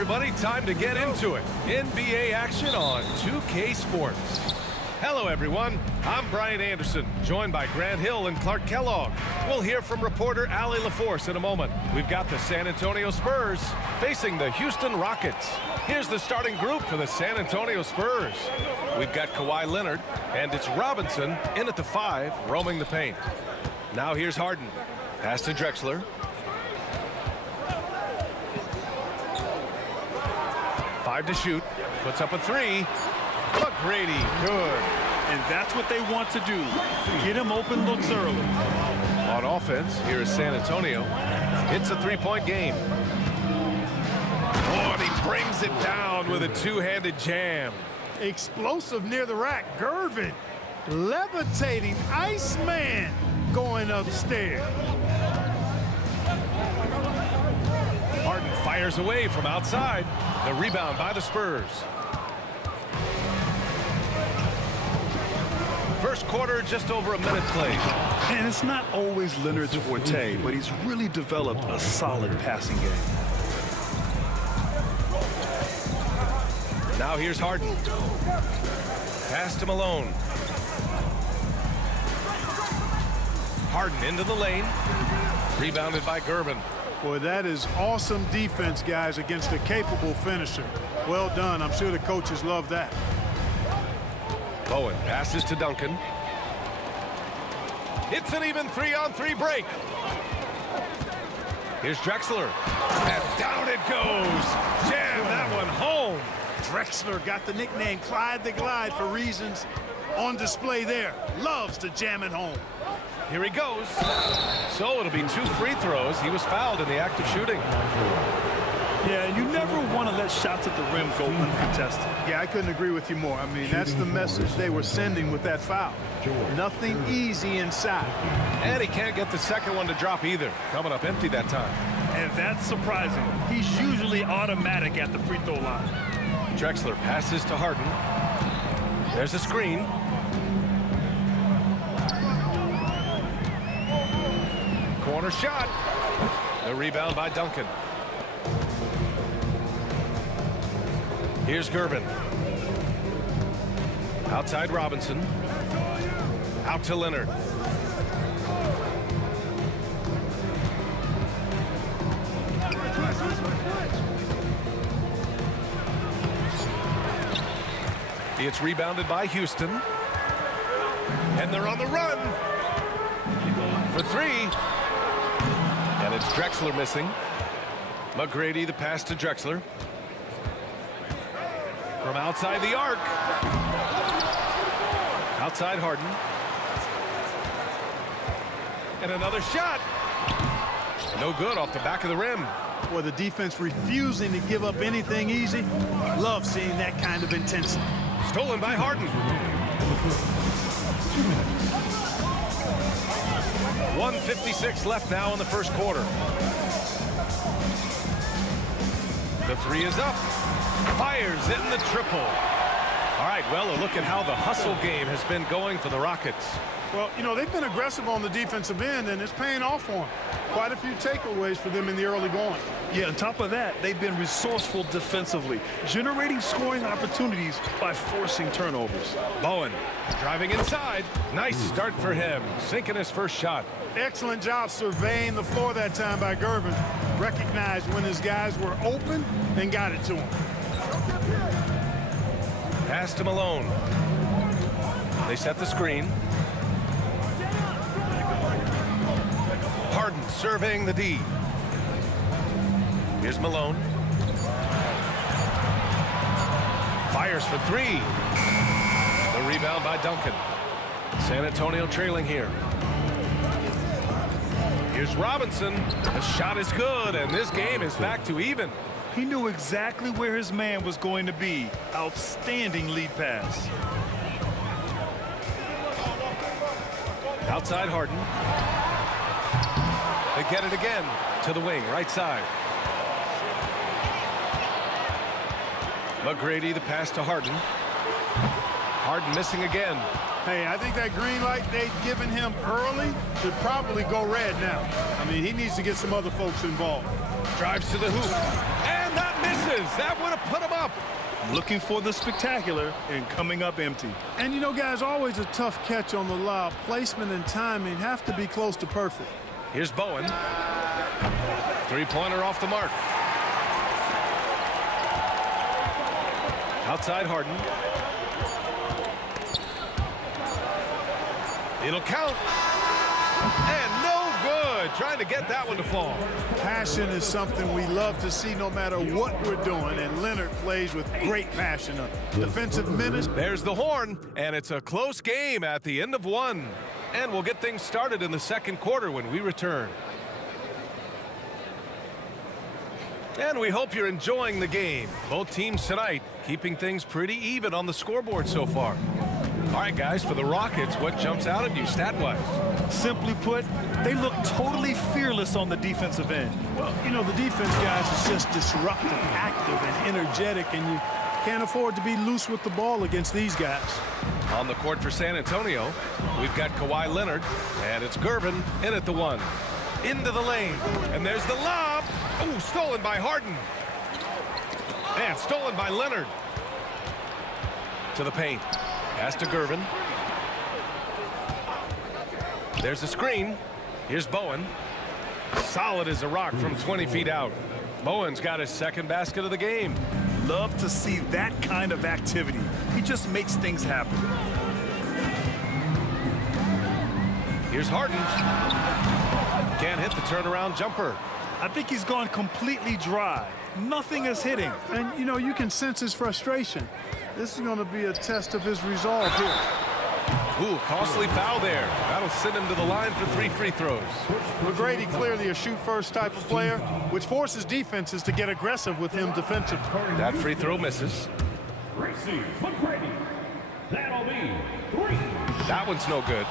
everybody, time to get into it. NBA action on 2K Sports. Hello, everyone. I'm Brian Anderson, joined by Grant Hill and Clark Kellogg. We'll hear from reporter Allie LaForce in a moment. We've got the San Antonio Spurs facing the Houston Rockets. Here's the starting group for the San Antonio Spurs. We've got Kawhi Leonard, and it's Robinson in at the 5, roaming the paint. Now here's Harden. Pass to Drexler. 5 to shoot. Puts up a 3. McGrady, good. And that's what they want to do. Get him open looks early. On offense, here is San Antonio. It's a 3-point game. Oh, and he brings it down with a two-handed jam. Explosive near the rack. Gervin, levitating Iceman going upstairs. Harden fires away from outside. The rebound by the Spurs. First quarter, just over a minute played. And it's not always Leonard's forte, but he's really developed a solid passing game. Now here's Harden. Pass to Malone. Harden into the lane. Rebounded by Gervin. Boy, that is awesome defense, guys, against a capable finisher. Well done. I'm sure the coaches love that. Bowen passes to Duncan. It's an even 3-on-3 break. Here's Drexler. And down it goes. Jam that one home. Drexler got the nickname Clyde the Glide for reasons on display there. Loves to jam it home. Here he goes. So it'll be 2 free throws. He was fouled in the act of shooting. Yeah, you never want to let shots at the rim go uncontested. Yeah, I couldn't agree with you more. I mean, that's the message they were sending with that foul. Nothing easy inside. And he can't get the second one to drop either. Coming up empty that time. And that's surprising. He's usually automatic at the free throw line. Drexler passes to Harden. There's a screen. Corner shot. The rebound by Duncan. Here's Gervin. Outside Robinson. Out to Leonard. It's rebounded by Houston. And they're on the run. For 3. And it's Drexler missing. McGrady, the pass to Drexler. From outside the arc. Outside Harden. And another shot. No good off the back of the rim. Well, the defense refusing to give up anything easy. Love seeing that kind of intensity. Stolen by Harden. 1:56 left now in the first quarter. The 3 is up. Fires in the triple. All right, well, a look at how the hustle game has been going for the Rockets. Well, you know, they've been aggressive on the defensive end, and it's paying off for them. Quite a few takeaways for them in the early going. Yeah, on top of that, they've been resourceful defensively, generating scoring opportunities by forcing turnovers. Bowen driving inside. Nice start for him, sinking his first shot. Excellent job surveying the floor that time by Gervin. Recognized when his guys were open and got it to him. Pass to Malone. They set the screen. Harden surveying the D. Here's Malone. Fires for 3. The rebound by Duncan. San Antonio trailing here. Here's Robinson. The shot is good, and this game is back to even. He knew exactly where his man was going to be. Outstanding lead pass. Outside Harden. They get it again to the wing, right side. McGrady, the pass to Harden. Harden missing again. Hey, I think that green light they've given him early should probably go red now. I mean, he needs to get some other folks involved. Drives to the hoop. And that misses. That would have put him up. Looking for the spectacular and coming up empty. And you know, guys, always a tough catch on the lob. Placement and timing have to be close to perfect. Here's Bowen. Three-pointer off the mark. Outside Harden. It'll count. And no good. Trying to get that one to fall. Passion is something we love to see no matter what we're doing, and Leonard plays with great passion. Defensive minutes. There's the horn, and it's a close game at the end of one. And we'll get things started in the second quarter when we return. And we hope you're enjoying the game. Both teams tonight keeping things pretty even on the scoreboard so far. All right, guys, for the Rockets, what jumps out at you stat-wise? Simply put, they look totally fearless on the defensive end. Well, you know, the defense, guys, is just disruptive, active, and energetic, and you can't afford to be loose with the ball against these guys. On the court for San Antonio, we've got Kawhi Leonard, and it's Gervin in at the one. Into the lane, and there's the lob. Oh, stolen by Harden. And stolen by Leonard. To the paint. Pass to Gervin. There's the screen. Here's Bowen. Solid as a rock from 20 feet out. Bowen's got his second basket of the game. Love to see that kind of activity. He just makes things happen. Here's Harden. Can't hit the turnaround jumper. I think he's gone completely dry. Nothing is hitting. And, you know, you can sense his frustration. This is going to be a test of his resolve here. Ooh, costly foul there. That'll send him to the line for 3 free throws. McGrady clearly a shoot-first type of player, which forces defenses to get aggressive with him defensively. That free throw misses. Tracy McGrady. That'll be 3. That one's no good.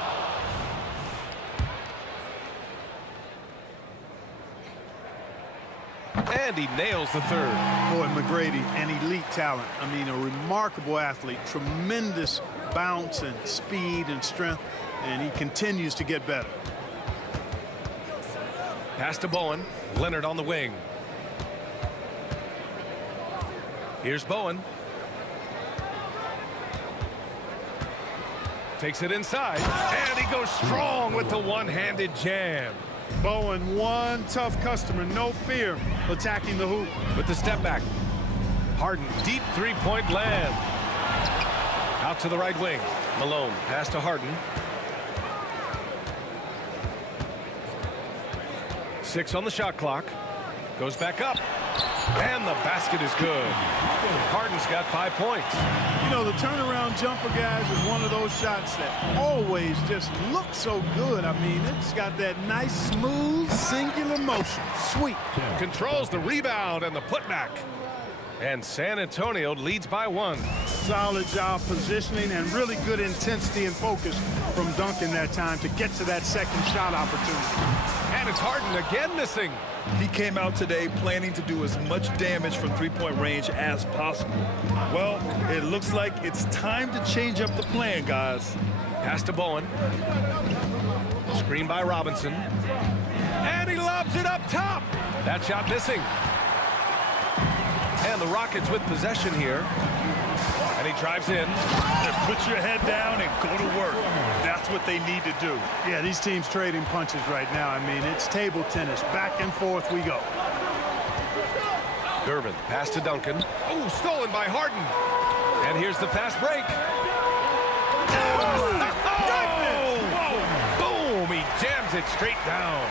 And he nails the third. Boy, McGrady, an elite talent. I mean, a remarkable athlete, tremendous bounce and speed and strength, and he continues to get better. Pass to Bowen. Leonard on the wing. Here's Bowen. Takes it inside, and he goes strong with the one-handed jam. Bowen, one tough customer, no fear, attacking the hoop. With the step back. Harden, deep three-point land. Out to the right wing. Malone, pass to Harden. 6 on the shot clock. Goes back up. And the basket is good. Harden's got 5 points. You know, the turnaround jumper, guys, is one of those shots that always just looks so good. I mean, it's got that nice, smooth, singular motion. Sweet. Controls the rebound and the putback. And San Antonio leads by 1. Solid job positioning and really good intensity and focus from Duncan that time to get to that second shot opportunity. And it's Harden again missing. He came out today planning to do as much damage from three-point range as possible. Well, it looks like it's time to change up the plan, guys. Pass to Bowen. Screen by Robinson. And he lobs it up top. That shot missing. And the Rockets with possession here. And he drives in. Put your head down and go to work. That's what they need to do. Yeah, these teams trading punches right now. I mean, it's table tennis. Back and forth we go. Gervin, pass to Duncan. Oh, stolen by Harden. And here's the fast break. Oh, boom! He jams it straight down.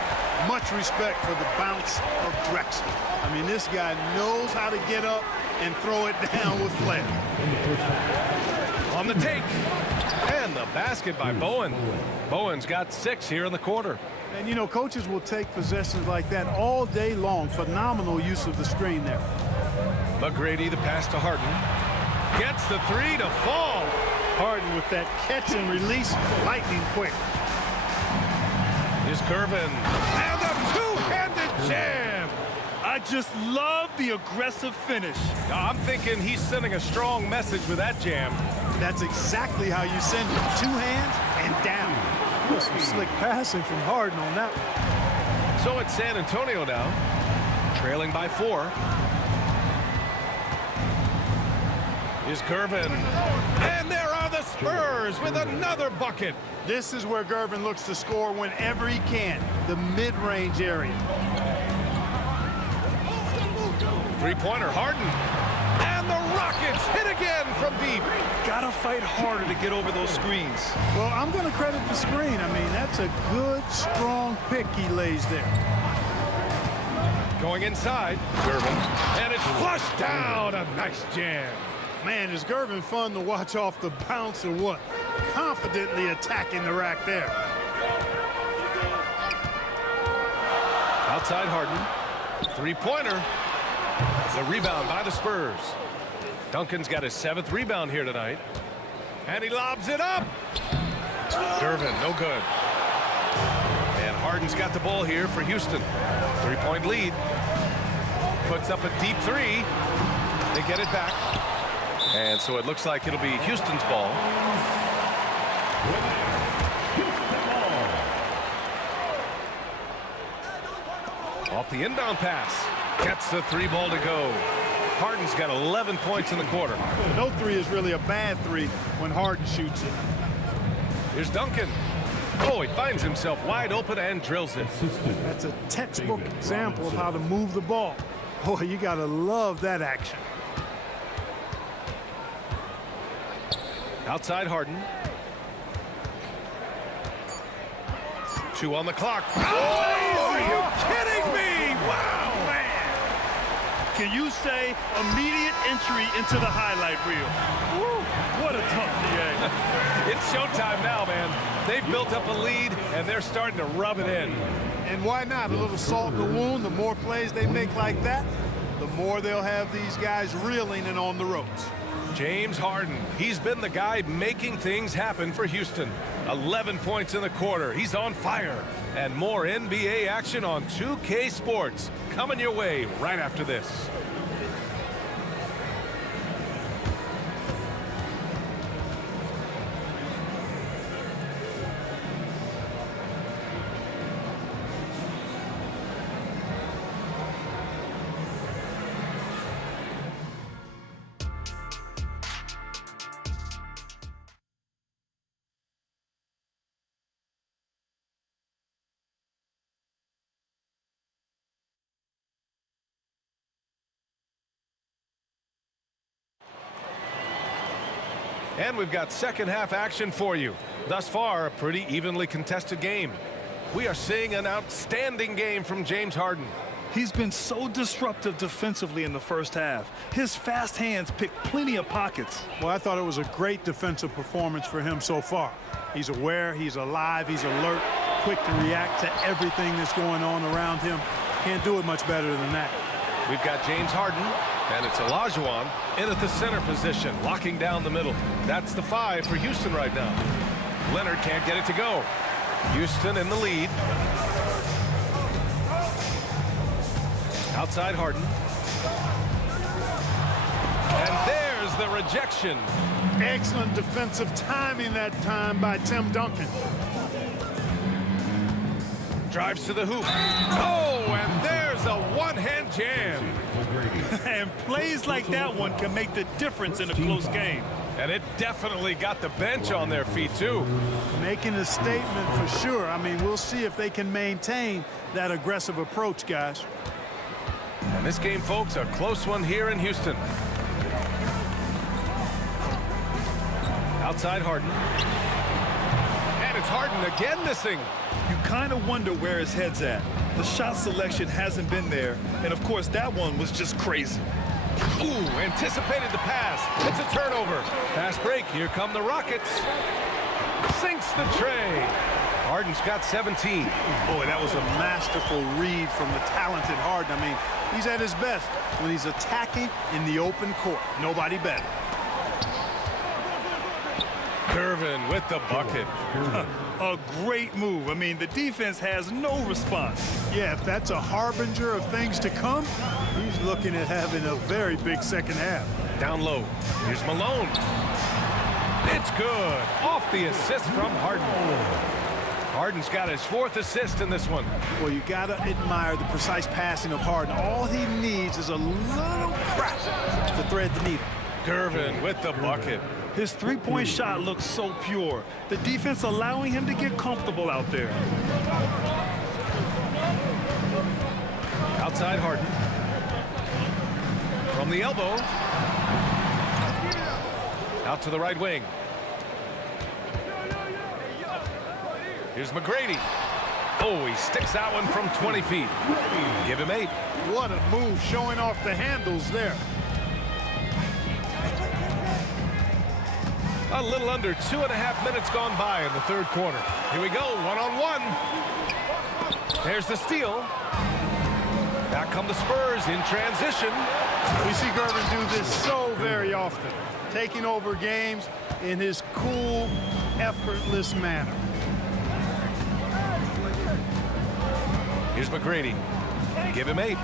Much respect for the bounce of Drexler. I mean, this guy knows how to get up and throw it down with flair. On the take. And the basket by Bowen. Bowen's got 6 here in the quarter. And, you know, coaches will take possessions like that all day long. Phenomenal use of the screen there. McGrady, the pass to Harden. Gets the 3 to fall. Harden with that catch and release, lightning quick. Here's Gervin. And a two-handed jam. I just love the aggressive finish. I'm thinking he's sending a strong message with that jam. That's exactly how you send it. 2 hands and down. Some slick passing from Harden on that one. So it's San Antonio now, trailing by 4. Is Gervin. And there are the Spurs with another bucket. This is where Gervin looks to score whenever he can, the mid-range area. Three-pointer, Harden. And the Rockets hit again from deep. Gotta fight harder to get over those screens. Well, I'm going to credit the screen. I mean, that's a good, strong pick he lays there. Going inside, Gervin. And it's flushed down. A nice jam. Man, is Gervin fun to watch off the bounce or what? Confidently attacking the rack there. Outside Harden. Three-pointer. The rebound by the Spurs. Duncan's got his 7th rebound here tonight. And he lobs it up. Gervin, no good. And Harden's got the ball here for Houston. 3-point lead. Puts up a deep three. They get it back. And so it looks like it'll be Houston's ball. Off the inbound pass. Gets the 3 ball to go. Harden's got 11 points in the quarter. No three is really a bad three when Harden shoots it. Here's Duncan. Oh, he finds himself wide open and drills it. That's a textbook example of how to move the ball. Boy, you got to love that action. Outside Harden. 2 on the clock. Oh, are you kidding me? Wow, man. Can you say immediate entry into the highlight reel? Woo, what a tough DA. It's showtime now, man. They've built up a lead, and they're starting to rub it in. And why not? A little salt in the wound. The more plays they make like that, the more they'll have these guys reeling and on the ropes. James Harden, he's been the guy making things happen for Houston. 11 points in the quarter. He's on fire. And more NBA action on 2K Sports coming your way right after this. And we've got second half action for you. Thus far, a pretty evenly contested game. We are seeing an outstanding game from James Harden. He's been so disruptive defensively in the first half. His fast hands pick plenty of pockets. Well, I thought it was a great defensive performance for him so far. He's aware, he's alive, he's alert, quick to react to everything that's going on around him. Can't do it much better than that. We've got James Harden, and it's Olajuwon in at the center position, locking down the middle. That's the 5 for Houston right now. Leonard can't get it to go. Houston in the lead. Outside Harden. And there's the rejection. Excellent defensive timing that time by Tim Duncan. Drives to the hoop. Oh, and there's a one-hand jam. And plays like that one can make the difference in a close game. And it definitely got the bench on their feet, too. Making a statement for sure. I mean, we'll see if they can maintain that aggressive approach, guys. And this game, folks, a close one here in Houston. Outside Harden. And it's Harden again missing. You kind of wonder where his head's at. The shot selection hasn't been there, and of course that one was just crazy. Ooh, anticipated the pass. It's a turnover. Fast break. Here come the Rockets. Sinks the tray. Harden's got 17. Boy, that was a masterful read from the talented Harden. I mean, he's at his best when he's attacking in the open court. Nobody better. Gervin with the bucket. A great move. I mean, the defense has no response. Yeah, if that's a harbinger of things to come, he's looking at having a very big second half. Down low. Here's Malone. It's good. Off the assist from Harden. Harden's got his 4th assist in this one. Well, you got to admire the precise passing of Harden. All he needs is a little crack to thread the needle. Gervin with the bucket. His three-point shot looks so pure. The defense allowing him to get comfortable out there. Outside Harden. From the elbow. Out to the right wing. Here's McGrady. Oh, he sticks that one from 20 feet. Give him 8. What a move, showing off the handles there. A little under 2.5 minutes gone by in the third quarter. Here we go, one-on-one. There's the steal. Back come the Spurs in transition. We see Gervin do this so very often, taking over games in his cool, effortless manner. Here's McGrady. Give him 8.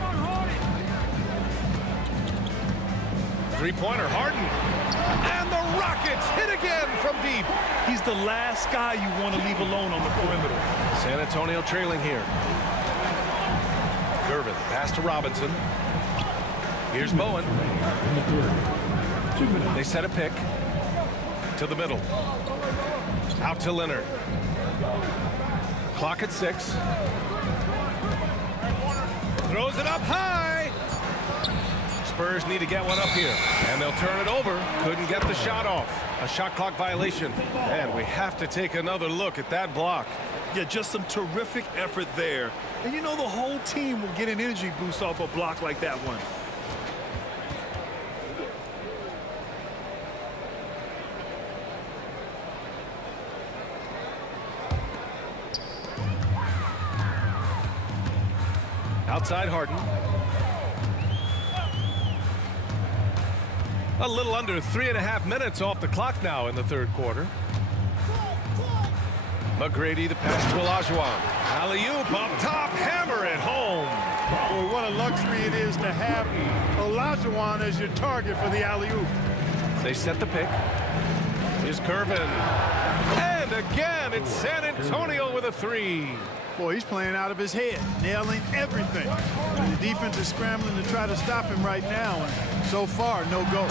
Three-pointer, Harden. And the Rockets hit again from deep. He's the last guy you want to leave alone on the perimeter. San Antonio trailing here. Gervin, pass to Robinson. Here's Bowen. They set a pick. To the middle. Out to Leonard. Clock at 6. Throws it up high. Spurs need to get one up here, and they'll turn it over. Couldn't get the shot off. A shot clock violation, and we have to take another look at that block. Yeah, just some terrific effort there. And you know the whole team will get an energy boost off a block like that one. Outside Harden. A little under 3.5 minutes off the clock now in the third quarter. McGrady, the pass to Olajuwon. Alley-oop up top, hammer it home. Boy, what a luxury it is to have Olajuwon as your target for the alley-oop. They set the pick. Here's Gervin. And again, it's San Antonio with a 3. Boy, he's playing out of his head, nailing everything. And the defense is scrambling to try to stop him right now, and so far, no go.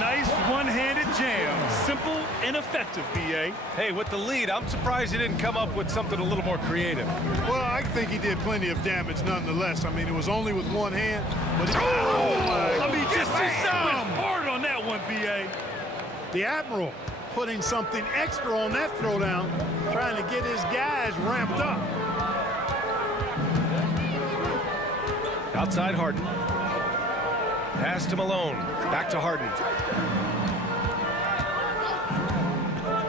Nice one-handed jam. Simple and effective, B.A. Hey, with the lead, I'm surprised he didn't come up with something a little more creative. Well, I think he did plenty of damage nonetheless. I mean, it was only with one hand, but just hard on that one, B.A. The Admiral putting something extra on that throwdown, trying to get his guys ramped up. Outside Harden. Pass to Malone. Back to Harden.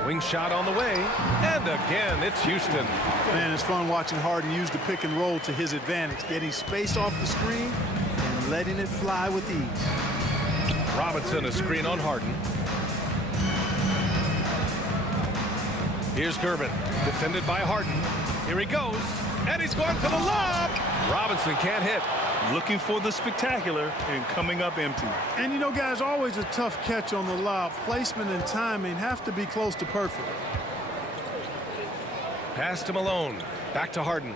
Wing shot on the way. And again, it's Houston. Man, it's fun watching Harden use the pick and roll to his advantage, getting space off the screen and letting it fly with ease. Robinson, a screen on Harden. Here's Gervin, defended by Harden. Here he goes, and he's going for the lob. Robinson can't hit. Looking for the spectacular and coming up empty. And you know, guys, always a tough catch on the lob. Placement and timing have to be close to perfect. Pass to Malone. Back to Harden.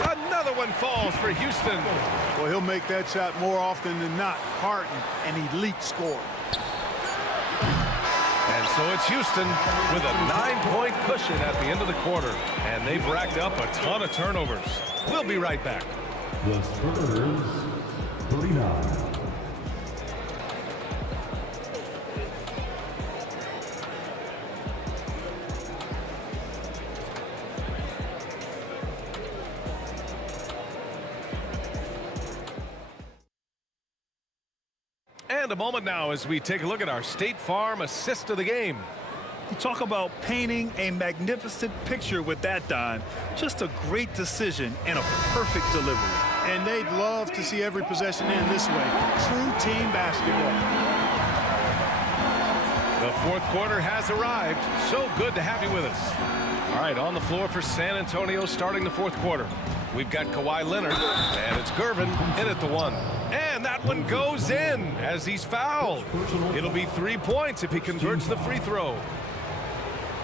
Another one falls for Houston. Well, he'll make that shot more often than not. Harden, an elite scorer. And so it's Houston with a 9-point cushion at the end of the quarter. And they've racked up a ton of turnovers. We'll be right back. The Spurs, 39. And a moment now as we take a look at our State Farm assist of the game. You talk about painting a magnificent picture with that dime. Just a great decision and a perfect delivery. And they'd love to see every possession end this way. True team basketball. The fourth quarter has arrived. So good to have you with us. All right, on the floor for San Antonio starting the fourth quarter. We've got Kawhi Leonard, and it's Gervin in at the 1. And that one goes in as he's fouled. It'll be 3 points if he converts the free throw.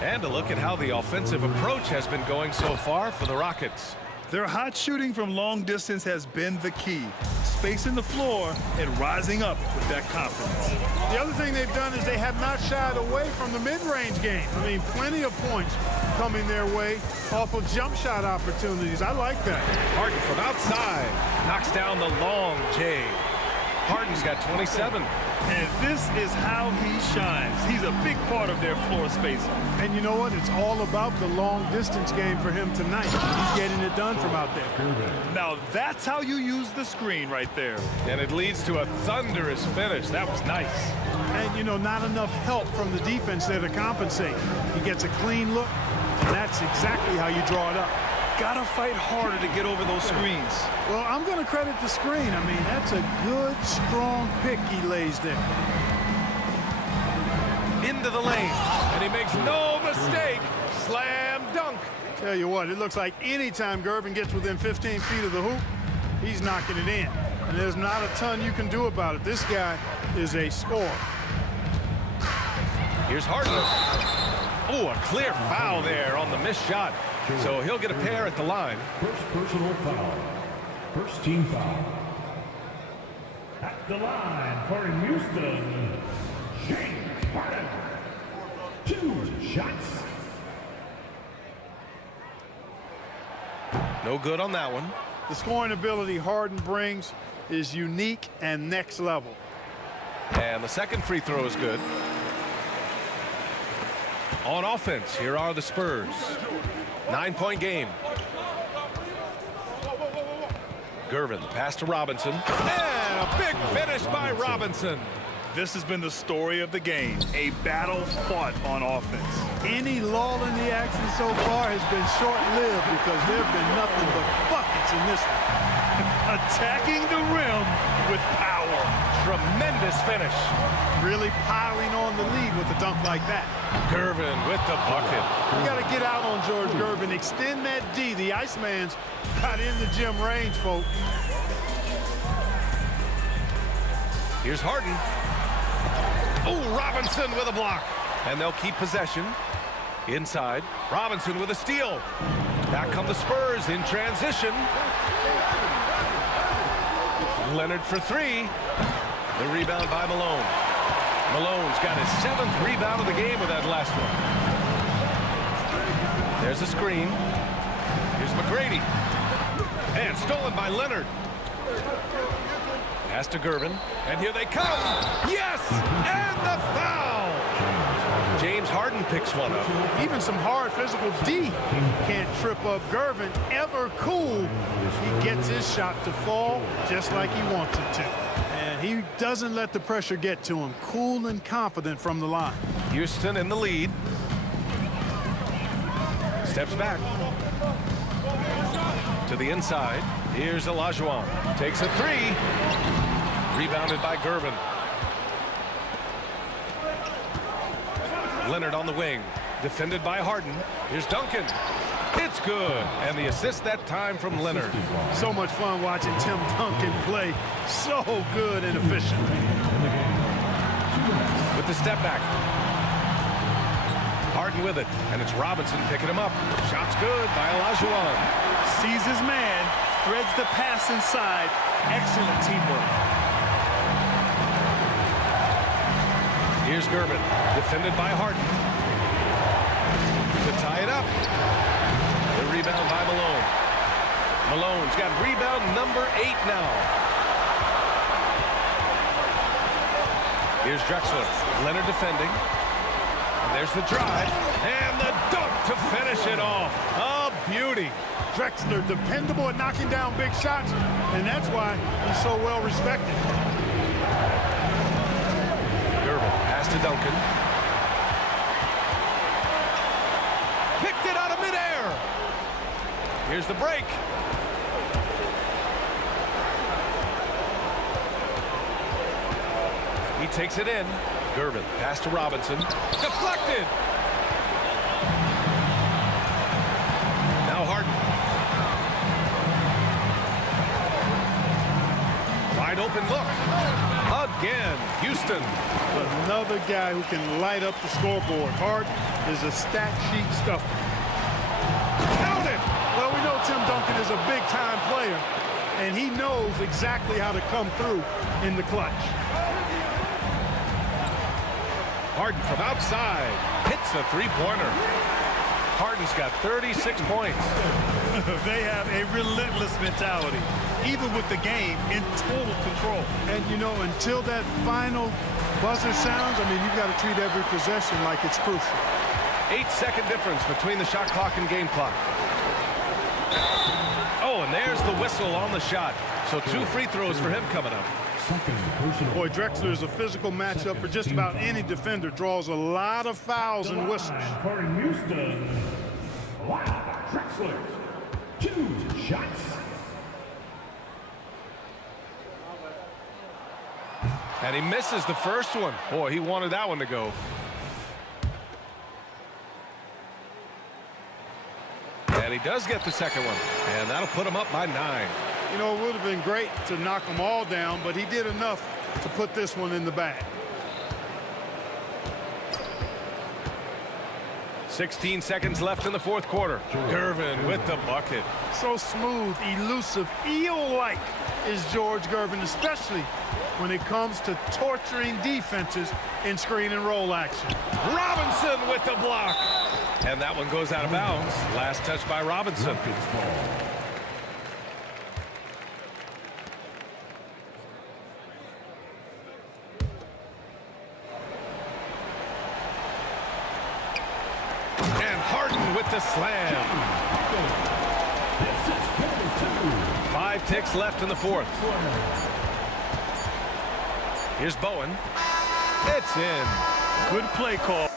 And a look at how the offensive approach has been going so far for the Rockets. Their hot shooting from long distance has been the key. Spacing the floor and rising up with that confidence. The other thing they've done is they have not shied away from the mid-range game. I mean, plenty of points coming their way off of jump shot opportunities. I like that. Harden from outside knocks down the long J. Harden's got 27. And this is how he shines. He's a big part of their floor spacing. And you know what? It's all about the long distance game for him tonight. He's getting it done from out there. Now that's how you use the screen right there. And it leads to a thunderous finish. That was nice. And, you know, not enough help from the defense there to compensate. He gets a clean look, and that's exactly how you draw it up. Gotta fight harder to get over those screens. Well, I'm going to credit the screen. I mean, that's a good, strong pick he lays there. Into the lane, and he makes no mistake. Slam dunk. Tell you what, it looks like anytime Gervin gets within 15 feet of the hoop, he's knocking it in. And there's not a ton you can do about it. This guy is a scorer. Here's Harden. Oh, a clear foul there on the missed shot. So he'll get a pair at the line. First personal foul. First team foul. At the line for Houston, James Harden. 2 shots. No good on that one. The scoring ability Harden brings is unique and next level. And the second free throw is good. On offense, here are the Spurs. 9-point game. Gervin, the pass to Robinson. And a big finish by Robinson. This has been the story of the game. A battle fought on offense. Any lull in the action so far has been short-lived because there have been nothing but buckets in this one. Attacking the rim with power. Tremendous finish. Really piling on the lead with a dunk like that. Gervin with the bucket. You got to get out on George Gervin. Extend that D. The Iceman's got in the gym range, folks. Here's Harden. Oh, Robinson with a block. And they'll keep possession. Inside, Robinson with a steal. Back come the Spurs in transition. Leonard for 3. The rebound by Malone. Malone's got his 7th rebound of the game with that last one. There's a screen. Here's McGrady. And stolen by Leonard. Pass to Gervin. And here they come. Yes! And the foul! James Harden picks one up. Even some hard physical D can't trip up Gervin. Ever cool. He gets his shot to fall just like he wants it to. And he doesn't let the pressure get to him. Cool and confident from the line. Houston in the lead. Steps back. To the inside. Here's Olajuwon. Takes a 3. Rebounded by Gervin. Leonard on the wing. Defended by Harden. Here's Duncan. It's good. And the assist that time from Leonard. So much fun watching Tim Duncan play. So good and efficient. With the step back. Harden with it. And it's Robinson picking him up. Shot's good by Olajuwon. Sees his man. Threads the pass inside. Excellent teamwork. Here's Gervin. Defended by Harden. To tie it up. The rebound by Malone. Malone's got rebound number 8 now. Here's Drexler. Leonard defending. And there's the drive. And the dunk to finish it off. A beauty. Drexler dependable at knocking down big shots, and that's why he's so well respected. Gervin, pass to Duncan. Picked it out of midair. Here's the break. He takes it in. Gervin, pass to Robinson. Deflected. Now Harden. Wide open look. Again, Houston. Another guy who can light up the scoreboard. Harden is a stat sheet stuffer. Count it. Well, we know Tim Duncan is is a big-time player, and he knows exactly how to come through in the clutch. Harden from outside hits a three-pointer. Harden's got 36 points. They have a relentless mentality, even with the game in total control. And, you know, until that final buzzer sounds, I mean, you've got to treat every possession like it's crucial. 8-second difference between the shot clock and game clock. Oh, and there's the whistle on the shot. So 2 free throws for him coming up. Boy, Drexler is a physical matchup for just about any defender. Draws a lot of fouls and whistles. For Houston, Drexler, 2 shots. And he misses the first one. Boy, he wanted that one to go. And he does get the second one. And that'll put him up by 9. You know, it would have been great to knock them all down, but he did enough to put this one in the bag. 16 seconds left in the fourth quarter. Gervin with the bucket. So smooth, elusive, eel-like is George Gervin, especially when it comes to torturing defenses in screen and roll action. Robinson with the block. And that one goes out of bounds. Last touch by Robinson. And Harden with the slam. 5 ticks left in the fourth. Here's Bowen. It's in. Good play call.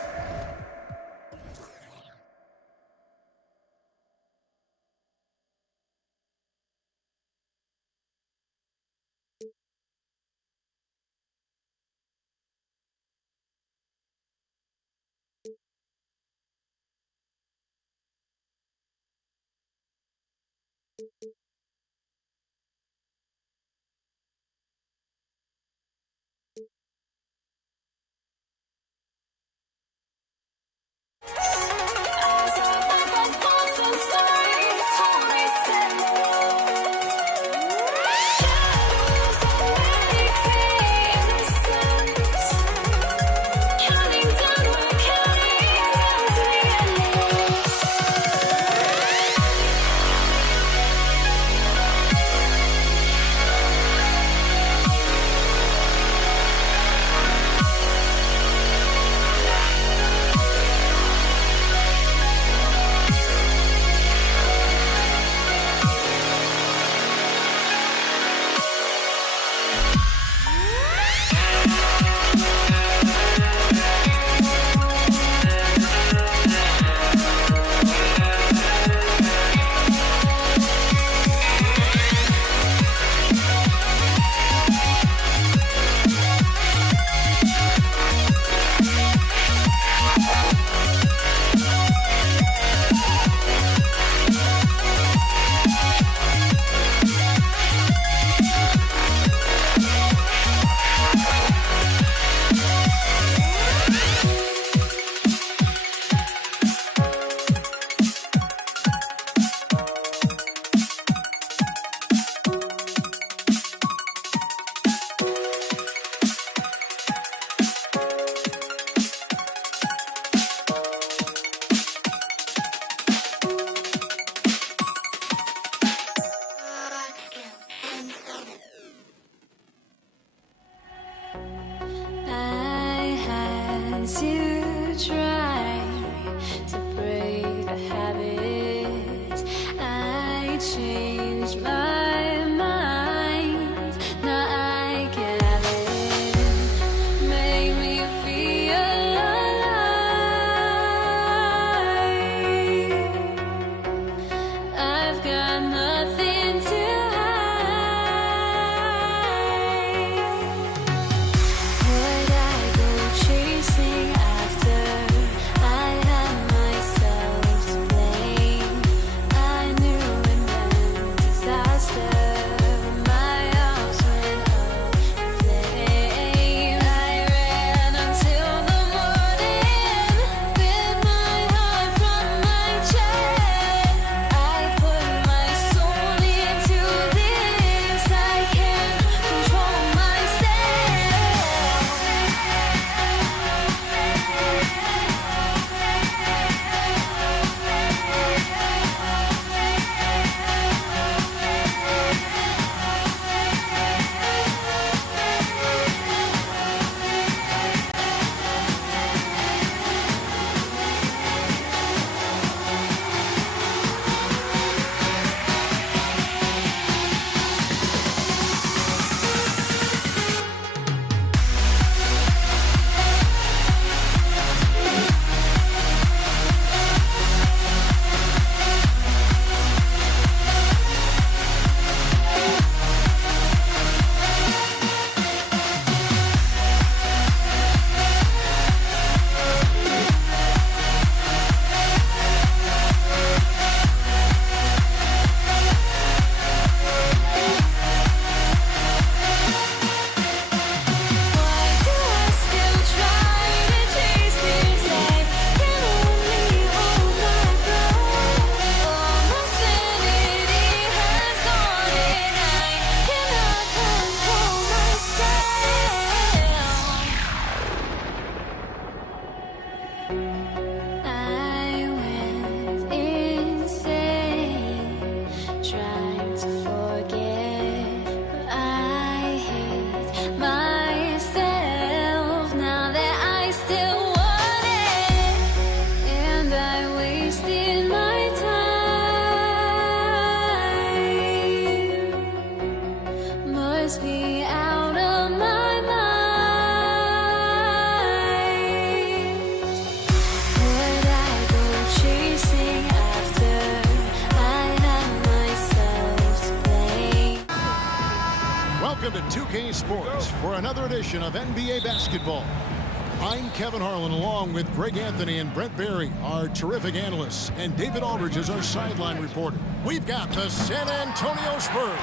Sports for another edition of NBA basketball. I'm Kevin Harlan along with Greg Anthony and Brent Barry, our terrific analysts, and David Aldridge is our sideline reporter. We've got the San Antonio Spurs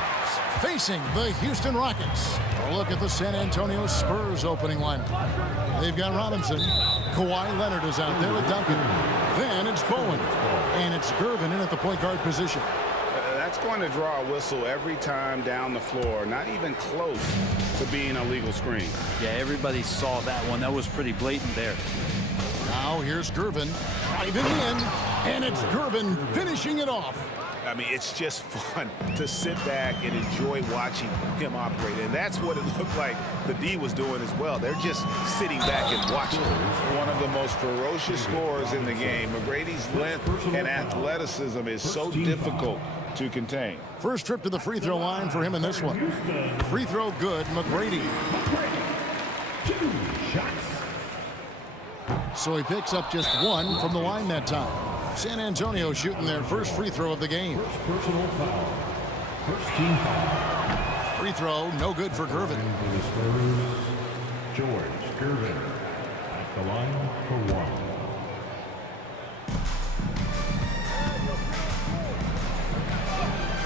facing the Houston Rockets. A look at the San Antonio Spurs opening lineup. They've got Robinson. Kawhi Leonard is out there with Duncan. Then it's Bowen. And it's Gervin in at the point guard position. That's going to draw a whistle every time down the floor. Not even close to being a legal screen. Yeah, everybody saw that one. That was pretty blatant there. Now here's Gervin driving in, and it's Gervin finishing it off. I mean, it's just fun to sit back and enjoy watching him operate. And that's what it looked like the D was doing as well. They're just sitting back and watching. One of the most ferocious scorers in the game. McGrady's length and athleticism is so difficult to contain. First trip to the free throw line for him in this one. Free throw good, McGrady. 2 shots. So he picks up just one from the line that time. San Antonio shooting their first free throw of the game. First personal foul. First team foul. Free throw, no good for Gervin. For the Spurs, George Gervin at the line for 1.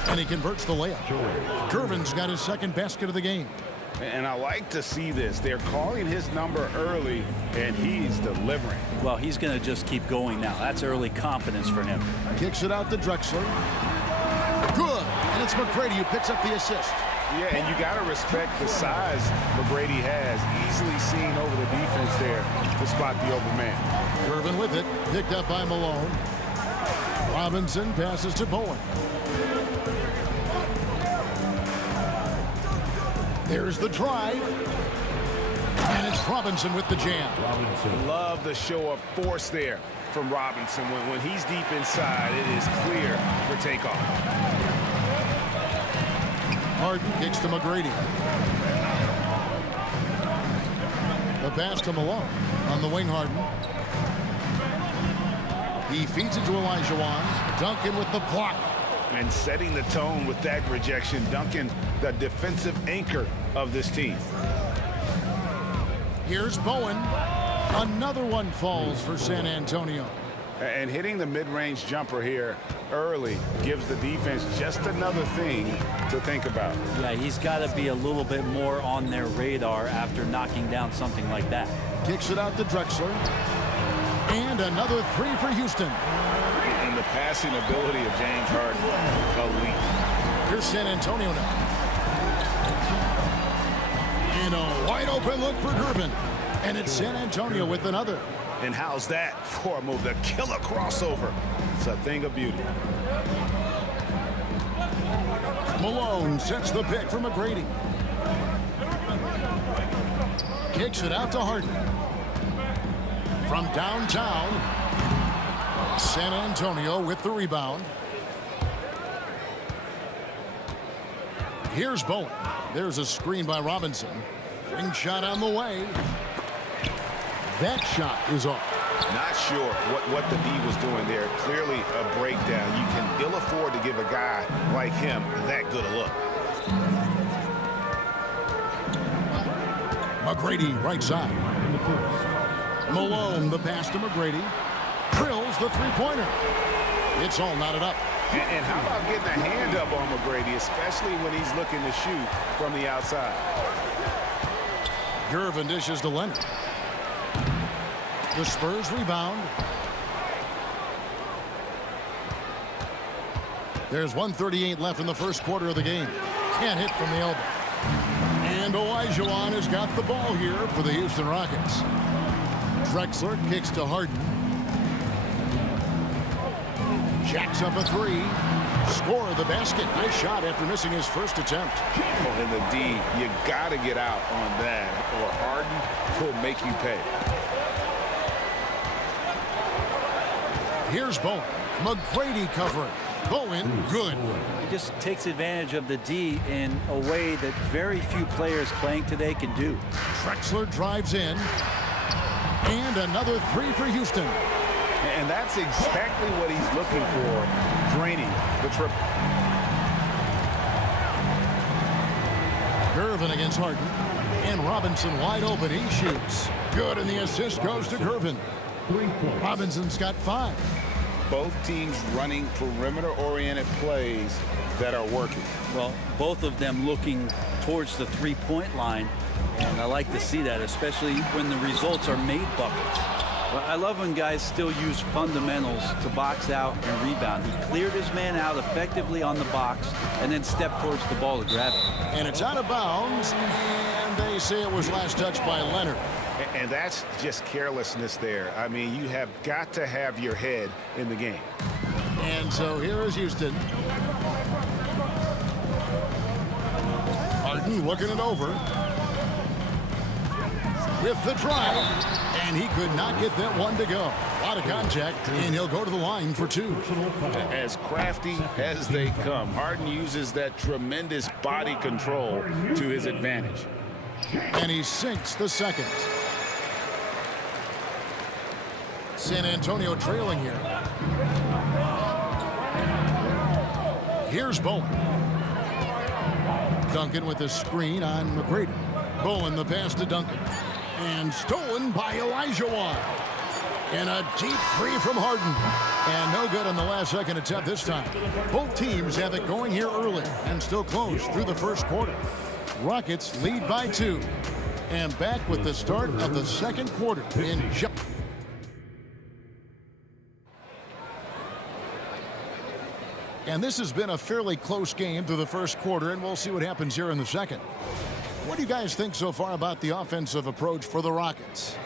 And he converts the layup. Gervin's got his second basket of the game. And I like to see this. They're calling his number early, and he's delivering. Well, he's going to just keep going now. That's early confidence for him. Kicks it out to Drexler. Good. And it's McGrady who picks up the assist. Yeah, and you got to respect the size McGrady has. Easily seen over the defense there to spot the open man. Gervin with it. Picked up by Malone. Robinson passes to Bowen. There's the drive. And it's Robinson with the jam. Robinson. Love the show of force there from Robinson. When he's deep inside, it is clear for takeoff. Harden kicks to McGrady. The pass to Malone on the wing. Harden. He feeds it to Elijah Wan. Duncan with the block. And setting the tone with that rejection. Duncan, the defensive anchor of this team. Here's Bowen. Another one falls for San Antonio. And hitting the mid-range jumper here early gives the defense just another thing to think about. Yeah, he's got to be a little bit more on their radar after knocking down something like that. Kicks it out to Drexler. And another three for Houston. And the passing ability of James Harden, elite. Here's San Antonio now. And a wide open look for Gervin. And it's San Antonio with another. And how's that for a move? The killer crossover. It's a thing of beauty. Malone sets the pick for McGrady. Kicks it out to Harden. From downtown, San Antonio with the rebound. Here's Bowen. There's a screen by Robinson. Ring shot on the way. That shot is off. Not sure what the D was doing there. Clearly a breakdown. You can ill afford to give a guy like him that good a look. McGrady right side. Malone the pass to McGrady. Drills the three-pointer. It's all knotted up. And how about getting a hand up on McGrady, especially when he's looking to shoot from the outside. Gervin dishes to Leonard. The Spurs rebound. There's 1:38 left in the first quarter of the game. Can't hit from the elbow. And Olajuwon has got the ball here for the Houston Rockets. Drexler kicks to Harden. Jacks up a three. Score of the basket. Nice shot after missing his first attempt. In the D, you got to get out on that, or Harden will make you pay. Here's Bowen. McGrady covering. Bowen, good. He just takes advantage of the D in a way that very few players playing today can do. Drexler drives in. And another three for Houston. And that's exactly what he's looking for, draining the triple. Gervin against Harden. And Robinson wide open. He shoots. Good, and the assist goes to Gervin. Robinson's got 5. Both teams running perimeter-oriented plays that are working. Well, both of them looking towards the three-point line, and I like to see that, especially when the results are made buckets. Well, I love when guys still use fundamentals to box out and rebound. He cleared his man out effectively on the box and then stepped towards the ball to grab it. And it's out of bounds, and they say it was last touched by Leonard. And that's just carelessness there. I mean, you have got to have your head in the game. And so here is Houston. Harden looking it over. With the drive. And he could not get that one to go. A lot of contact, and he'll go to the line for 2. As crafty as they come, Harden uses that tremendous body control to his advantage. And he sinks the second. San Antonio trailing here. Here's Bowen. Duncan with a screen on McGrady. Bowen the pass to Duncan. And stolen by Olajuwon. And a deep 3 from Harden. And no good on the last second attempt this time. Both teams have it going here early and still close through the first quarter. Rockets lead by 2. And back with the start of the second quarter in And this has been a fairly close game through the first quarter, and we'll see what happens here in the second. What do you guys think so far about the offensive approach for the Rockets?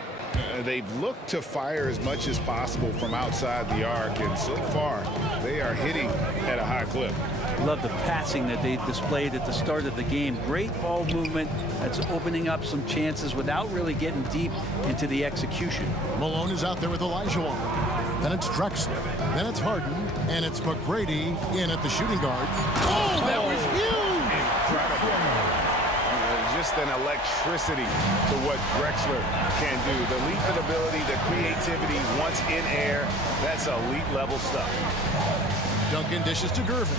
They've looked to fire as much as possible from outside the arc, and so far they are hitting at a high clip. Love the passing that they displayed at the start of the game. Great ball movement that's opening up some chances without really getting deep into the execution. Malone is out there with Olajuwon. Then it's Drexler. Then it's Harden. And it's McGrady in at the shooting guard. Oh, that was huge! Incredible. Just an electricity to what Drexler can do. The leaping ability, the creativity once in air, that's elite level stuff. Duncan dishes to Gervin.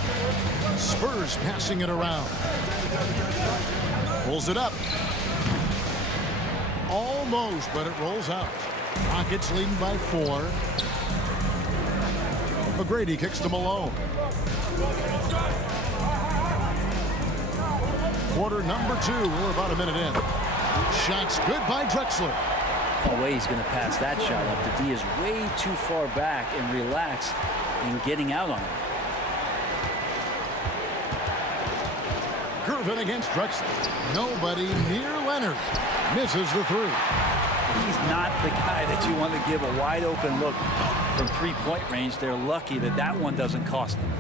Spurs passing it around. Pulls it up. Almost, but it rolls out. Rockets leading by 4. McGrady kicks to Malone. Quarter number 2. We're about a minute in. Shots good by Drexler. No way he's going to pass that shot up. The D is way too far back and relaxed in getting out on it. Gervin against Drexler. Nobody near Leonard. Misses the 3. He's not the guy that you want to give a wide open look from three-point range. They're lucky that that one doesn't cost them.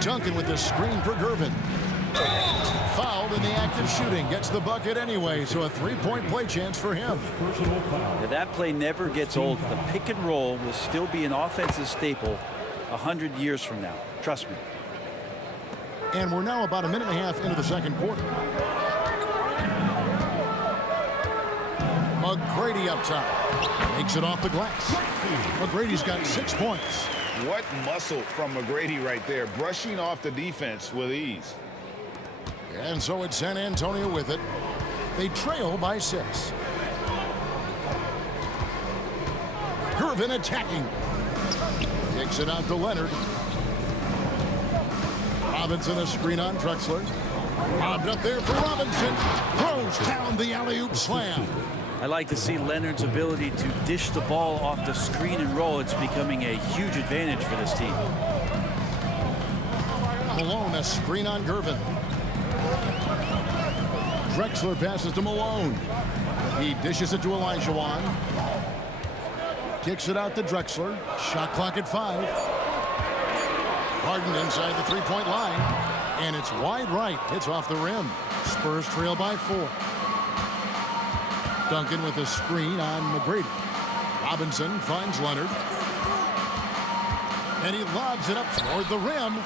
Duncan with the screen for Gervin. Fouled in the act of shooting. Gets the bucket anyway, so a 3-point play chance for him. Yeah, that play never gets old. The pick and roll will still be an offensive staple 100 years from now. Trust me. And we're now about a minute and a half into the second quarter. McGrady up top. Makes it off the glass. McGrady's got 6 points. What muscle from McGrady right there, brushing off the defense with ease. And so it's San Antonio with it. They trail by 6. Gervin attacking. Kicks it out to Leonard. Robinson a screen on Drexler. Lobbed up there for Robinson. Throws down the alley-oop slam. I like to see Leonard's ability to dish the ball off the screen and roll. It's becoming a huge advantage for this team. Malone a screen on Gervin. Drexler passes to Malone. He dishes it to Olajuwon. Kicks it out to Drexler. Shot clock at 5. Harden inside the 3-point line. And it's wide right. It's off the rim. Spurs trail by 4. Duncan with a screen on McGrady. Robinson finds Leonard. And he lobs it up toward the rim.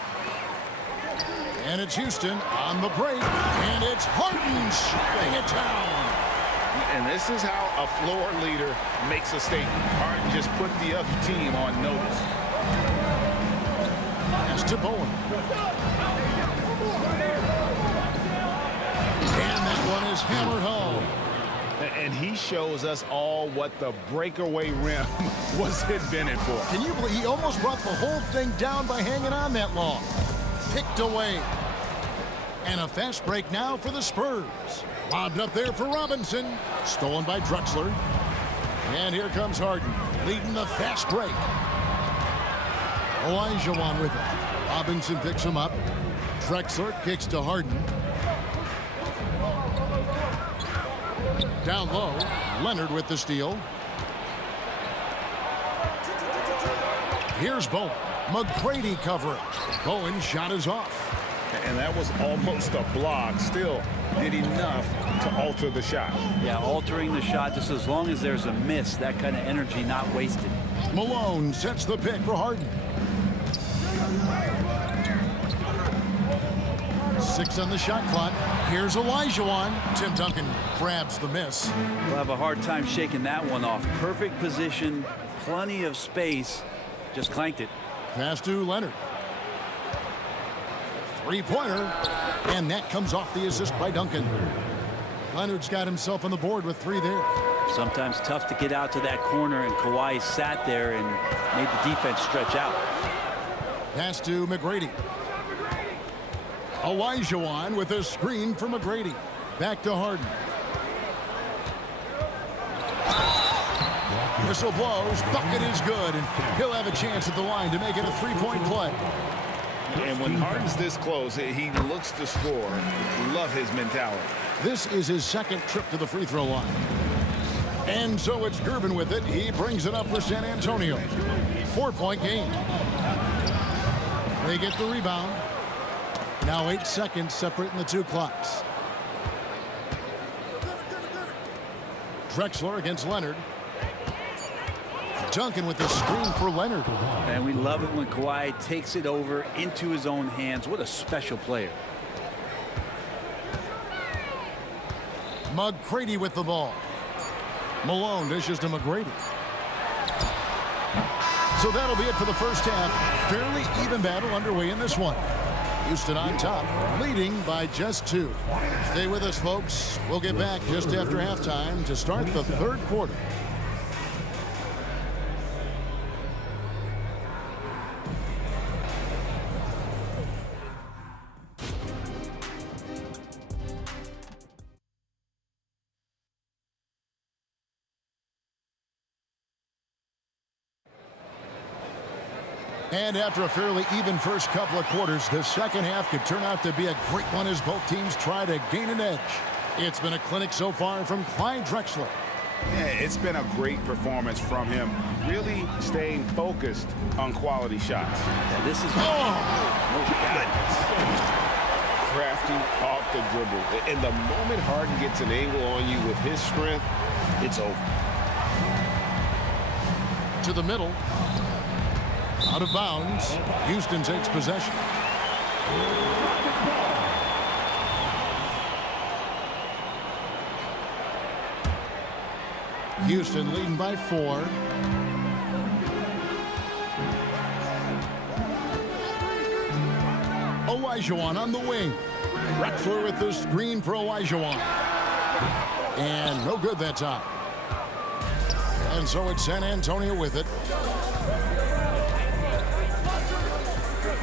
And it's Houston on the break. And it's Harden shutting it down. And this is how a floor leader makes a statement. Harden just put the other team on notice. Pass to Bowen. one is hammered home. And he shows us all what the breakaway rim was invented for. Can you believe he almost brought the whole thing down by hanging on that long? Picked away. And a fast break now for the Spurs. Lobbed up there for Robinson. Stolen by Drexler. And here comes Harden, leading the fast break. Olajuwon with it. Robinson picks him up. Drexler kicks to Harden. Down low, Leonard with the steal. Here's Bowen. McGrady coverage. Bowen's shot is off. And that was almost a block. Still did enough to alter the shot. Yeah, altering the shot just as long as there's a miss, that kind of energy not wasted. Malone sets the pick for Harden. 6 on the shot clock. Here's Olajuwon. Tim Duncan grabs the miss. We'll have a hard time shaking that one off. Perfect position, plenty of space, just clanked it. Pass to Leonard. Three-pointer, and that comes off the assist by Duncan. Leonard's got himself on the board with 3 there. Sometimes tough to get out to that corner, and Kawhi sat there and made the defense stretch out. Pass to McGrady. Olajuwon with a screen for McGrady. Back to Harden. Whistle blows. Bucket is good, and he'll have a chance at the line to make it a 3-point play. And when Harden's this close, he looks to score. Love his mentality. This is his second trip to the free throw line. And so it's Gervin with it. He brings it up for San Antonio. 4-point game. They get the rebound. Now 8 seconds separating the 2 clocks. Drexler against Leonard. Duncan with the screen for Leonard. And we love it when Kawhi takes it over into his own hands. What a special player. McGrady with the ball. Malone dishes to McGrady. So that'll be it for the first half. Fairly even battle underway in this one. Houston on top, leading by just 2. Stay with us, folks. We'll get back just after halftime to start the 3rd quarter. And after a fairly even first couple of quarters, the second half could turn out to be a great one as both teams try to gain an edge. It's been a clinic so far from Clyde Drexler. Yeah, it's been a great performance from him. Really staying focused on quality shots. Yeah, this is Crafty off the dribble. And the moment Harden gets an angle on you with his strength, it's over. To the middle. Out of bounds. Houston takes possession. Houston leading by 4. Olajuwon on the wing. Drexler with the screen for Olajuwon. And no good that time. And so it's San Antonio with it.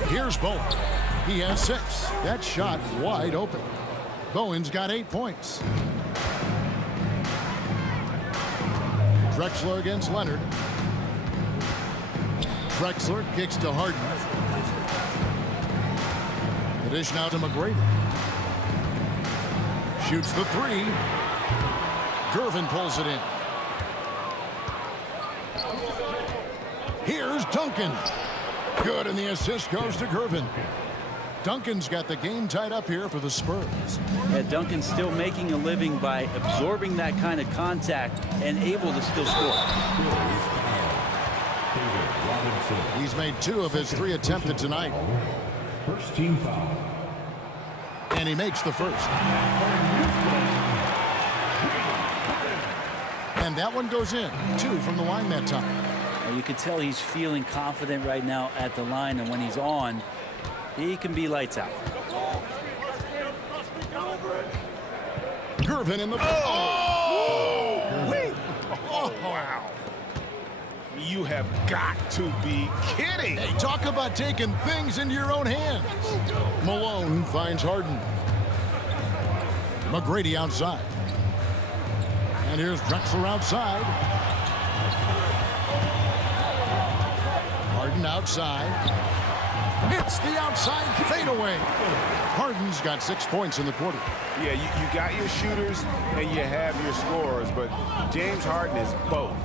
Here's Bowen. He has 6. That shot wide open. Bowen's got 8 points. Drexler against Leonard. Drexler kicks to Harden. The dish now to McGrady. Shoots the 3. Gervin pulls it in. Here's Duncan. Good, and the assist goes to Gervin. Duncan's got the game tied up here for the Spurs. Yeah, Duncan's still making a living by absorbing that kind of contact and able to still score. He's made 2 of his 3 attempted tonight. First team foul. And he makes the first. And that one goes in. 2 from the line that time. You can tell he's feeling confident right now at the line, and when he's on, he can be lights out. Gervin in the... Wow. You have got to be kidding. Hey, talk about taking things into your own hands. Malone finds Harden. McGrady outside. And here's Drexler outside. Harden outside. It's the outside fadeaway. Harden's got 6 points in the quarter. Yeah, you got your shooters and you have your scorers, but James Harden is both.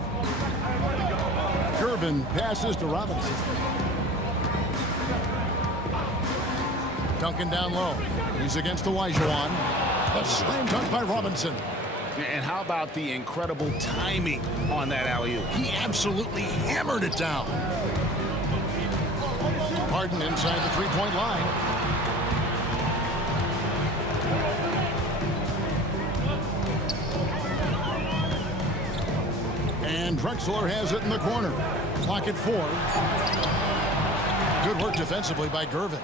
Gervin passes to Robinson. Duncan down low. He's against Olajuwon. A slam dunk by Robinson. And how about the incredible timing on that alley-oop? He absolutely hammered it down. Harden inside the three-point line. And Drexler has it in the corner. Clock at 4. Good work defensively by Gervin.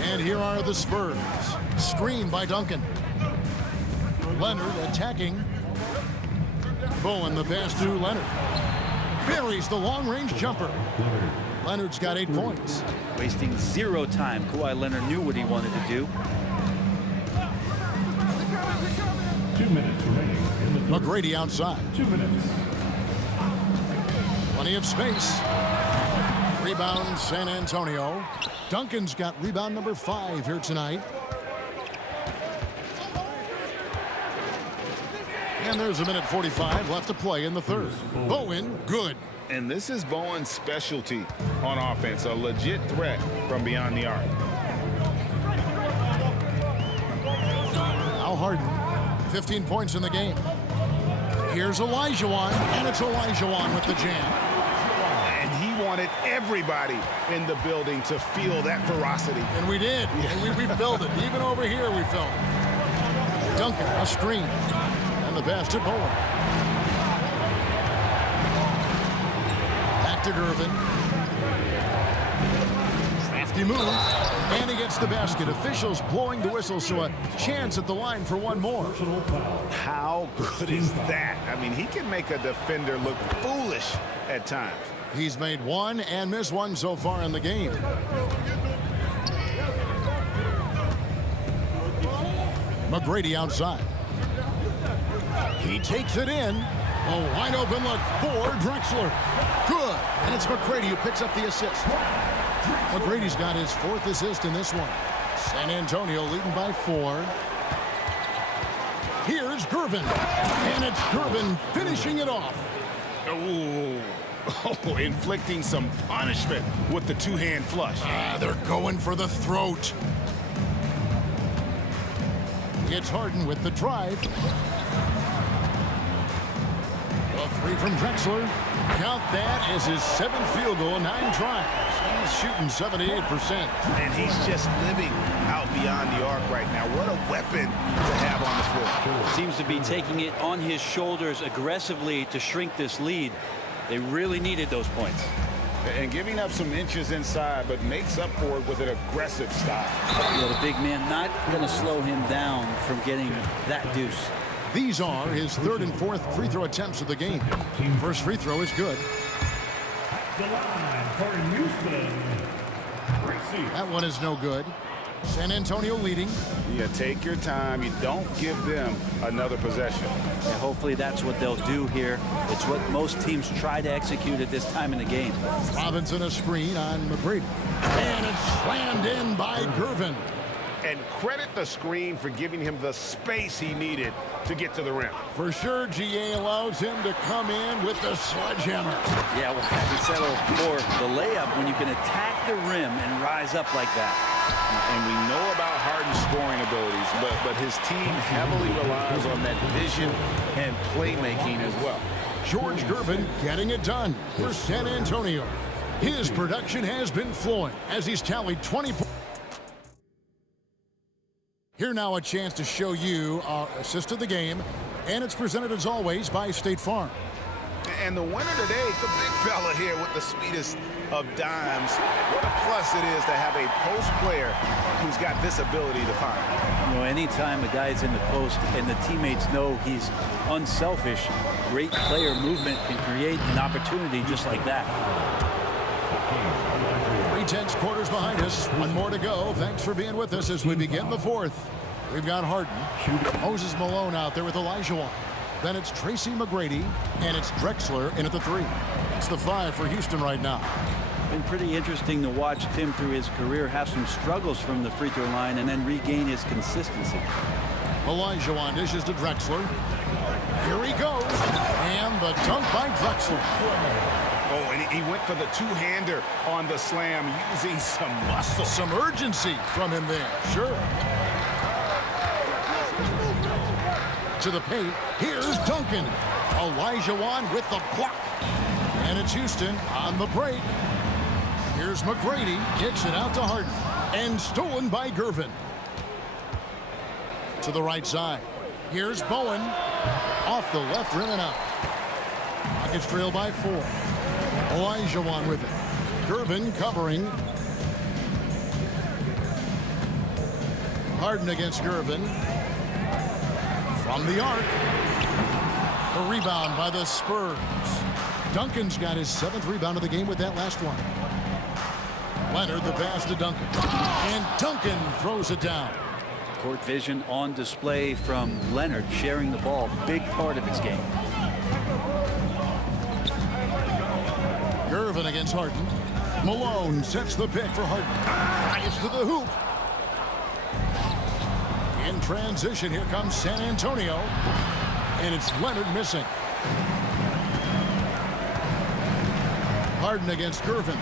And here are the Spurs. Screen by Duncan. Leonard attacking. Bowen the pass to Leonard. Buries the long-range jumper. Leonard's got 8 points. Wasting 0 time. Kawhi Leonard knew what he wanted to do. 2 minutes remaining in the third. McGrady outside. 2 minutes. Plenty of space. Rebound San Antonio. Duncan's got rebound number 5 here tonight. And there's a minute 45 left to play in the third. Bowen, good. And this is Bowen's specialty on offense, a legit threat from beyond the arc. Al Harden, 15 points in the game. Here's Olajuwon, and it's Olajuwon with the jam. And he wanted everybody in the building to feel that ferocity. And we did. And we felt it. Even over here, we felt it. Duncan, a screen. And the pass to Bowen. Back to Gervin. Crafty move. And he gets the basket. Officials blowing the whistle, so a chance at the line for one more. How good is that? I mean, he can make a defender look foolish at times. He's made one and missed one so far in the game. McGrady outside. He takes it in. A wide open look for Drexler. Good. And it's McGrady who picks up the assist. McGrady's got his 4th assist in this one. San Antonio leading by 4. Here's Gervin. And it's Gervin finishing it off. Oh, inflicting some punishment with the two-hand flush. They're going for the throat. It's Harden with the drive. A 3 from Drexler. Count that as his 7th field goal in 9 tries. He's shooting 78%. And he's just living out beyond the arc right now. What a weapon to have on the floor. Seems to be taking it on his shoulders aggressively to shrink this lead. They really needed those points. And giving up some inches inside, but makes up for it with an aggressive style. Yeah, the big man not going to slow him down from getting that deuce. These are his 3rd and 4th free throw attempts of the game. First free throw is good. The line for Houston. Gracie. That one is no good. San Antonio leading. You take your time. You don't give them another possession. And hopefully that's what they'll do here. It's what most teams try to execute at this time in the game. Robinson a screen on McGrady. And it's slammed in by Gervin. And credit the screen for giving him the space he needed to get to the rim. For sure, GA allows him to come in with the sledgehammer. Yeah, we'll have to settle for the layup when you can attack the rim and rise up like that. And we know about Harden's scoring abilities, but his team heavily relies on that vision and playmaking as well. George Gervin getting it done for San Antonio. His production has been flowing as he's tallied 20 points. Here now a chance to show you our assist of the game, and it's presented as always by State Farm. And the winner today, the big fella here with the sweetest of dimes. What a plus it is to have a post player who's got this ability to find. You know, anytime a guy's in the post and the teammates know he's unselfish, great player movement can create an opportunity just like that. 3/10 quarters behind us. One more to go. Thanks for being with us as we begin the fourth. We've got Harden. Moses Malone out there with Olajuwon. Then it's Tracy McGrady, and it's Drexler in at the 3. It's the 5 for Houston right now. Been pretty interesting to watch Tim through his career have some struggles from the free throw line and then regain his consistency. Olajuwon dishes to Drexler. Here he goes. And the dunk by Drexler. Oh, and he went for the two-hander on the slam using some muscle. Some urgency from him there. Sure. To the paint. Here's Duncan. Olajuwon with the block. And it's Houston on the break. Here's McGrady. Kicks it out to Harden. And stolen by Gervin. To the right side. Here's Bowen. Off the left rim and out. Rockets trail by 4. Olajuwon with it. Gervin covering. Harden against Gervin. From the arc. The rebound by the Spurs. Duncan's got his 7th rebound of the game with that last one. Leonard the pass to Duncan. And Duncan throws it down. Court vision on display from Leonard, sharing the ball, big part of his game. Gervin against Harden. Malone sets the pick for Harden. Gets to the hoop. In transition, here comes San Antonio. And it's Leonard missing. Harden against Gervin.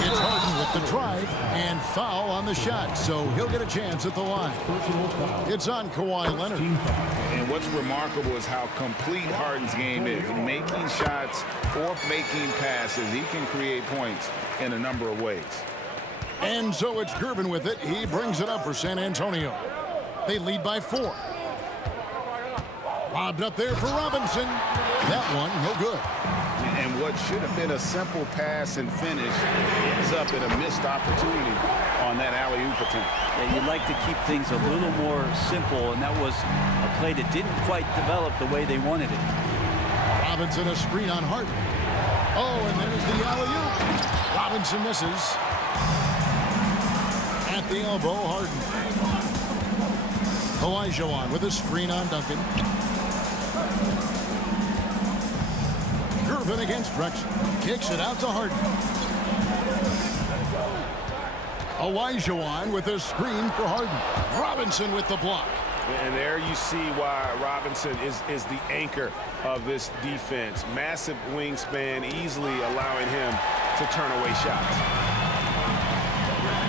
It's Harden with the drive and foul on the shot, so he'll get a chance at the line. It's on Kawhi Leonard. And what's remarkable is how complete Harden's game is. Making shots or making passes, he can create points in a number of ways. And so it's Gervin with it. He brings it up for San Antonio. They lead by 4. Lobbed up there for Robinson. That one, no good. And what should have been a simple pass and finish ends up in a missed opportunity on that alley-oop attempt. Yeah, you'd like to keep things a little more simple, and that was a play that didn't quite develop the way they wanted it. Robinson a screen on Harden. Oh, and there's the alley-oop. Robinson misses. At the elbow, Harden. Olajuwon with a screen on Duncan. Gervin against Drexler. Kicks it out to Harden. Olajuwon with a screen for Harden. Robinson with the block. And there you see why Robinson is the anchor of this defense. Massive wingspan, easily allowing him to turn away shots.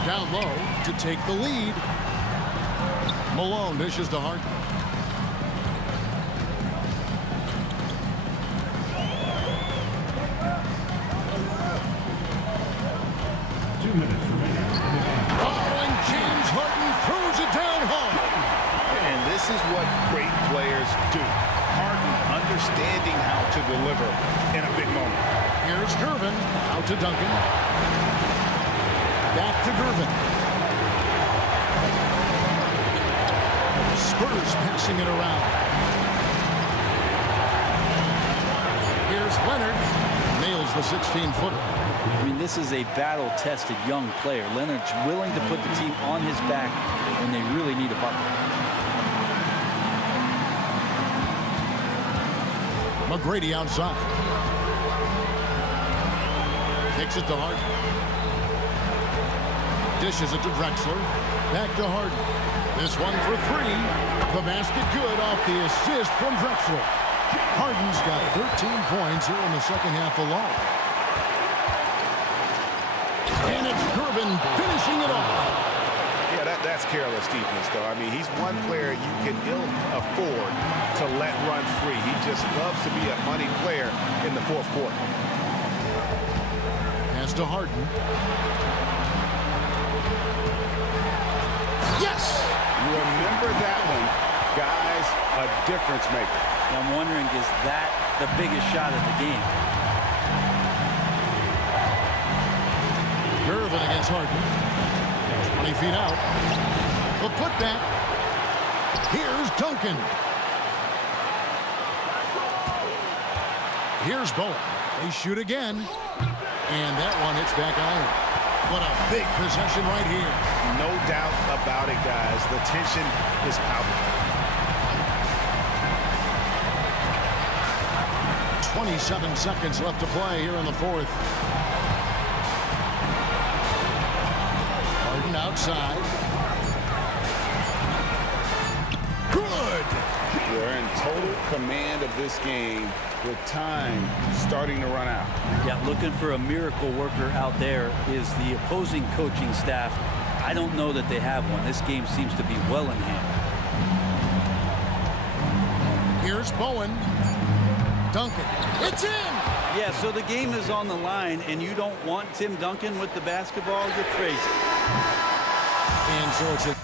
Down low to take the lead. Malone dishes to Harden. This is what great players do. Harden understanding how to deliver in a big moment. Here's Gervin out to Duncan. Back to Gervin. Spurs passing it around. Here's Leonard. Nails the 16-footer. I mean, this is a battle-tested young player. Leonard's willing to put the team on his back when they really need a bucket. McGrady outside. Kicks it to Harden. Dishes it to Drexler. Back to Harden. This one for 3. The basket good off the assist from Drexler. Harden's got 13 points here in the second half alone. And it's Gervin finishing it off. Yeah, that's careless defense, though. I mean, he's one player you can ill afford to let run free. He just loves to be a money player in the fourth quarter. Pass to Harden. Yes! You remember that one, guys, a difference maker. I'm wondering, is that the biggest shot of the game? Gervin against Harden. 20 feet out. The putback. Here's Duncan. Here's Bowen. They shoot again. And that one hits back iron. What a big possession right here. No doubt about it, guys. The tension is palpable. 27 seconds left to play here in the fourth. Harden outside. Good. We're in total command of this game with time starting to run out. Yeah, looking for a miracle worker out there is the opposing coaching staff. I don't know that they have one. This game seems to be well in hand. Here's Bowen. Duncan. It's in. Yeah, so the game is on the line, and you don't want Tim Duncan with the basketball. You're crazy. And so it's a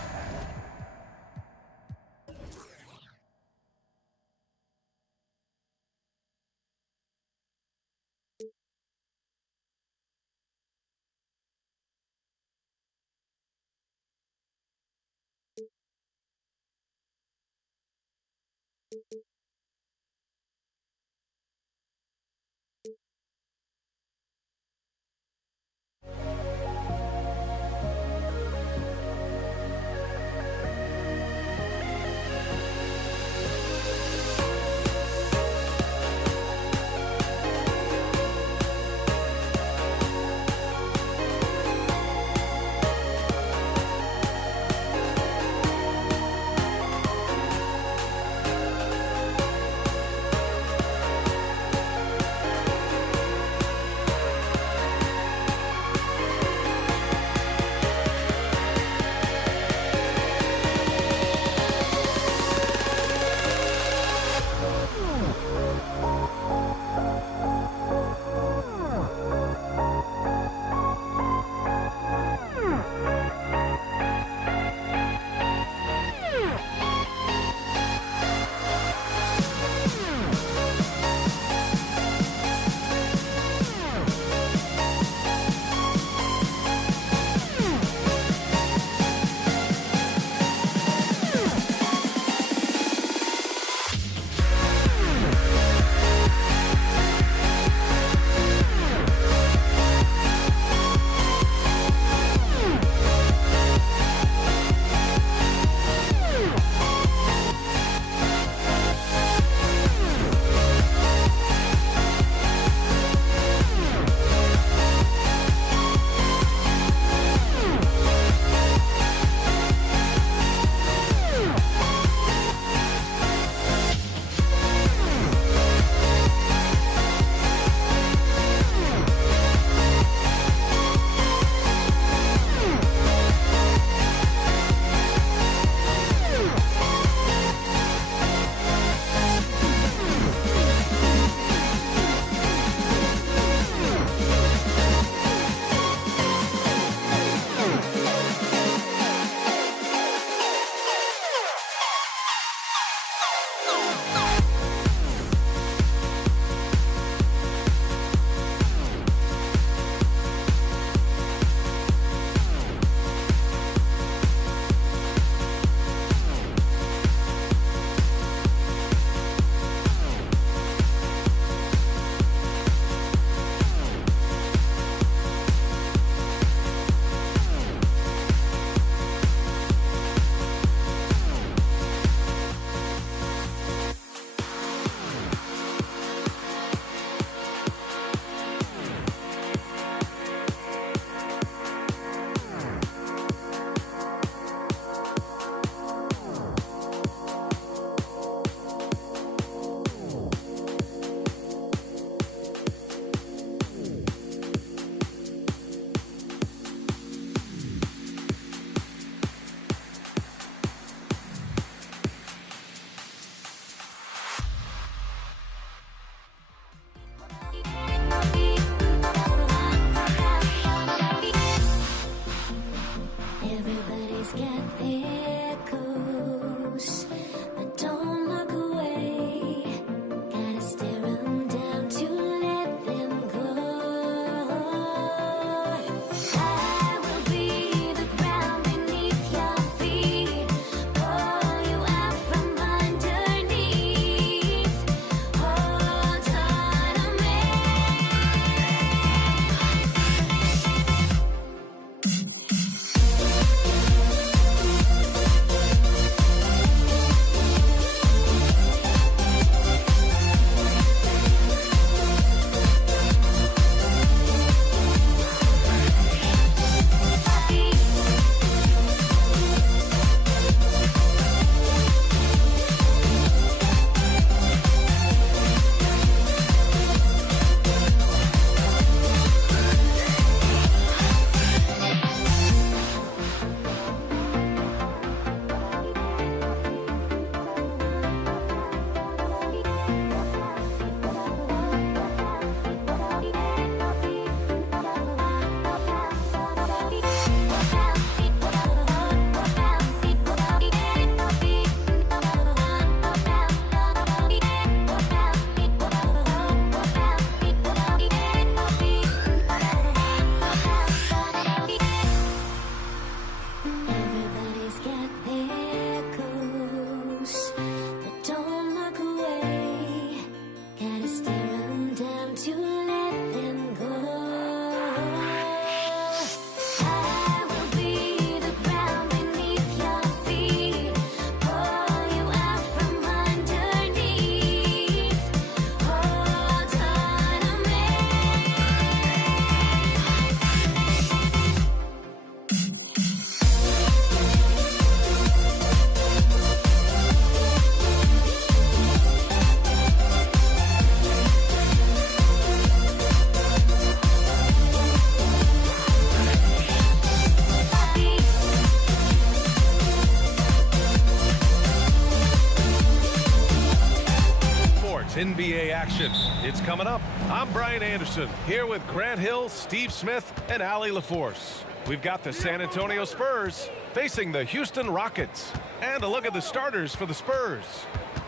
It's coming up. I'm Brian Anderson, here with Grant Hill, Steve Smith, and Allie LaForce. We've got the San Antonio Spurs facing the Houston Rockets. And a look at the starters for the Spurs.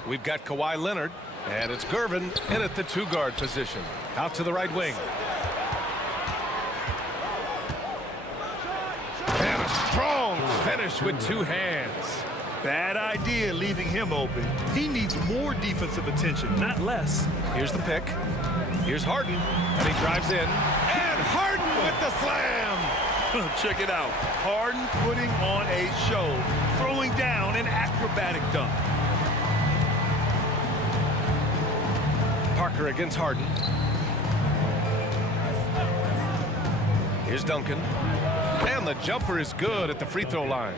We've got Kawhi Leonard, and it's Gervin in at the two-guard position. Out to the right wing. And a strong finish with two hands. Bad idea leaving him open. He needs more defensive attention, not less. Here's the pick. Here's Harden, and he drives in. And Harden with the slam! Check it out. Harden putting on a show, throwing down an acrobatic dunk. Parker against Harden. Here's Duncan. And the jumper is good at the free throw line.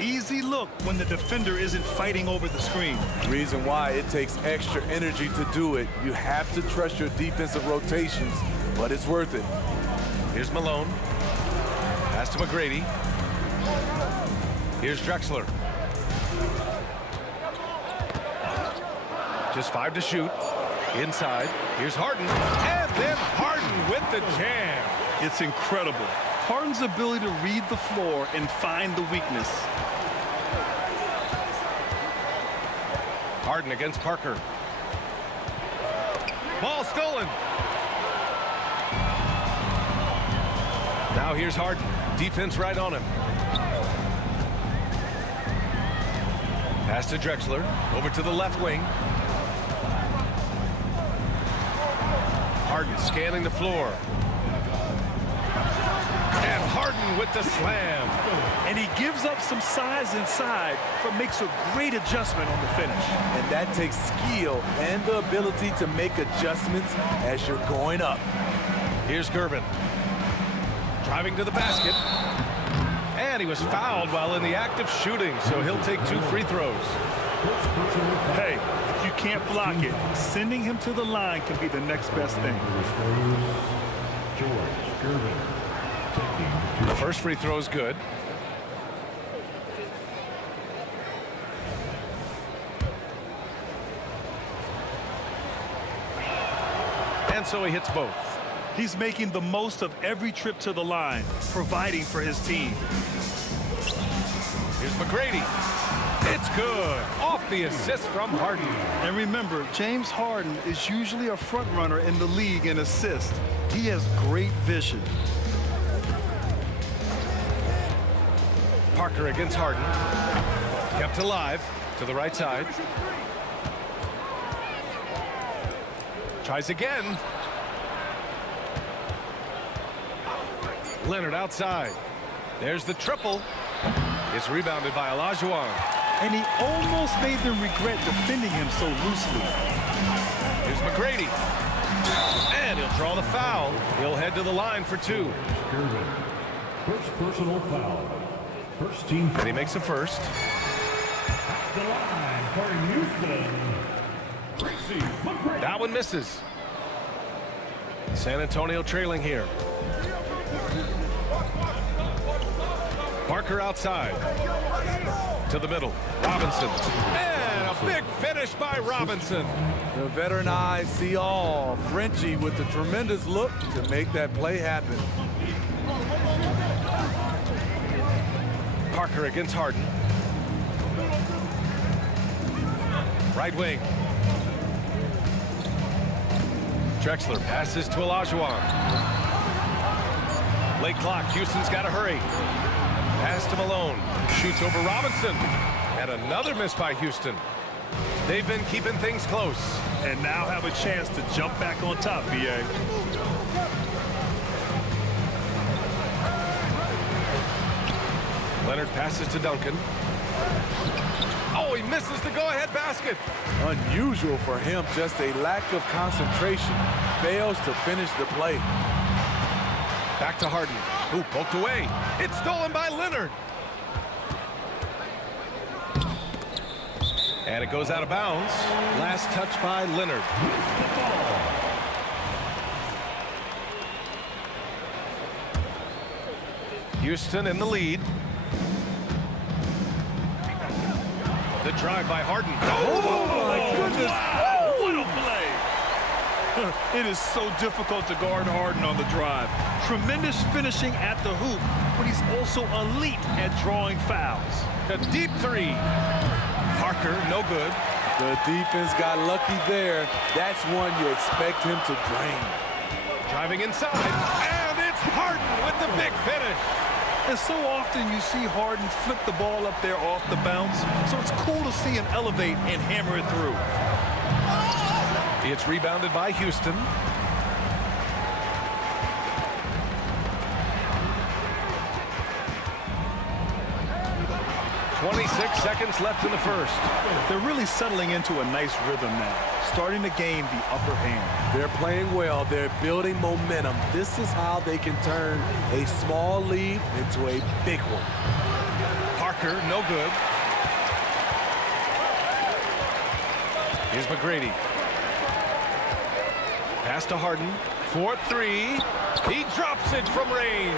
Easy look when the defender isn't fighting over the screen. Reason why it takes extra energy to do it. You have to trust your defensive rotations, but it's worth it. Here's Malone. Pass to McGrady. Here's Drexler. Just 5 to shoot. Inside. Here's Harden. And then Harden with the jam. It's incredible. Harden's ability to read the floor and find the weakness. Harden against Parker. Ball stolen. Now here's Harden. Defense right on him. Pass to Drexler. Over to the left wing. Harden scanning the floor. And Harden with the slam. And he gives up some size inside, but makes a great adjustment on the finish. And that takes skill and the ability to make adjustments as you're going up. Here's Gervin. Driving to the basket. And he was fouled while in the act of shooting, so he'll take 2 free throws. Hey, if you can't block it, sending him to the line can be the next best thing. George Gervin. The first free throw is good. And so he hits both. He's making the most of every trip to the line, providing for his team. Here's McGrady. It's good. Off the assist from Harden. And remember, James Harden is usually a front runner in the league in assists. He has great vision. Parker against Harden. Kept alive to the right side. Tries again. Leonard outside. There's the triple. It's rebounded by Olajuwon. And he almost made them regret defending him so loosely. Here's McGrady. And he'll draw the foul. He'll head to the line for 2. Gervin. First personal foul. First team. And he makes a first. The line for Houston. That one misses. San Antonio trailing here. Parker outside. To the middle. Robinson. And a big finish by Robinson. The veteran eyes see all. Frenchie with a tremendous look to make that play happen. Parker against Harden. Right wing. Drexler passes to Olajuwon. Late clock. Houston's got to hurry. Pass to Malone. Shoots over Robinson. And another miss by Houston. They've been keeping things close. And now have a chance to jump back on top, B.A. Leonard passes to Duncan. Oh, he misses the go-ahead basket. Unusual for him, just a lack of concentration. Fails to finish the play. Back to Harden. Ooh, poked away. It's stolen by Leonard. And it goes out of bounds. Last touch by Leonard. Houston in the lead. The drive by Harden. Oh, my goodness. Oh, what a play. It is so difficult to guard Harden on the drive. Tremendous finishing at the hoop, but he's also elite at drawing fouls. A deep three. Parker, no good. The defense got lucky there. That's one you expect him to drain. Driving inside, and it's Harden with the big finish. And so often you see Harden flip the ball up there off the bounce, so it's cool to see him elevate and hammer it through. It's rebounded by Houston. 26 seconds left in the first. They're really settling into a nice rhythm now, starting to gain the upper hand. They're playing well. They're building momentum. This is how they can turn a small lead into a big one. Parker, no good. Here's McGrady. Pass to Harden. 4-3. He drops it from range.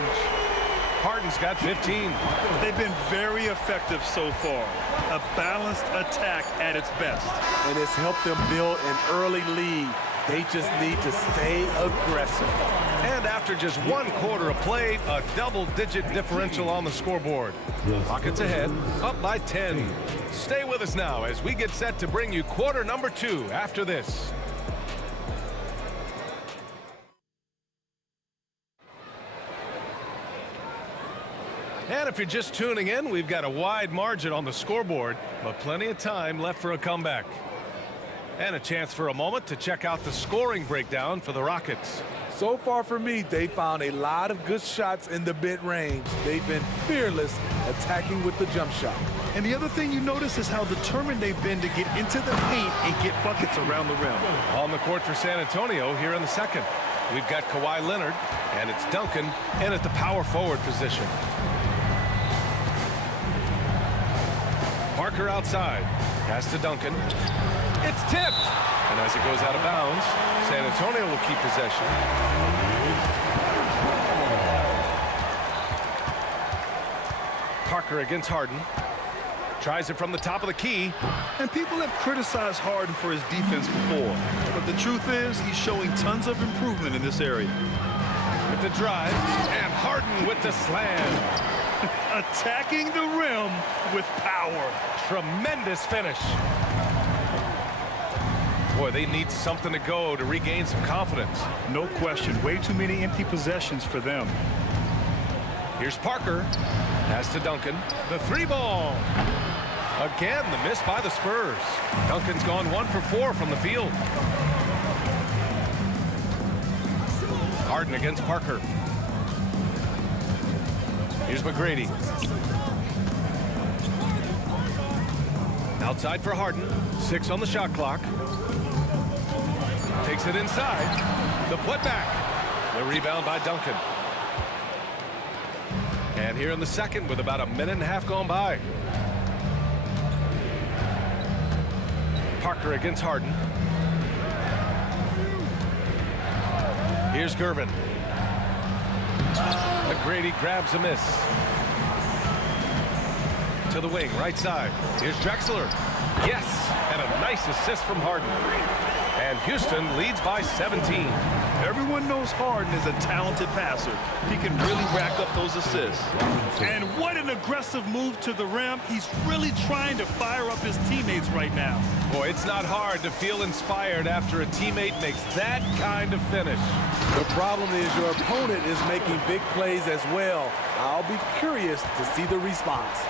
Harden's got 15. They've been very effective so far. A balanced attack at its best. And it's helped them build an early lead. They just need to stay aggressive. And after just 1 quarter of play, a double-digit differential on the scoreboard. Rockets ahead, up by 10. Stay with us now as we get set to bring you quarter number 2 after this. And if you're just tuning in, we've got a wide margin on the scoreboard, but plenty of time left for a comeback. And a chance for a moment to check out the scoring breakdown for the Rockets. So far for me, they found a lot of good shots in the mid-range. They've been fearless attacking with the jump shot. And the other thing you notice is how determined they've been to get into the paint and get buckets around the rim. On the court for San Antonio here in the second. We've got Kawhi Leonard, and it's Duncan in at the power forward position. Parker outside. Pass to Duncan. It's tipped. And as it goes out of bounds, San Antonio will keep possession. Parker against Harden. Tries it from the top of the key. And people have criticized Harden for his defense before. But the truth is, he's showing tons of improvement in this area. With the drive, and Harden with the slam. Attacking the rim with power. Tremendous finish. Boy, they need something to go to regain some confidence. No question. Way too many empty possessions for them. Here's Parker. Pass to Duncan. The 3-ball. Again, the miss by the Spurs. Duncan's gone 1 for 4 from the field. Harden against Parker. Here's McGrady. Outside for Harden. 6 on the shot clock. Takes it inside. The putback. The rebound by Duncan. And here in the second with about a minute and a half gone by. Parker against Harden. Here's Gervin. McGrady grabs a miss. To the wing, right side. Here's Drexler. Yes, and a nice assist from Harden. And Houston leads by 17. Everyone knows Harden is a talented passer. He can really rack up those assists. And what an aggressive move to the rim. He's really trying to fire up his teammates right now. Boy, it's not hard to feel inspired after a teammate makes that kind of finish. The problem is your opponent is making big plays as well. I'll be curious to see the response.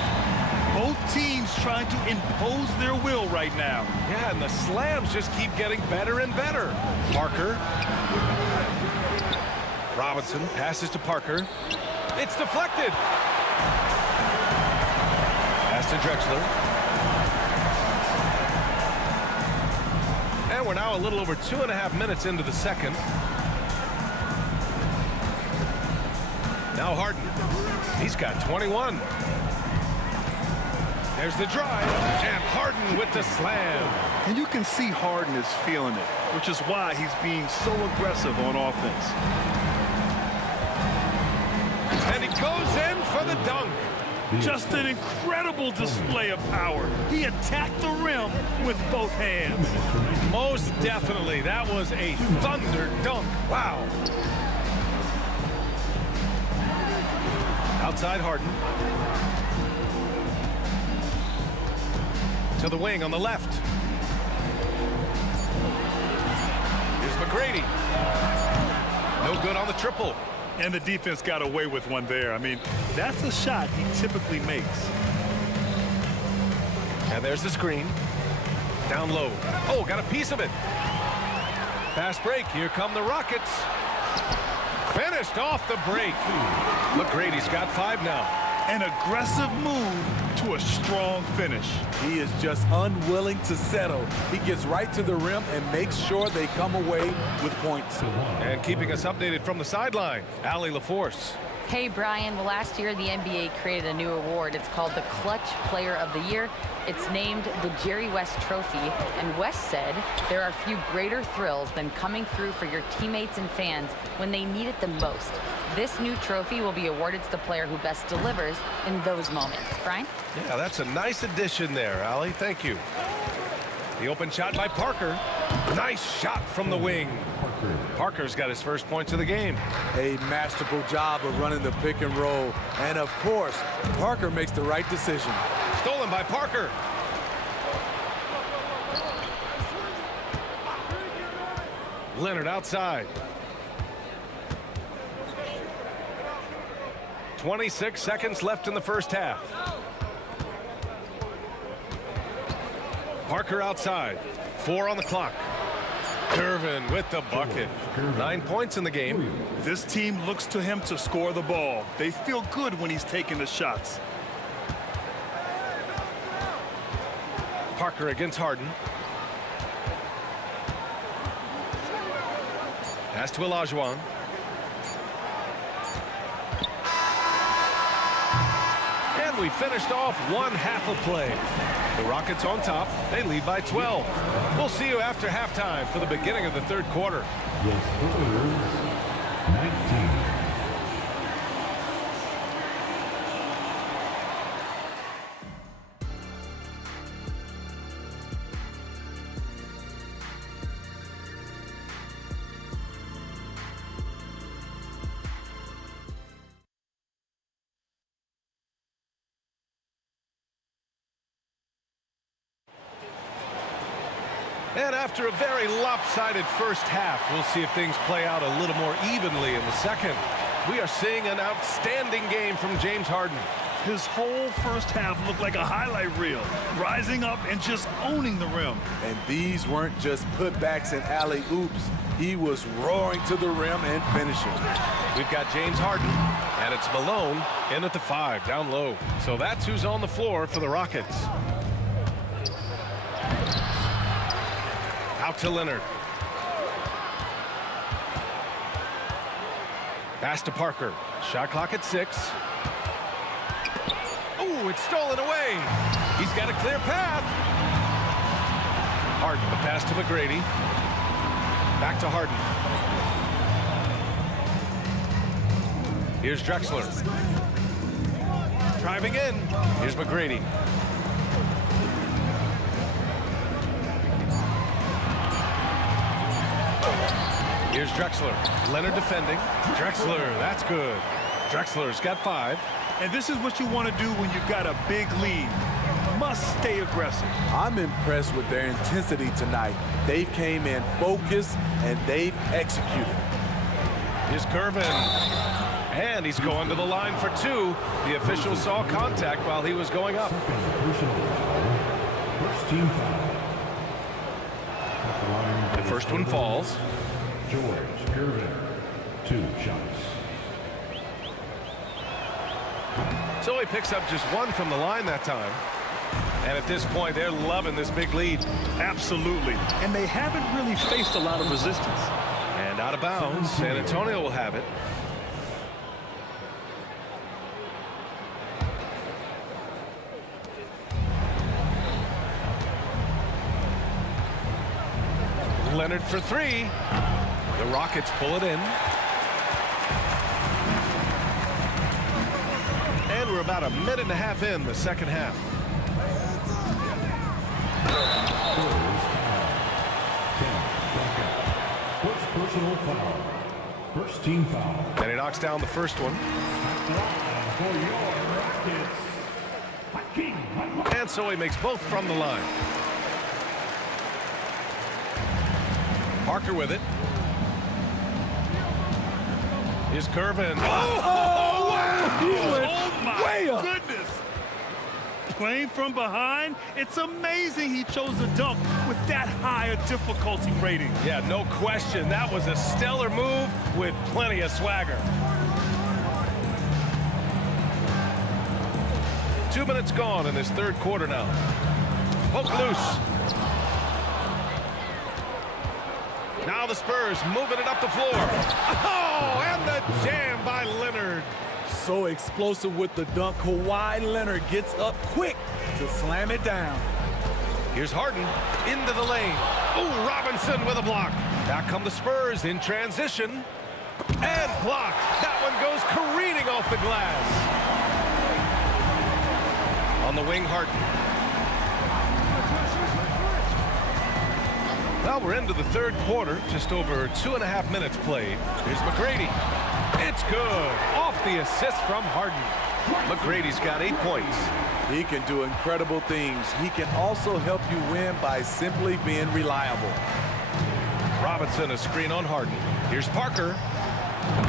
Both teams trying to impose their will right now. Yeah, and the slams just keep getting better and better. Parker. Robinson passes to Parker. It's deflected. Pass to Drexler. And we're now a little over 2.5 minutes into the second. Now Harden. He's got 21. There's the drive, and Harden with the slam. And you can see Harden is feeling it, which is why he's being so aggressive on offense. And he goes in for the dunk. Just an incredible display of power. He attacked the rim with both hands. Most definitely. That was a thunder dunk. Wow. Outside Harden. To the wing on the left. Here's McGrady. No good on the triple. And the defense got away with one there. I mean, that's a shot he typically makes. And there's the screen. Down low. Oh, got a piece of it. Fast break. Here come the Rockets. Finished off the break. McGrady's got 5 now. An aggressive move to a strong finish. He is just unwilling to settle. He gets right to the rim and makes sure they come away with points. And keeping us updated from the sideline, Allie LaForce. Hey, Brian. Well, last year, the NBA created a new award. It's called the Clutch Player of the Year. It's named the Jerry West Trophy. And West said there are few greater thrills than coming through for your teammates and fans when they need it the most. This new trophy will be awarded to the player who best delivers in those moments. Brian? Yeah, that's a nice addition there, Allie. Thank you. The open shot by Parker. Nice shot from the wing. Parker's got his first points of the game. A masterful job of running the pick and roll. And of course, Parker makes the right decision. Stolen by Parker. Leonard outside. 26 seconds left in the first half. Parker outside. 4 on the clock. Gervin with the bucket. 9 points in the game. This team looks to him to score the ball. They feel good when he's taking the shots. Parker against Harden. Pass to Olajuwon. And we finished off one half of play. The Rockets on top. They lead by 12. We'll see you after halftime for the beginning of the third quarter. The Spurs, 19. And after a very lopsided first half, we'll see if things play out a little more evenly in the second. We are seeing an outstanding game from James Harden. His whole first half looked like a highlight reel, rising up and just owning the rim. And these weren't just putbacks and alley-oops. He was roaring to the rim and finishing. We've got James Harden, and it's Malone in at the 5, down low. So that's who's on the floor for the Rockets. Out to Leonard. Pass to Parker. Shot clock at 6. Oh, it's stolen away. He's got a clear path. Harden, the pass to McGrady. Back to Harden. Here's Drexler. Driving in. Here's McGrady. Here's Drexler. Leonard defending. Drexler, that's good. Drexler's got 5. And this is what you want to do when you've got a big lead. Must stay aggressive. I'm impressed with their intensity tonight. They came in focused and they've executed. Here's Gervin. And he's going to the line for 2. The official saw contact while he was going up. First team foul. The first one falls. George Gervin, 2 shots. So he picks up just 1 from the line that time. And at this point, they're loving this big lead. Absolutely. And they haven't really faced a lot of resistance. And out of bounds, San Antonio will have it. Leonard for 3. The Rockets pull it in. And we're about a minute and a half in the second half. First personal foul. First team foul. And he knocks down the first one. For your Rockets. And so he makes both from the line. Parker with it. Here's Gervin. Oh, my goodness. Playing from behind, it's amazing he chose to dunk with that high a difficulty rating. Yeah, no question. That was a stellar move with plenty of swagger. 2 minutes gone in this third quarter now. Poke loose. Now the Spurs moving it up the floor. Oh, and the jam by Leonard. So explosive with the dunk. Kawhi Leonard gets up quick to slam it down. Here's Harden into the lane. Ooh, Robinson with a block. Back come the Spurs in transition. And blocked. That one goes careening off the glass. On the wing, Harden. Well, we're into the third quarter. Just over 2.5 minutes played. Here's McGrady. It's good. Off the assist from Harden. McGrady's got 8 points. He can do incredible things. He can also help you win by simply being reliable. Robinson, a screen on Harden. Here's Parker.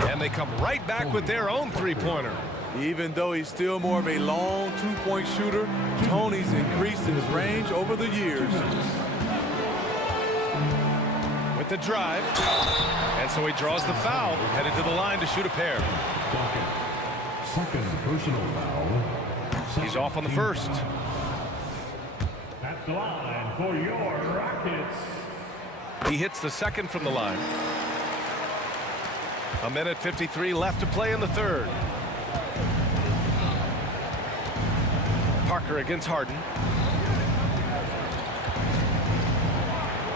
And they come right back with their own three-pointer. Even though he's still more of a long two-point shooter, Tony's increased his range over the years. With the drive. And so he draws the foul. Headed to the line to shoot a pair. Second personal foul. He's off on the first. At the line for your Rockets. He hits the second from the line. 1:53 left to play in the third. Parker against Harden.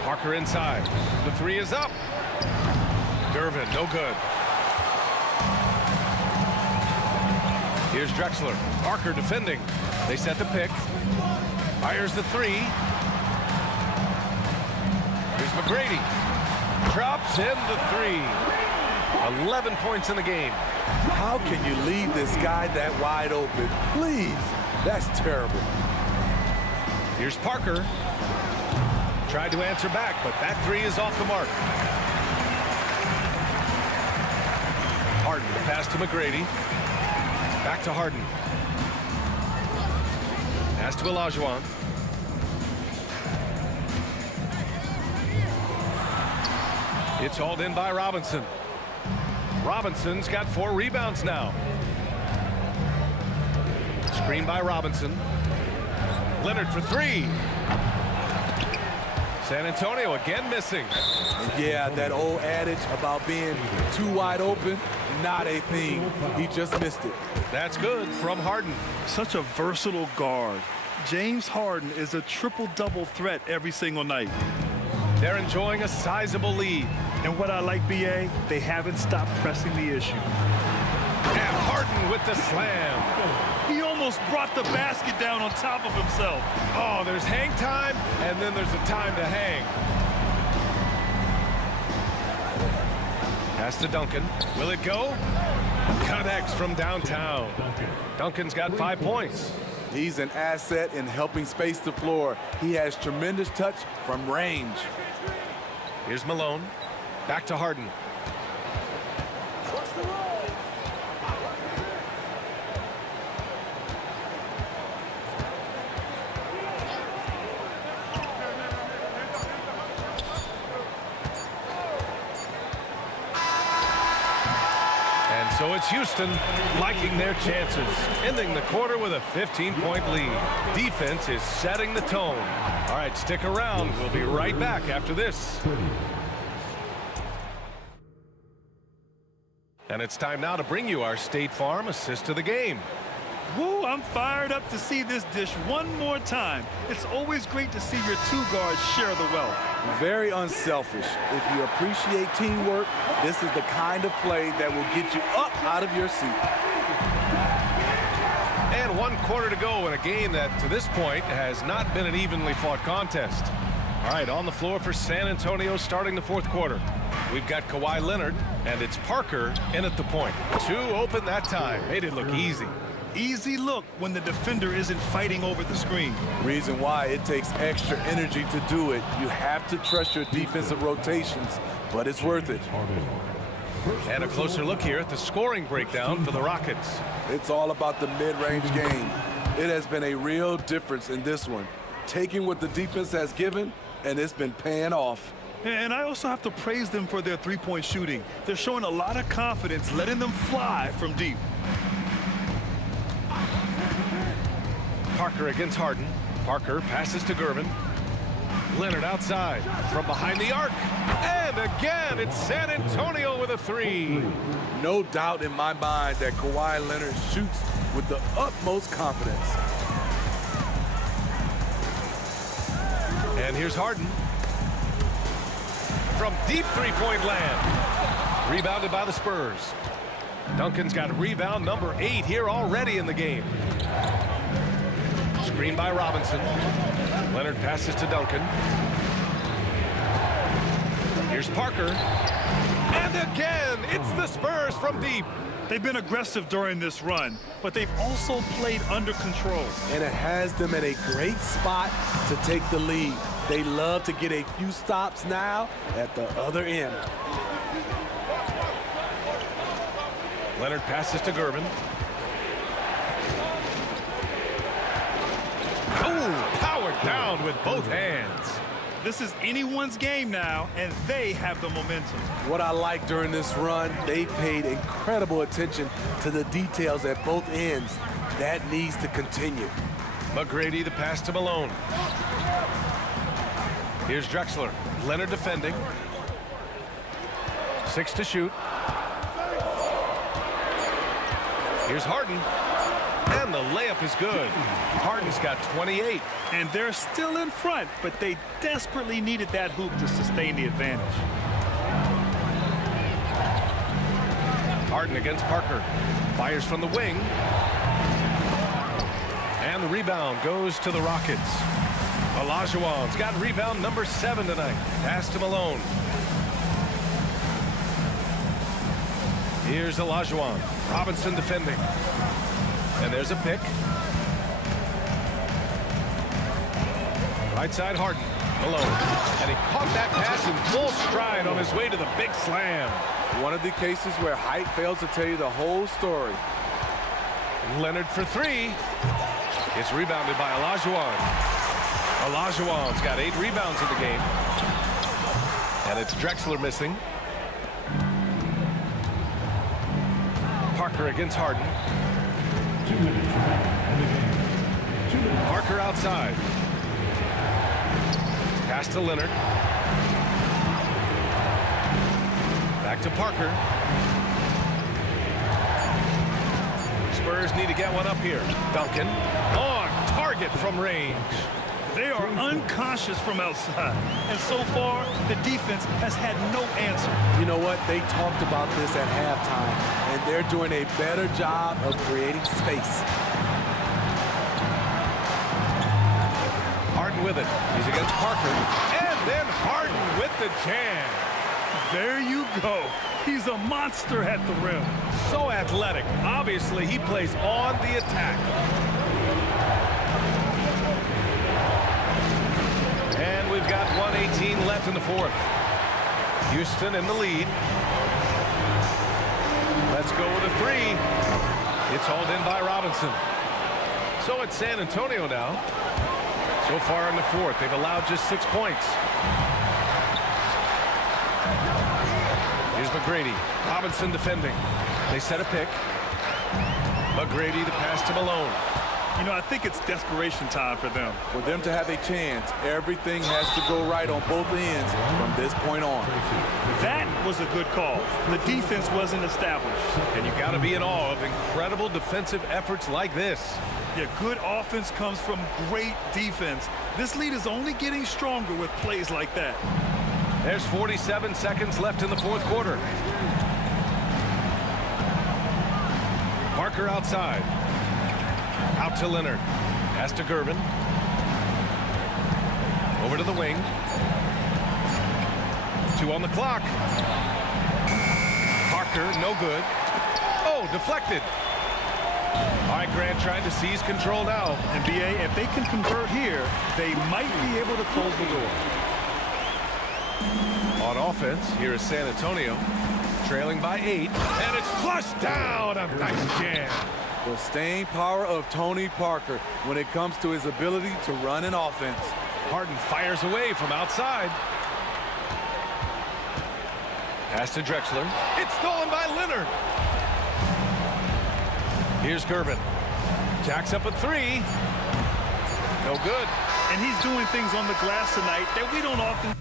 Parker inside. The three is up. Gervin, no good. Here's Drexler. Parker defending. They set the pick. Fires the three. Here's McGrady. Drops in the three. 11 points in the game. How can you leave this guy that wide open? Please. That's terrible. Here's Parker. Tried to answer back, but that three is off the mark. Harden, the pass to McGrady. Back to Harden. Pass to Olajuwon. It's hauled in by Robinson. Robinson's got 4 rebounds now. Screen by Robinson. Leonard for 3. San Antonio again missing. Yeah, that old adage about being too wide open, not a thing. He just missed it. That's good from Harden. Such a versatile guard. James Harden is a triple-double threat every single night. They're enjoying a sizable lead. And what I like, B.A., they haven't stopped pressing the issue. And Harden with the slam. He almost brought the basket down on top of himself. Oh, there's hang time, and then there's a time to hang. Pass to Duncan. Will it go? Connects from downtown. Duncan's got 5 points. He's an asset in helping space the floor. He has tremendous touch from range. Here's Malone. Back to Harden. So it's Houston liking their chances, ending the quarter with a 15-point lead. Defense is setting the tone. All right, stick around. We'll be right back after this. And it's time now to bring you our State Farm assist of the game. Woo, I'm fired up to see this dish one more time. It's always great to see your two guards share the wealth. Very unselfish. If you appreciate teamwork, this is the kind of play that will get you up out of your seat. And 1 quarter to go in a game that, to this point, has not been an evenly fought contest. All right, on the floor for San Antonio starting the 4th quarter. We've got Kawhi Leonard, and it's Parker in at the point. 2 open that time. Made it look easy. Easy look when the defender isn't fighting over the screen. Reason why it takes extra energy to do it. You have to trust your defensive rotations, but it's worth it. And a closer look here at the scoring breakdown for the Rockets. It's all about the mid-range game. It has been a real difference in this one. Taking what the defense has given, and it's been paying off. And I also have to praise them for their three-point shooting. They're showing a lot of confidence, letting them fly from deep. Parker against Harden. Parker passes to Gervin. Leonard outside from behind the arc. And again, it's San Antonio with a 3. No doubt in my mind that Kawhi Leonard shoots with the utmost confidence. And here's Harden. From deep three-point land. Rebounded by the Spurs. Duncan's got rebound number 8 here already in the game. Screen by Robinson. Leonard passes to Duncan. Here's Parker. And again, it's the Spurs from deep. They've been aggressive during this run, but they've also played under control. And it has them in a great spot to take the lead. They love to get a few stops now at the other end. Leonard passes to Gervin. Oh, powered down with both hands. This is anyone's game now, and they have the momentum. What I like during this run, they paid incredible attention to the details at both ends. That needs to continue. McGrady the pass to Malone. Here's Drexler. Leonard defending. 6 to shoot. Here's Harden. And the layup is good. Harden's got 28. And they're still in front, but they desperately needed that hoop to sustain the advantage. Harden against Parker. Fires from the wing. And the rebound goes to the Rockets. Olajuwon's got rebound number 7 tonight. Pass to Malone. Here's Olajuwon. Robinson defending. And there's a pick. Right side Harden. Malone. And he caught that pass in full stride on his way to the big slam. One of the cases where height fails to tell you the whole story. Leonard for 3. It's rebounded by Olajuwon. Olajuwon's got 8 rebounds in the game. And it's Drexler missing. Parker against Harden. 2 minutes in the game. 2 minutes. Parker outside. Pass to Leonard. Back to Parker. Spurs need to get one up here. Duncan on target from range. They are unconscious from outside, and so far the defense has had no answer. You know what? They talked about this at halftime, and they're doing a better job of creating space. Harden with it. He's against Parker. And then Harden with the jam. There you go. He's a monster at the rim. So athletic. Obviously, he plays on the attack. And we've got 1:18 left in the 4th. Houston in the lead. Let's go with a 3. It's hauled in by Robinson. So it's San Antonio now. So far in the 4th, they've allowed just 6 points. Here's McGrady. Robinson defending. They set a pick. McGrady the pass to Malone. You know, I think it's desperation time for them. For them to have a chance, everything has to go right on both ends from this point on. That was a good call. The defense wasn't established. And you got to be in awe of incredible defensive efforts like this. Yeah, good offense comes from great defense. This lead is only getting stronger with plays like that. There's 47 seconds left in the 4th quarter. Parker outside. Out to Leonard. Pass to Gervin. Over to the wing. 2 on the clock. Parker, no good. Oh, deflected. All right, Grant trying to seize control now. NBA, if they can convert here, they might be able to close the door. On offense, here is San Antonio, trailing by 8, and it's flushed down. A nice jam. The staying power of Tony Parker when it comes to his ability to run an offense. Harden fires away from outside. Pass to Drexler. It's stolen by Leonard. Here's Gervin. Jacks up a 3. No good. And he's doing things on the glass tonight that we don't often.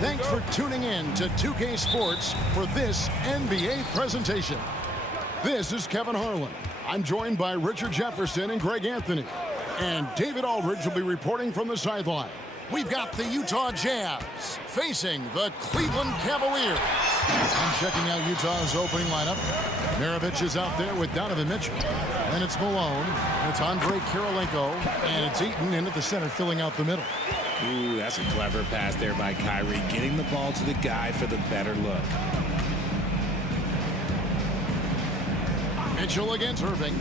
Thanks for tuning in to 2K Sports for this NBA presentation. This is Kevin Harlan. I'm joined by Richard Jefferson and Greg Anthony. And David Aldridge will be reporting from the sideline. We've got the Utah Jazz facing the Cleveland Cavaliers. I'm checking out Utah's opening lineup. Maravich is out there with Donovan Mitchell. Then it's Malone. It's Andre Kirilenko. And it's Eaton in at the center, filling out the middle. Ooh, that's a clever pass there by Kyrie, getting the ball to the guy for the better look. Mitchell against Irving.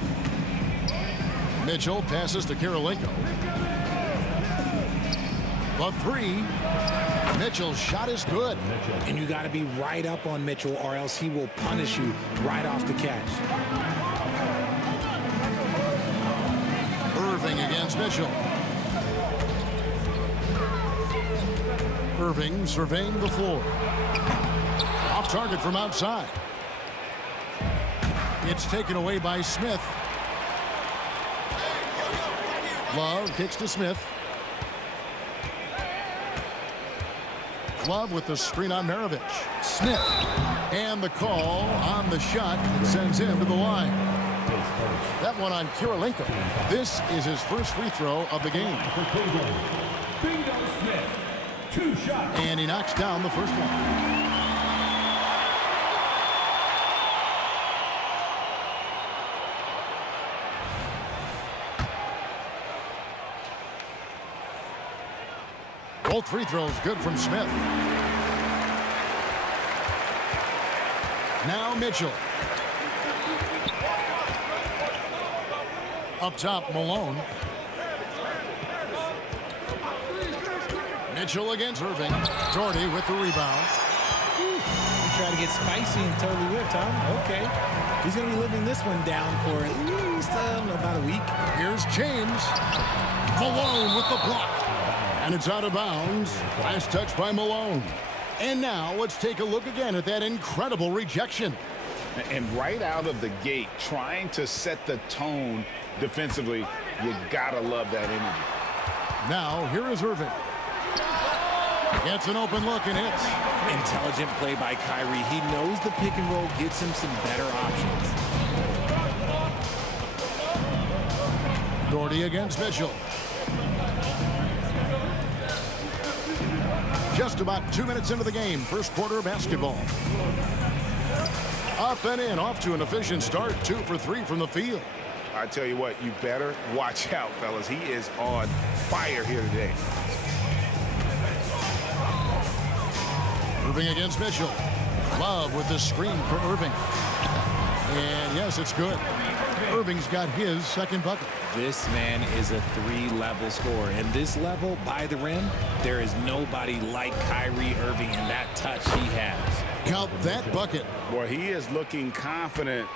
Mitchell passes to Kirilenko. The three. Mitchell's shot is good. And you got to be right up on Mitchell or else he will punish you right off the catch. Irving against Mitchell. Irving surveying the floor. Off target from outside. It's taken away by Smith. Love kicks to Smith. Love with the screen on Maravich. Smith. And the call on the shot that sends him to the line. That one on Kirilenko. This is his first free throw of the game. And he knocks down the first one. Both free throws good from Smith. Now Mitchell. Up top, Malone. Mitchell against Irving. Doherty with the rebound. Try to get spicy and totally whipped, huh? Okay. He's going to be living this one down for at least about a week. Here's James. Malone with the block. And it's out of bounds. Last touch by Malone. And now let's take a look again at that incredible rejection. And right out of the gate, trying to set the tone defensively, you gotta love that energy. Now here is Irving. Gets an open look and hits. Intelligent play by Kyrie. He knows the pick and roll gets him some better options. Doherty against Mitchell. Just about 2 minutes into the game, first quarter of basketball. Up and in, off to an efficient start, 2 for 3 from the field. I tell you what, you better watch out, fellas. He is on fire here today. Irving against Mitchell. Love with the screen for Irving. And yes, it's good. Irving's got his second bucket. This man is a 3-level scorer. And this level, by the rim, there is nobody like Kyrie Irving in that touch he has. Count that bucket. Boy, he is looking confident.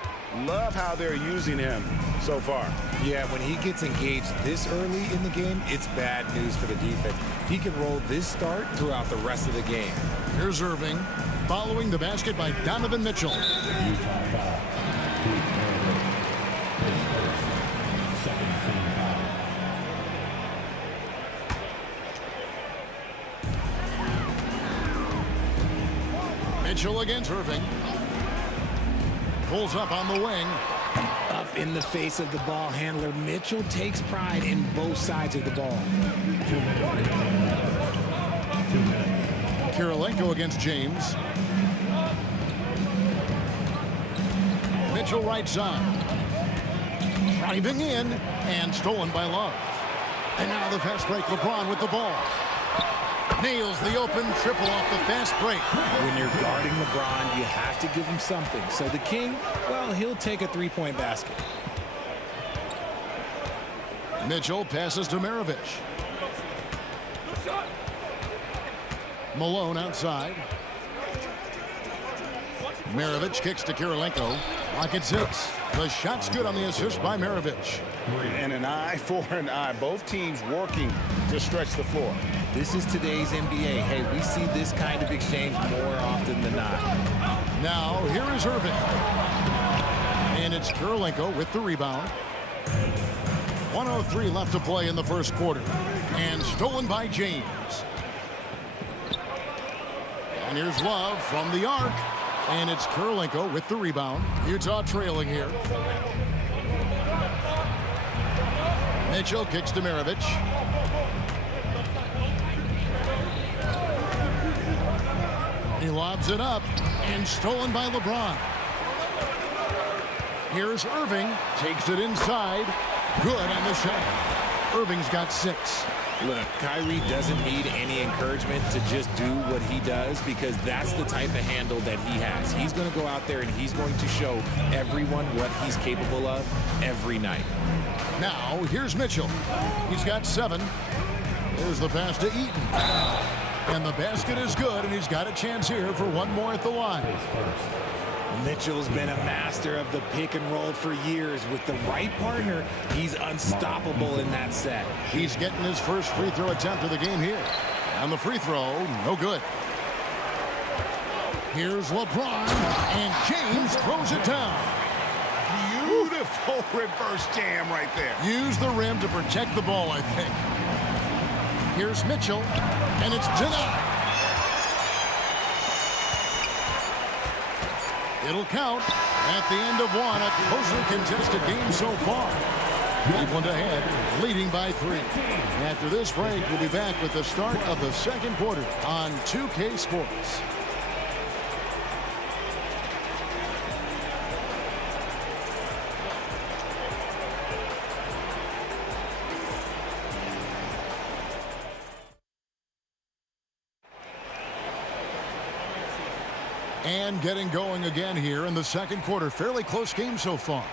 Love how they're using him so far. Yeah, when he gets engaged this early in the game, it's bad news for the defense. He can roll this start throughout the rest of the game. Here's Irving, following the basket by Donovan Mitchell. Mitchell against Irving. Pulls up on the wing. Up in the face of the ball handler. Mitchell takes pride in both sides of the ball. Kirilenko against James. Mitchell right side. Driving in and stolen by Love. And now the fast break. LeBron with the ball. Nails the open triple off the fast break. When you're guarding LeBron, you have to give him something. So the King, well, he'll take a three-point basket. Mitchell passes to Maravich. Malone outside. Maravich kicks to Kirilenko. Rocket 6. The shot's good on the assist by Maravich. And an eye for an eye. Both teams working to stretch the floor. This is today's NBA. Hey, we see this kind of exchange more often than not. Now, here is Irving. And it's Kirilenko with the rebound. 1:03 left to play in the first quarter. And stolen by James. And here's Love from the arc. And it's Kirilenko with the rebound. Utah trailing here. Mitchell kicks to Maravich. He lobs it up and stolen by LeBron. Here's Irving. Takes it inside. Good on the shot. Irving's got 6. Look, Kyrie doesn't need any encouragement to just do what he does because that's the type of handle that he has. He's going to go out there and he's going to show everyone what he's capable of every night. Now, here's Mitchell. He's got 7. There's the pass to Eaton. And the basket is good, and he's got a chance here for one more at the line. Mitchell's been a master of the pick and roll for years. With the right partner, he's unstoppable in that set. He's getting his first free throw attempt of the game here. And the free throw, no good. Here's LeBron, and James throws it down. Beautiful reverse jam right there. Use the rim to protect the ball, I think. Here's Mitchell, and it's denied. It'll count at the end of one, a closely contested game so far. Cleveland ahead, leading by 3. After this break, we'll be back with the start of the second quarter on 2K Sports. And getting going again here in the second quarter. Fairly close game so far.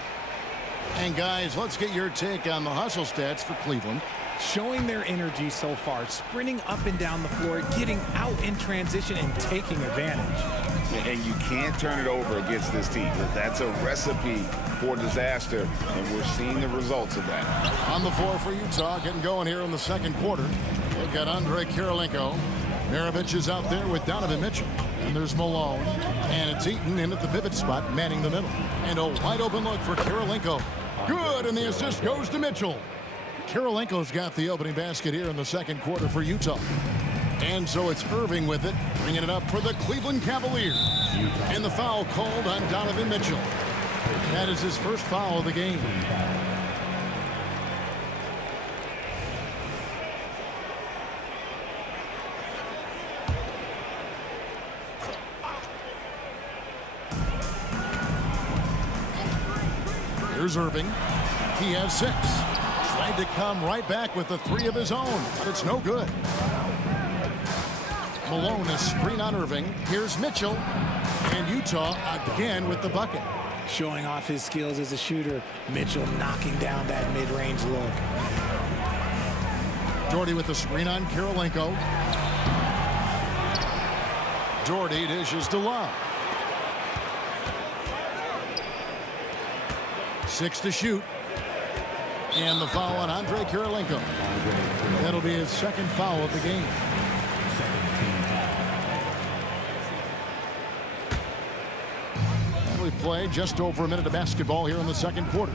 And guys, let's get your take on the hustle stats for Cleveland. Showing their energy so far, sprinting up and down the floor, getting out in transition and taking advantage. And you can't turn it over against this team. That's a recipe for disaster, and we're seeing the results of that. On the floor for Utah, getting going here in the second quarter. They've got Andre Kirilenko. Maravich is out there with Donovan Mitchell. And there's Malone. And it's Eaton in at the pivot spot, manning the middle. And a wide open look for Kirilenko. Good, and the assist goes to Mitchell. Kirilenko's got the opening basket here in the second quarter for Utah. And so it's Irving with it, bringing it up for the Cleveland Cavaliers. And the foul called on Donovan Mitchell. That is his first foul of the game. Here's Irving. He has 6. Tried to come right back with the 3 of his own, but it's no good. Malone is screen on Irving. Here's Mitchell. And Utah again with the bucket. Showing off his skills as a shooter. Mitchell knocking down that mid-range look. Doherty with the screen on Kirilenko. Doherty dishes to Love. 6 to shoot. And the foul on Andre Kirilenko. That'll be his second foul of the game. And we've played just over a minute of basketball here in the second quarter.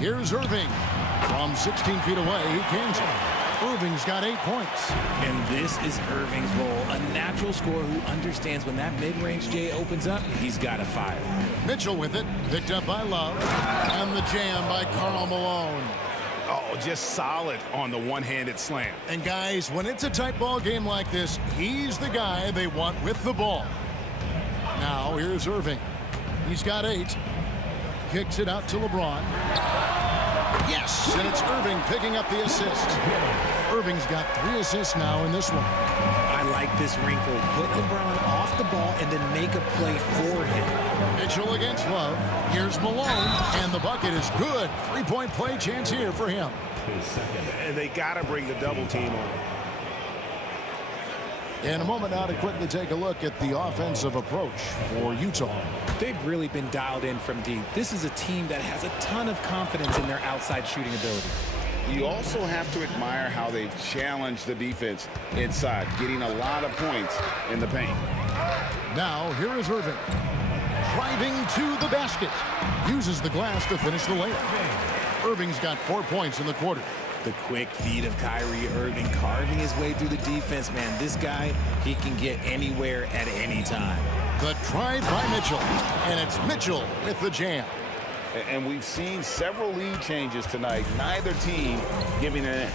Here's Irving. From 16 feet away, he cans it. Irving's got 8 points. And this is Irving's role. A natural scorer who understands when that mid-range J opens up, he's got to fire. Mitchell with it. Picked up by Love. And the jam by Karl Malone. Oh, just solid on the one-handed slam. And guys, when it's a tight ball game like this, he's the guy they want with the ball. Now, here's Irving. He's got 8. Kicks it out to LeBron. Yes, and it's Irving picking up the assist. Irving's got 3 assists now in this one. I like this wrinkle. Put LeBron off the ball and then make a play for him. Mitchell against Love. Here's Malone, and the bucket is good. 3-point play chance here for him. And they got to bring the double team on. In a moment now to quickly take a look at the offensive approach for Utah. They've really been dialed in from deep. This is a team that has a ton of confidence in their outside shooting ability. You also have to admire how they've challenged the defense inside, getting a lot of points in the paint. Now, here is Irving. Driving to the basket. Uses the glass to finish the layup. Irving's got 4 points in the quarter. The quick feed of Kyrie Irving carving his way through the defense, man. This guy, he can get anywhere at any time. The drive by Mitchell, and it's Mitchell with the jam. And we've seen several lead changes tonight. Neither team giving an inch.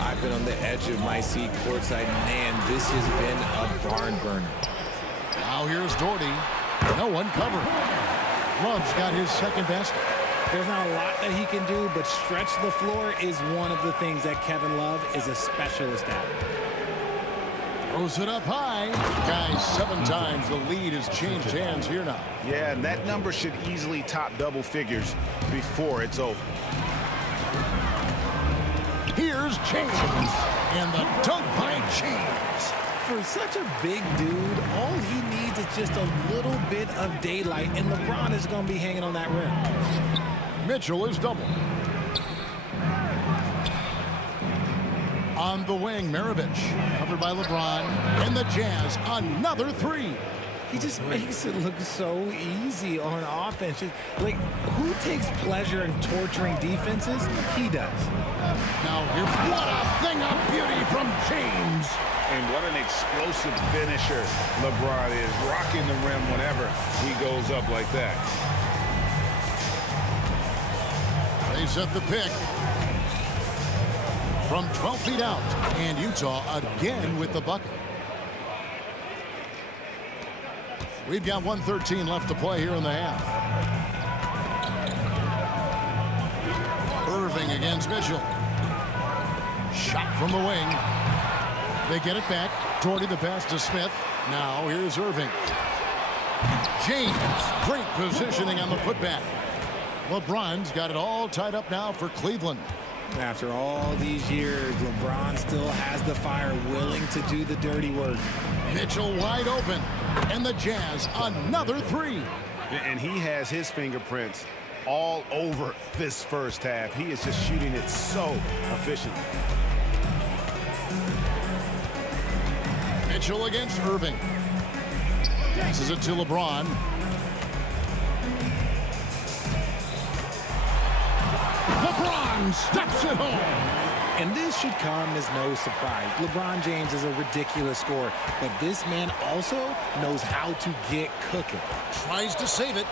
I've been on the edge of my seat courtside. Man, this has been a barn burner. Now here's Doherty. No one covered. Love's got his second best. There's not a lot that he can do, but stretch the floor is one of the things that Kevin Love is a specialist at. Throws it up high. Guys, 7 times the lead has changed hands here now. Yeah, and that number should easily top double figures before it's over. Here's James, and the dunk by James. For such a big dude, all he needs is just a little bit of daylight, and LeBron is going to be hanging on that rim. Mitchell is double. On the wing, Maravich, covered by LeBron, and the Jazz, another 3. He just makes it look so easy on offense. Like, who takes pleasure in torturing defenses? He does. Now, what a thing of beauty from James. And what an explosive finisher LeBron is, rocking the rim whenever he goes up like that. They set the pick. From 12 feet out, and Utah again with the bucket. We've got 1:13 left to play here in the half. Irving against Mitchell. Shot from the wing. They get it back. Doherty the pass to Smith. Now here's Irving. James, great positioning on the putback. LeBron's got it all tied up now for Cleveland. After all these years, LeBron still has the fire, willing to do the dirty work. Mitchell wide open, and the Jazz another 3. And he has his fingerprints all over this first half. He is just shooting it so efficiently. Mitchell against Irving. Passes it to LeBron. LeBron steps it home. And this should come as no surprise. LeBron James is a ridiculous scorer, but this man also knows how to get cooking. Tries to save it.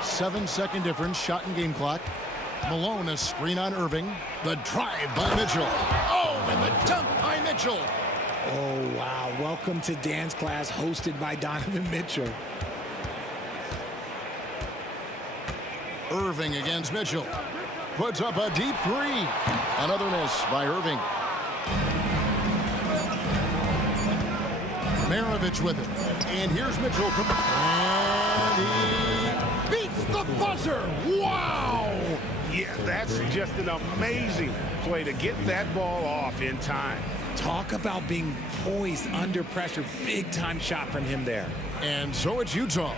7-second difference, shot and game clock. Malone, a screen on Irving. The drive by Mitchell. Oh, and the dunk by Mitchell. Oh, wow. Welcome to dance class hosted by Donovan Mitchell. Irving against Mitchell. Puts up a deep 3. Another miss by Irving. Maravich with it. And here's Mitchell from... And he beats the buzzer. Wow! Yeah, that's just an amazing play to get that ball off in time. Talk about being poised under pressure. Big time shot from him there. And so it's Utah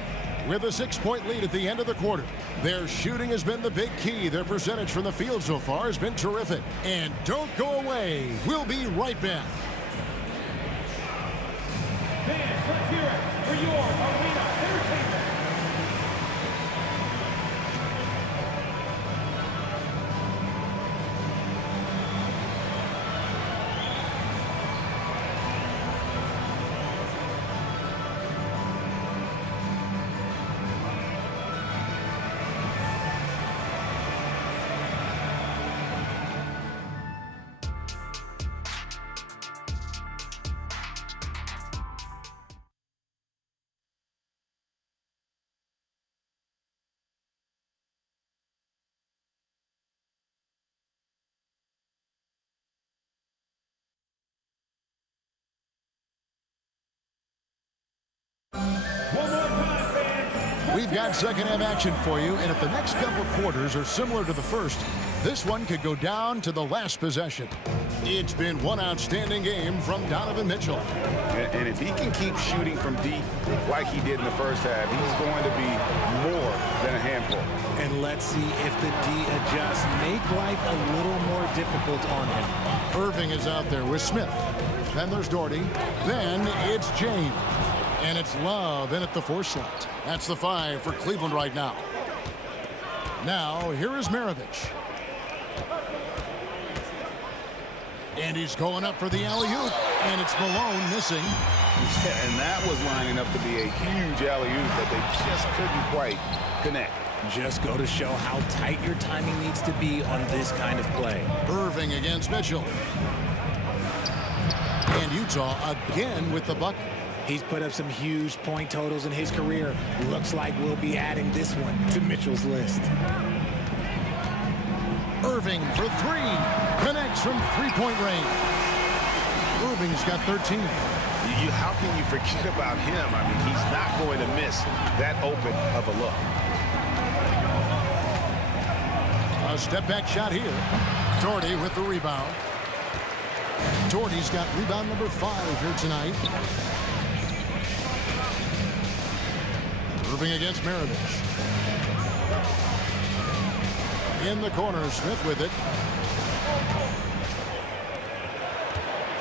with a 6-point lead at the end of the quarter. Their shooting has been the big key. Their percentage from the field so far has been terrific. And don't go away. We'll be right back. Fans, let's hear it for your arena entertainment. We've got second half action for you, and if the next couple quarters are similar to the first, this one could go down to the last possession. It's been one outstanding game from Donovan Mitchell. And if he can keep shooting from deep like he did in the first half, he's going to be more than a handful. And let's see if the D adjusts, make life a little more difficult on him. Irving is out there with Smith. Then there's Doherty. Then it's James. And it's Love in at the 4 slot. That's the 5 for Cleveland right now. Now, here is Maravich. And he's going up for the alley-oop, and it's Malone missing. Yeah, and that was lining up to be a huge alley-oop, but they just couldn't quite connect. Just go to show how tight your timing needs to be on this kind of play. Irving against Mitchell. And Utah again with the bucket. He's put up some huge point totals in his career. Looks like we'll be adding this one to Mitchell's list. Irving for three. Connects from three-point range. Irving's got 13. How can you forget about him? I mean, he's not going to miss that open of a look. A step-back shot here. Doherty with the rebound. Doherty's got rebound number 5 here tonight. Irving against Maravich. In the corner, Smith with it.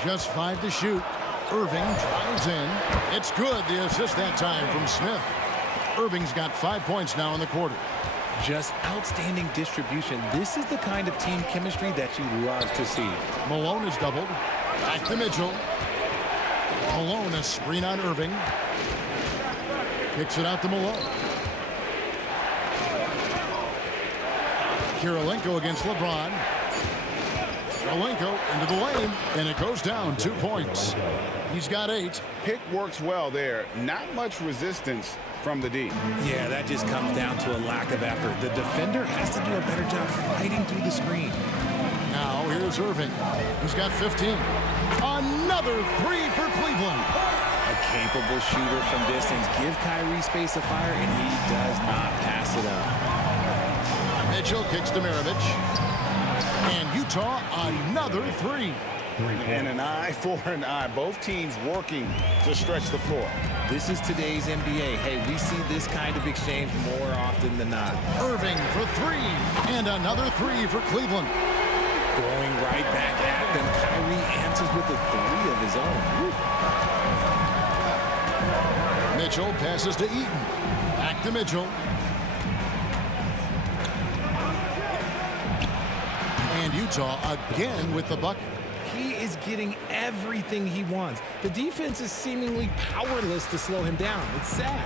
Just 5 to shoot. Irving drives in. It's good. The assist that time from Smith. Irving's got 5 points now in the quarter. Just outstanding distribution. This is the kind of team chemistry that you love to see. Malone is doubled. Back to Mitchell. Malone, a screen on Irving. Kicks it out to Malone. Kirilenko against LeBron. Kirilenko into the lane, and it goes down 2 points. He's got 8. Pick works well there. Not much resistance from the D. Yeah, that just comes down to a lack of effort. The defender has to do a better job fighting through the screen. Now here's Irving. He's got 15. Another 3 for Cleveland. A capable shooter from distance. Give Kyrie space to fire, and he does not pass it up. Mitchell kicks to Maravich. And Utah, another 3. And an eye for an eye. Both teams working to stretch the floor. This is today's NBA. Hey, we see this kind of exchange more often than not. Irving for 3. And another 3 for Cleveland. Going right back at them. Kyrie answers with a 3 of his own. Mitchell passes to Eaton. Back to Mitchell. And Utah again with the bucket. He is getting everything he wants. The defense is seemingly powerless to slow him down. It's sad.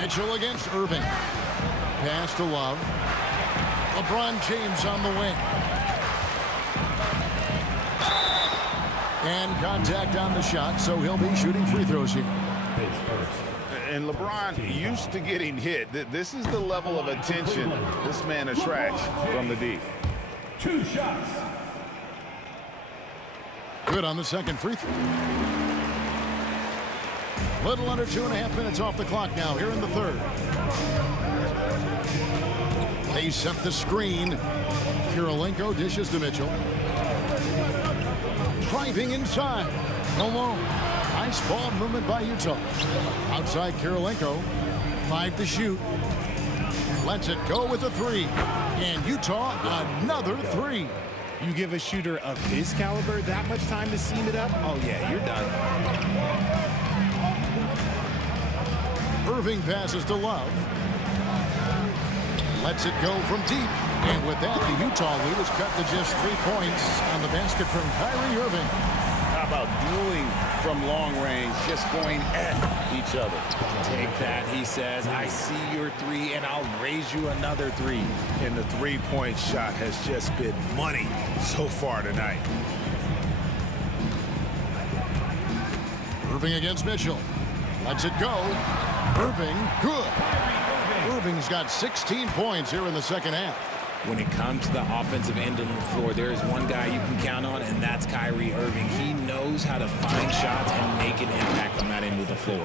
Mitchell against Irving. Pass to Love. LeBron James on the wing. And contact on the shot, so he'll be shooting free throws here. And LeBron used to getting hit. This is the level of attention this man attracts from the D. 2 shots. Good on the second free throw. Little under 2.5 minutes off the clock now here in the third. They set the screen. Kirilenko dishes to Mitchell. Driving inside. Malone. Nice ball movement by Utah. Outside Kirilenko. 5 to shoot. Lets it go with a 3. And Utah, another 3. You give a shooter of his caliber that much time to seam it up? Oh, yeah, you're done. Irving passes to Love. Lets it go from deep. And with that, the Utah lead is cut to just 3 points on the basket from Kyrie Irving. How about dueling from long range, just going at each other? Take that, he says. I see your 3, and I'll raise you another 3. And the three-point shot has just been money so far tonight. Irving against Mitchell. Lets it go. Irving, good. Irving's got 16 points here in the second half. When it comes to the offensive end of the floor, there is one guy you can count on, and that's Kyrie Irving. He knows how to find shots and make an impact on that end of the floor.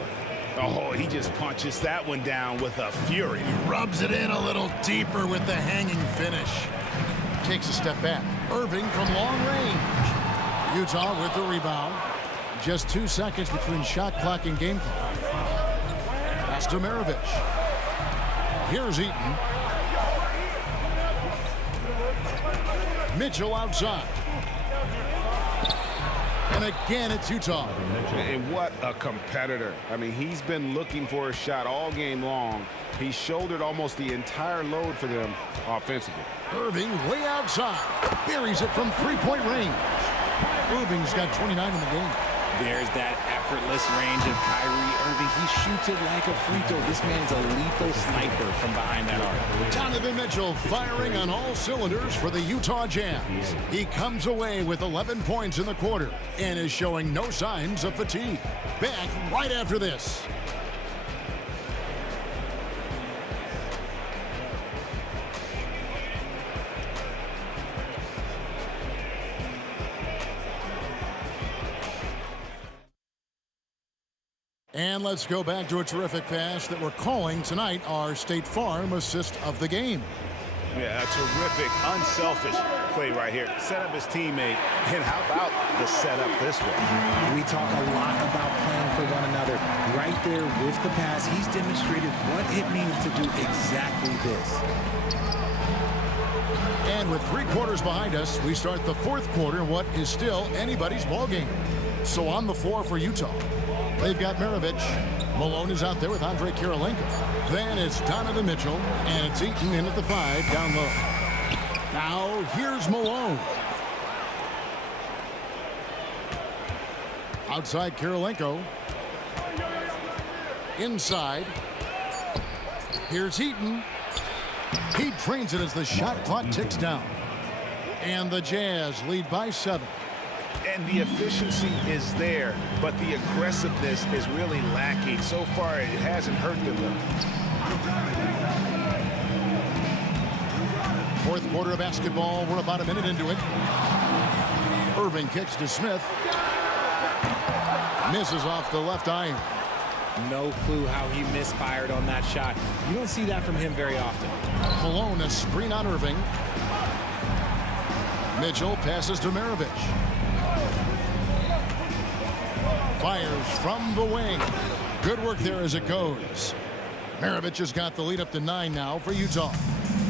Oh, he just punches that one down with a fury. He rubs it in a little deeper with the hanging finish. Takes a step back. Irving from long range. Utah with the rebound. Just 2 seconds between shot clock and game clock. Pass to Maravich. Here's Eaton. Mitchell outside. And And again, it's Utah. And what a competitor. I mean, he's been looking for a shot all game long. He shouldered almost the entire load for them offensively. Irving way outside. Buries it from three-point range. Irving's got 29 in the game. There's that effortless range of Kyrie Irving. He shoots it like a free throw. This man's a lethal sniper from behind that arc. Donovan Mitchell firing on all cylinders for the Utah Jazz. He comes away with 11 points in the quarter and is showing no signs of fatigue. Back right after this. And let's go back to a terrific pass that we're calling tonight our State Farm assist of the game. Yeah, a terrific, unselfish play right here. Set up his teammate. And how about the setup this way? We talk a lot about playing for one another. Right there with the pass, he's demonstrated what it means to do exactly this. And with 3 quarters behind us, we start the 4th quarter in what is still anybody's ball game. So on the floor for Utah, they've got Maravich. Malone is out there with Andre Kirilenko. Then it's Donovan Mitchell, and it's Eaton in at the 5 down low. Now here's Malone. Outside Kirilenko. Inside. Here's Eaton. He drains it as the shot clock ticks down. And the Jazz lead by 7. And the efficiency is there, but the aggressiveness is really lacking. So far, it hasn't hurt them, though. 4th quarter of basketball. We're about a minute into it. Irving kicks to Smith. Misses off the left iron. No clue how he misfired on that shot. You don't see that from him very often. Malone, a screen on Irving. Mitchell passes to Maravich. Fires from the wing. Good work there as it goes. Maravich has got the lead up to 9 now for Utah.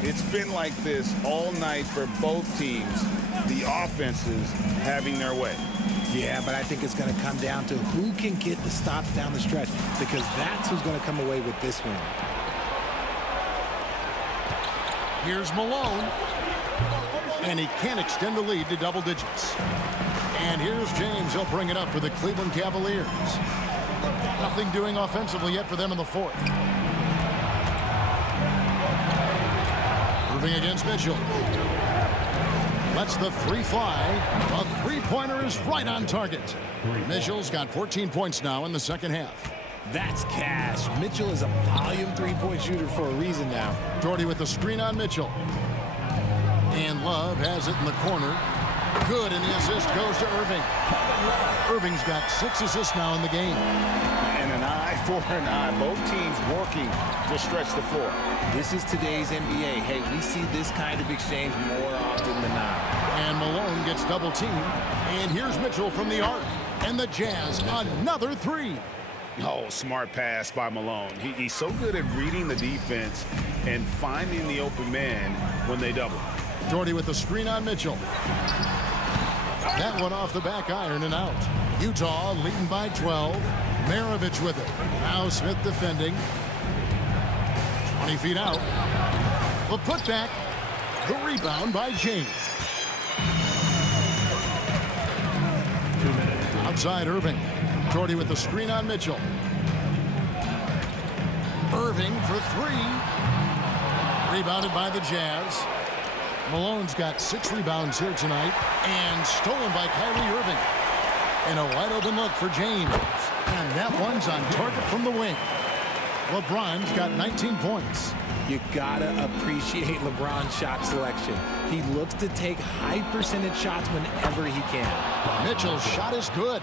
It's been like this all night for both teams. The offenses having their way. Yeah, but I think it's going to come down to who can get the stops down the stretch, because that's who's going to come away with this win. Here's Malone. And he can't extend the lead to double digits. And here's James. He'll bring it up for the Cleveland Cavaliers. Nothing doing offensively yet for them in the 4th. Irving against Mitchell. Lets the 3 fly. The 3-pointer is right on target. Mitchell's got 14 points now in the 2nd half. That's cash. Mitchell is a volume 3-point shooter for a reason now. Jordy with the screen on Mitchell. And Love has it in the corner. Good, and the assist goes to Irving. Irving's got 6 assists now in the game. And an eye for an eye. Both teams working to stretch the floor. This is today's NBA. Hey, we see this kind of exchange more often than not. And Malone gets double teamed. And here's Mitchell from the arc. And the Jazz, another 3. Oh, smart pass by Malone. He's so good at reading the defense and finding the open man when they double. Jordy with the screen on Mitchell. That one off the back iron and out. Utah leading by 12. Maravich with it. Now Smith defending. 20 feet out. The putback. The rebound by James. Outside Irving. Jordy with the screen on Mitchell. Irving for 3. Rebounded by the Jazz. Malone's got 6 rebounds here tonight, and stolen by Kyrie Irving. And a wide open look for James. And that one's on target from the wing. LeBron's got 19 points. You gotta appreciate LeBron's shot selection. He looks to take high percentage shots whenever he can. Mitchell's shot is good.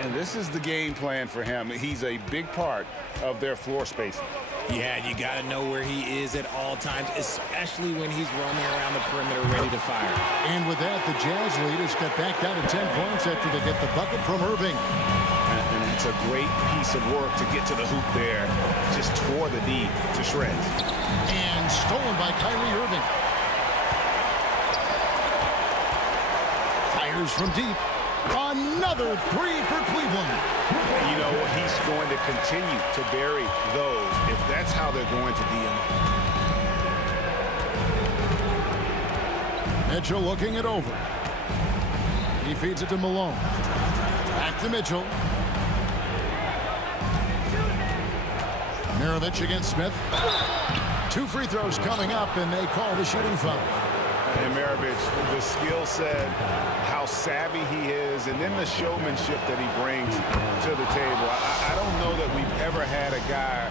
And this is the game plan for him. He's a big part of their floor spacing. Yeah, you got to know where he is at all times, especially when he's roaming around the perimeter ready to fire. And with that, the Jazz leaders get back down to 10 points after they get the bucket from Irving. And it's a great piece of work to get to the hoop there. Just tore the D to shreds. And stolen by Kyrie Irving. Fires from deep. Another three for Cleveland. You know, he's going to continue to bury those if that's how they're going to DM him. Mitchell looking it over. He feeds it to Malone. Back to Mitchell. Maravich against Smith. 2 free throws coming up, and they call the shooting foul. And Maravich, the skill set, how savvy he is, and then the showmanship that he brings to the table. I don't know that we've ever had a guy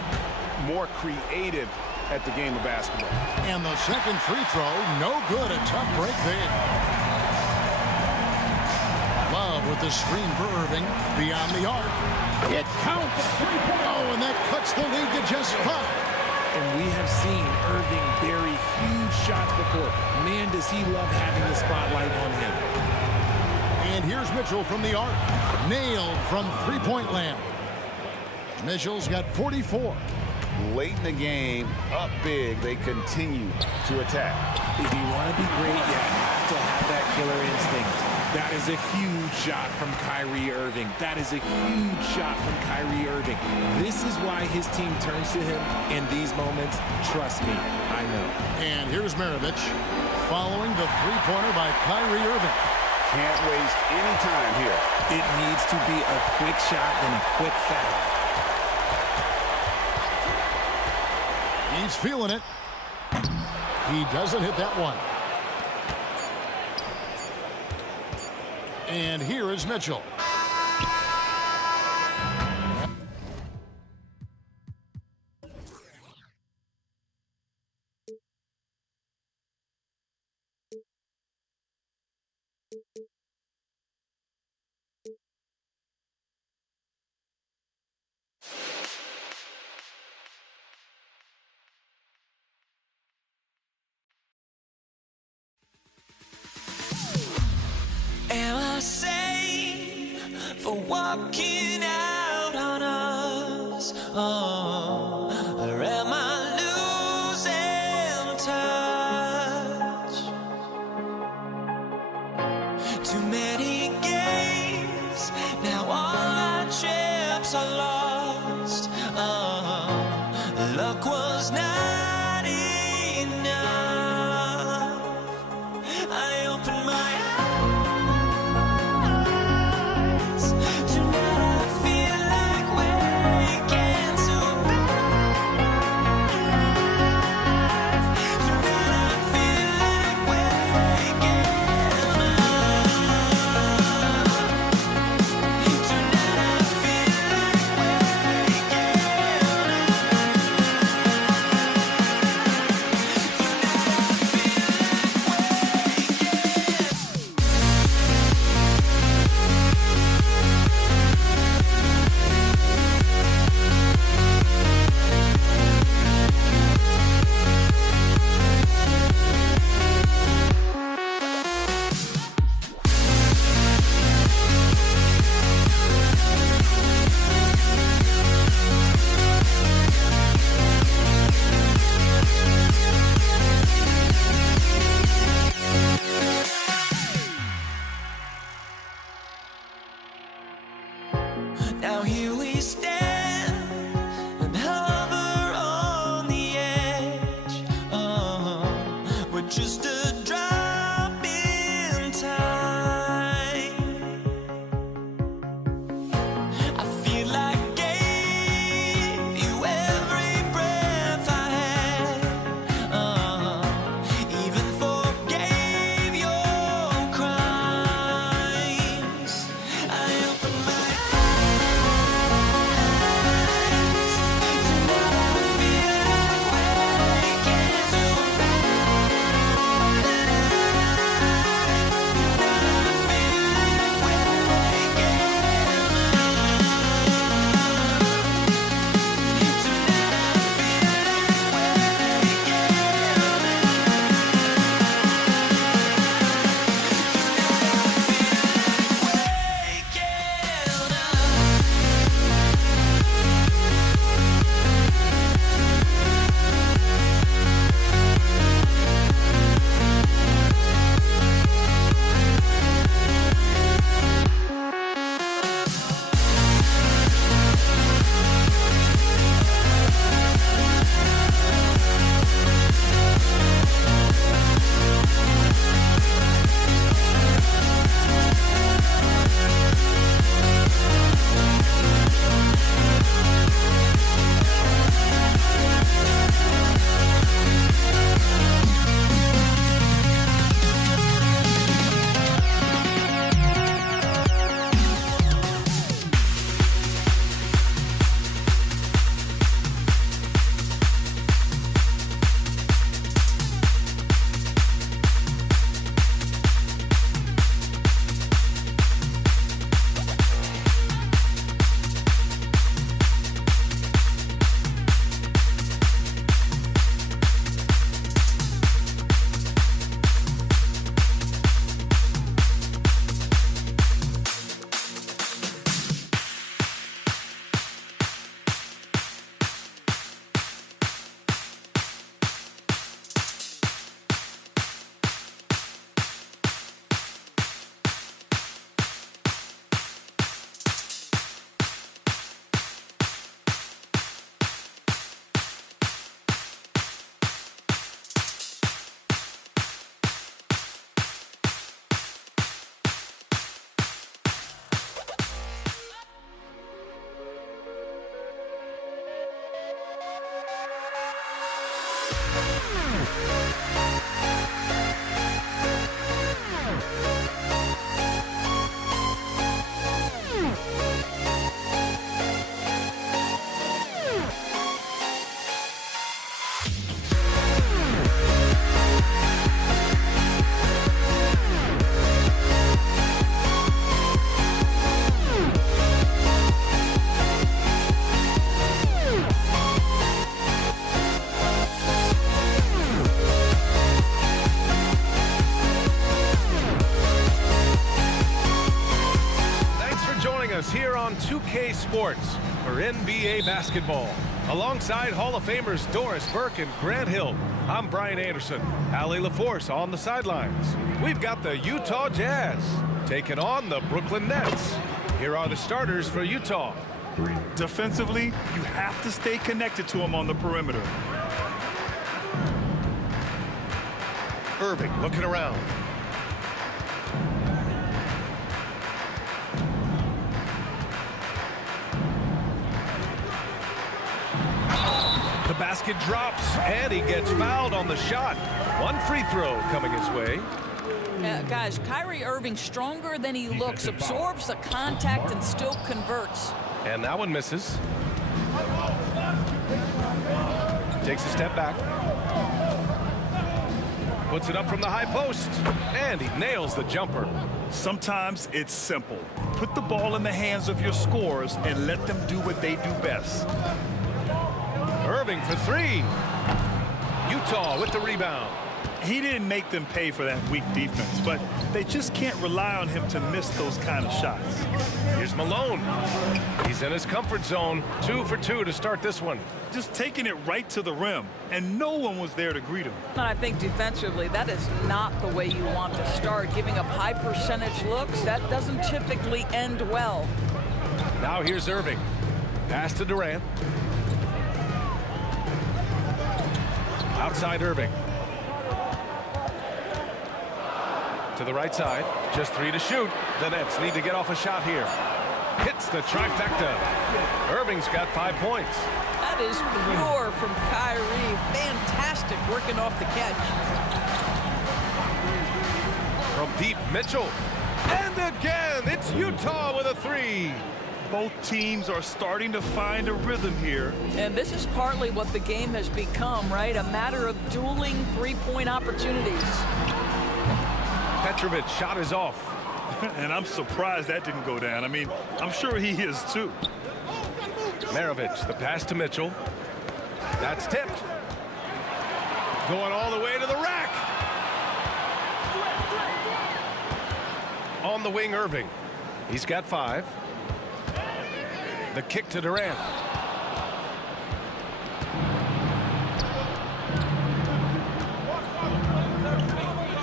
more creative at the game of basketball. And the second free throw, no good. A tough break there. Love with the screen for Irving. Beyond the arc. It counts. Oh, and that cuts the lead to just 5. And we have seen Irving bury huge shots before. Man, does he love having the spotlight on him. And here's Mitchell from the arc. Nailed from three-point land. Mitchell's got 44. Late in the game, up big, they continue to attack. If you want to be great, you have to have that killer instinct. That is a huge shot from Kyrie Irving. That is a huge shot from Kyrie Irving. This is why his team turns to him in these moments. Trust me, I know. And here's Maravich following the three-pointer by Kyrie Irving. Can't waste any time here. It needs to be a quick shot and a quick foul. He's feeling it. He doesn't hit that one. And here is Mitchell. Am I sane for walking out on us? Oh, or am I losing touch? Too many games, now all our chips are lost. Oh, luck was not enough. I opened my Here on 2K Sports for NBA basketball. Alongside Hall of Famers Doris Burke and Grant Hill, I'm Brian Anderson. Allie LaForce on the sidelines. We've got the Utah Jazz taking on the Brooklyn Nets. Here are the starters for Utah. Defensively, you have to stay connected to him on the perimeter. Irving looking around. The basket drops, and he gets fouled on the shot. One free throw coming his way. Guys, Kyrie Irving stronger than he looks, absorbs the contact and still converts. And that one misses. Takes a step back. Puts it up from the high post, and he nails the jumper. Sometimes it's simple. Put the ball in the hands of your scorers and let them do what they do best. Irving for three. Utah with the rebound. He didn't make them pay for that weak defense, but they just can't rely on him to miss those kind of shots. Here's Malone. He's in his comfort zone. 2 for 2 to start this one. Just taking it right to the rim, and no one was there to greet him. And I think defensively, that is not the way you want to start. Giving up high percentage looks, that doesn't typically end well. Now here's Irving. Pass to Durant. Outside Irving. To the right side. Just 3 to shoot. The Nets need to get off a shot here. Hits the trifecta. Irving's got 5 points. That is pure from Kyrie. Fantastic working off the catch. From deep, Mitchell. And again, it's Utah with a 3. Both teams are starting to find a rhythm here. And this is partly what the game has become, right? A matter of dueling three-point opportunities. Petrovic shot is off. And I'm surprised that didn't go down. I mean, I'm sure he is too. Maravich, the pass to Mitchell. That's tipped. Going all the way to the rack. On the wing, Irving. He's got 5. The kick to Durant.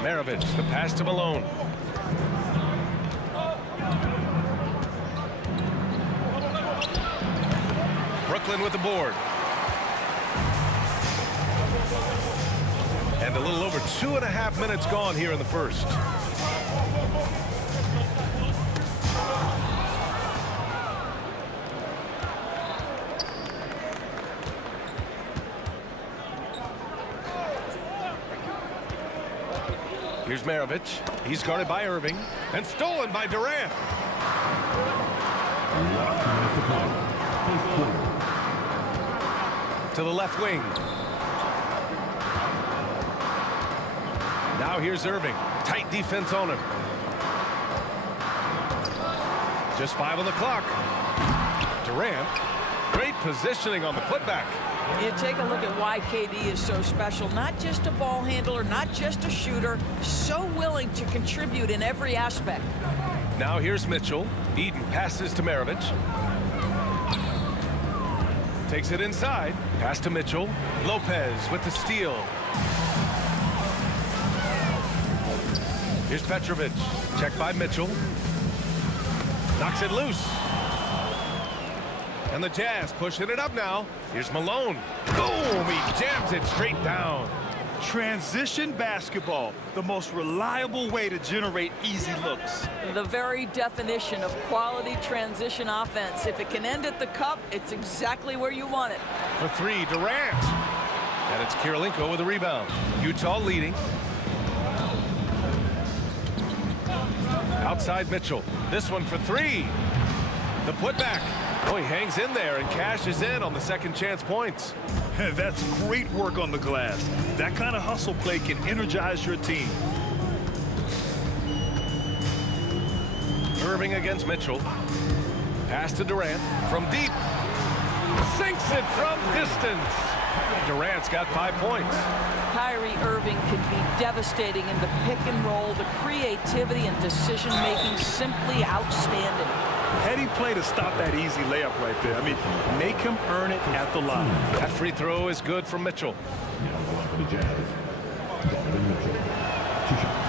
Maravich, the pass to Malone. Brooklyn with the board. And a little over 2.5 minutes gone here in the first. Here's Maravich. He's guarded by Irving and stolen by Durant. To the left wing. Now here's Irving. Tight defense on him. Just 5 on the clock. Durant. Great positioning on the putback. You take a look at why KD is so special. Not just a ball handler, not just a shooter, so willing to contribute in every aspect. Now here's Mitchell. Eden passes to Maravich. Takes it inside. Pass to Mitchell. Lopez with the steal. Here's Petrovic. Checked by Mitchell. Knocks it loose. And the Jazz pushing it up now. Here's Malone. Boom! He jams it straight down. Transition basketball, the most reliable way to generate easy looks. The very definition of quality transition offense. If it can end at the cup, it's exactly where you want it. For 3, Durant. And it's it's Kirilenko with a rebound. Utah leading. Outside Mitchell. This one for three. The putback. Oh, he hangs in there and cashes in on the second chance points. That's great work on the glass. That kind of hustle play can energize your team. Irving against Mitchell. Pass to Durant from deep. Sinks it from distance. Durant's got 5 points. Kyrie Irving can be devastating in the pick and roll. The creativity and decision-making simply outstanding. Heady play to stop that easy layup right there. I mean, make him earn it at the line. That free throw is good from Mitchell. The Jazz, Donovan Mitchell. 2 shots.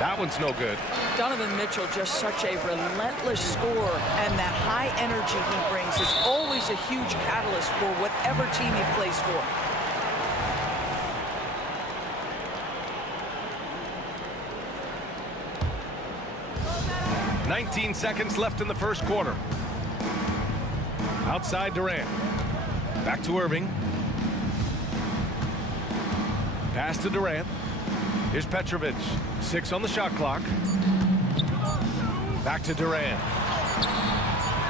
That one's no good. Donovan Mitchell, just such a relentless scorer, and that high energy he brings is always a huge catalyst for whatever team he plays for. .19 seconds left in the first quarter. Outside Durant. Back to Irving. Pass to Durant. Here's Petrovic. 6 on the shot clock. Back to Durant.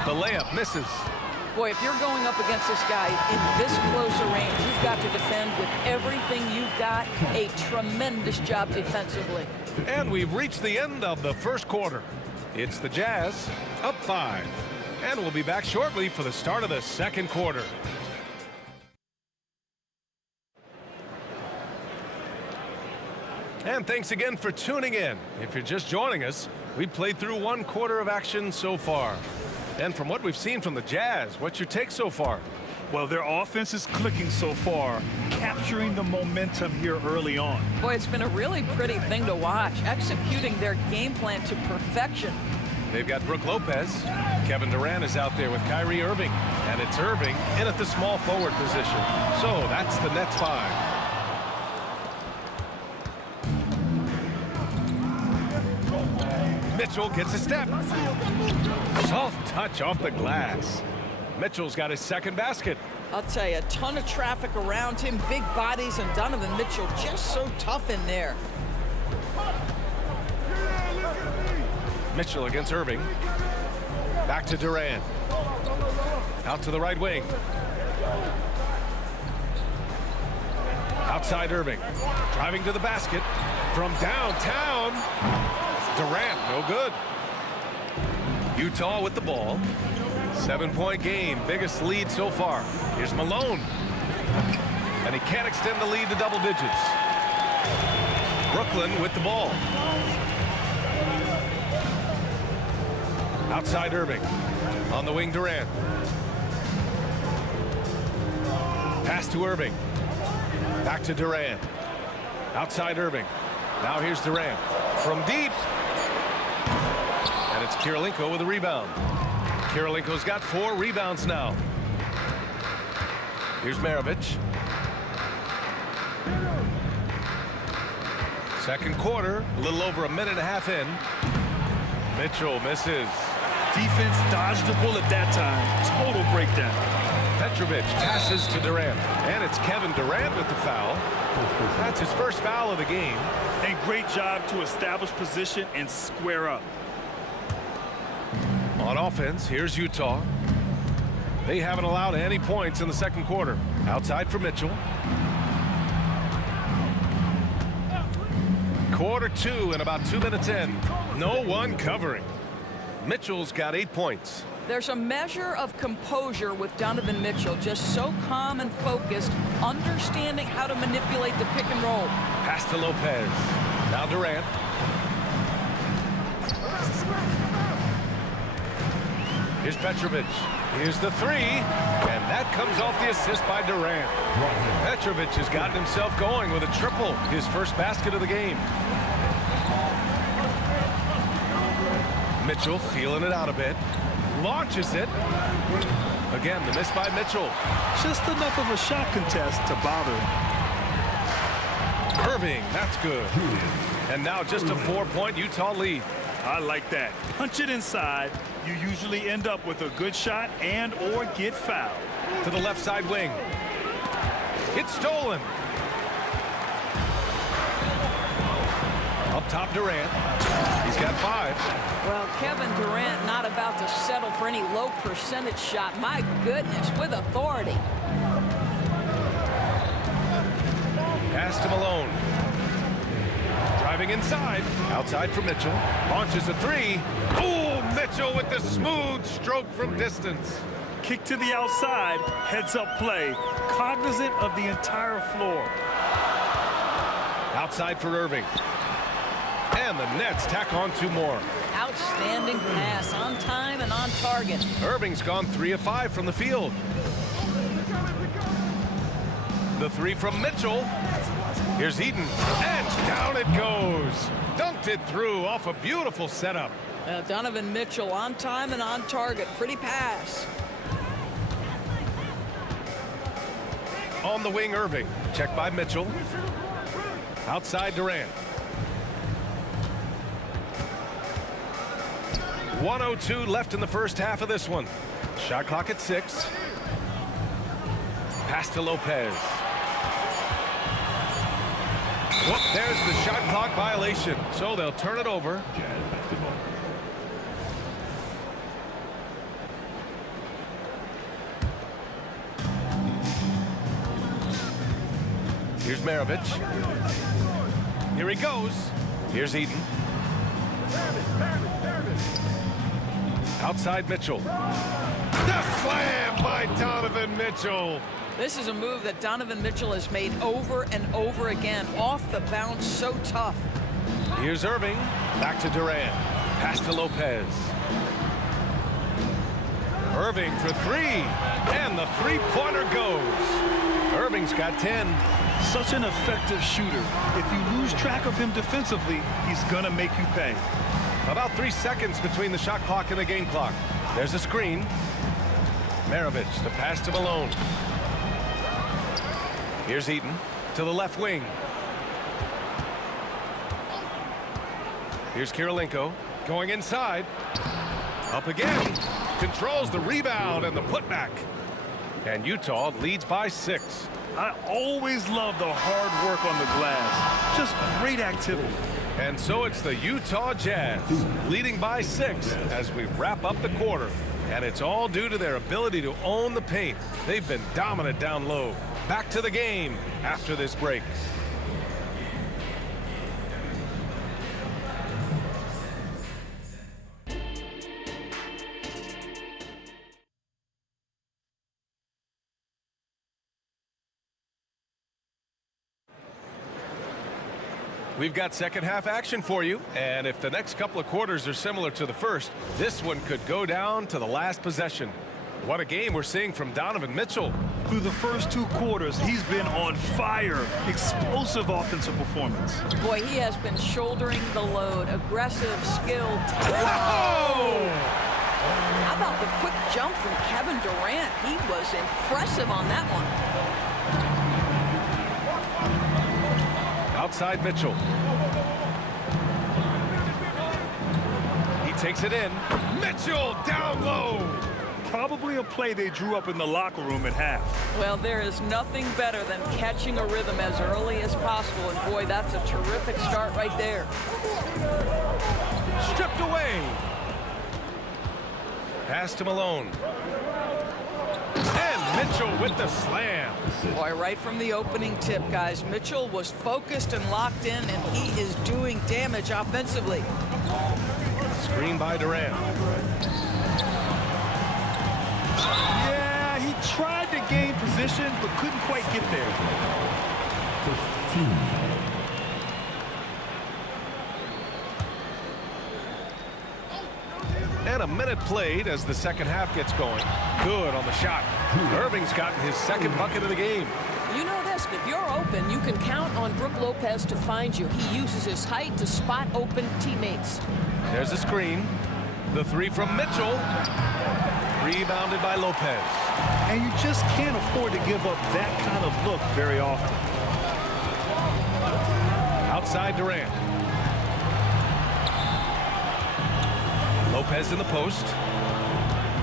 The layup misses. Boy, if you're going up against this guy in this close a range, you've got to defend with everything you've got. A tremendous job defensively. And we've reached the end of the first quarter. It's the Jazz up 5. And we'll be back shortly for the start of the second quarter. And thanks again for tuning in. If you're just joining us, we've played through 1 quarter of action so far. And from what we've seen from the Jazz, what's your take so far? Well, their offense is clicking so far, capturing the momentum here early on. Boy, it's been a really pretty thing to watch, executing their game plan to perfection. They've got Brook Lopez. Kevin Durant is out there with Kyrie Irving. And it's Irving in at the small forward position. So that's the Nets 5. Mitchell gets a step. Soft touch off the glass. Mitchell's got his second basket. I'll tell you, a ton of traffic around him, big bodies, and Donovan Mitchell just so tough in there. Mitchell against Irving. Back to Durant. Out to the right wing. Outside Irving. Driving to the basket. From downtown. Durant, no good. Utah with the ball. 7-point game, biggest lead so far. Here's Malone. And he can't extend the lead to double digits. Brooklyn with the ball. Outside Irving. On the wing, Durant. Pass to Irving. Back to Durant. Outside Irving. Now here's Durant. From deep. And it's Kirilenko with a rebound. Kirilenko's got 4 rebounds now. Here's Maravich. Second quarter, a little over a minute and a half in. Mitchell misses. Defense dodged the bullet that time. Total breakdown. Petrovic passes to Durant. And it's Kevin Durant with the foul. That's his first foul of the game. And great job to establish position and square up. On offense, here's Utah. They haven't allowed any points in the second quarter. Outside for Mitchell. Quarter 2 and about 2 minutes in. No one covering. Mitchell's got 8 points. There's a measure of composure with Donovan Mitchell, just so calm and focused, understanding how to manipulate the pick and roll. Pass to Lopez. Now Durant. Here's Petrovic. Here's the 3. And that comes off the assist by Durant. Petrovic has gotten himself going with a triple. His first basket of the game. Mitchell feeling it out a bit. Launches it. Again, the miss by Mitchell. Just enough of a shot contest to bother him. Irving, that's good. And now just a 4-point Utah lead. I like that. Punch it inside. You usually end up with a good shot and or get fouled. To the left side wing. It's stolen. Up top, Durant. He's got 5. Well, Kevin Durant not about to settle for any low percentage shot. My goodness, with authority. Pass to Malone. Driving inside. Outside for Mitchell. Launches a 3. Ooh, Mitchell with the smooth stroke from distance. Kick to the outside, heads-up play, cognizant of the entire floor. Outside for Irving. And the Nets tack on 2 more. Outstanding pass, on time and on target. Irving's gone 3 of 5 from the field. The 3 from Mitchell. Here's Eden, and down it goes. Dunked it through off a beautiful setup. Donovan Mitchell on time and on target. Pretty pass. On the wing, Irving. Checked by Mitchell. Outside, Durant. 1:02 left in the first half of this one. Shot clock at 6. Pass to Lopez. Whoop, there's the shot clock violation. So they'll turn it over. Jazz basketball. Here's Maravich. Here he goes. Here's Eden. Outside Mitchell. The slam by Donovan Mitchell. This is a move that Donovan Mitchell has made over and over again. Off the bounce, so tough. Here's Irving. Back to Durant. Pass to Lopez. Irving for 3. And the 3-pointer goes. Irving's got 10. Such an effective shooter. If you lose track of him defensively, he's going to make you pay. About 3 seconds between the shot clock and the game clock. There's a screen. Maravich, the pass to Malone. Here's Eaton to the left wing. Here's Kirilenko going inside. Up again. Controls the rebound and the putback. And Utah leads by 6. I always love the hard work on the glass. Just great activity. And so it's the Utah Jazz leading by 6 as we wrap up the quarter. And it's all due to their ability to own the paint. They've been dominant down low. Back to the game after this break. We've got second half action for you, and if the next couple of quarters are similar to the first, this one could go down to the last possession. What a game we're seeing from Donovan Mitchell. Through the first 2 quarters, he's been on fire. Explosive offensive performance. Boy, he has been shouldering the load. Aggressive, skilled. Whoa! How about the quick jump from Kevin Durant? He was impressive on that one. Outside Mitchell. He takes it in. Mitchell down low. Probably a play they drew up in the locker room at half. Well, there is nothing better than catching a rhythm as early as possible. And boy, that's a terrific start right there. Stripped away. Pass to Malone. And Mitchell with the slam. Boy, right from the opening tip, guys, Mitchell was focused and locked in, and he is doing damage offensively. Screen by Durant. Yeah, he tried to gain position, but couldn't quite get there. And a minute played as the second half gets going. Good on the shot. Irving's gotten his second bucket of the game. You know this, if you're open, you can count on Brook Lopez to find you. He uses his height to spot open teammates. There's a screen. The 3 from Mitchell. Rebounded by Lopez. And you just can't afford to give up that kind of look very often. Outside Durant. Lopez in the post.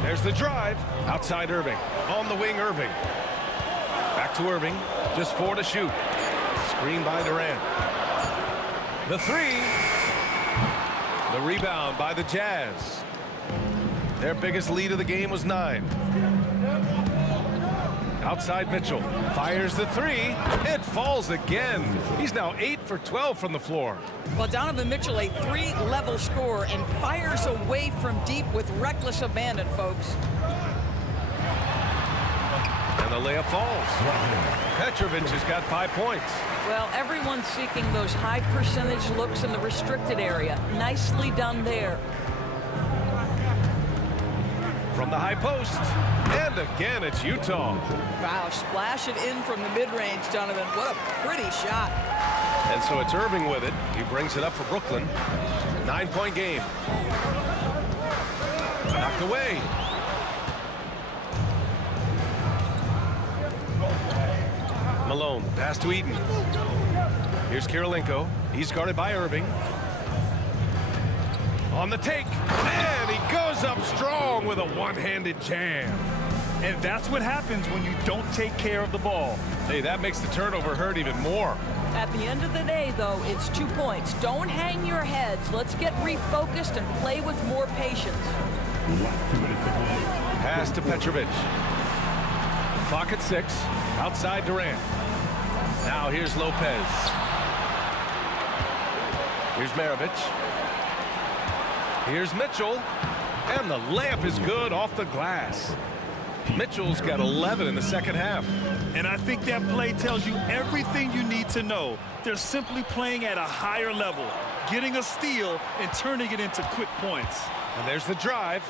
There's the drive. Outside Irving. On the wing, Irving. Back to Irving. Just 4 to shoot. Screen by Durant. The 3. The rebound by the Jazz. Their biggest lead of the game was 9. Outside Mitchell. Fires the 3. It falls again. He's now 8 for 12 from the floor. Well, Donovan Mitchell, a 3-level scorer, and fires away from deep with reckless abandon, folks. And the layup falls. Petrovic has got 5 points. Well, everyone's seeking those high percentage looks in the restricted area. Nicely done there. From the high post. And again, it's Utah. Wow, splash it in from the mid-range, Donovan. What a pretty shot. And so it's Irving with it. He brings it up for Brooklyn. 9-point game. Knocked away. Malone, pass to Eaton. Here's Kirilenko. He's guarded by Irving. On the take, and he goes up strong with a one-handed jam. And that's what happens when you don't take care of the ball. Hey, that makes the turnover hurt even more. At the end of the day, though, it's 2 points. Don't hang your heads. Let's get refocused and play with more patience. Pass to Petrovic. Clock at 6. Outside Durant. Now here's Lopez. Here's Maravich. Here's Mitchell. And the layup is good off the glass. Mitchell's got 11 in the second half. And I think that play tells you everything you need to know. They're simply playing at a higher level, getting a steal and turning it into quick points. And there's the drive.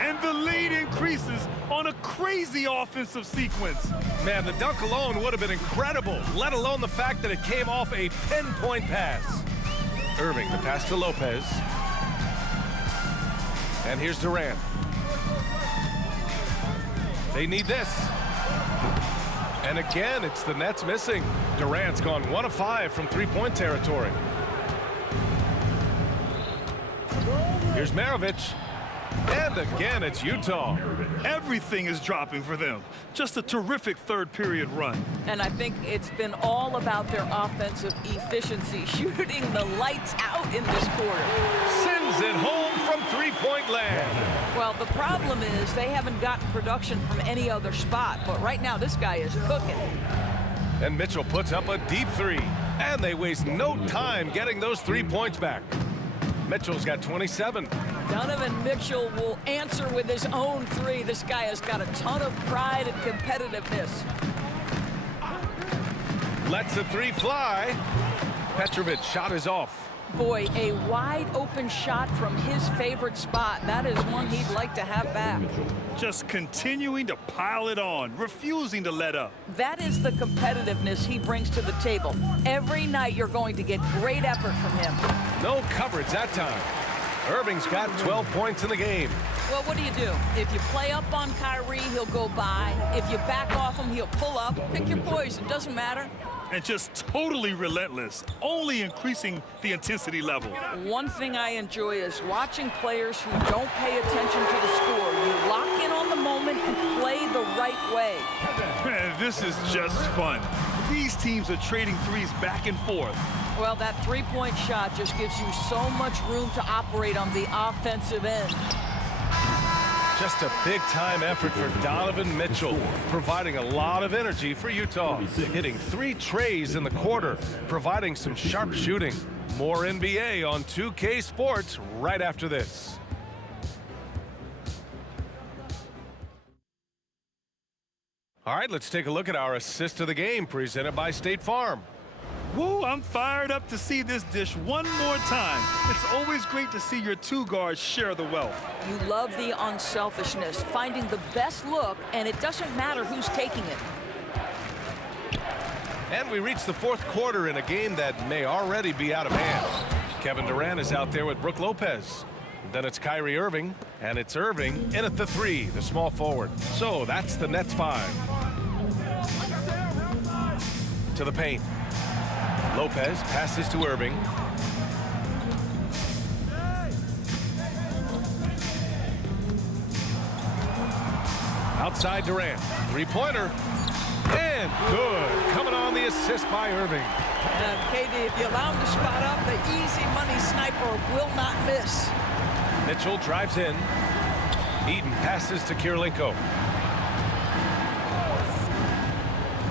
And the lead increases on a crazy offensive sequence. Man, the dunk alone would have been incredible, let alone the fact that it came off a pinpoint pass. Irving, the pass to Lopez. And here's Durant. They need this. And again, it's the Nets missing. Durant's gone 1 of 5 from three-point territory. Here's Maravich. And again, it's Utah. Everything is dropping for them. Just a terrific third-period run. And I think it's been all about their offensive efficiency, shooting the lights out in this quarter. Sends it home from three-point land. Well, the problem is they haven't gotten production from any other spot, but right now this guy is cooking. And Mitchell puts up a deep 3. And they waste no time getting those 3 points back. Mitchell's got 27. Donovan Mitchell will answer with his own 3. This guy has got a ton of pride and competitiveness. Lets the 3 fly. Petrovic shot is off. Boy, a wide open shot from his favorite spot. That is one he'd like to have back. Just continuing to pile it on, refusing to let up. That is the competitiveness he brings to the table. Every night you're going to get great effort from him. No coverage that time. Irving's got 12 points in the game. Well, what do? If you play up on Kyrie, he'll go by. If you back off him, he'll pull up. Pick your poison, doesn't matter. And just totally relentless, only increasing the intensity level. One thing I enjoy is watching players who don't pay attention to the score. You lock in on the moment and play the right way. Man, this is just fun. These teams are trading threes back and forth. Well, that three-point shot just gives you so much room to operate on the offensive end. Just a big-time effort for Donovan Mitchell, providing a lot of energy for Utah. Hitting 3 trays in the quarter, providing some sharp shooting. More NBA on 2K Sports right after this. All right, let's take a look at our assist of the game presented by State Farm. Woo, I'm fired up to see this dish one more time. It's always great to see your 2 guards share the wealth. You love the unselfishness, finding the best look, and it doesn't matter who's taking it. And we reach the 4th quarter in a game that may already be out of hand. Kevin Durant is out there with Brook Lopez. Then it's Kyrie Irving, and it's Irving in at the 3, the small forward. So that's the Nets 5. To the paint. Lopez passes to Irving. Outside Durant. 3-pointer. And And good. Coming on the assist by Irving. KD, if you allow him to spot up, the easy money sniper will not miss. Mitchell drives in. Eaton passes to Kirilenko.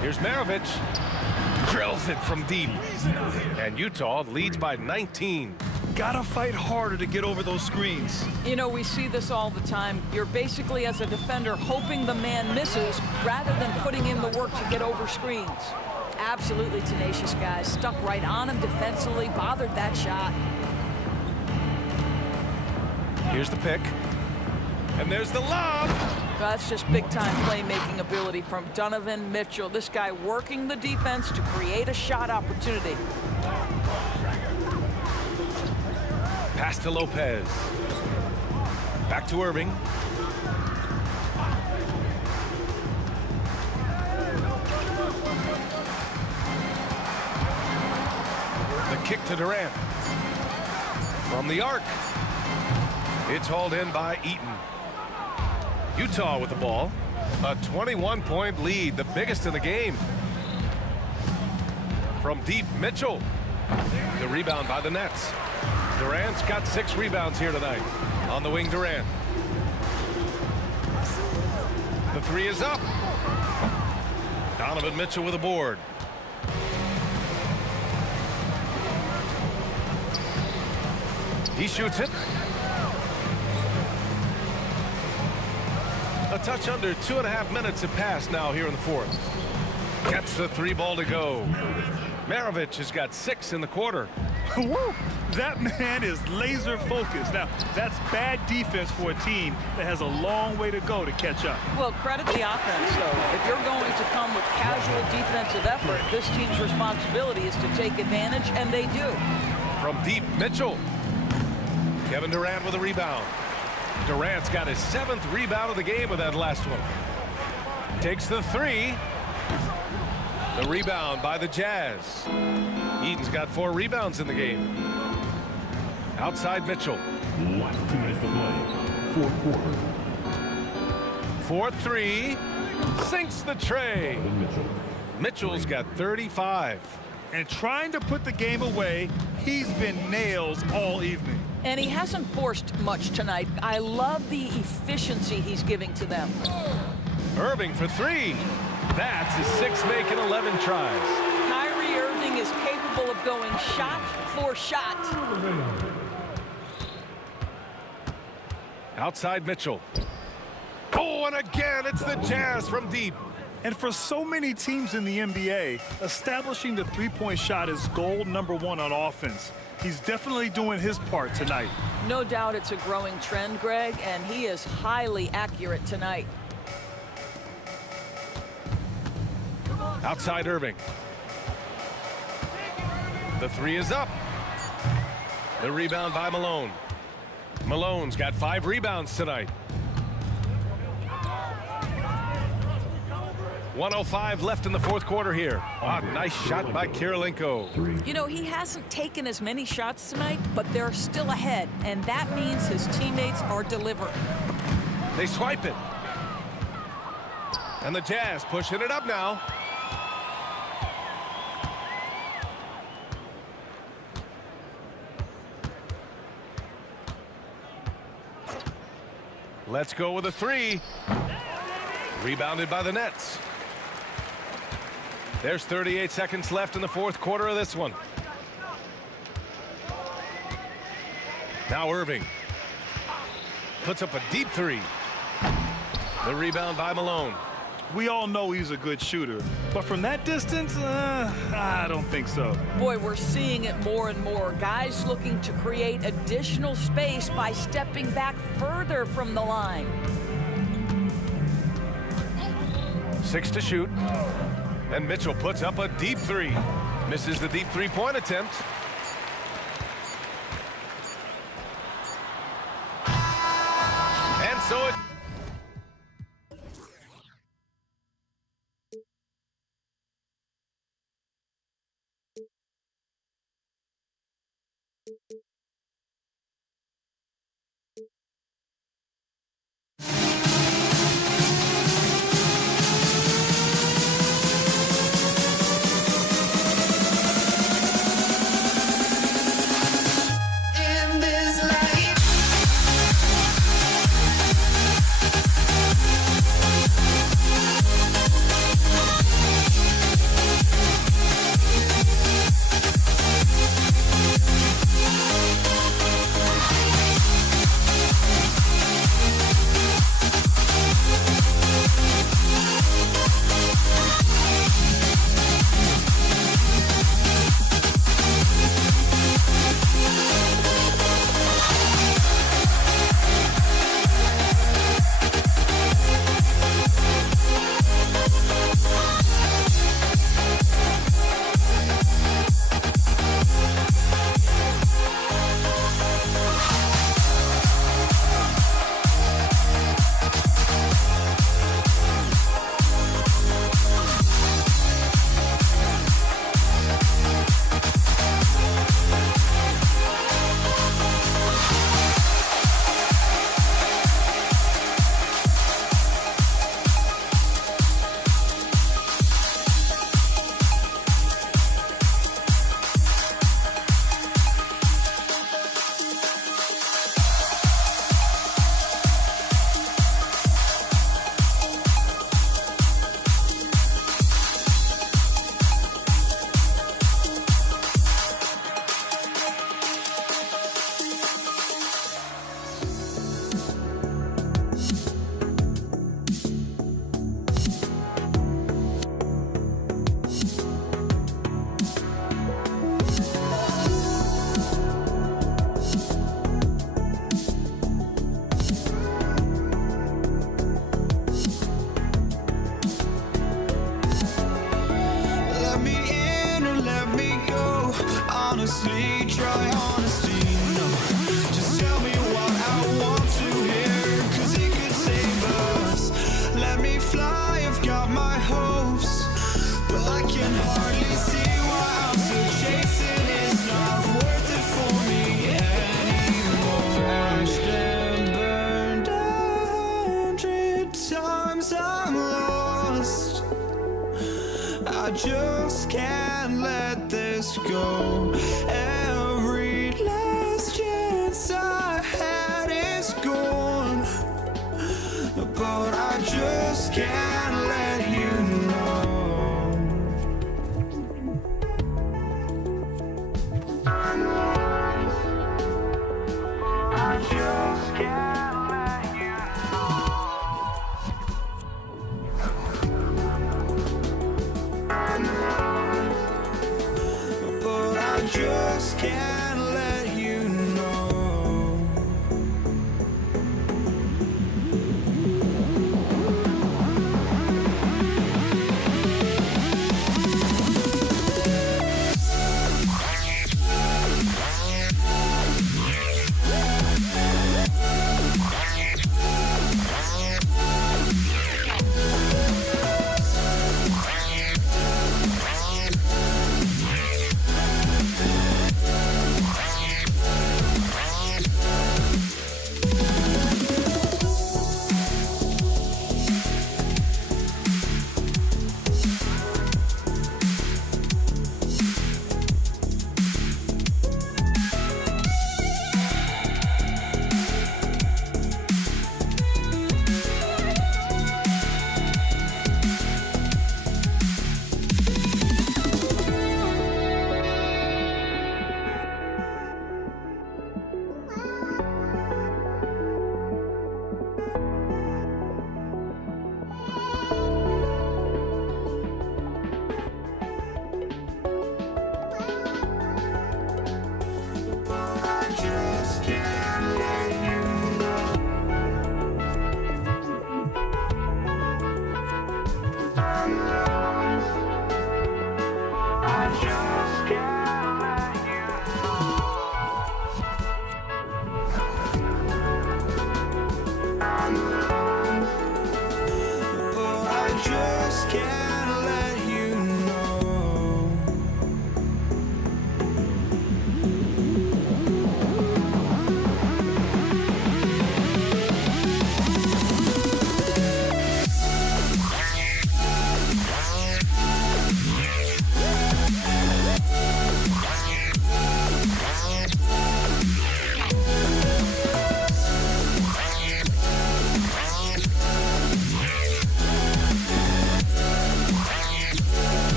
Here's Maravich. Drills it from deep. And Utah leads by 19. Gotta fight harder to get over those screens. You know, we see this all the time. You're basically, as a defender, hoping the man misses rather than putting in the work to get over screens. Absolutely tenacious guys. Stuck right on him defensively, bothered that shot. Here's the pick. And there's the lob. That's just big-time playmaking ability from Donovan Mitchell. This guy working the defense to create a shot opportunity. Pass to Lopez. Back to Irving. The kick to Durant. From the arc. It's hauled in by Eaton. Utah with the ball. A 21-point lead, the biggest in the game. From deep, Mitchell. The rebound by the Nets. Durant's got 6 rebounds here tonight. On the wing, Durant. The 3 is up. Donovan Mitchell with a board. He shoots it. A touch under 2.5 minutes have passed now here in the fourth. Gets the 3 ball to go. Maravich has got 6 in the quarter. Woo! That man is laser focused. Now, that's bad defense for a team that has a long way to go to catch up. Well, credit the offense, though. If you're going to come with casual defensive effort, this team's responsibility is to take advantage, and they do. From deep, Mitchell. Kevin Durant with a rebound. Durant's got his 7th rebound of the game with that last one. Takes the 3. The rebound by the Jazz. Eaton's got 4 rebounds in the game. Outside Mitchell. Last 2 minutes to play. Fourth quarter. 4-3. Sinks the tray. Mitchell's got 35. And trying to put the game away, he's been nails all evening. And he hasn't forced much tonight. I love the efficiency he's giving to them. Irving for 3. That's his 6th make in 11 tries. Kyrie Irving is capable of going shot for shot. Outside Mitchell. Oh, and again, it's the Jazz from deep. And for so many teams in the NBA, establishing the three-point shot is goal number 1 on offense. He's definitely doing his part tonight. No doubt it's a growing trend, Greg, and he is highly accurate tonight. Outside Irving. The 3 is up. The rebound by Malone. Malone's got 5 rebounds tonight. 1:05 left in the fourth quarter here. Ah, nice shot by Kirilenko. You know, he hasn't taken as many shots tonight, but they're still ahead, and that means his teammates are delivering. They swipe it. And the Jazz pushing it up now. Let's go with a 3. Rebounded by the Nets. There's 38 seconds left in the fourth quarter of this one. Now Irving puts up a deep 3. The rebound by Malone. We all know he's a good shooter, but from that distance, I don't think so. Boy, we're seeing it more and more. Guys looking to create additional space by stepping back further from the line. 6 to shoot. And Mitchell puts up a deep 3. Misses the deep 3-point attempt. And so it... honestly, try honesty. No, just tell me what I want to hear, 'cause it could save us. Let me fly, I've got my hopes, but I can hardly see why I'm still chasing. It's not worth it for me anymore. Crashed and burned 100 times, I'm lost. I just can't let this go. Every last chance I had is gone, but I just can't let you know. I just can't let you know. But I just can't let you know.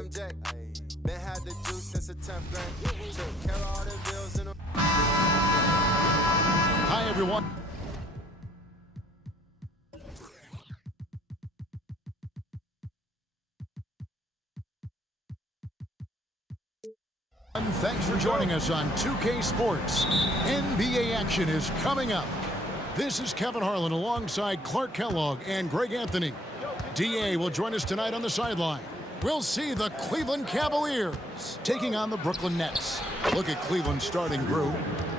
MJ. Been had the juice since the 10th grade. Took care of all the bills in a... Hi, everyone. Thanks for joining us on 2K Sports. NBA action is coming up. This is Kevin Harlan alongside Clark Kellogg and Greg Anthony. DA will join us tonight on the sideline. We'll see the Cleveland Cavaliers taking on the Brooklyn Nets. Look at Cleveland's starting group.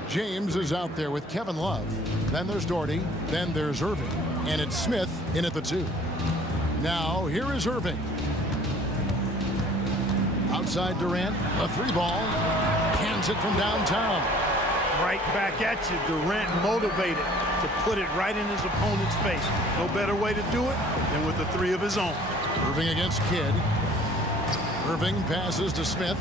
James is out there with Kevin Love. Then there's Doherty. Then there's Irving. And it's Smith in at the 2. Now, here is Irving. Outside Durant, a 3-ball. Hands it from downtown. Right back at you. Durant motivated to put it right in his opponent's face. No better way to do it than with a 3 of his own. Irving against Kidd. Irving passes to Smith.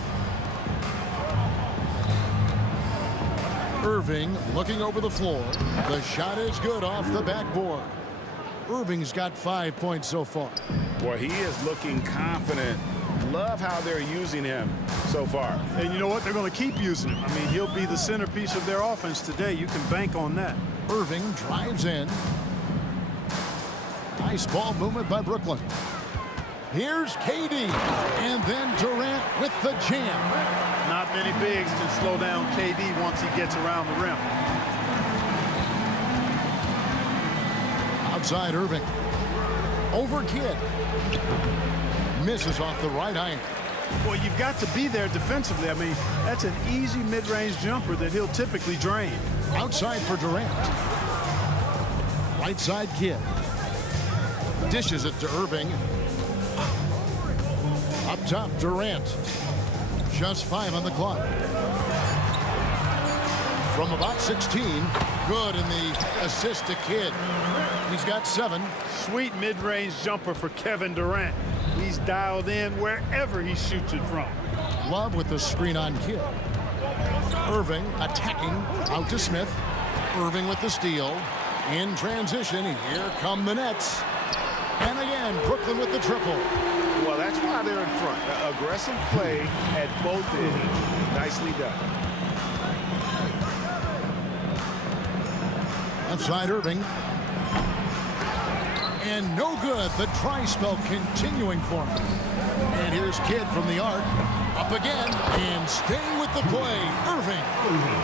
Irving looking over the floor. The shot is good off the backboard. Irving's got 5 points so far. Boy, he is looking confident. Love how they're using him so far. And you know what? They're going to keep using him. I mean, he'll be the centerpiece of their offense today. You can bank on that. Irving drives in. Nice ball movement by Brooklyn. Here's KD. And then Durant with the jam. Not many bigs can slow down KD once he gets around the rim. Outside Irving. Over Kidd. Misses off the right iron. Well, you've got to be there defensively. I mean, that's an easy mid-range jumper that he'll typically drain. Outside for Durant. Right side Kidd. Dishes it to Irving. Up top, Durant. Just 5 on the clock. From about 16, good in the assist to Kidd. He's got 7. Sweet mid-range jumper for Kevin Durant. He's dialed in wherever he shoots it from. Love with the screen on Kidd. Irving attacking out to Smith. Irving with the steal. In transition, here come the Nets. And again, Brooklyn with the triple. Well, that's why they're in front. Aggressive play at both ends. Nicely done. Outside Irving. And no good. The try spell continuing for him. And here's Kidd from the arc. Up again. And staying with the play. Irving.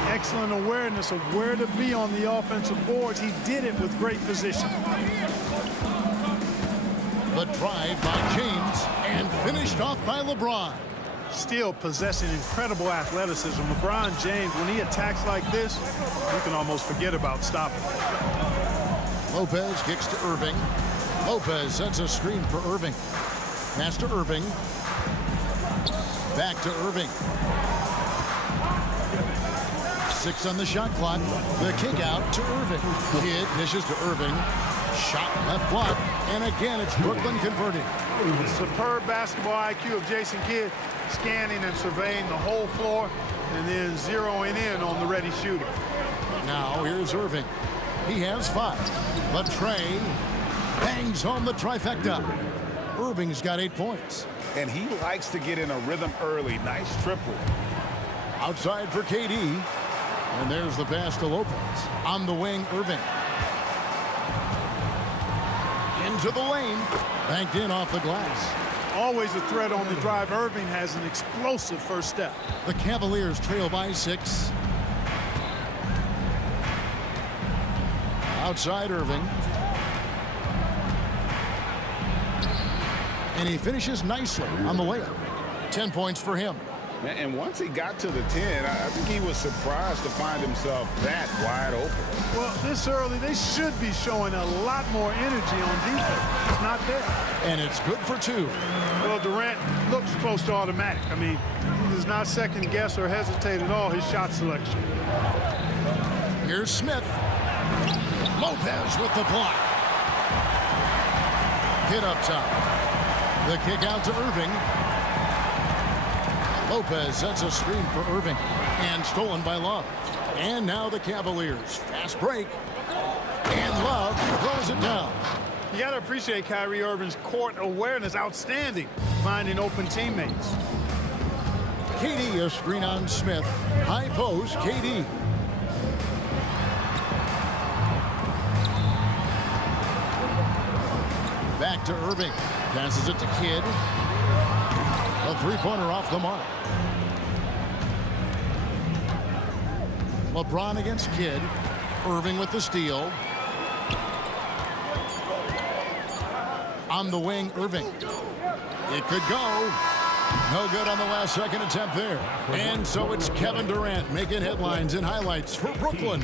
Excellent awareness of where to be on the offensive boards. He did it with great position. The drive by James. And finished off by LeBron. Still possessing incredible athleticism. LeBron James, when he attacks like this, you can almost forget about stopping. Lopez kicks to Irving. Lopez sets a screen for Irving. Pass to Irving. Back to Irving. 6 on the shot clock. The kick out to Irving. Kidd dishes to Irving. Shot left block. And again, it's Brooklyn converting. Superb basketball IQ of Jason Kidd, scanning and surveying the whole floor and then zeroing in on the ready shooter. Now here's Irving. He has 5. But Trey bangs home the trifecta. Irving's got 8 points. And he likes to get in a rhythm early. Nice triple. Outside for KD. And there's the pass to Lopez. On the wing, Irving. Into the lane. Banked in off the glass. Always a threat on the drive. Irving has an explosive first step. The Cavaliers trail by 6. Outside Irving. And he finishes nicely on the layup. 10 points for him. And once he got to the 10, I think he was surprised to find himself that wide open. Well, this early, they should be showing a lot more energy on defense. It's not there. And it's good for 2. Well, Durant looks close to automatic. I mean, he does not second guess or hesitate at all his shot selection. Here's Smith. Lopez with the block. Hit up top. The kick out to Irving. Lopez sets a screen for Irving. And stolen by Love. And now the Cavaliers. Fast break. And Love throws it down. You got to appreciate Kyrie Irving's court awareness. Outstanding. finding open teammates. KD, a screen on Smith. High post, KD. Back to Irving. Passes it to Kidd. A three-pointer off the mark. LeBron against Kidd. Irving with the steal. On the wing, Irving. It could go. No good on the last second attempt there. And so it's Kevin Durant making headlines and highlights for Brooklyn.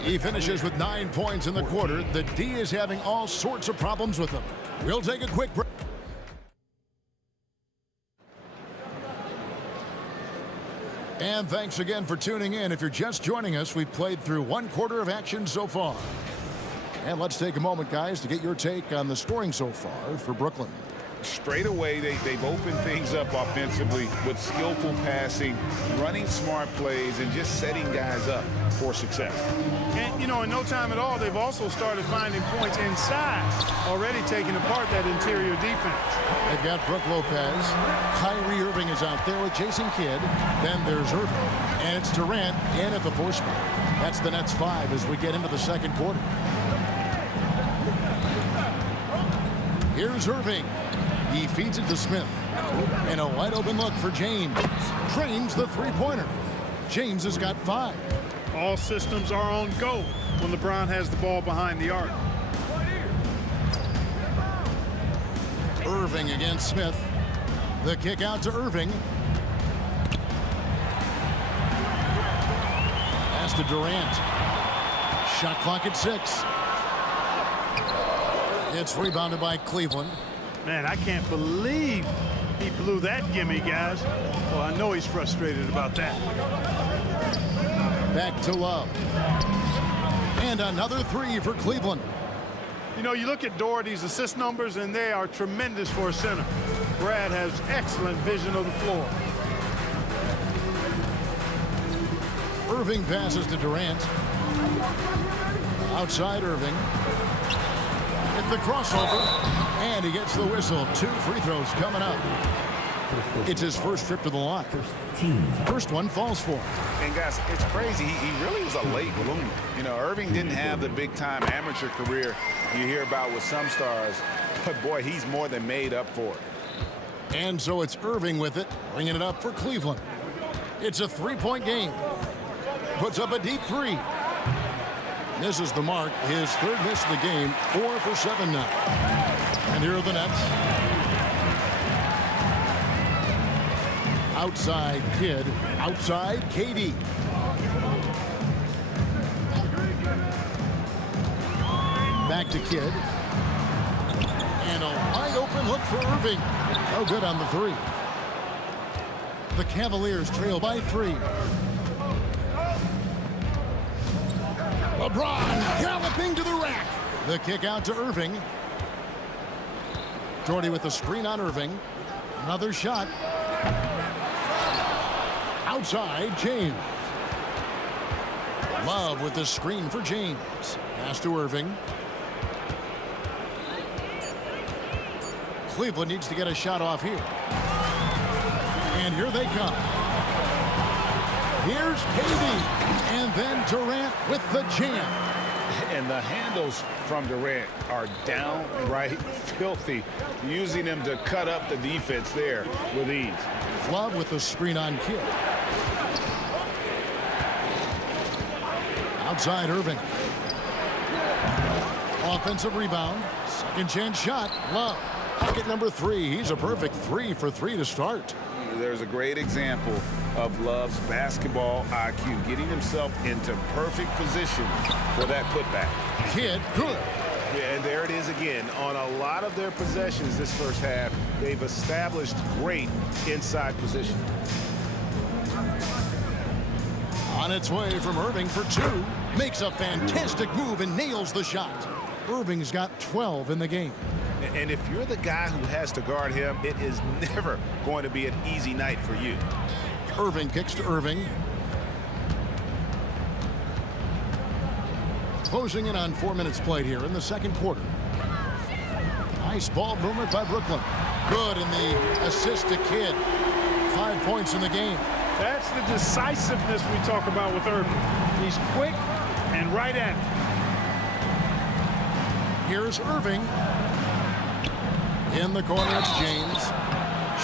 He finishes with 9 points in the quarter. The D is having all sorts of problems with him. We'll take a quick break. And thanks again for tuning in. If you're just joining us, we've played through 1 quarter of action so far. And let's take a moment, guys, to get your take on the scoring so far for Brooklyn. Straight away, they've opened things up offensively with skillful passing, running smart plays, and just setting guys up for success. And, you know, in no time at all, they've also started finding points inside, already taking apart that interior defense. They've got Brook Lopez. Kyrie Irving is out there with Jason Kidd. Then there's Irving. And it's Durant in at the 4 spot. That's the Nets 5 as we get into the second quarter. Here's Irving. He feeds it to Smith. And a wide open look for James. Drains the three-pointer. James has got 5. All systems are on go when LeBron has the ball behind the arc. Irving against Smith. The kick out to Irving. Pass to Durant. Shot clock at 6. It's rebounded by Cleveland. Man, I can't believe he blew that gimme, guys. Well, I know he's frustrated about that. Back to Love. And another 3 for Cleveland. You know, you look at Doherty's assist numbers, and they are tremendous for a center. Brad has excellent vision of the floor. Irving passes to Durant. Outside Irving. At the crossover. And he gets the whistle. 2 free throws coming up. It's his first trip to the line. First one falls for him. And guys, it's crazy. He really was a late bloomer. You know, Irving didn't have the big-time amateur career you hear about with some stars. But, boy, he's more than made up for it. And so it's Irving with it, bringing it up for Cleveland. It's a 3-point game. Puts up a deep 3. Misses the mark. His 3rd miss of the game. 4 for 7 now. And here are the Nets. Outside Kidd. Outside KD. Back to Kidd. And a wide open look for Irving. No good on the 3. The Cavaliers trail by 3. LeBron galloping to the rack. The kick out to Irving. Doherty with the screen on Irving. Another shot. Outside, James. Love with the screen for James. Pass to Irving. Cleveland needs to get a shot off here. And here they come. Here's KD. And then Durant with the jam. And the handles from Durant are downright filthy, using him to cut up the defense there with ease. Love with the screen on Kidd. Outside Irving. Offensive rebound. Second chance shot. Love. Bucket number 3. He's a perfect 3 for 3 to start. There's a great example of Love's basketball IQ, getting himself into perfect position for that putback. Kidd, good. Yeah, and there it is again. On a lot of their possessions this first half, they've established great inside position. On its way from Irving for 2. Makes a fantastic move and nails the shot. Irving's got 12 in the game. And if you're the guy who has to guard him, it is never going to be an easy night for you. Irving kicks to Irving. Closing in on 4 minutes played here in the second quarter. Nice ball movement by Brooklyn. Good, and the assist to Kidd. 5 points in the game. That's the decisiveness we talk about with Irving. He's quick and right at it. Here's Irving. In the corner, it's James.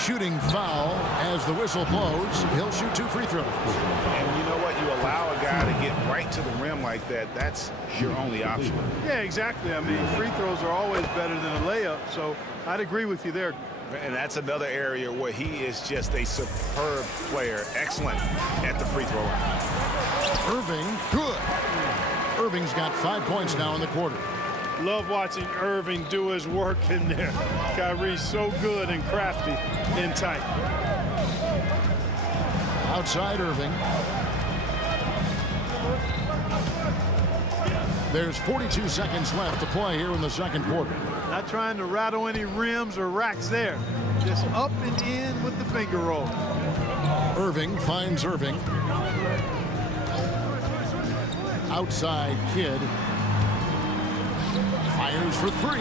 Shooting foul as the whistle blows. He'll shoot 2 free throws. And you know what? You allow a guy to get right to the rim like that, that's your only option. Yeah, exactly. I mean, free throws are always better than a layup, so I'd agree with you there. And that's another area where he is just a superb player. Excellent at the free throw line. Irving, good. Irving's got 5 points now in the quarter. Love watching Irving do his work in there. Kyrie's so good and crafty and tight. Outside Irving. There's 42 seconds left to play here in the second quarter. Not trying to rattle any rims or racks there. Just up and in with the finger roll. Irving finds Irving. Outside Kidd. Fires for 3.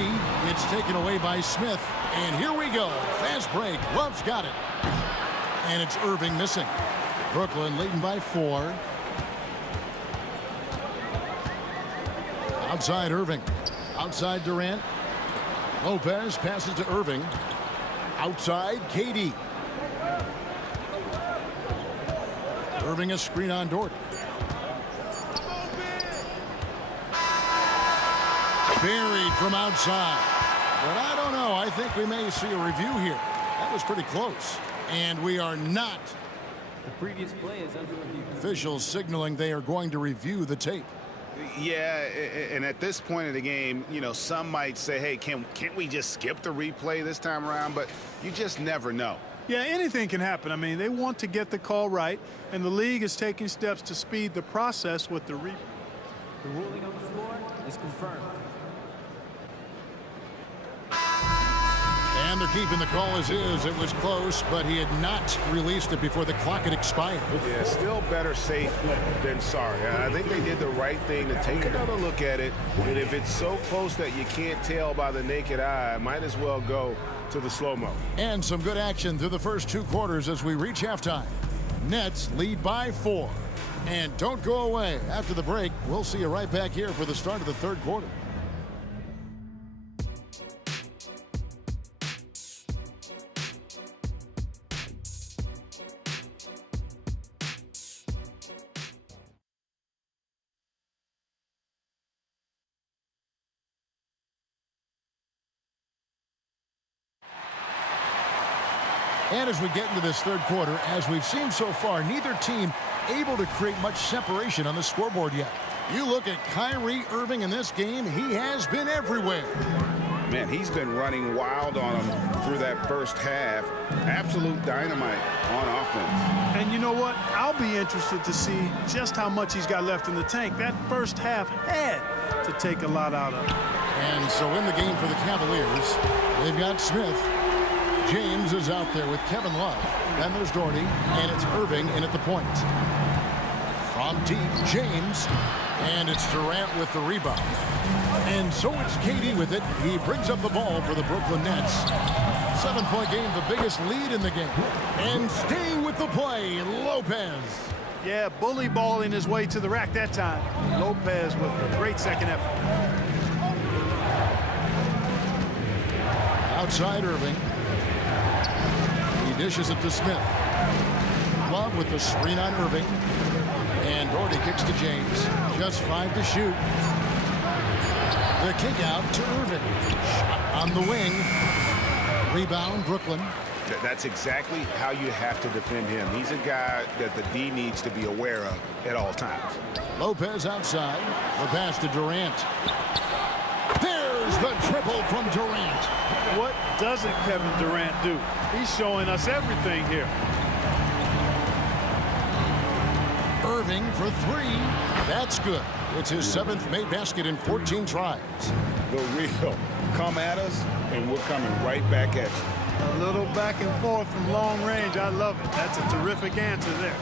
It's taken away by Smith. And here we go. Fast break. Love's got it. And it's Irving missing. Brooklyn leading by 4. Outside Irving. Outside Durant. Lopez passes to Irving. Outside KD. Irving a screen on Dort. Buried from outside. But I don't know. I think we may see a review here. That was pretty close. And we are not. The previous play is under review. Officials signaling they are going to review the tape. Yeah, and at this point of the game, you know, some might say, hey, can't we just skip the replay this time around? But you just never know. Yeah, anything can happen. I mean, they want to get the call right, and the league is taking steps to speed the process with the replay. The ruling on the floor is confirmed. And they're keeping the call as is. It was close, but he had not released it before the clock had expired. Yeah, still better safe than sorry. I think they did the right thing to take another look at it. And if it's so close that you can't tell by the naked eye, might as well go to the slow-mo. And some good action through the first 2 quarters as we reach halftime. Nets lead by 4. And don't go away. After the break, we'll see you right back here for the start of the third quarter. And as we get into this third quarter, as we've seen so far, neither team able to create much separation on the scoreboard yet. You look at Kyrie Irving in this game, he has been everywhere. Man, he's been running wild on him through that first half. Absolute dynamite on offense. And you know what? I'll be interested to see just how much he's got left in the tank. That first half had to take a lot out of him. And so in the game for the Cavaliers, they've got Smith. James is out there with Kevin Love. Then there's Doherty, and it's Irving in at the point. From deep, James, and it's Durant with the rebound. And so it's KD with it. He brings up the ball for the Brooklyn Nets. 7-point game, the biggest lead in the game. And staying with the play, Lopez. Yeah, bully balling his way to the rack that time. Lopez with a great second effort. Outside Irving. He dishes it to Smith. Love with the screen on Irving. And Doherty kicks to James. Just 5 to shoot. The kick out to Irving. Shot on the wing. Rebound, Brooklyn. That's exactly how you have to defend him. He's a guy that the D needs to be aware of at all times. Lopez outside. The pass to Durant. There's the triple from Durant. What doesn't Kevin Durant do? He's showing us everything here. Irving for 3. That's good. It's his 7th made basket in 14 tries. The real. Come at us, and we're coming right back at you. A little back and forth from long range. I love it. That's a terrific answer there.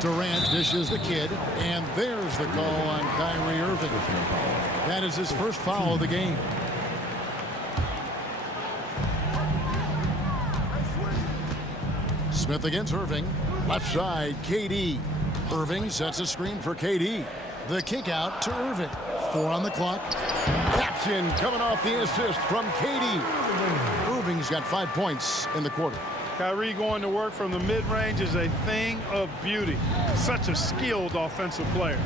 Durant dishes the kid, and there's the call on Kyrie Irving. That is his first foul of the game. Smith against Irving. Left side, KD. Irving sets a screen for KD. The kick out to Irving. 4 on the clock. Caption coming off the assist from KD. Irving's got 5 points in the quarter. Kyrie going to work from the mid-range is a thing of beauty. Such a skilled offensive player.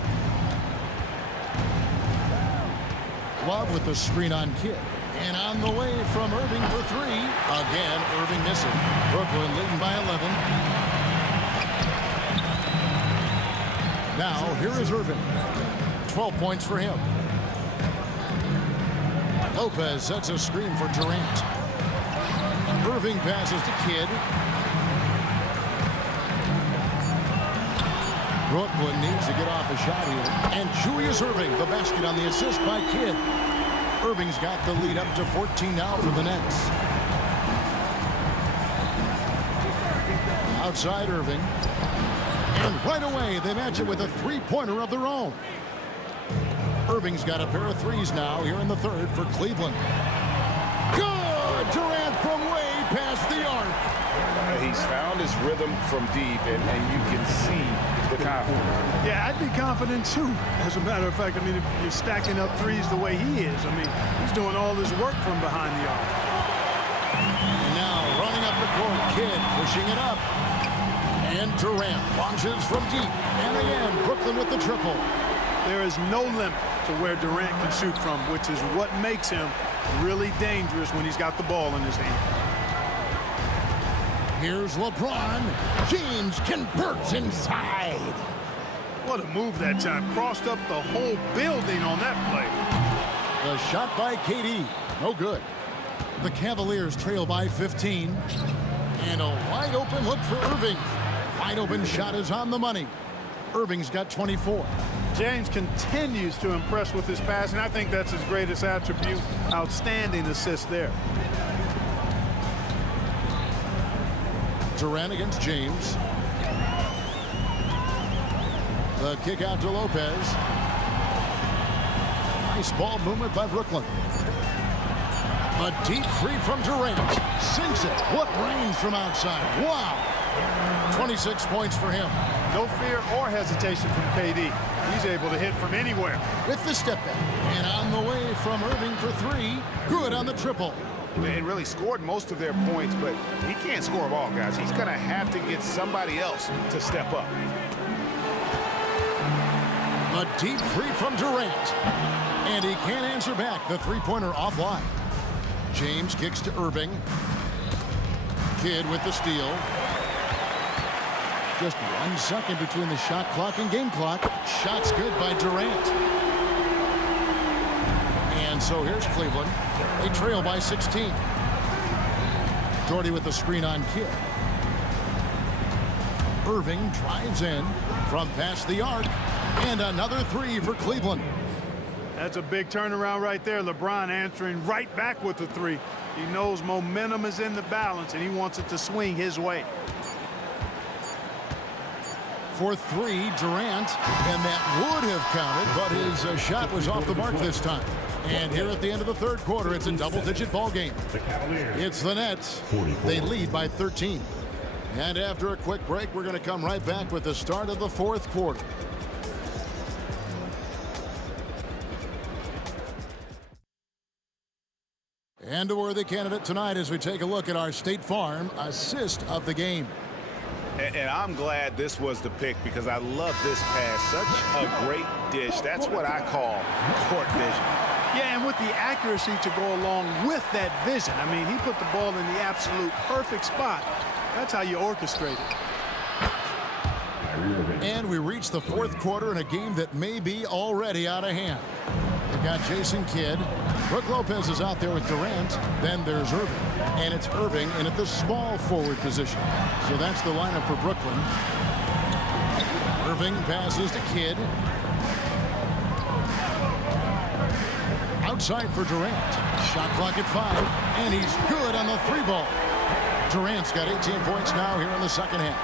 Love with the screen on Kidd. And on the way from Irving for 3. Again, Irving missing. Brooklyn leading by 11. Now, here is Irving. 12 points for him. Lopez sets a screen for Durant. Irving passes to Kidd. Brooklyn needs to get off a shot here. And Julius Irving, the basket on the assist by Kidd. Irving's got the lead up to 14 now for the Nets. Outside Irving. And right away, they match it with a three-pointer of their own. Irving's got a pair of threes now here in the third for Cleveland. Good! Durant from way past the arc. He's found his rhythm from deep, and you can see the confidence. Yeah, I'd be confident too. As a matter of fact, I mean, if you're stacking up threes the way he is, I mean, he's doing all his work from behind the arc. And now running up the court, Kidd pushing it up. And Durant launches from deep. And again, Brooklyn with the triple. There is no limit to where Durant can shoot from, which is what makes him really dangerous when he's got the ball in his hand. Here's LeBron. James converts inside. What a move that time. Crossed up the whole building on that play. The shot by KD. No good. The Cavaliers trail by 15. And a wide open look for Irving. Wide open shot is on the money. Irving's got 24. James continues to impress with his passing. I think that's his greatest attribute. Outstanding assist there. Durant against James. The kick out to Lopez. Nice ball movement by Brooklyn. A deep three from Durant. Sinks it. What range from outside. Wow. 26 points for him. No fear or hesitation from KD. He's able to hit from anywhere. With the step back. And on the way from Irving for 3. Good on the triple. They really scored most of their points, but he can't score them all, guys. He's going to have to get somebody else to step up. A deep three from Durant. And he can't answer back. The three-pointer offline. James kicks to Irving. Kidd with the steal. Just 1 second between the shot clock and game clock. Shots good by Durant. And so here's Cleveland. They trail by 16. Jordy with the screen on Kidd. Irving drives in from past the arc. And another 3 for Cleveland. That's a big turnaround right there. LeBron answering right back with the 3. He knows momentum is in the balance, and he wants it to swing his way. For 3, Durant, and that would have counted, but his shot was off the mark this time. And here at the end of the third quarter, it's a double-digit ball game. It's the Nets. They lead by 13. And after a quick break, we're going to come right back with the start of the fourth quarter. And a worthy candidate tonight as we take a look at our State Farm assist of the game. And I'm glad this was the pick because I love this pass. Such a great dish. That's what I call court vision. Yeah, and with the accuracy to go along with that vision. I mean, he put the ball in the absolute perfect spot. That's how you orchestrate it. And we reach the fourth quarter in a game that may be already out of hand. They've got Jason Kidd. Brook Lopez is out there with Durant. Then there's Irving. And it's Irving in at the small forward position. So that's the lineup for Brooklyn. Irving passes to Kidd. Outside for Durant. Shot clock at 5. And he's good on the 3-ball. Durant's got 18 points now here in the second half.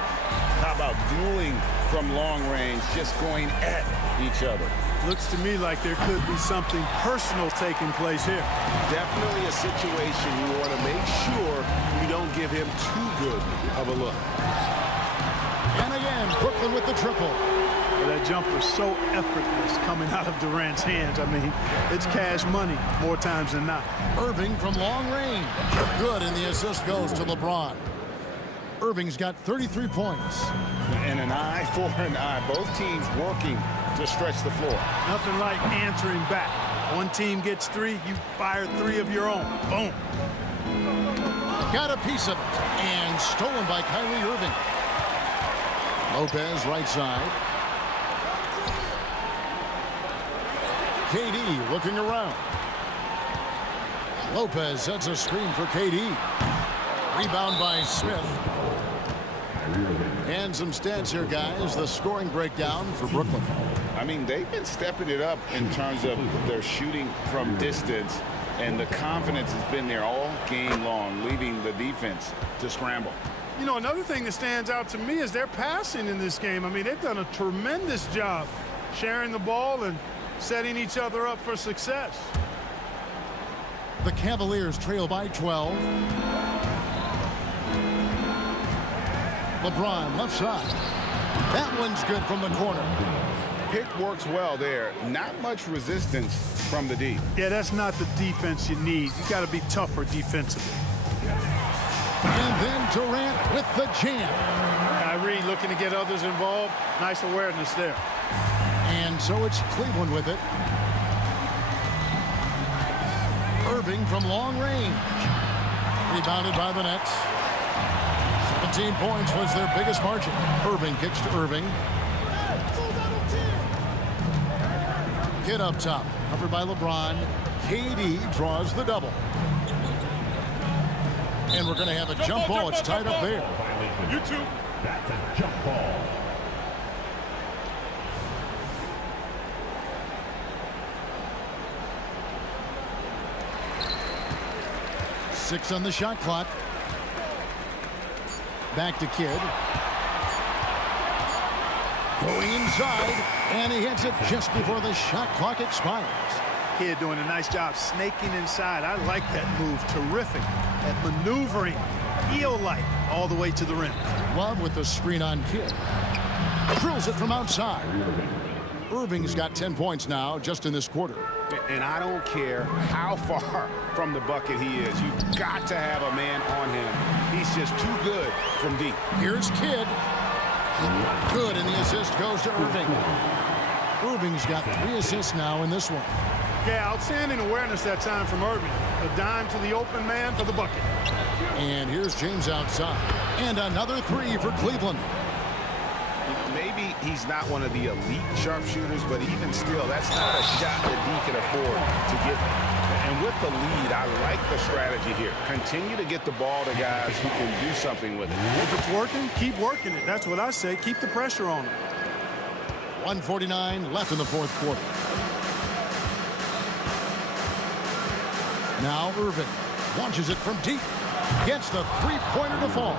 How about dueling from long range, just going at each other? Looks to me like there could be something personal taking place here. Definitely a situation you want to make sure you don't give him too good of a look. And again, Brooklyn with the triple. Well, that jumper is so effortless coming out of Durant's hands. I mean, it's cash money more times than not. Irving from long range. Good, and the assist goes to LeBron. Irving's got 33 points. And an eye for an eye. Both teams working to stretch the floor. Nothing like answering back. One team gets 3, you fire 3 of your own. Boom. Got a piece of it. And stolen by Kyrie Irving. Lopez right side. KD looking around. Lopez sets a screen for KD. Rebound by Smith. And some stats here, guys. The scoring breakdown for Brooklyn. I mean, they've been stepping it up in terms of their shooting from distance, and the confidence has been there all game long, leaving the defense to scramble. You know, another thing that stands out to me is their passing in this game. I mean, they've done a tremendous job sharing the ball and setting each other up for success. The Cavaliers trail by 12. LeBron left side. That one's good from the corner. Pick works well there. Not much resistance from the D. Yeah, that's not the defense you need. You got to be tougher defensively. And then Durant with the jam. Kyrie looking to get others involved. Nice awareness there. And so it's Cleveland with it. Irving from long range. Rebounded by the Nets. 17 points was their biggest margin. Irving kicks to Irving. Kid up top. Covered by LeBron. KD draws the double. And we're going to have a jump ball. It's tied up there. You too. That's a jump ball. Six on the shot clock. Back to Kidd. Going inside, and he hits it just before the shot clock expires. Kidd doing a nice job snaking inside. I like that move. Terrific. That maneuvering, eel-like, all the way to the rim. Love with the screen on Kidd. Drills it from outside. Irving's got 10 points now just in this quarter. And I don't care how far from the bucket he is. You've got to have a man on him. He's just too good from deep. Here's Kidd. Good, and the assist goes to Irving. Irving's got 3 assists now in this one. Yeah, outstanding awareness that time from Irving. A dime to the open man for the bucket. And here's James outside. And another 3 for Cleveland. Maybe he's not one of the elite sharpshooters, but even still, that's not a shot that he can afford to give him. And with the lead, I like the strategy here. Continue to get the ball to guys who can do something with it. If it's working, keep working it. That's what I say. Keep the pressure on him. 1:49 left in the fourth quarter. Now Irving launches it from deep. Gets the three-pointer to fall.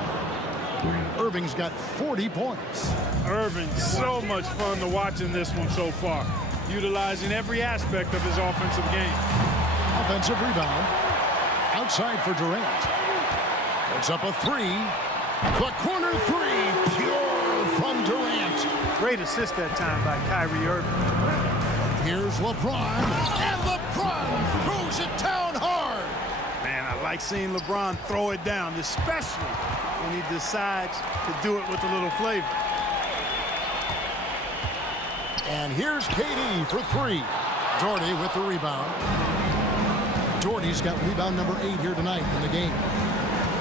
Irving's got 40 points. Irving, so much fun to watch in this one so far. Utilizing every aspect of his offensive game. Offensive rebound. Outside for Durant. Puts up a 3. The corner 3. Pure from Durant. Great assist that time by Kyrie Irving. Here's LeBron. And LeBron throws it down hard. Man, I like seeing LeBron throw it down, especially when he decides to do it with a little flavor. And here's KD for 3. Jordy with the rebound. Jordy's got rebound number 8 here tonight in the game.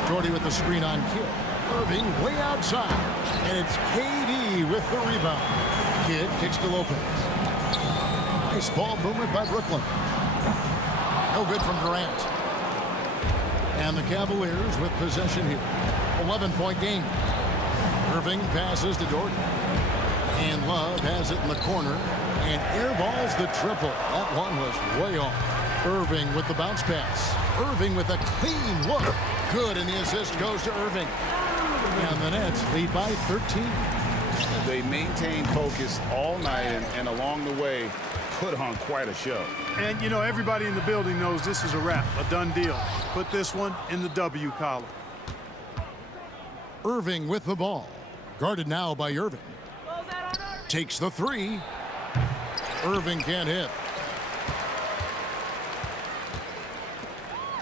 Jordy with the screen on Kidd. Irving way outside. And it's KD with the rebound. Kidd kicks to Lopez. Nice ball movement by Brooklyn. No good from Durant. And the Cavaliers with possession here. 11-point game. Irving passes to Jordan. And Love has it in the corner. And airballs the triple. That one was way off. Irving with the bounce pass. Irving with a clean look. Good, and the assist goes to Irving. And the Nets lead by 13. They maintained focus all night and along the way put on quite a show. And, you know, everybody in the building knows this is a wrap, a done deal. Put this one in the W column. Irving with the ball. Guarded now by Irving. Takes the three. Irving can't hit.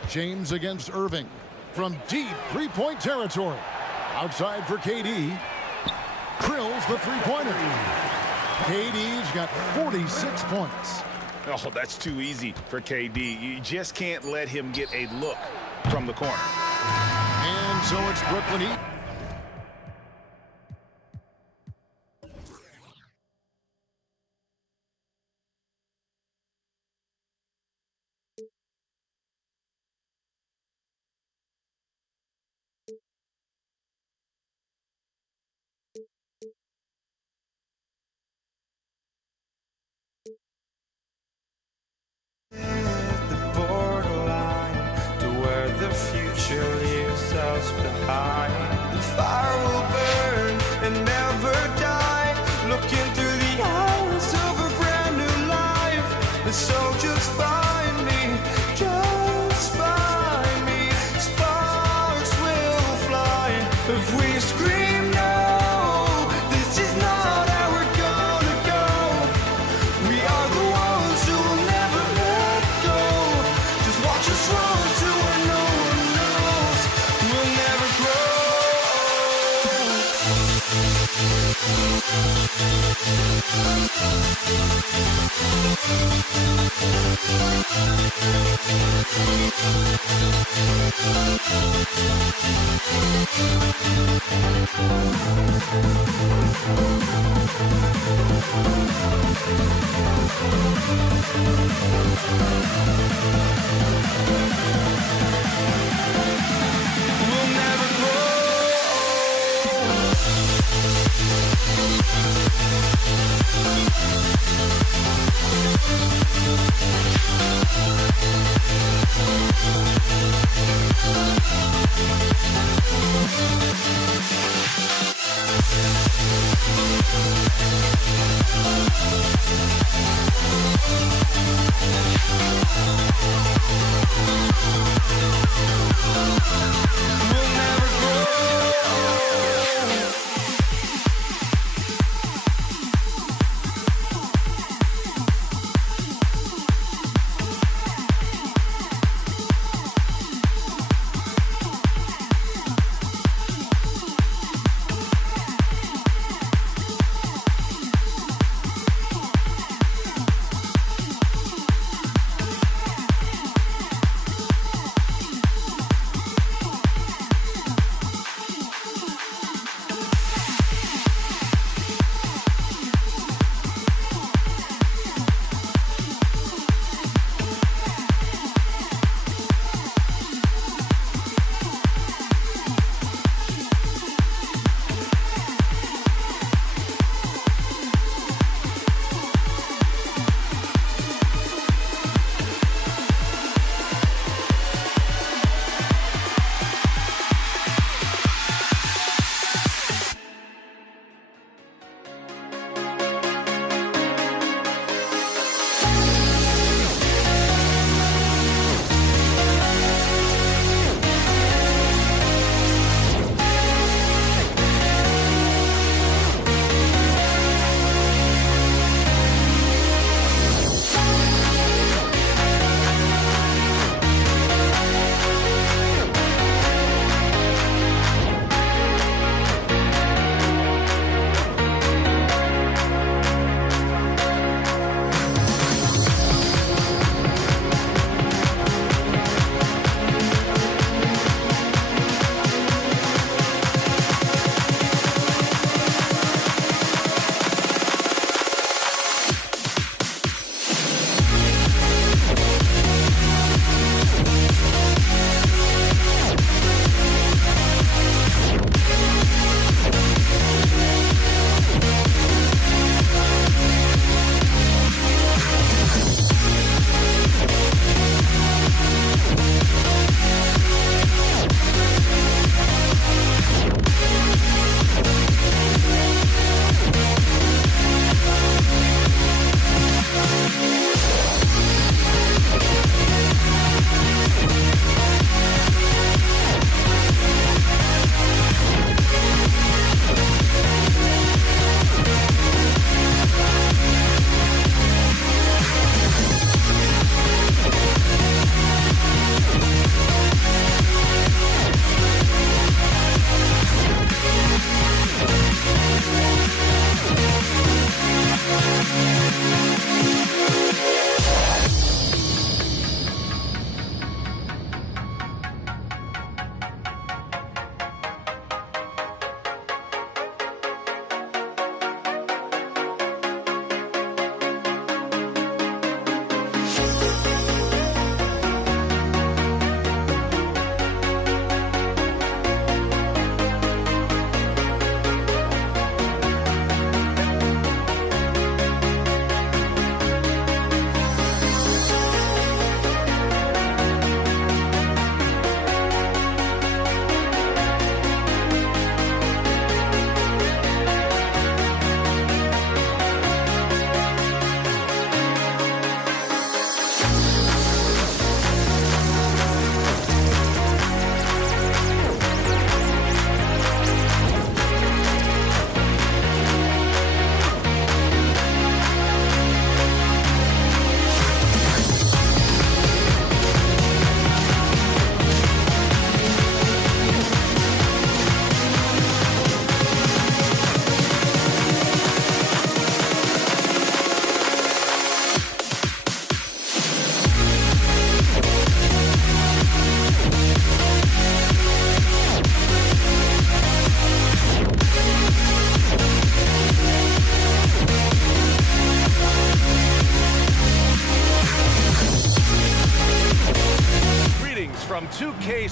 James against Irving. From deep three-point territory. Outside for KD. Drills the three-pointer. KD's got 46 points. Oh, that's too easy for KD. You just can't let him get a look from the corner. And so it's Brooklyn Heat. The borderline to where the future leaves us behind. The fire will burn and never die. Looking through the eyes of a brand new life. And so just find me, just find me. Sparks will fly if we scream no. This is not how we're gonna go. We are the ones who will never let go. Just watch us run to where no one knows. We'll never grow.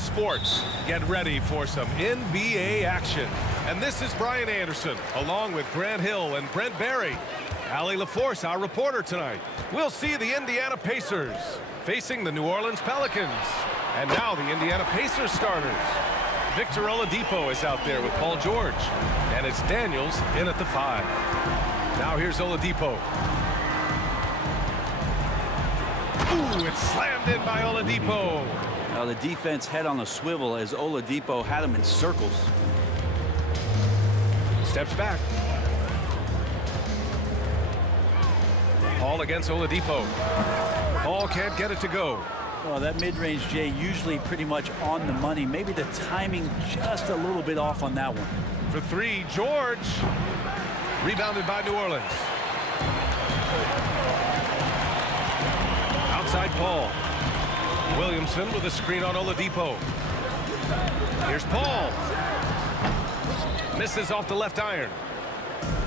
Sports. Get ready for some NBA action. And this is Brian Anderson, along with Grant Hill and Brent Barry. Allie LaForce, our reporter tonight. We'll see the Indiana Pacers facing the New Orleans Pelicans. And now the Indiana Pacers starters. Victor Oladipo is out there with Paul George. And it's Daniels in at the 5. Now here's Oladipo. Ooh, it's slammed in by Oladipo. Now the defense head on a swivel as Oladipo had him in circles. Steps back. Paul against Oladipo. Paul can't get it to go. Well, that mid-range, Jay, usually pretty much on the money. Maybe the timing just a little bit off on that one. For 3, George. Rebounded by New Orleans. Outside Paul. Williamson with a screen on Oladipo. Here's Paul. Misses off the left iron.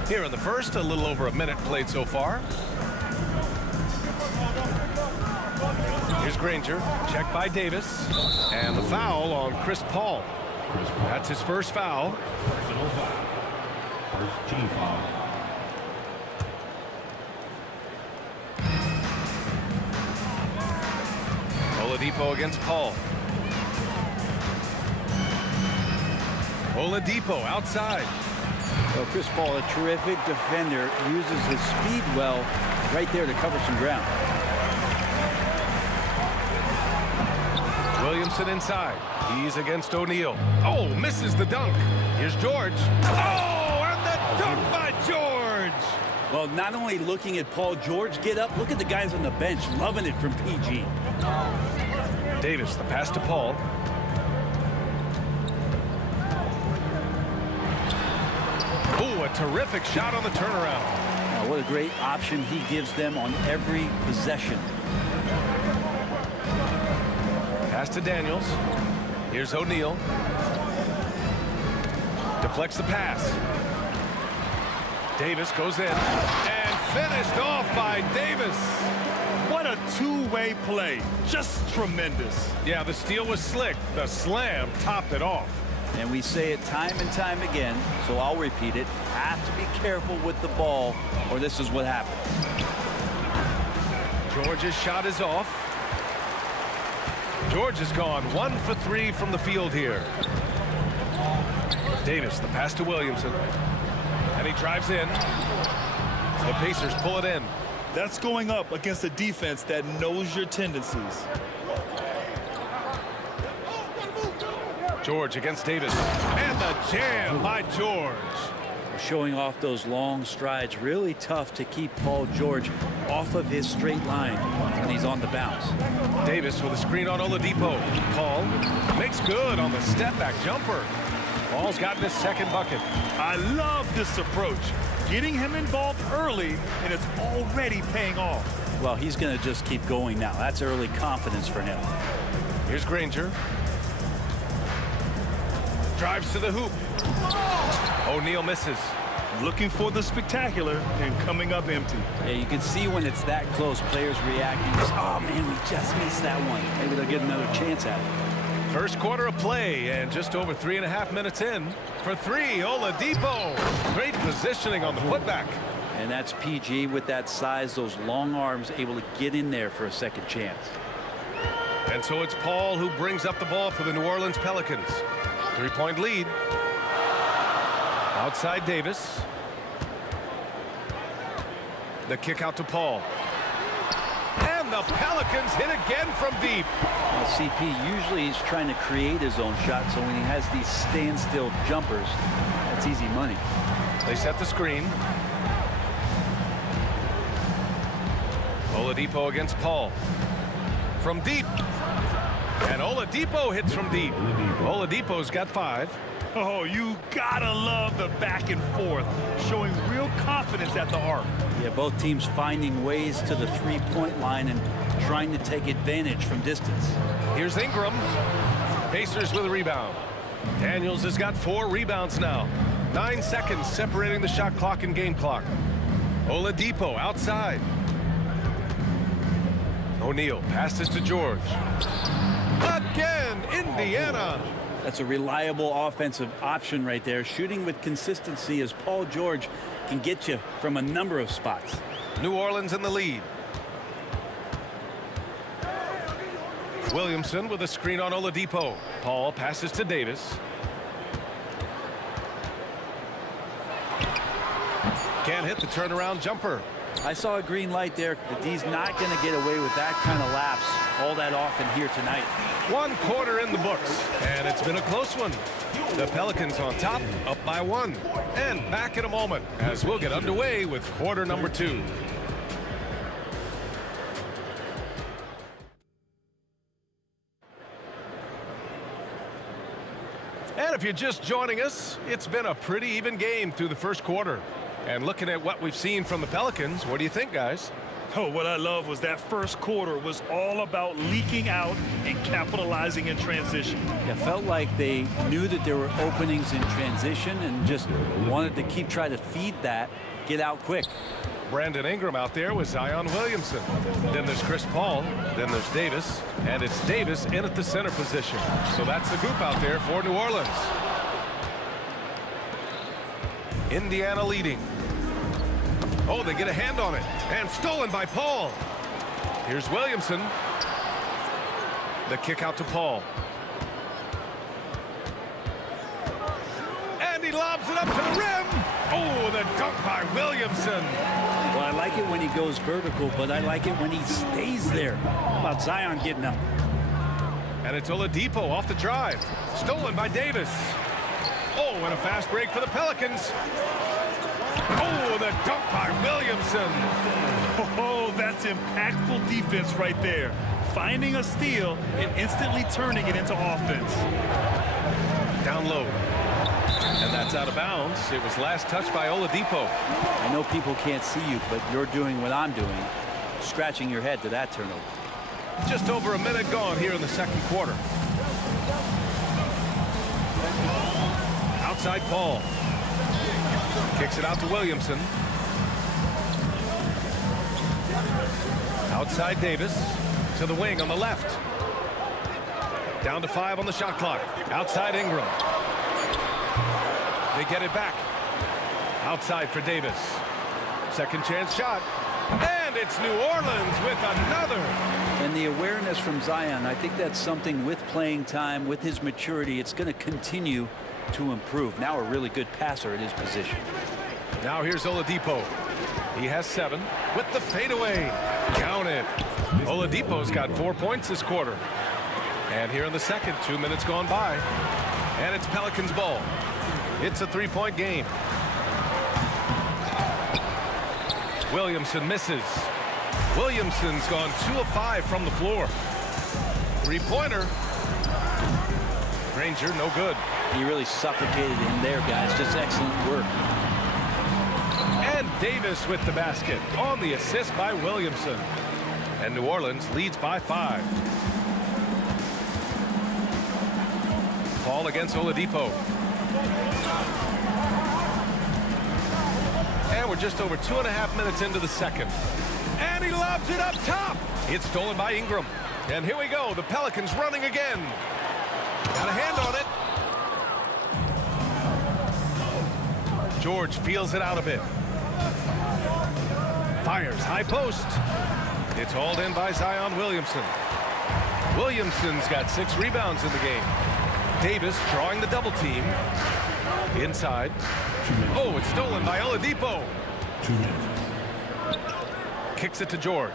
Here in the first, a little over a minute played so far. Here's Granger, checked by Davis, and the foul on Chris Paul. That's his first foul. Personal foul. First team foul. Oladipo against Paul. Oladipo outside. Well, Chris Paul, a terrific defender, uses his speed well right there to cover some ground. Williamson inside. He's against O'Neal. Oh, misses the dunk. Here's George. Oh, and the dunk by George. Well, not only looking at Paul George get up, look at the guys on the bench loving it from PG. Davis, the pass to Paul. Oh, a terrific shot on the turnaround. Now, what a great option he gives them on every possession. Pass to Daniels. Here's O'Neal. Deflects the pass. Davis goes in and finished off by Davis. What a two-way play. Just tremendous. Yeah, the steal was slick. The slam topped it off. And we say it time and time again, so I'll repeat it. Have to be careful with the ball, or this is what happens. George's shot is off. George has gone 1 for 3 from the field here. Davis, the pass to Williamson. And he drives in. The Pacers pull it in. That's going up against a defense that knows your tendencies. George against Davis. And the jam by George. Showing off those long strides. Really tough to keep Paul George off of his straight line when he's on the bounce. Davis with a screen on Oladipo. Paul makes good on the step-back jumper. Paul's gotten his second bucket. I love this approach. Getting him involved early, and it's already paying off. Well, he's going to just keep going now. That's early confidence for him. Here's Granger. Drives to the hoop. O'Neal misses. Looking for the spectacular and coming up empty. Yeah, you can see when it's that close, players reacting. Oh, man, we just missed that one. Maybe they'll get another chance at it. First quarter of play and just over 3.5 minutes in. For 3, Oladipo. Great positioning on the putback. And that's PG with that size, those long arms, able to get in there for a second chance. And so it's Paul who brings up the ball for the New Orleans Pelicans. 3-point lead. Outside Davis. The kick out to Paul. And the Pelicans hit again from deep. Well, CP usually is trying to create his own shot, so when he has these standstill jumpers, that's easy money. They set the screen. Oladipo against Paul. From deep. And Oladipo hits from deep. Oladipo's got 5. Oh, you gotta love the back and forth, showing real confidence at the arc. Yeah, both teams finding ways to the three-point line and trying to take advantage from distance. Here's Ingram. Pacers with a rebound. Daniels has got 4 rebounds now. 9 seconds separating the shot clock and game clock. Oladipo outside. O'Neal passes to George. Again, Indiana Indiana. That's a reliable offensive option right there. Shooting with consistency as Paul George can get you from a number of spots. New Orleans in the lead. Williamson with a screen on Oladipo. Paul passes to Davis. Can't hit the turnaround jumper. I saw a green light there. The D's not going to get away with that kind of lapse all that often here tonight. 1 quarter in the books, and it's been a close one. The Pelicans on top, up by 1. And back in a moment as we'll get underway with quarter number 2. And if you're just joining us, it's been a pretty even game through the first quarter. And looking at what we've seen from the Pelicans, what do you think, guys? Oh, what I love was that first quarter was all about leaking out and capitalizing in transition. It felt like they knew that there were openings in transition and just wanted to keep trying to feed that, get out quick. Brandon Ingram out there with Zion Williamson. Then there's Chris Paul. Then there's Davis. And it's Davis in at the center position. So that's the group out there for New Orleans. Indiana leading. Oh, they get a hand on it. And stolen by Paul. Here's Williamson. The kick out to Paul. And he lobs it up to the rim. Oh, the dunk by Williamson. Well, I like it when he goes vertical, but I like it when he stays there. How about Zion getting up? And it's Oladipo off the drive. Stolen by Davis. Oh, and a fast break for the Pelicans. Oh, the dunk by Williamson. Oh, that's impactful defense right there. Finding a steal and instantly turning it into offense. Down low. And that's out of bounds. It was last touched by Oladipo. I know people can't see you, but you're doing what I'm doing. Scratching your head to that turnover. Just over a minute gone here in the second quarter. Outside Paul. Kicks it out to Williamson. Outside Davis to the wing on the left. Down to 5 on the shot clock. Outside Ingram. They get it back. Outside for Davis. Second chance shot. And it's New Orleans with another. And the awareness from Zion, I think that's something with playing time, with his maturity, it's going to continue to improve. Now a really good passer at his position. Now here's Oladipo. He has 7 with the fadeaway. Count it. Oladipo's got 4 points this quarter. And here in the second, 2 minutes gone by. And it's Pelicans ball. It's a 3-point game. Williamson misses. Williamson's gone 2 of 5 from the floor. 3-pointer. Granger, no good. He really suffocated him there, guys. Just excellent work. And Davis with the basket on the assist by Williamson. And New Orleans leads by 5. Paul against Oladipo. And we're just over 2.5 minutes into the second. And he lobs it up top. It's stolen by Ingram. And here we go. The Pelicans running again. Got a hand on it. George feels it out a bit. Fires high post. It's hauled in by Zion Williamson. Williamson's got 6 rebounds in the game. Davis drawing the double team. Inside. Oh, it's stolen by Oladipo. 2 minutes. Kicks it to George.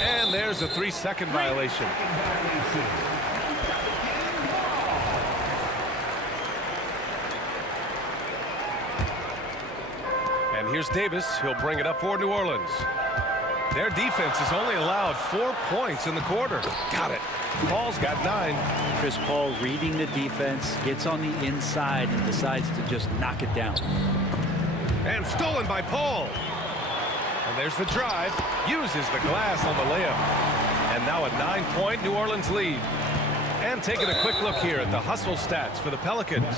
And there's a 3-second violation. And here's Davis. He'll bring it up for New Orleans. Their defense has only allowed 4 points in the quarter. Got it. Paul's got 9. Chris Paul reading the defense, gets on the inside and decides to just knock it down. And stolen by Paul. And there's the drive. Uses the glass on the layup. And now a 9-point New Orleans lead. And taking a quick look here at the hustle stats for the Pelicans.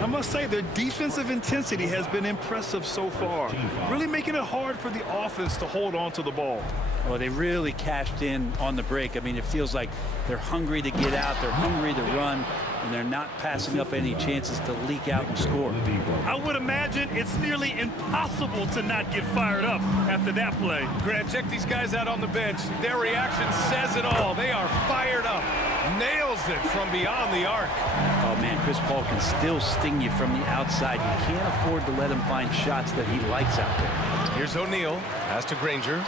I must say their defensive intensity has been impressive so far, really making it hard for the offense to hold on to the ball. Well, they really cashed in on the break. I mean, it feels like they're hungry to get out, they're hungry to run, and they're not passing up any chances to leak out and score. I would imagine it's nearly impossible to not get fired up after that play. Grant, check these guys out on the bench. Their reaction says it all. They are fired up. Nails it from beyond the arc. Oh, man, Chris Paul can still sting you from the outside. You can't afford to let him find shots that he likes out there. Here's O'Neal. Pass to Granger.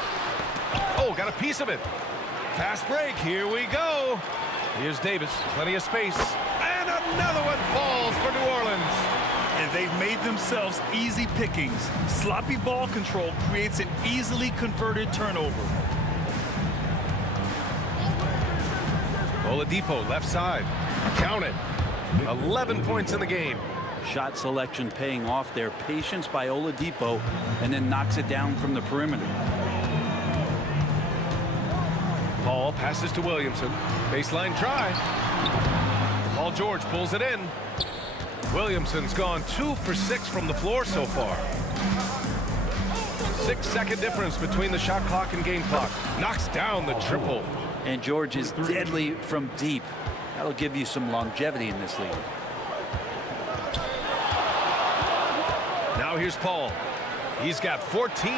Oh, got a piece of it. Fast break. Here we go. Here's Davis. Plenty of space. And another one falls for New Orleans. And they've made themselves easy pickings. Sloppy ball control creates an easily converted turnover. Oladipo, left side. Count it. 11 points in the game. Shot selection paying off there. Patience by Oladipo, and then knocks it down from the perimeter. Paul passes to Williamson. Baseline try. Paul George pulls it in. Williamson's gone 2 for 6 from the floor so far. 6-second difference between the shot clock and game clock. Knocks down the triple. And George is deadly from deep. That'll give you some longevity in this league. Now here's Paul. He's got 14.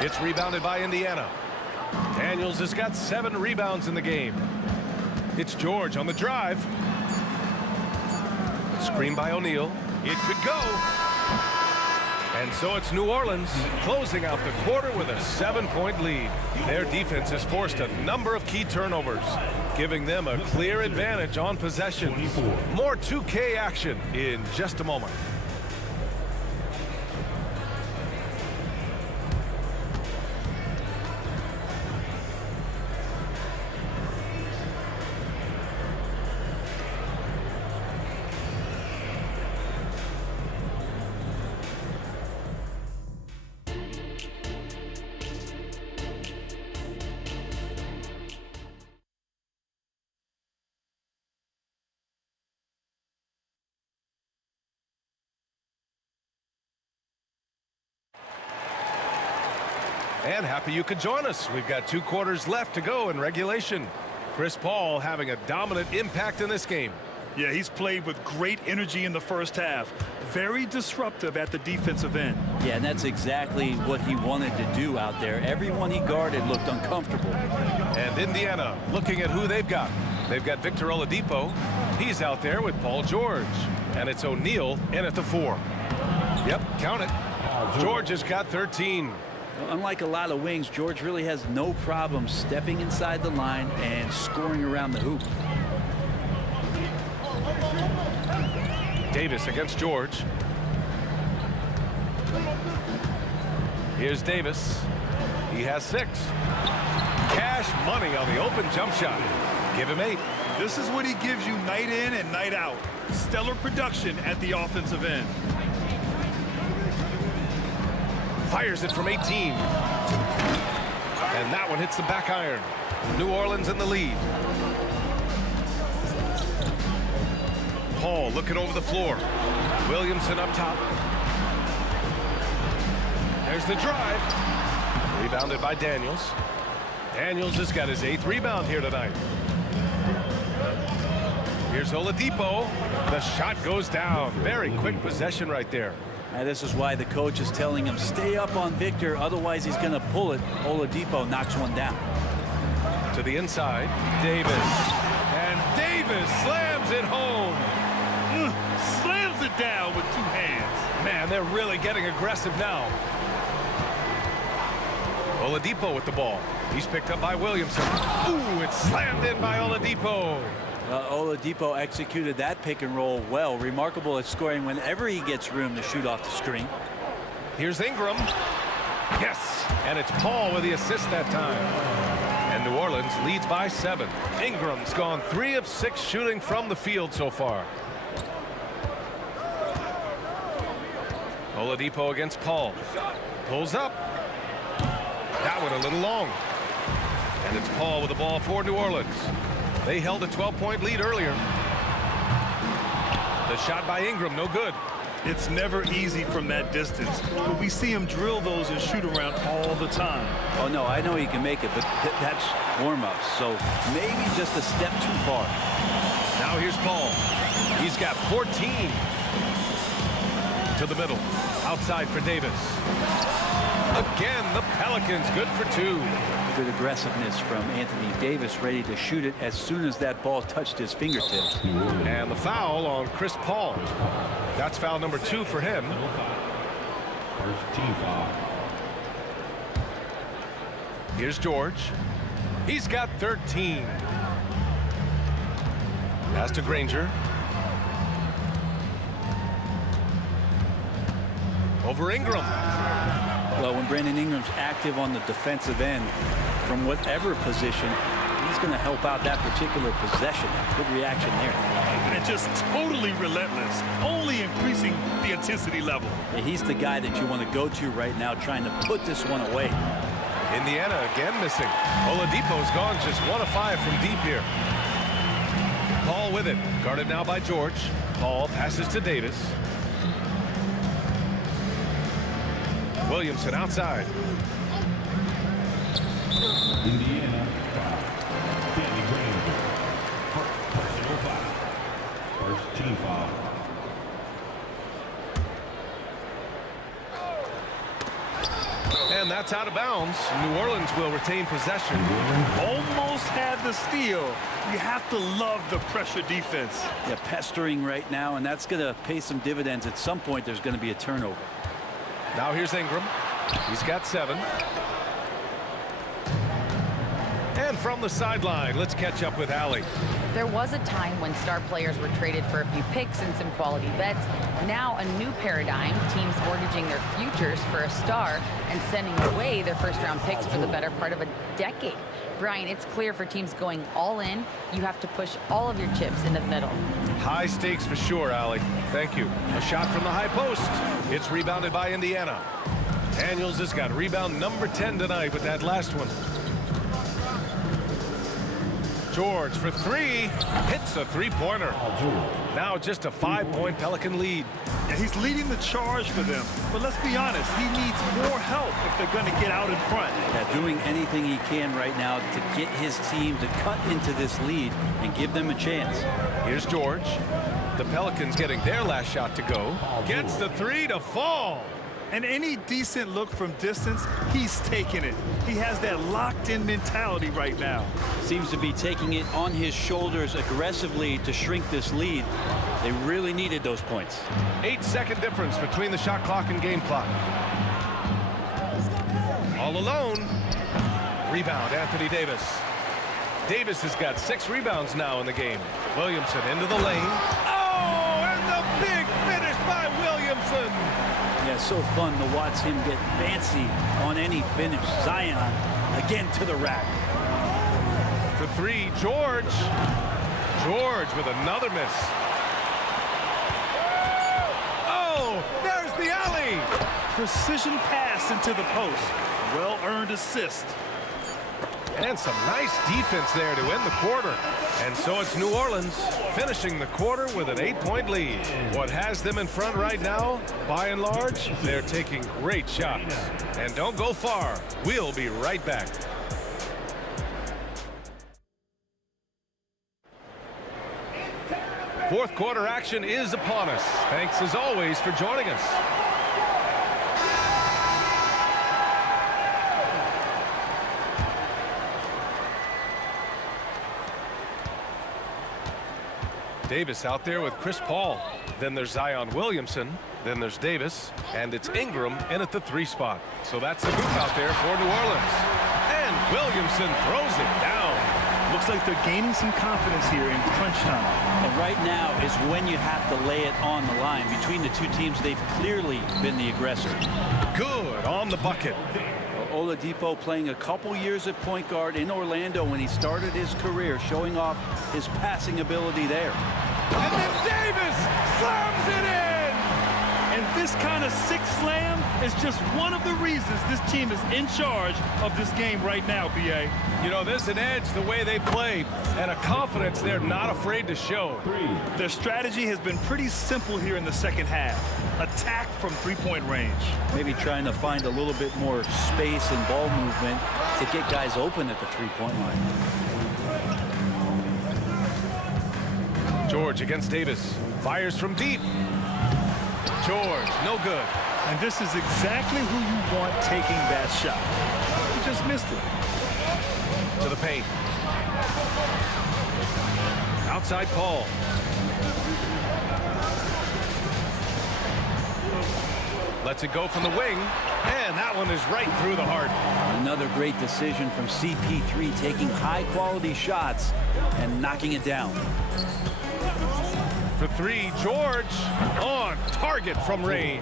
It's rebounded by Indiana. Daniels has got 7 rebounds in the game. It's George on the drive. Screen by O'Neal. It could go. And so it's New Orleans closing out the quarter with a 7-point lead. Their defense has forced a number of key turnovers, giving them a clear advantage on possessions. More 2K action in just a moment. And happy you could join us. We've got 2 quarters left to go in regulation. Chris Paul having a dominant impact in this game. Yeah, he's played with great energy in the first half. Very disruptive at the defensive end. Yeah, and that's exactly what he wanted to do out there. Everyone he guarded looked uncomfortable. And Indiana looking at who they've got. They've got Victor Oladipo. He's out there with Paul George. And it's O'Neal in at the 4. Yep, count it. George has got 13. Unlike a lot of wings, George really has no problem stepping inside the line and scoring around the hoop. Davis against George. Here's Davis. He has 6. Cash money on the open jump shot. Give him 8. This is what he gives you night in and night out. Stellar production at the offensive end. Fires it from 18. And that one hits the back iron. New Orleans in the lead. Paul looking over the floor. Williamson up top. There's the drive. Rebounded by Daniels. Daniels has got his 8th rebound here tonight. Here's Oladipo. The shot goes down. Very quick possession right there. And this is why the coach is telling him stay up on Victor, otherwise he's going to pull it. Oladipo knocks one down. To the inside, Davis. And Davis slams it home. Slams it down with 2 hands. Man, they're really getting aggressive now. Oladipo with the ball. He's picked up by Williamson. Ooh, it's slammed in by Oladipo. Oladipo executed that pick and roll well. Remarkable at scoring whenever he gets room to shoot off the screen. Here's Ingram. Yes, and it's Paul with the assist that time. And New Orleans leads by 7. Ingram's gone 3 of 6 shooting from the field so far. Oladipo against Paul. Pulls up. That one a little long. And it's Paul with the ball for New Orleans. They held a 12-point lead earlier. The shot by Ingram, no good. It's never easy from that distance, but we see him drill those and shoot around all the time. Oh, no, I know he can make it, but that's warm-ups, so maybe just a step too far. Now here's Paul. He's got 14. To the middle. Outside for Davis. Again, the Pelicans good for 2. Good aggressiveness from Anthony Davis, ready to shoot it as soon as that ball touched his fingertips. And the foul on Chris Paul. That's foul number 2 for him. First team foul. Here's George. He's got 13. Pass to Granger. Over Ingram. Well, when Brandon Ingram's active on the defensive end, from whatever position, he's going to help out that particular possession. Good reaction there. And just totally relentless, only increasing the intensity level. Yeah, he's the guy that you want to go to right now, trying to put this one away. Indiana again missing. Oladipo's gone just 1 of 5 from deep here. Paul with it. Guarded now by George. Paul passes to Davis. Williamson outside. Indiana foul. Danny Granger. Personal foul. First team foul. And that's out of bounds. New Orleans will retain possession. Almost had the steal. You have to love the pressure defense. Yeah, pestering right now, and that's going to pay some dividends. At some point, there's going to be a turnover. Now here's Ingram. He's got 7. And from the sideline, let's catch up with Allie. There was a time when star players were traded for a few picks and some quality bets. Now a new paradigm, teams mortgaging their futures for a star and sending away their first-round picks for the better part of a decade. Brian, it's clear for teams going all in, you have to push all of your chips into the middle. High stakes for sure, Allie. Thank you. A shot from the high post. It's rebounded by Indiana. Daniels has got rebound number 10 tonight with that last one. George for 3. Hits a 3-pointer. Now just a 5-point Pelican lead. Yeah, he's leading the charge for them. But let's be honest, he needs more help if they're going to get out in front. Yeah, doing anything he can right now to get his team to cut into this lead and give them a chance. Here's George. The Pelicans getting their last shot to go. Gets the 3 to fall. And any decent look from distance, he's taking it. He has that locked-in mentality right now. Seems to be taking it on his shoulders aggressively to shrink this lead. They really needed those points. 8-second difference between the shot clock and game clock. All alone. Rebound, Anthony Davis. Davis has got 6 rebounds now in the game. Williamson into the lane. Oh, and the big finish by Williamson. Yeah, so fun to watch him get fancy on any finish. Zion again to the rack. For 3, George. George with another miss. Oh, there's the alley. Precision pass into the post. Well-earned assist. And some nice defense there to end the quarter. And so it's New Orleans finishing the quarter with an 8-point lead. What has them in front right now, by and large, they're taking great shots. And don't go far. We'll be right back. Fourth quarter action is upon us. Thanks as always for joining us. Davis out there with Chris Paul. Then there's Zion Williamson. Then there's Davis. And it's Ingram in at the 3 spot. So that's the group out there for New Orleans. And Williamson throws it down. Looks like they're gaining some confidence here in crunch time. And right now is when you have to lay it on the line. Between the two teams, they've clearly been the aggressor. Good on the bucket. Oladipo playing a couple years at point guard in Orlando when he started his career, showing off his passing ability there. And then Davis slams it in! And this This kind of sick slam is just one of the reasons this team is in charge of this game right now, B.A. You know, there's an edge the way they play and a confidence they're not afraid to show. Their strategy has been pretty simple here in the second half. Attack from three-point range. Maybe trying to find a little bit more space and ball movement to get guys open at the three-point line. George against Davis. Fires from deep. George, no good. And this is exactly who you want taking that shot. He just missed it. To the paint. Outside Paul. Lets it go from the wing. And that one is right through the heart. Another great decision from CP3, taking high-quality shots and knocking it down. For three, George on target from range.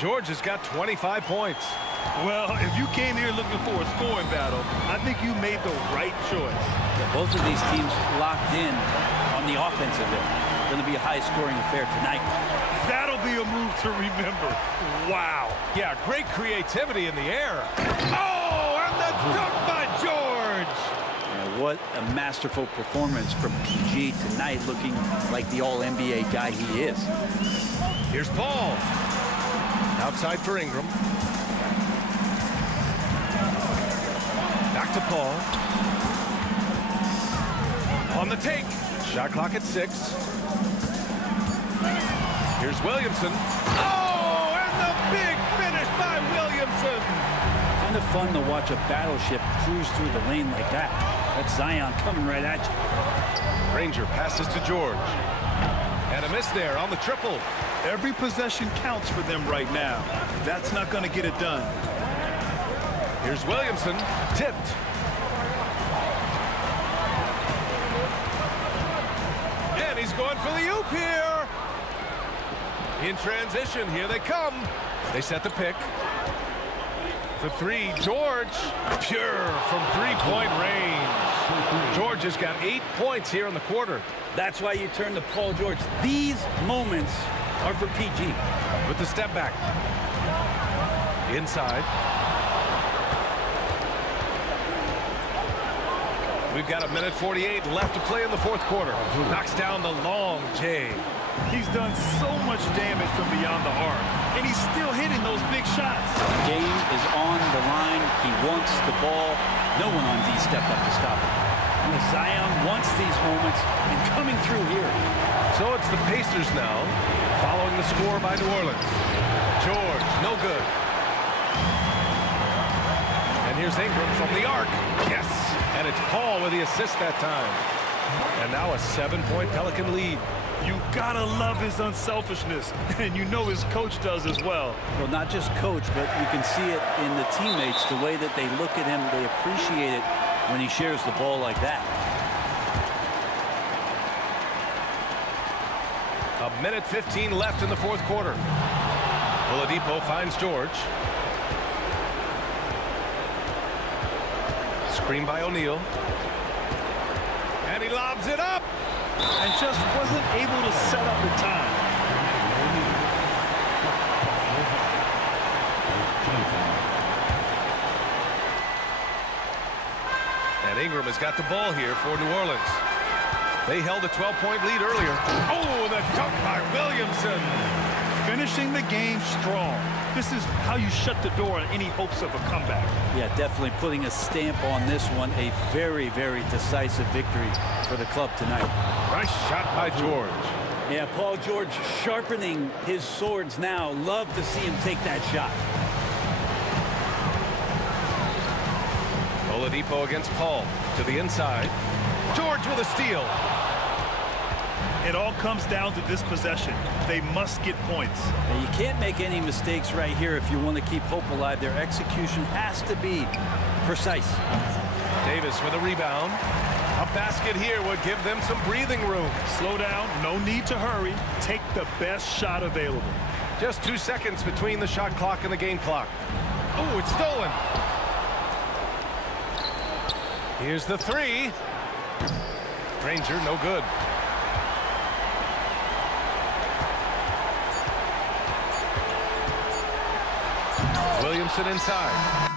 George has got 25 points. Well, if you came here looking for a scoring battle, I think you made the right choice. Yeah, both of these teams locked in on the offensive end. Going to be a high-scoring affair tonight. That'll be a move to remember. Wow. Yeah, great creativity in the air. Oh, and the dunk by George. What a masterful performance from PG tonight, looking like the all-NBA guy he is. Here's Paul. Outside for Ingram. Back to Paul. On the take. Shot clock at 6. Here's Williamson. Oh, and the big finish by Williamson. Kind of fun to watch a battleship cruise through the lane like that. That's Zion coming right at you. Ranger passes to George. And a miss there on the triple. Every possession counts for them right now. That's not going to get it done. Here's Williamson. Tipped. And he's going for the oop here. In transition, here they come. They set the pick. For three, George. Pure from three-point range. George has got 8 points here in the quarter. That's why you turn to Paul George. These moments are for PG. With the step back. Inside. We've got 1:48 left to play in the fourth quarter. Knocks down the long J. He's done so much damage from beyond the arc, and he's still hitting those big shots. The game is on the line. He wants the ball. No one on D stepped up to stop it. And Zion wants these moments and coming through here. So it's the Pacers now, following the score by New Orleans. George, no good. And here's Ingram from the arc. Yes! And it's Paul with the assist that time. And now a 7-point Pelican lead. You gotta love his unselfishness, and you know his coach does as well. Well, not just coach, but you can see it in the teammates, the way that they look at him. They appreciate it when he shares the ball like that. 1:15 left in the fourth quarter. Oladipo finds George. Screen by O'Neal. And he lobs it up. And just wasn't able to set up the time. And Ingram has got the ball here for New Orleans. They held a 12-point lead earlier. Oh, the dunk by Williamson. Finishing the game strong. This is how you shut the door on any hopes of a comeback. Yeah, definitely putting a stamp on this one. A very, very decisive victory for the club tonight. Nice shot by George. Yeah, Paul George sharpening his swords now. Love to see him take that shot. Oladipo against Paul to the inside. George with a steal. It all comes down to this possession. They must get points. And you can't make any mistakes right here if you want to keep hope alive. Their execution has to be precise. Davis with a rebound. A basket here would give them some breathing room. Slow down. No need to hurry. Take the best shot available. Just 2 seconds between the shot clock and the game clock. Oh, it's stolen. Here's the three. Ranger, no good. Williamson inside.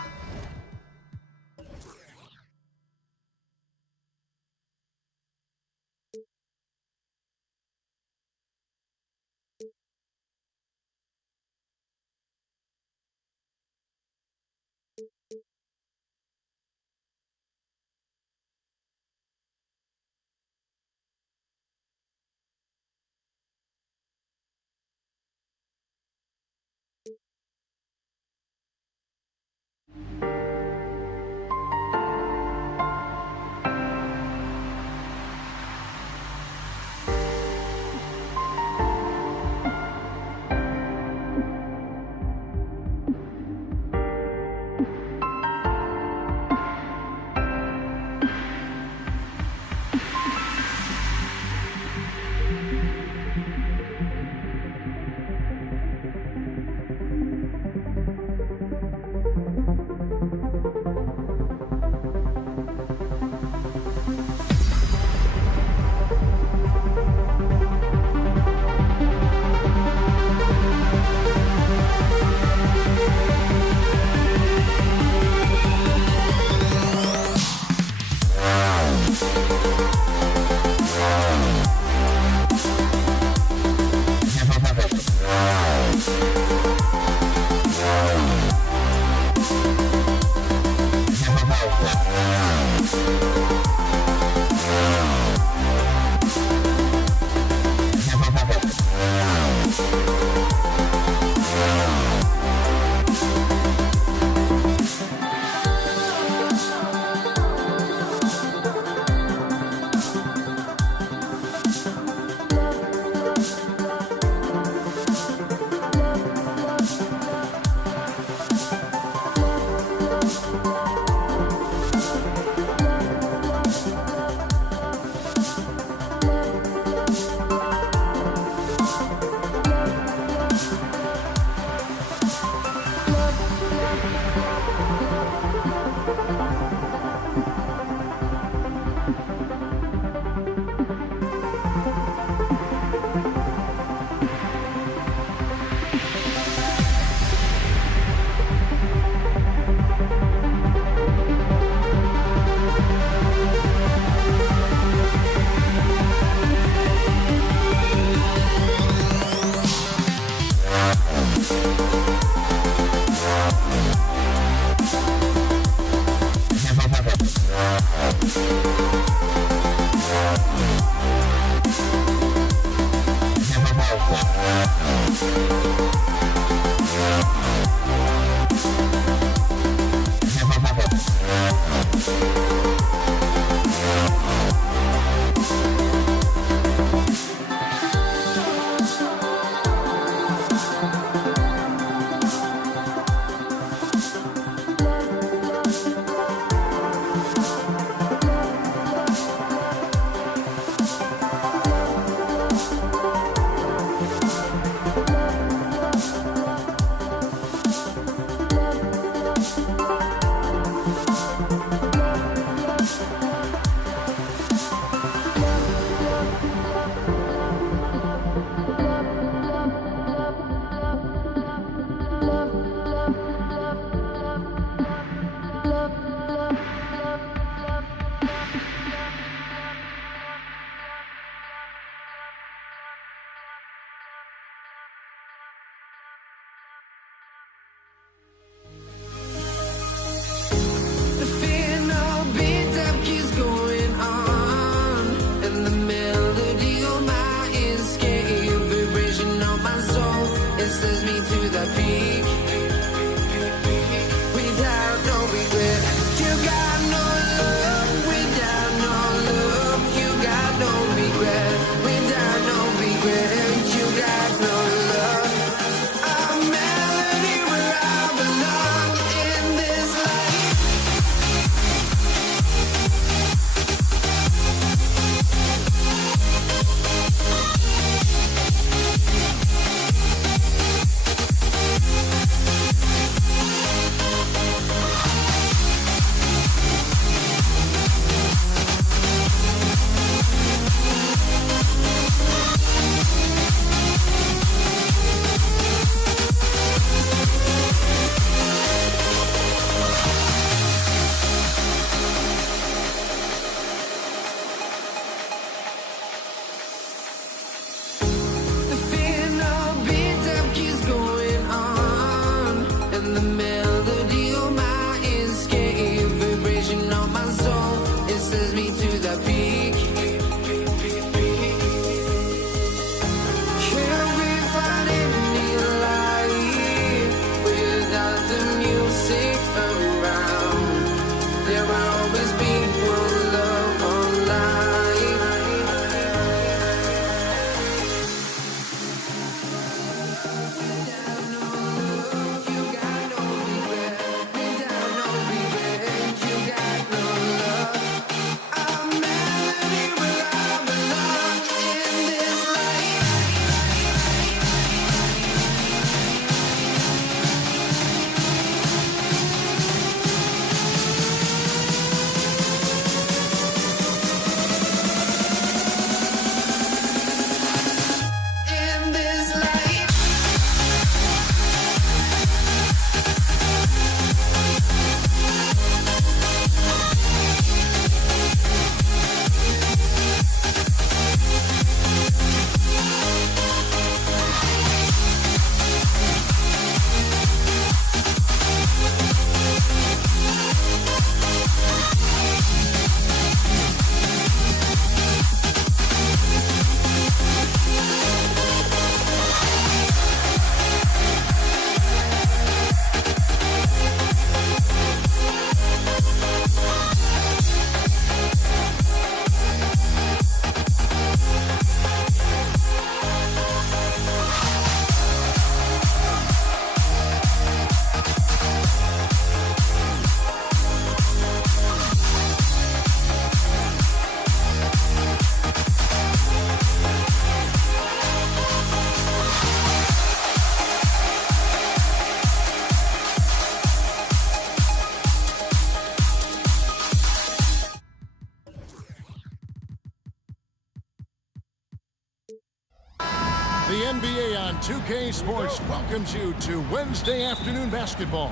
on 2K Sports welcomes you to Wednesday afternoon basketball.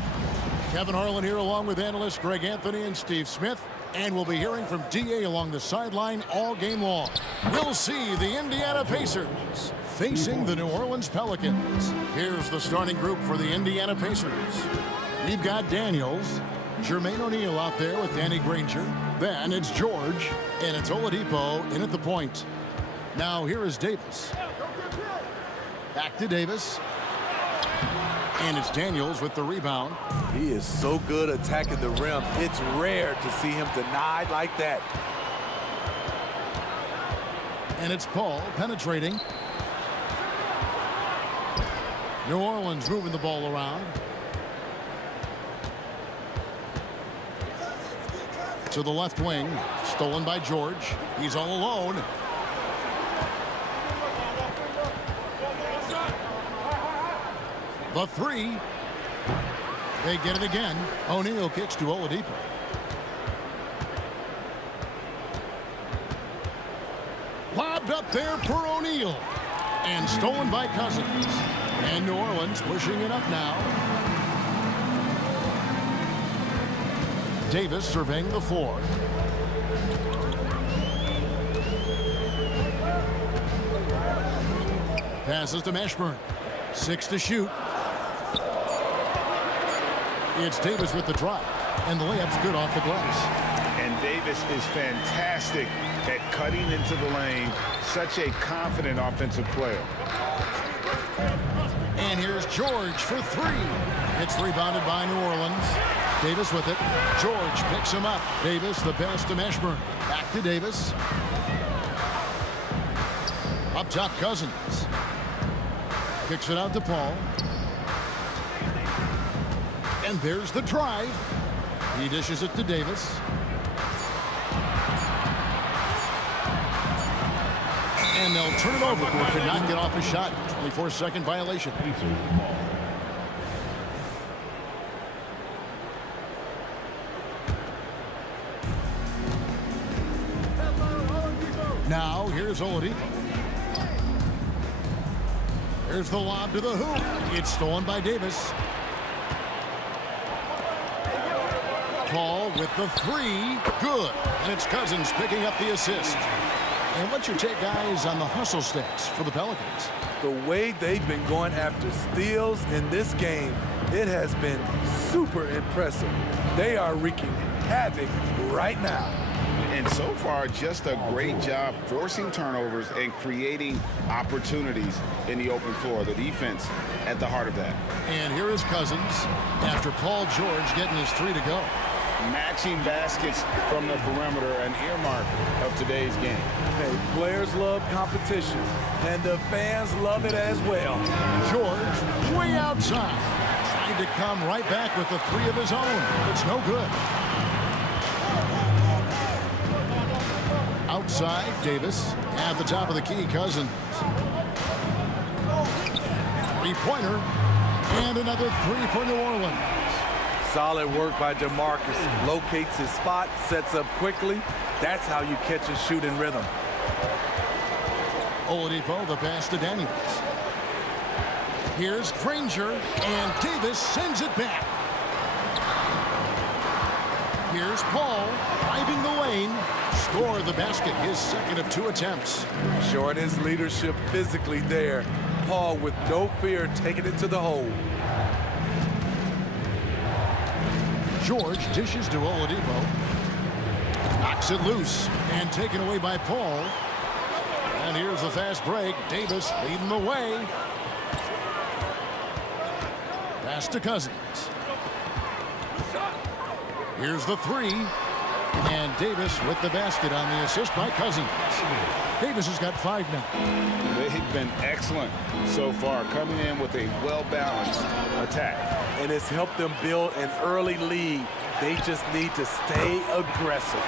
Kevin Harlan here along with analysts Greg Anthony and Steve Smith. And we'll be hearing from DA along the sideline all game long. We'll see the Indiana Pacers facing the New Orleans Pelicans. Here's the starting group for the Indiana Pacers. We've got Daniels, Jermaine O'Neal out there with Danny Granger. Then it's George, and it's Oladipo in at the point. Now here is Davis. Back to Davis. And it's Daniels with the rebound. He is so good attacking the rim. It's rare to see him denied like that. And it's Paul penetrating. New Orleans moving the ball around. To the left wing. Stolen by George. He's all alone. The three. They get it again. O'Neal kicks to Oladipo. Lobbed up there for O'Neal. And stolen by Cousins. And New Orleans pushing it up now. Davis surveying the floor. Passes to Mashburn. 6 to shoot. It's Davis with the drive, and the layup's good off the glass. And Davis is fantastic at cutting into the lane. Such a confident offensive player. And here's George for three. It's rebounded by New Orleans. Davis with it. George picks him up. Davis the pass to Mashburn. Back to Davis. Up top, Cousins. Kicks it out to Paul. And there's the drive. He dishes it to Davis. And they'll turn it over. Could not get off a shot. 24-second violation. Now here's Oladipo. Here's the lob to the hoop. It's stolen by Davis. Paul with the three. Good. And it's Cousins picking up the assist. And what's your take, guys, on the hustle stats for the Pelicans? The way they've been going after steals in this game, it has been super impressive. They are wreaking havoc right now. And so far, just a great job forcing turnovers and creating opportunities in the open floor. The defense at the heart of that. And here is Cousins after Paul George getting his three to go. Matching baskets from the perimeter, an earmark of today's game. Hey, players love competition, and the fans love it as well. George way outside. Trying to come right back with the three of his own. It's no good. Outside, Davis. At the top of the key, Cousins. Three-pointer. And another three for New Orleans. Solid work by DeMarcus. Locates his spot, sets up quickly. That's how you catch a shooting rhythm. Oladipo, the pass to Daniels. Here's Granger, and Davis sends it back. Here's Paul, driving the lane. Score the basket, his second of 2 attempts. Showing his leadership physically there. Paul with no fear taking it to the hole. George dishes to Oladipo. Knocks it loose and taken away by Paul. And here's the fast break. Davis leading the way. Pass to Cousins. Here's the three. And Davis with the basket on the assist by Cousins. Davis has got 5 now. They've been excellent so far, coming in with a well-balanced attack. And it's helped them build an early lead. They just need to stay aggressive.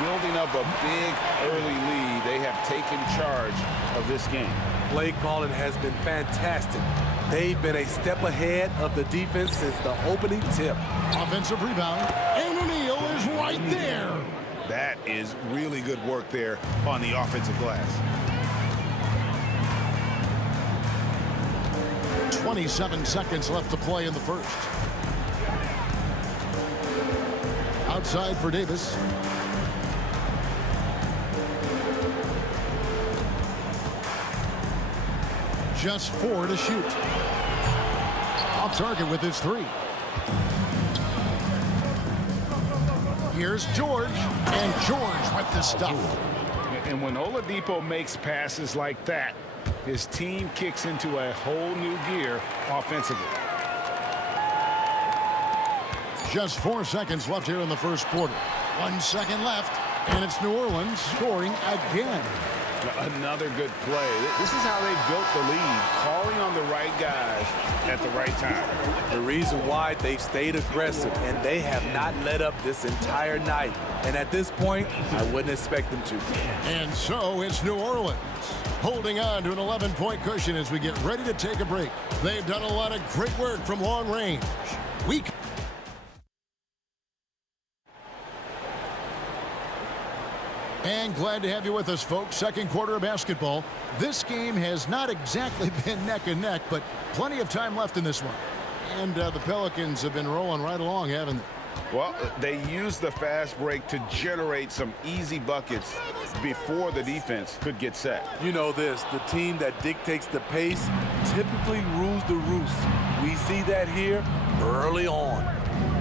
Building up a big early lead, they have taken charge of this game. Play calling has been fantastic. They've been a step ahead of the defense since the opening tip. Offensive rebound, and O'Neal is right there. That is really good work there on the offensive glass. 27 seconds left to play in the first. Outside for Davis. Just 4 to shoot. Off target with his 3. Here's George, and George with the stuff. And when Oladipo makes passes like that, his team kicks into a whole new gear offensively. Just 4 seconds left here in the first quarter. 1 second left, and it's New Orleans scoring again. Another good play. This is how they built the lead, calling on the right guys at the right time. The reason why they've stayed aggressive, and they have not let up this entire night. And at this point, I wouldn't expect them to. And so it's New Orleans holding on to an 11-point cushion as we get ready to take a break. They've done a lot of great work from long range. And glad to have you with us, folks. Second quarter of basketball. This game has not exactly been neck and neck, but plenty of time left in this one. And the Pelicans have been rolling right along, haven't they? Well, they used the fast break to generate some easy buckets before the defense could get set. You know this, the team that dictates the pace typically rules the roost. We see that here early on.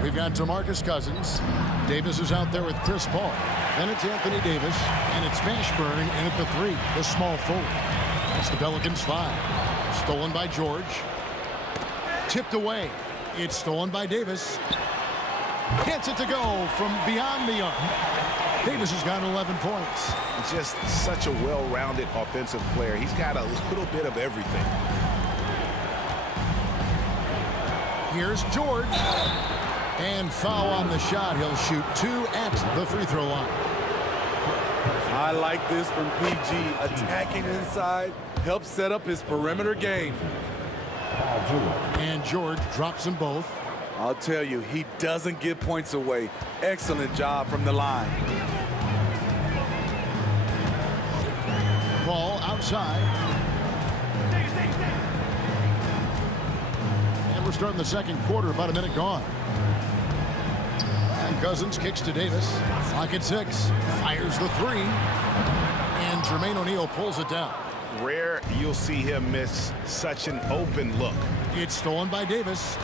We've got DeMarcus Cousins. Davis is out there with Chris Paul. Then it's Anthony Davis, and it's Mashburn in at the 3, the small forward. It's the Pelicans 5. Stolen by George. Tipped away. It's stolen by Davis. Gets it to go from beyond the arc. Davis has got 11 points. Just such a well-rounded offensive player. He's got a little bit of everything. Here's George. And foul on the shot. He'll shoot 2 at the free throw line. I like this from PG. Attacking inside helps set up his perimeter game. And George drops them both. I'll tell you, he doesn't give points away. Excellent job from the line. Ball outside. And we're starting the second quarter, about a minute gone. And Cousins kicks to Davis. Clock at 6. Fires the 3. And Jermaine O'Neal pulls it down. Rare you'll see him miss such an open look. It's stolen by Davis.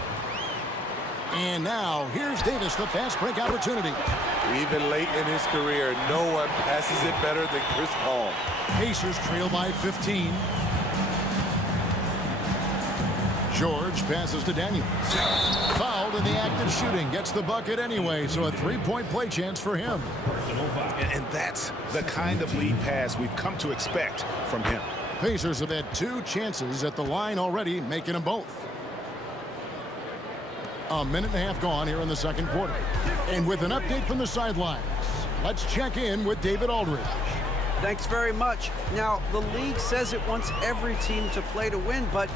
And now here's Davis, the fast break opportunity. Even late in his career, no one passes it better than Chris Paul. Pacers trail by 15. George passes to Daniels. Fouled in the act of shooting. Gets the bucket anyway, so a 3-point play chance for him. And that's the kind of lead pass we've come to expect from him. Pacers have had 2 chances at the line already, making them both. A minute and a half gone here in the second quarter. And with an update from the sidelines, let's check in with David Aldridge. Thanks very much. Now, the league says it wants every team to play to win, but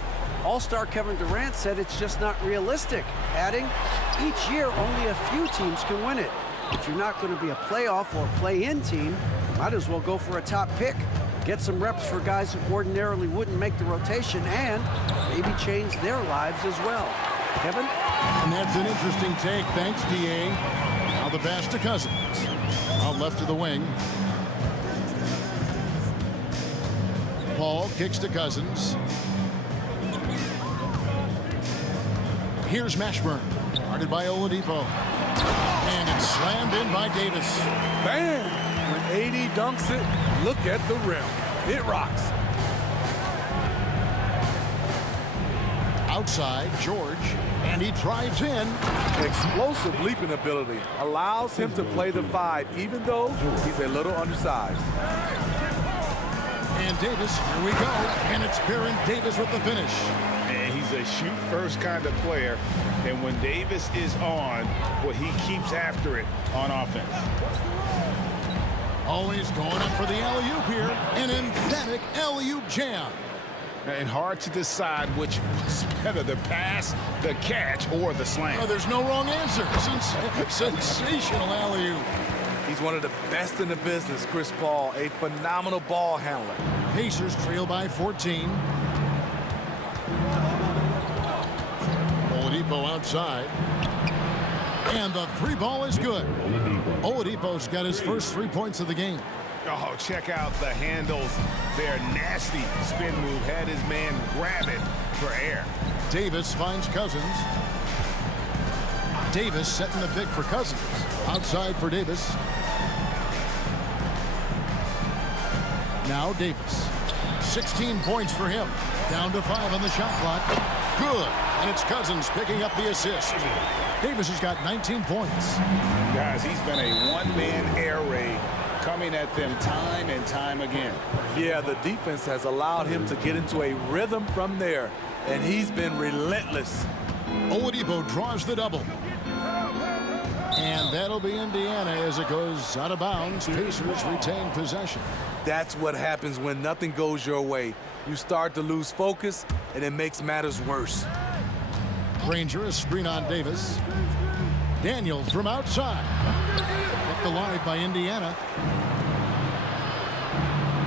All-Star Kevin Durant said it's just not realistic, adding, each year only a few teams can win it. If you're not going to be a playoff or play-in team, might as well go for a top pick. Get some reps for guys who ordinarily wouldn't make the rotation and maybe change their lives as well. Kevin? And that's an interesting take. Thanks, D.A. Now the pass to Cousins. Out left to the wing. Paul kicks to Cousins. Here's Mashburn. Guarded by Oladipo. And it's slammed in by Davis. Bam! When AD dunks it, look at the rim. It rocks. Outside, George, and he drives in. Explosive leaping ability allows him to play the 5, even though he's a little undersized. And Davis, here we go. And it's Baron Davis with the finish. And he's a shoot-first kind of player. And when Davis is on, well, he keeps after it on offense. Always going up for the alley-oop here. An emphatic alley-oop jam. And hard to decide which was better, the pass, the catch, or the slam. Oh, there's no wrong answer. Sensational alley-oop. He's one of the best in the business, Chris Paul, a phenomenal ball handler. Pacers trail by 14. Oladipo outside. And the three ball is good. Oladipo's got his first 3 points of the game. Oh, check out the handles. Their nasty spin move had his man grab it for air. Davis finds Cousins. Davis setting the pick for Cousins. Outside for Davis. Now Davis. 16 points for him. Down to 5 on the shot clock. Good. And it's Cousins picking up the assist. Davis has got 19 points. Guys, he's been a one-man air raid coming at them time and time again. Yeah, the defense has allowed him to get into a rhythm from there, and he's been relentless. Oladipo draws the double. And that'll be Indiana as it goes out of bounds. Pacers retain possession. That's what happens when nothing goes your way. You start to lose focus, and it makes matters worse. Granger, a screen on Davis. Daniels from outside. Kept alive by Indiana.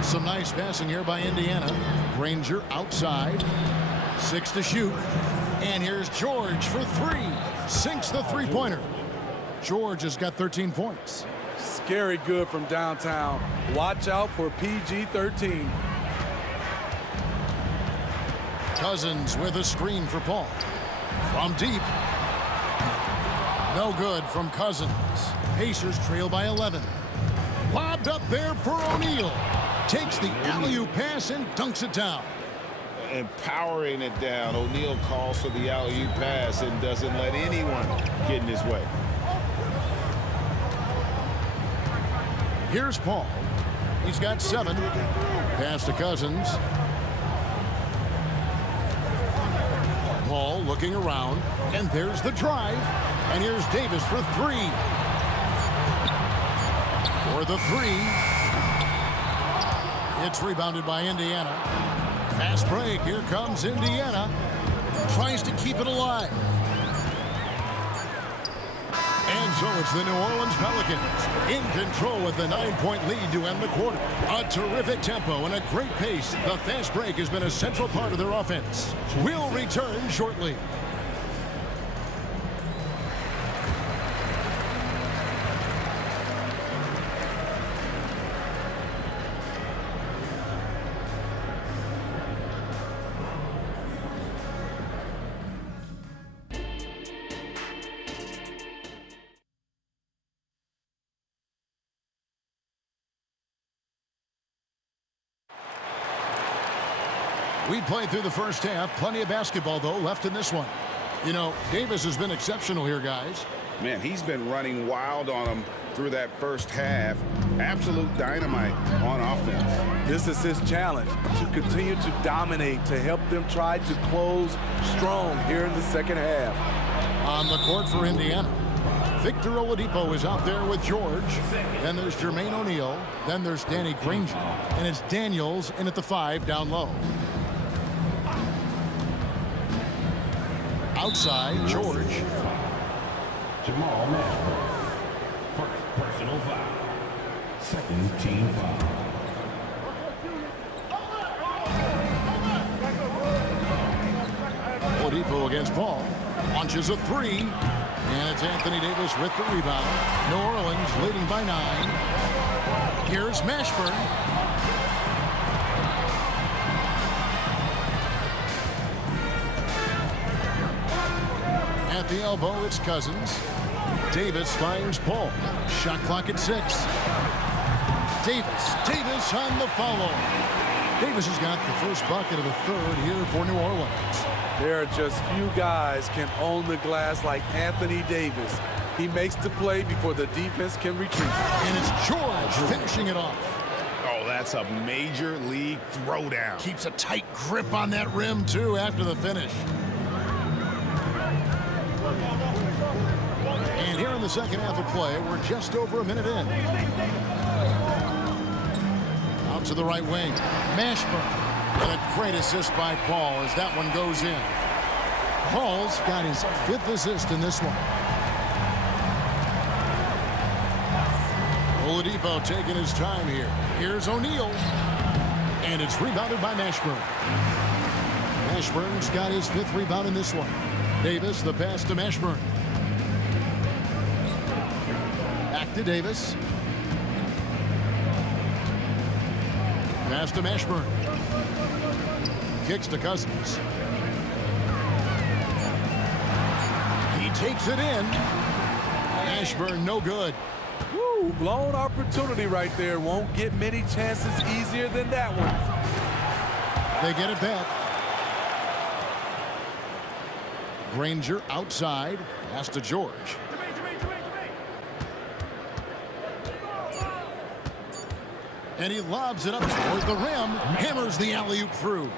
Some nice passing here by Indiana. Granger outside. 6 to shoot. And here's George for 3. Sinks the three-pointer. George has got 13 points. Scary good from downtown. Watch out for PG-13. Cousins with a screen for Paul. From deep. No good from Cousins. Pacers trail by 11. Lobbed up there for O'Neal. Takes the alley-oop pass and dunks it down. And powering it down, O'Neal calls for the alley-oop pass and doesn't let anyone get in his way. Here's Paul. He's got 7. Pass to Cousins. Paul looking around, and there's the drive. And here's Davis for 3. For the 3. It's rebounded by Indiana. Fast break. Here comes Indiana. Tries to keep it alive. And so it's the New Orleans Pelicans in control with the 9-point lead to end the quarter. A terrific tempo and a great pace. The fast break has been a central part of their offense. We'll return shortly. We played through the first half. Plenty of basketball, though, left in this one. You know, Davis has been exceptional here, guys. Man, he's been running wild on them through that first half. Absolute dynamite on offense. This is his challenge, to continue to dominate, to help them try to close strong here in the second half. On the court for Indiana, Victor Oladipo is out there with George. Then there's Jermaine O'Neal. Then there's Danny Granger. And it's Daniels in at the 5 down low. Outside, George. Jamal Mashburn. First personal foul. Second team foul. Oladipo against Paul. Launches a 3. And it's Anthony Davis with the rebound. New Orleans leading by 9. Here's Mashburn. At the elbow, it's Cousins. Davis finds Paul. Shot clock at 6. Davis on the follow. Davis has got the first bucket of the third here for New Orleans. There are just few guys can own the glass like Anthony Davis. He makes the play before the defense can retreat. And it's George finishing it off. Oh, that's a major league throwdown. Keeps a tight grip on that rim, too, after the finish. And here in the second half of play, we're just over a minute in. Out to the right wing. Mashburn. And a great assist by Paul as that one goes in. Paul's got his 5th assist in this one. Oladipo taking his time here. Here's O'Neal. And it's rebounded by Mashburn. Mashburn's got his 5th rebound in this one. Davis, the pass to Mashburn. Back to Davis. Pass to Mashburn. Kicks to Cousins. He takes it in. Mashburn no good. Woo, blown opportunity right there. Won't get many chances easier than that one. They get it back. Granger outside. Pass to George. And he lobs it up toward the rim. Hammers the alley-oop through.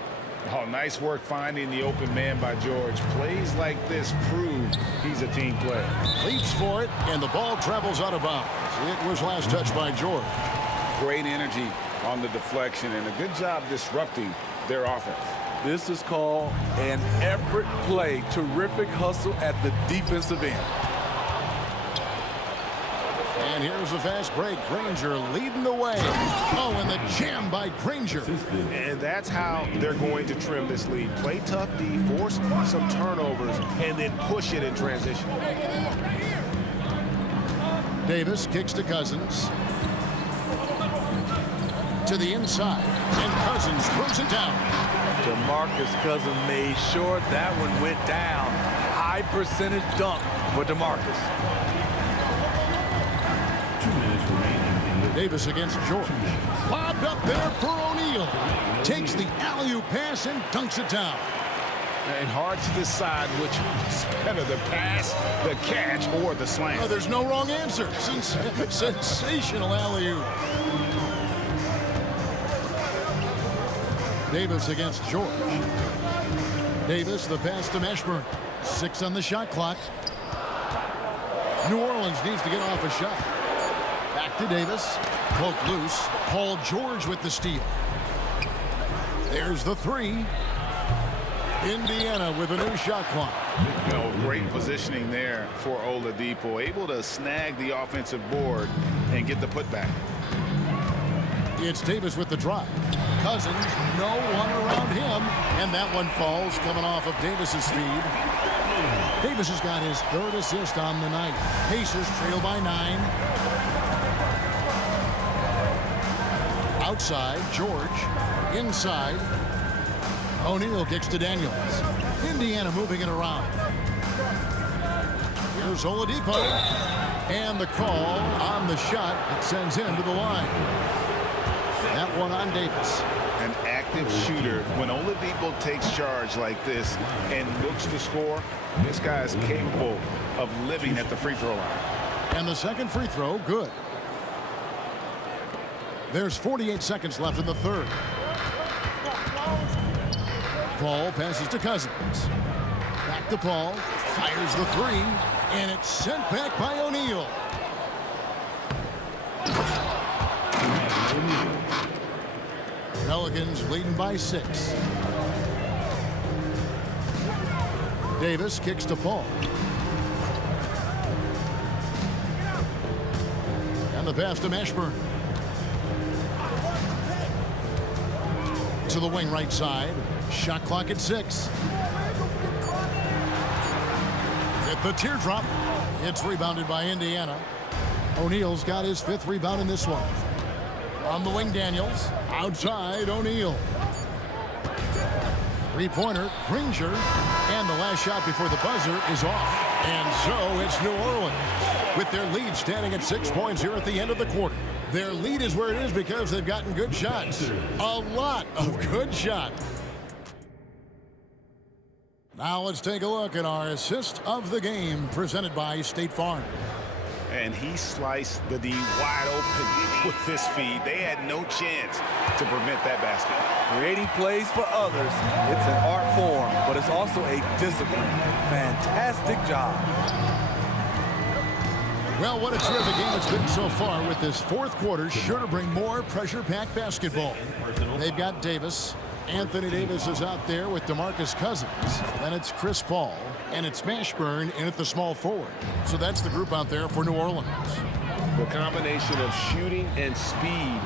Oh, nice work finding the open man by George. Plays like this prove he's a team player. Leaps for it, and the ball travels out of bounds. It was last touched by George. Great energy on the deflection, and a good job disrupting their offense. This is called an effort play. Terrific hustle at the defensive end. And here's a fast break. Granger leading the way. Oh, and the jam by Granger. And that's how they're going to trim this lead. Play tough D, force some turnovers, and then push it in transition. Davis kicks to Cousins. To the inside. And Cousins throws it down. DeMarcus Cousins made sure that one went down. High percentage dunk for DeMarcus. Davis against George. Lobbed up there for O'Neal. Takes the alley-oop pass and dunks it down. And hard to decide which was better, the pass, the catch, or the slam. Oh, there's no wrong answer. Sensational alley-oop. Davis against George. Davis, the pass to Mashburn. 6 on the shot clock. New Orleans needs to get off a shot. Back to Davis. Poke loose. Paul George with the steal. There's the 3. Indiana with a new shot clock. Great positioning there for Oladipo. Able to snag the offensive board and get the putback. It's Davis with the drive. Cousins, no one around him. And that one falls coming off of Davis's feed. Davis has got his 3rd assist on the night. Pacers trail by 9. Outside, George. Inside, O'Neal kicks to Daniels. Indiana moving it around. Here's Oladipo. And the call on the shot that sends him to the line. That one on Davis. An active shooter. When Oladipo takes charge like this and looks to score, this guy is capable of living at the free throw line. And the second free throw, good. There's 48 seconds left in the 3rd. Paul passes to Cousins. Back to Paul. Fires the 3. And it's sent back by O'Neal. Pelicans leading by 6. Davis kicks to Paul. And the pass to Mashburn. To the wing right side. Shot clock at 6. Hit the teardrop. It's rebounded by Indiana. O'Neal's got his 5th rebound in this one. On the wing, Daniels. Outside, O'Neal. 3-pointer, Granger. And the last shot before the buzzer is off. And so it's New Orleans with their lead standing at 6 points here at the end of the quarter. Their lead is where it is because they've gotten good shots. A lot of good shots. Now let's take a look at our assist of the game presented by State Farm. And he sliced the D wide open with this feed. They had no chance to prevent that basket. Creating plays for others, it's an art form, but it's also a discipline. Fantastic job. Well, what a terrific game it's been so far with this 4th quarter. Sure to bring more pressure-packed basketball. They've got Davis. Anthony Davis is out there with DeMarcus Cousins. Then it's Chris Paul. And it's Mashburn in at the small forward. So that's the group out there for New Orleans. The combination of shooting and speed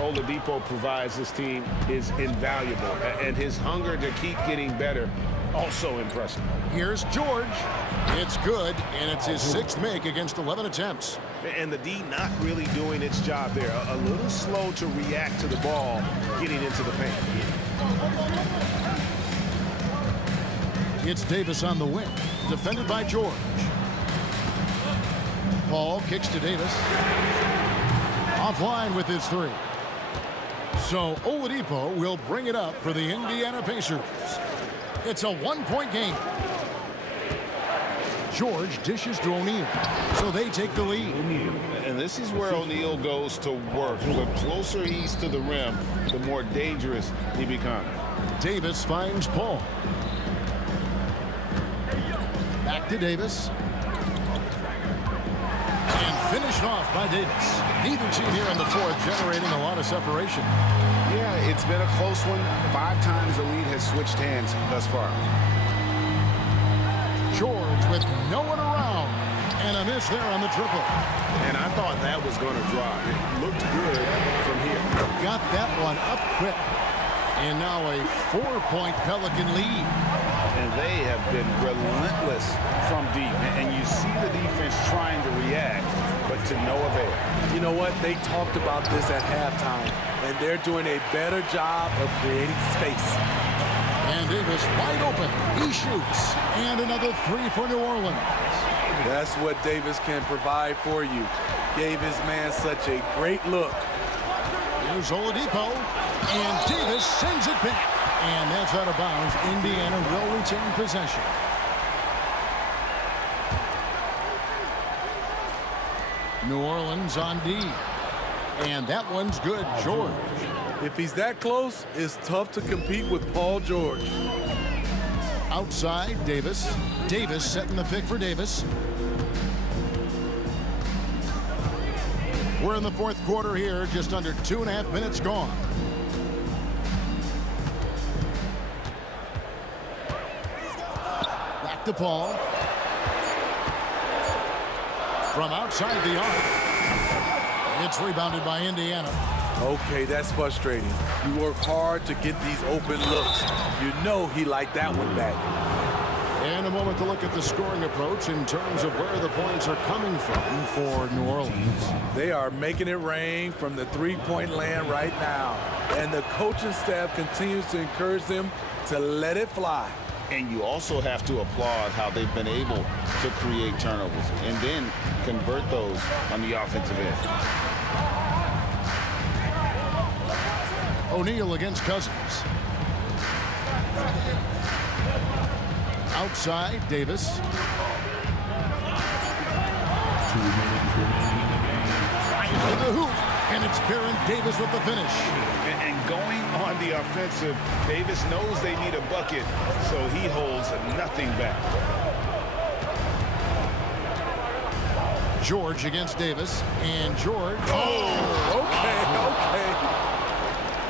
Oladipo provides this team is invaluable, and his hunger to keep getting better, also impressive. Here's George. It's good, and it's his 6th make against 11 attempts. And the D not really doing its job there. A little slow to react to the ball getting into the paint. It's Davis on the wing, defended by George. Paul kicks to Davis. Offline with his 3. So Oladipo will bring it up for the Indiana Pacers. It's a 1-point game. George dishes to O'Neal, so they take the lead. And this is where O'Neal goes to work. The closer he's to the rim, the more dangerous he becomes. Davis finds Paul. Back to Davis. And finished off by Davis. Neither team here in the 4th generating a lot of separation. Yeah, it's been a close one. 5 times the lead has switched hands thus far. George with no one around. And a miss there on the triple. And I thought that was going to drop. It looked good from here. Got that one up quick. And now a 4-point Pelican lead. And they have been relentless from deep. And you see the defense trying to react, but to no avail. You know what? They talked about this at halftime, and they're doing a better job of creating space. And Davis wide open. He shoots. And another 3 for New Orleans. That's what Davis can provide for you. Gave his man such a great look. Here's Oladipo. And Davis sends it back. And that's out of bounds. Indiana will retain possession. New Orleans on D. And that one's good, George. If he's that close, it's tough to compete with Paul George. Outside, Davis. Davis setting the pick for Davis. We're in the 4th quarter here, just under 2.5 minutes gone. Back to Paul. From outside the arc. It's rebounded by Indiana. Okay, that's frustrating. You work hard to get these open looks. You know he liked that one back. And a moment to look at the scoring approach in terms of where the points are coming from for New Orleans. They are making it rain from the 3-point land right now. And the coaching staff continues to encourage them to let it fly. And you also have to applaud how they've been able to create turnovers and then convert those on the offensive end. O'Neal against Cousins. Outside, Davis. 2 minutes remaining. To the hoop, and it's Baron Davis with the finish. And going on the offensive, Davis knows they need a bucket, so he holds nothing back. George against Davis, and George. Oh, okay.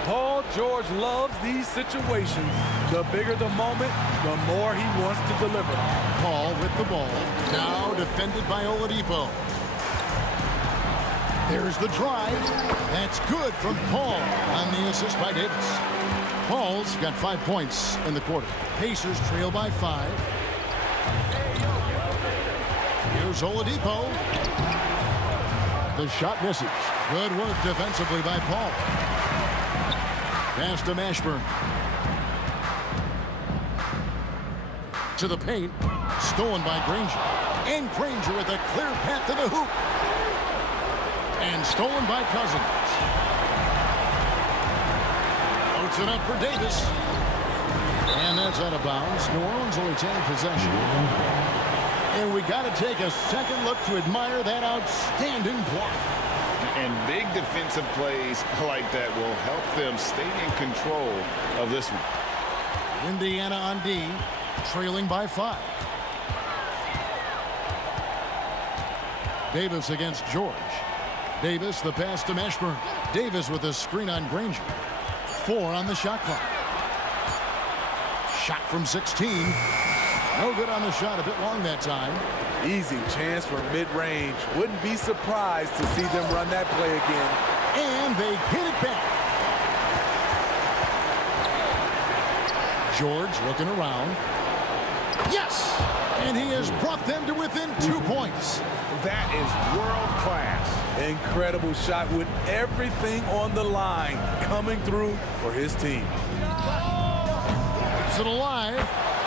Paul George loves these situations. The bigger the moment, the more he wants to deliver. Paul with the ball, now defended by Oladipo. There's the drive. That's good from Paul on the assist by Davis. Paul's got 5 points in the quarter. Pacers trail by 5. Here's Oladipo. The shot misses. Good work defensively by Paul. Pass to Mashburn. To the paint. Stolen by Granger. And Granger with a clear path to the hoop. And stolen by Cousins. Puts it up for Davis. And that's out of bounds. New Orleans will retain possession. And we got to take a second look to admire that outstanding block. And big defensive plays like that will help them stay in control of this one. Indiana on D, trailing by 5. Davis against George. Davis, the pass to Mashburn. Davis with a screen on Granger. 4 on the shot clock. Shot from 16. No good on the shot, a bit long that time. Easy chance for mid-range. Wouldn't be surprised to see them run that play again. And they get it back. George looking around. Yes! And he has brought them to within 2 points. That is world class. Incredible shot with everything on the line coming through for his team. Keeps it alive.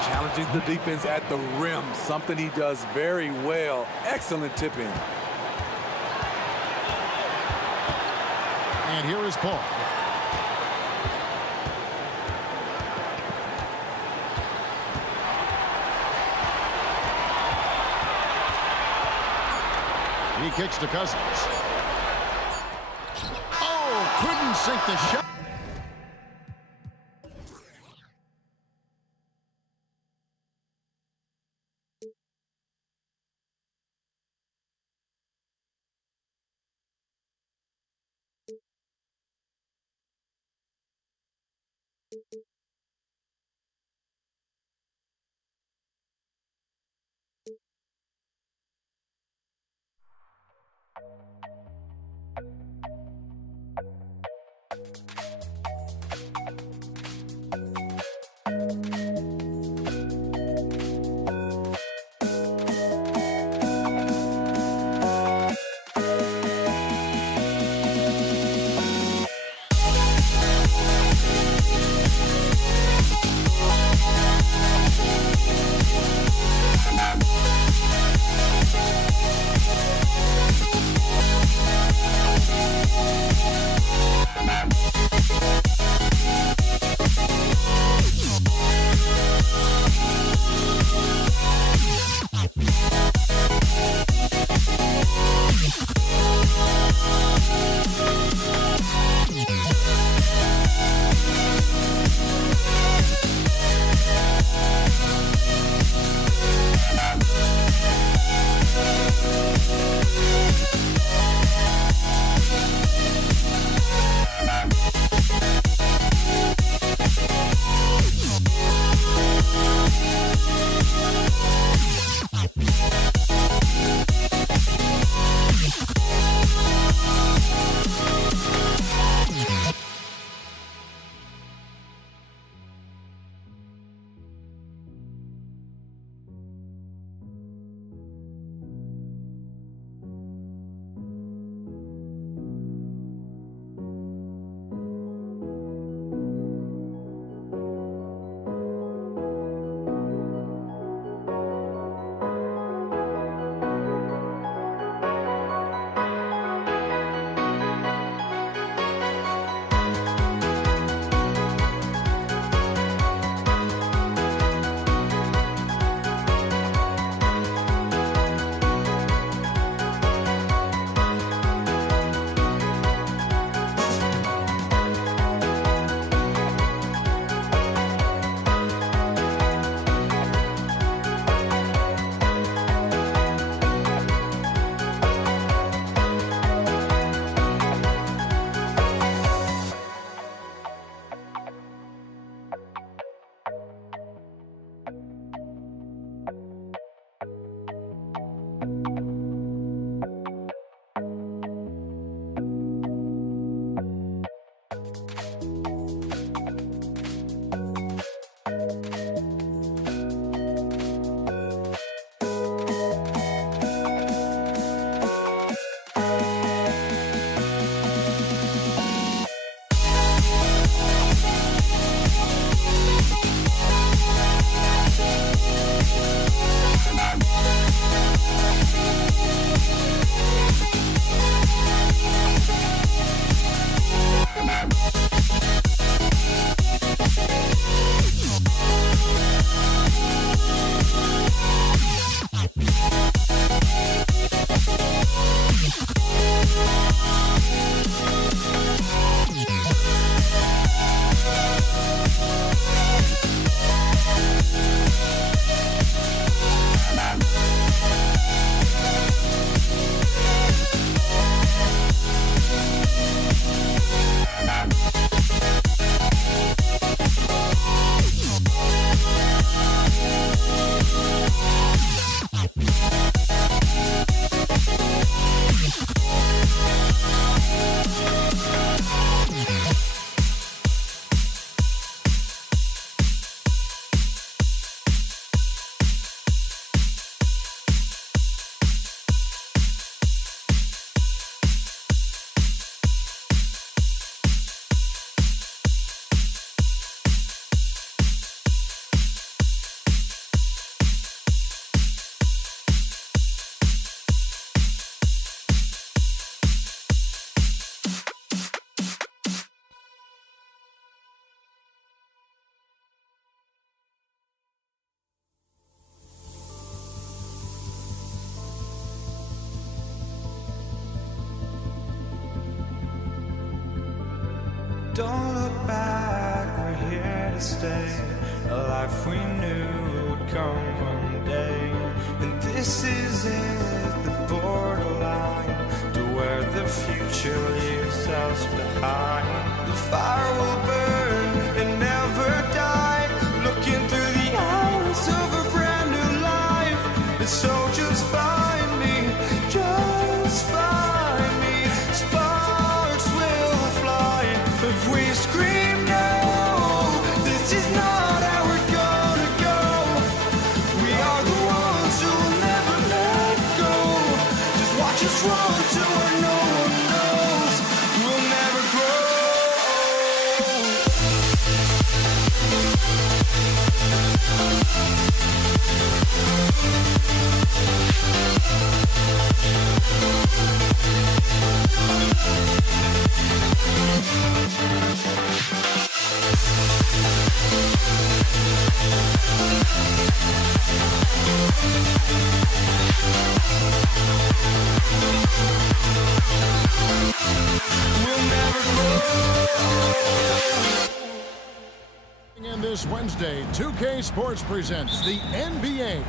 Challenging the defense at the rim, something he does very well. Excellent tip-in. And here is Paul. He kicks to Cousins. Oh, couldn't sink the shot. Don't look back, we're here to stay. A life we knew would come one day. And this is it, the borderline to where the future leaves us behind. The fire will burn and never die, looking through the eyes of a brand new life. And so just find me, just find me. Sparks will fly if we scream no. This is not how we're gonna go. We are the ones who will never let go. Just watch us run to where no one knows. We'll never grow. And this Wednesday, 2K Sports presents the NBA.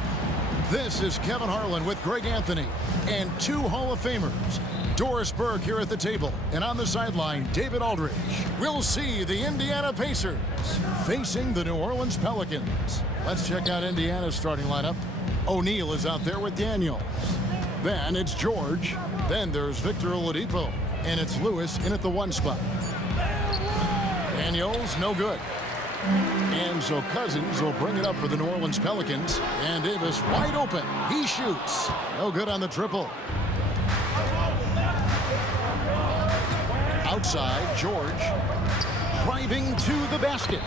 This is Kevin Harlan with Greg Anthony and two Hall of Famers. Doris Burke here at the table, and on the sideline, David Aldridge. We'll see the Indiana Pacers facing the New Orleans Pelicans. Let's check out Indiana's starting lineup. O'Neal is out there with Daniels. Then it's George. Then there's Victor Oladipo. And it's Lewis in at the 1 spot. Daniels, no good. And so Cousins will bring it up for the New Orleans Pelicans. And Davis wide open. He shoots. No good on the triple. Outside, George driving to the basket.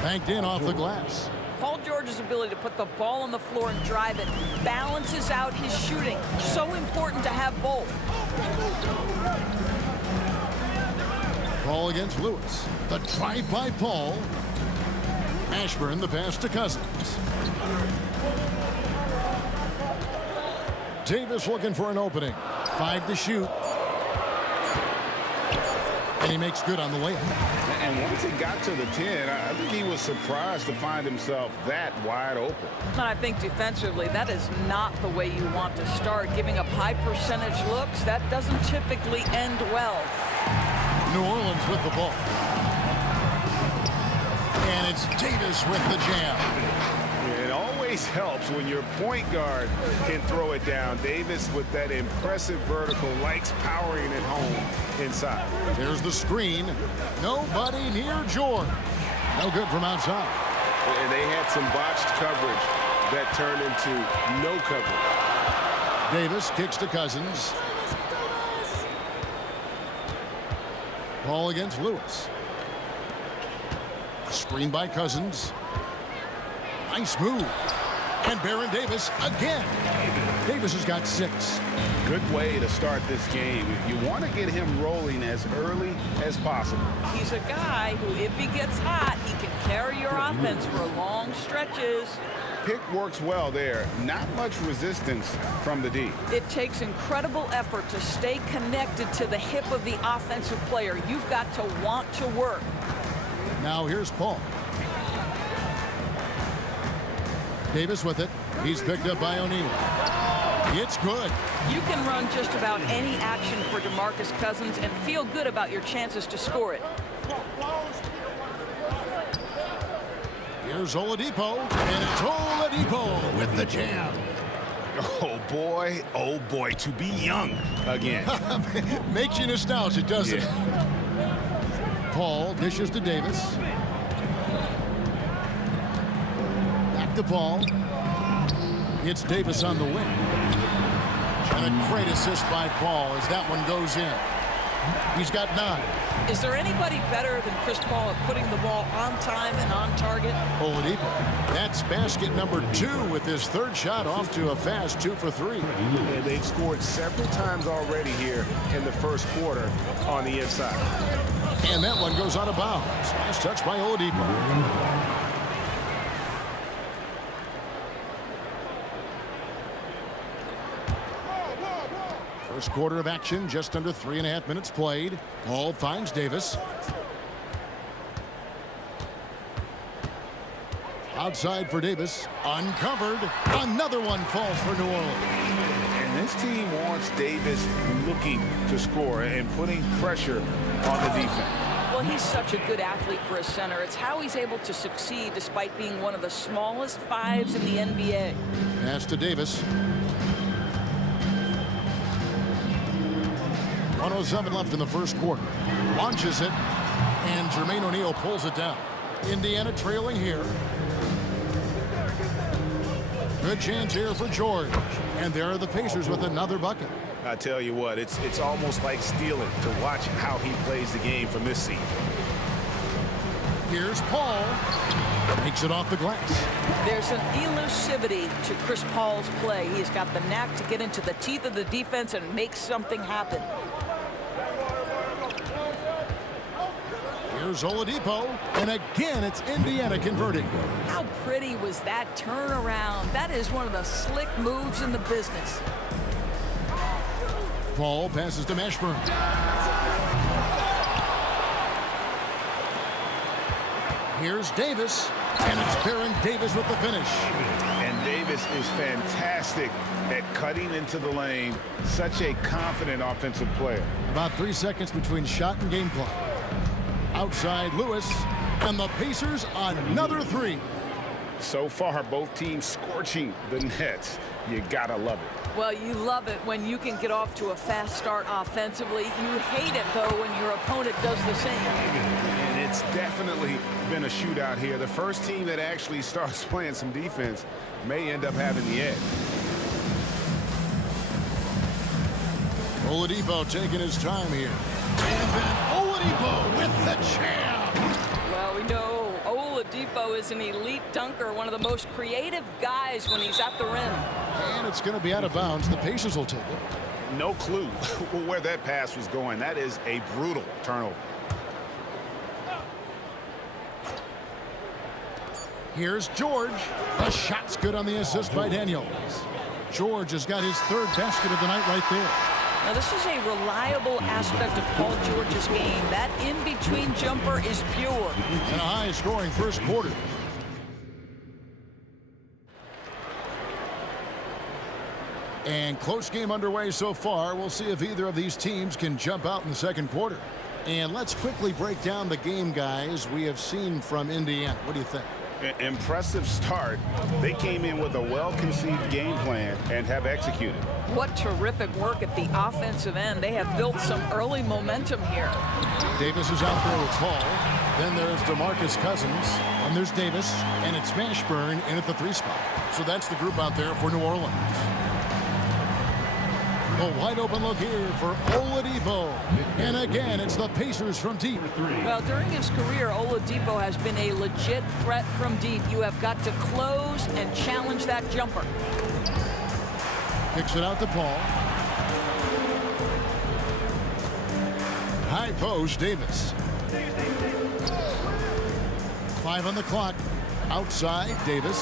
Banked in off the glass. Paul George's ability to put the ball on the floor and drive it balances out his shooting. So important to have both. Paul against Lewis. The drive by Paul. Ashburn, the pass to Cousins. Davis looking for an opening. 5 to shoot. And he makes good on the layup. And once he got to the 10, I think he was surprised to find himself that wide open. And I think defensively, that is not the way you want to start. Giving up high percentage looks, that doesn't typically end well. New Orleans with the ball. And it's Davis with the jam. It always helps when your point guard can throw it down. Davis with that impressive vertical, likes powering it home inside. There's the screen. Nobody near George. No good from outside. And they had some botched coverage that turned into no coverage. Davis kicks to Cousins. Ball against Lewis. Screen by Cousins. Nice move. And Baron Davis again. Davis has got 6. Good way to start this game. You want to get him rolling as early as possible. He's a guy who, if he gets hot, he can carry your offense for long stretches. Pick works well there. Not much resistance from the D. It takes incredible effort to stay connected to the hip of the offensive player. You've got to want to work. Now here's Paul. Davis with it. He's picked up by O'Neal. It's good. You can run just about any action for DeMarcus Cousins and feel good about your chances to score it. Here's Oladipo, and it's Oladipo with the jam. Oh boy, to be young again. Makes you nostalgic, doesn't it? Paul dishes to Davis. Back to Paul. It's Davis on the wing. And a great assist by Paul as that one goes in. He's got 9. Is there anybody better than Chris Paul at putting the ball on time and on target? Oladipo. That's basket number 2 with his 3rd shot off to a fast 2 for 3. And they've scored several times already here in the first quarter on the inside. And that one goes out of bounds. Nice touch by Oladipo. First quarter of action, just under 3.5 minutes played. Paul finds Davis. Outside for Davis. Uncovered. Another one falls for New Orleans. And this team wants Davis looking to score and putting pressure on the defense. Well, he's such a good athlete for a center. It's how he's able to succeed despite being one of the smallest fives in the NBA. Pass to Davis. 1:07 left in the first quarter. Launches it, and Jermaine O'Neal pulls it down. Indiana trailing here. Good chance here for George. And there are the Pacers with another bucket. I tell you what, it's almost like stealing to watch how he plays the game from this seat. Here's Paul. Takes it off the glass. There's an elusivity to Chris Paul's play. He's got the knack to get into the teeth of the defense and make something happen. Here's Oladipo, and again it's Indiana converting. How pretty was that turnaround? That is one of the slick moves in the business. Paul passes to Mashburn. Here's Davis, and it's Baron Davis with the finish. And Davis is fantastic at cutting into the lane. Such a confident offensive player. About 3 seconds between shot and game clock. Outside Lewis, and the Pacers another three. So far, both teams scorching the Nets. You gotta love it. Well, you love it when you can get off to a fast start offensively. You hate it, though, when your opponent does the same. And it's definitely been a shootout here. The first team that actually starts playing some defense may end up having the edge. Oladipo taking his time here. And then Oladipo with the jam. Well, we know Oladipo is an elite dunker, one of the most creative guys when he's at the rim. And it's going to be out of bounds. The Pacers will take it. No clue where that pass was going. That is a brutal turnover. Here's George. The shot's good on the assist by Daniels. George has got his third basket of the night right there. Now, this is a reliable aspect of Paul George's game. That in-between jumper is pure. And a high-scoring first quarter. And close game underway so far. We'll see if either of these teams can jump out in the second quarter. And let's quickly break down the game, guys, we have seen from Indiana. What do you think? Impressive start. They came in with a well-conceived game plan and have executed. What terrific work at the offensive end. They have built some early momentum here. Davis is out there with Paul. Then there's DeMarcus Cousins. And there's Davis. And it's Mashburn in at the 3 spot. So that's the group out there for New Orleans. A wide open look here for Oladipo. And again, it's the Pacers from deep. Well, during his career, Oladipo has been a legit threat from deep. You have got to close and challenge that jumper. Kicks it out to Paul. High post, Davis. 5 on the clock. Outside, Davis.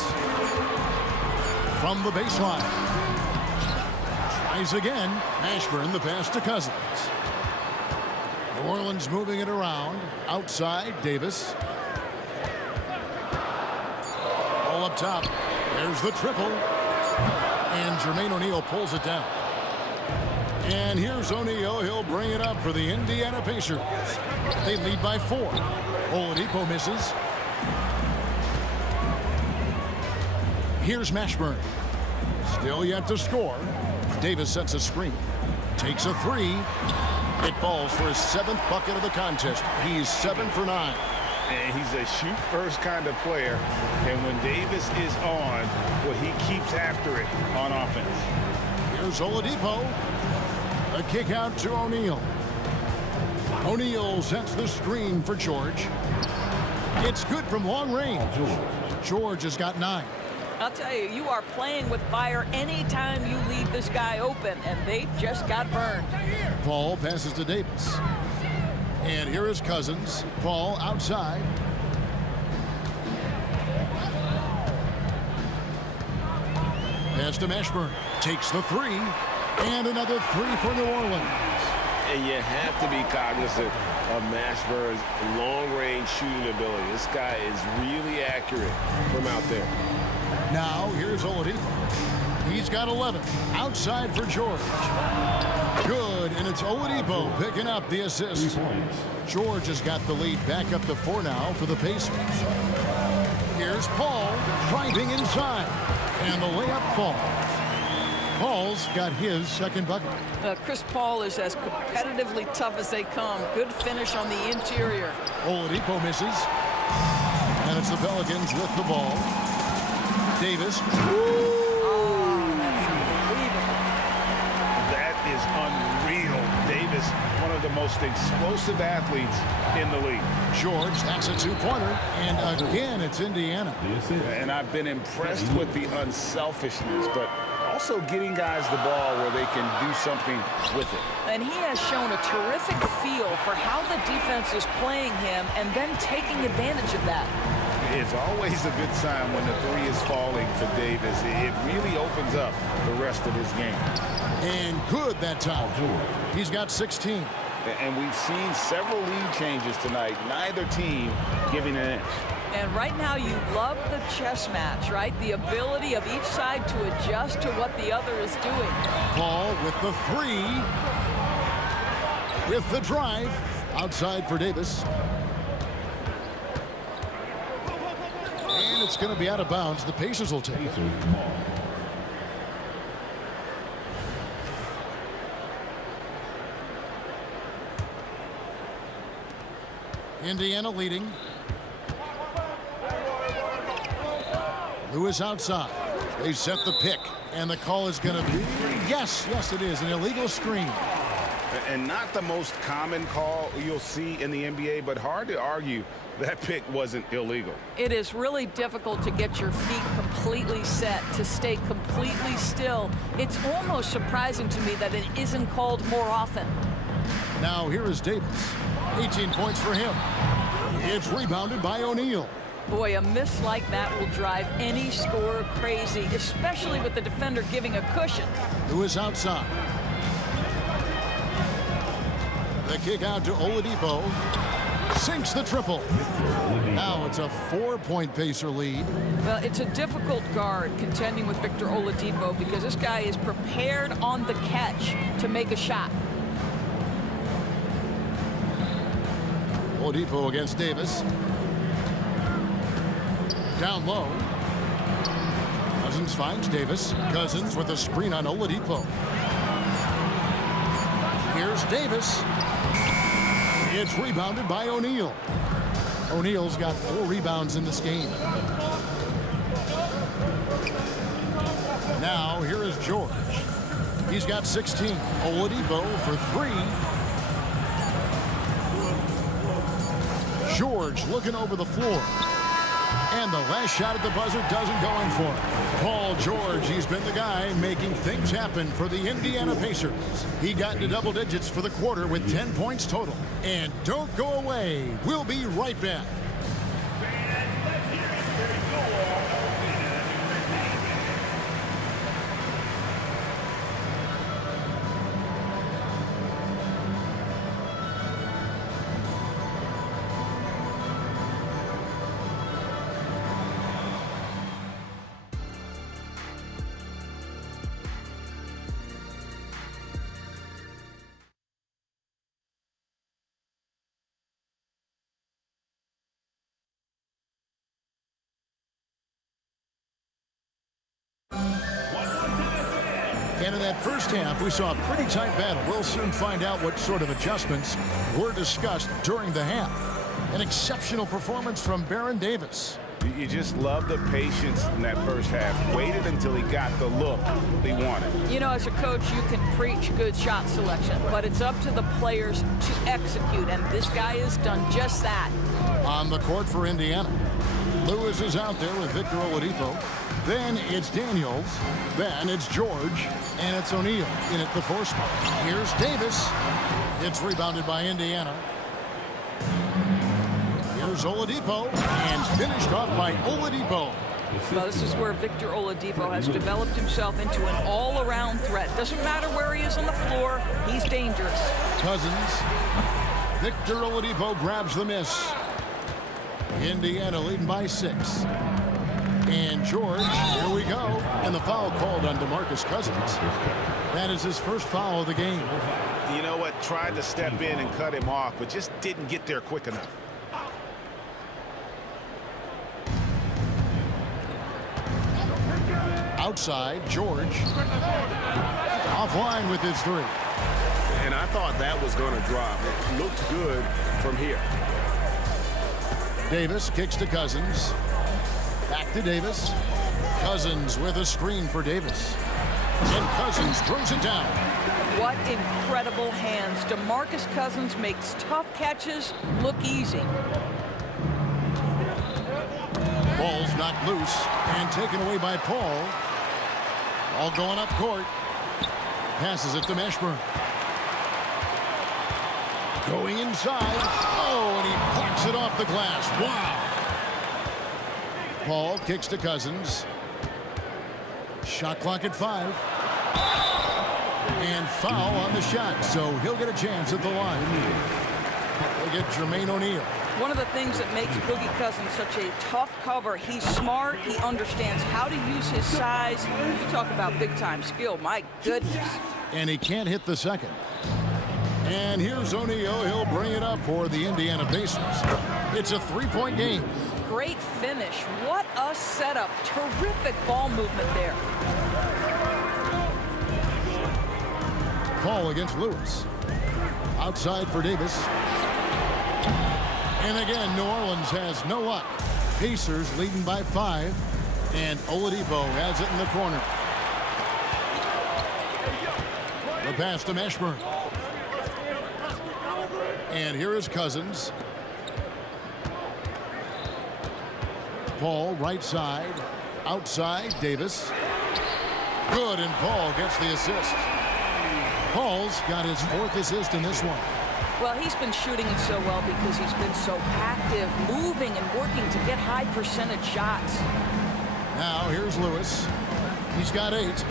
From the baseline. Tries again. Mashburn, the pass to Cousins. New Orleans moving it around. Outside, Davis. All up top. There's the triple. And Jermaine O'Neal pulls it down. And here's O'Neal. He'll bring it up for the Indiana Pacers. They lead by 4. Oladipo misses. Here's Mashburn. Still yet to score. Davis sets a screen. Takes a 3. It falls for his 7th bucket of the contest. He's 7 for 9. And he's a shoot-first kind of player. And when Davis is on, well, he keeps after it on offense. Here's Oladipo. A kick out to O'Neal. O'Neal sets the screen for George. It's good from long range. George has got 9. I'll tell you, you are playing with fire anytime you leave this guy open, and they just got burned. Paul passes to Davis. And here is Cousins. Paul outside. Pass to Mashburn. Takes the 3. And another 3 for New Orleans. And you have to be cognizant of Mashburn's long-range shooting ability. This guy is really accurate from out there. Now, here's Oladipo. He's got 11. Outside for George. Good, and it's Oladipo picking up the assist. George has got the lead back up to 4 now for the Pacers. Here's Paul driving inside, and the layup falls. Paul's got his second bucket. Chris Paul is as competitively tough as they come. Good finish on the interior. Oladipo misses, and it's the Pelicans with the ball. Davis. That is unreal. Davis, one of the most explosive athletes in the league. George, that's a 2-pointer, and again, it's Indiana. And I've been impressed with the unselfishness, but also getting guys the ball where they can do something with it. And he has shown a terrific feel for how the defense is playing him and then taking advantage of that. It's always a good sign when the three is falling for Davis. It really opens up the rest of his game. And good that time. He's got 16. And we've seen several lead changes tonight, neither team giving an inch. And right now you love the chess match, right? The ability of each side to adjust to what the other is doing. Paul with the 3. With the drive. Outside for Davis. And it's going to be out of bounds. The Pacers will take it. Indiana leading. Lewis outside. They set the pick, and the call is going to be, yes, it is, an illegal screen. And not the most common call you'll see in the NBA, but hard to argue that pick wasn't illegal. It is really difficult to get your feet completely set, to stay completely still. It's almost surprising to me that it isn't called more often. Now here is Davis. 18 points for him. It's rebounded by O'Neal. Boy, a miss like that will drive any scorer crazy, especially with the defender giving a cushion. Lewis outside. The kick out to Oladipo. Sinks the triple. Now it's a 4-point Pacer lead. Well, it's a difficult guard contending with Victor Oladipo because this guy is prepared on the catch to make a shot. Oladipo against Davis. Down low. Cousins finds Davis. Cousins with a screen on Oladipo. Here's Davis. It's rebounded by O'Neal. O'Neal's got 4 rebounds in this game. Now here is George. He's got 16. Oladipo for 3. George looking over the floor. And the last shot at the buzzer doesn't go in for him. Paul George, he's been the guy making things happen for the Indiana Pacers. He got into double digits for the quarter with 10 points total. And don't go away. We'll be right back. And in that first half, we saw a pretty tight battle. We'll soon find out what sort of adjustments were discussed during the half. An exceptional performance from Baron Davis. You just love the patience in that first half. Waited until he got the look he wanted. You know, as a coach, you can preach good shot selection, but it's up to the players to execute, and this guy has done just that. On the court for Indiana, Lewis is out there with Victor Oladipo. Then it's Daniels. Then it's George. And it's O'Neal in at the 4 spot. Here's Davis. It's rebounded by Indiana. Here's Oladipo. And finished off by Oladipo. Well, this is where Victor Oladipo has developed himself into an all-around threat. Doesn't matter where he is on the floor, he's dangerous. Cousins. Victor Oladipo grabs the miss. Indiana leading by 6. And George, here we go. And the foul called on DeMarcus Cousins. That is his first foul of the game. You know what? Tried to step in and cut him off, but just didn't get there quick enough. Outside, George. Offline with his 3. And I thought that was going to drop. It looked good from here. Davis kicks to Cousins. Back to Davis. Cousins with a screen for Davis. And Cousins throws it down. What incredible hands. DeMarcus Cousins makes tough catches look easy. Ball's knocked loose and taken away by Paul. All going up court. Passes it to Mashburn. Going inside. Oh, and he plucks it off the glass. Wow. Paul kicks to Cousins. Shot clock at 5. And foul on the shot, so he'll get a chance at the line. They get Jermaine O'Neal. One of the things that makes Boogie Cousins such a tough cover, he's smart, he understands how to use his size. You talk about big-time skill, my goodness. And he can't hit the second. And here's O'Neal. He'll bring it up for the Indiana Pacers. It's a 3-point game. Great finish. What a setup. Terrific ball movement there. Paul against Lewis. Outside for Davis. And again, New Orleans has no luck. Pacers leading by 5. And Oladipo has it in the corner. The pass to Mashburn. And here is Cousins. Paul right side. Outside, Davis. Good, and Paul gets the assist. Paul's got his 4th assist in this one. Well, he's been shooting it so well because he's been so active, moving and working to get high percentage shots. Now here's Lewis. He's got 8.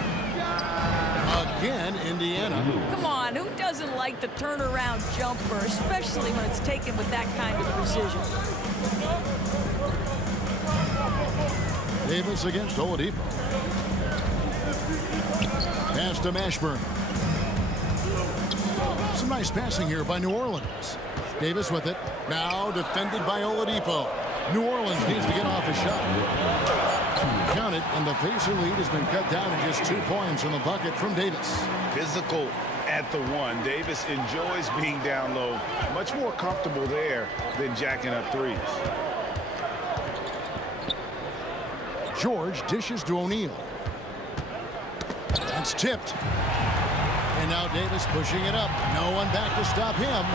Again, Indiana. Come on, who doesn't like the turnaround jumper, especially when it's taken with that kind of precision? Davis against Oladipo. Pass to Mashburn. Some nice passing here by New Orleans. Davis with it. Now defended by Oladipo. New Orleans needs to get off a shot. Count it, and the Pacer lead has been cut down to just 2 points in the bucket from Davis. Physical at the 1. Davis enjoys being down low. Much more comfortable there than jacking up 3s. George dishes to O'Neal. That's tipped. And now Davis pushing it up. No one back to stop him.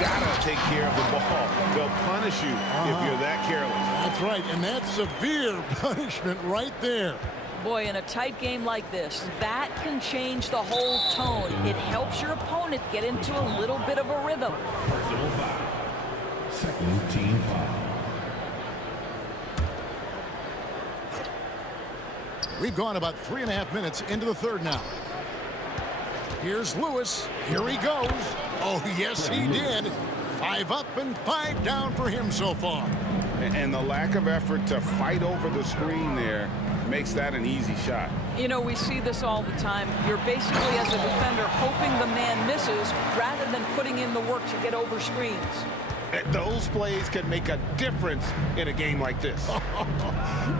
Gotta take care of the ball. They'll punish you if you're that careless. That's right, and that's severe punishment right there. Boy, in a tight game like this, that can change the whole tone. It helps your opponent get into a little bit of a rhythm. Second team foul. We've gone about 3.5 minutes into the third now. Here's Lewis. Here he goes. Oh, yes, he did. 5 up and 5 down for him so far. And the lack of effort to fight over the screen there makes that an easy shot. You know, we see this all the time. You're basically, as a defender, hoping the man misses rather than putting in the work to get over screens. Those plays can make a difference in a game like this.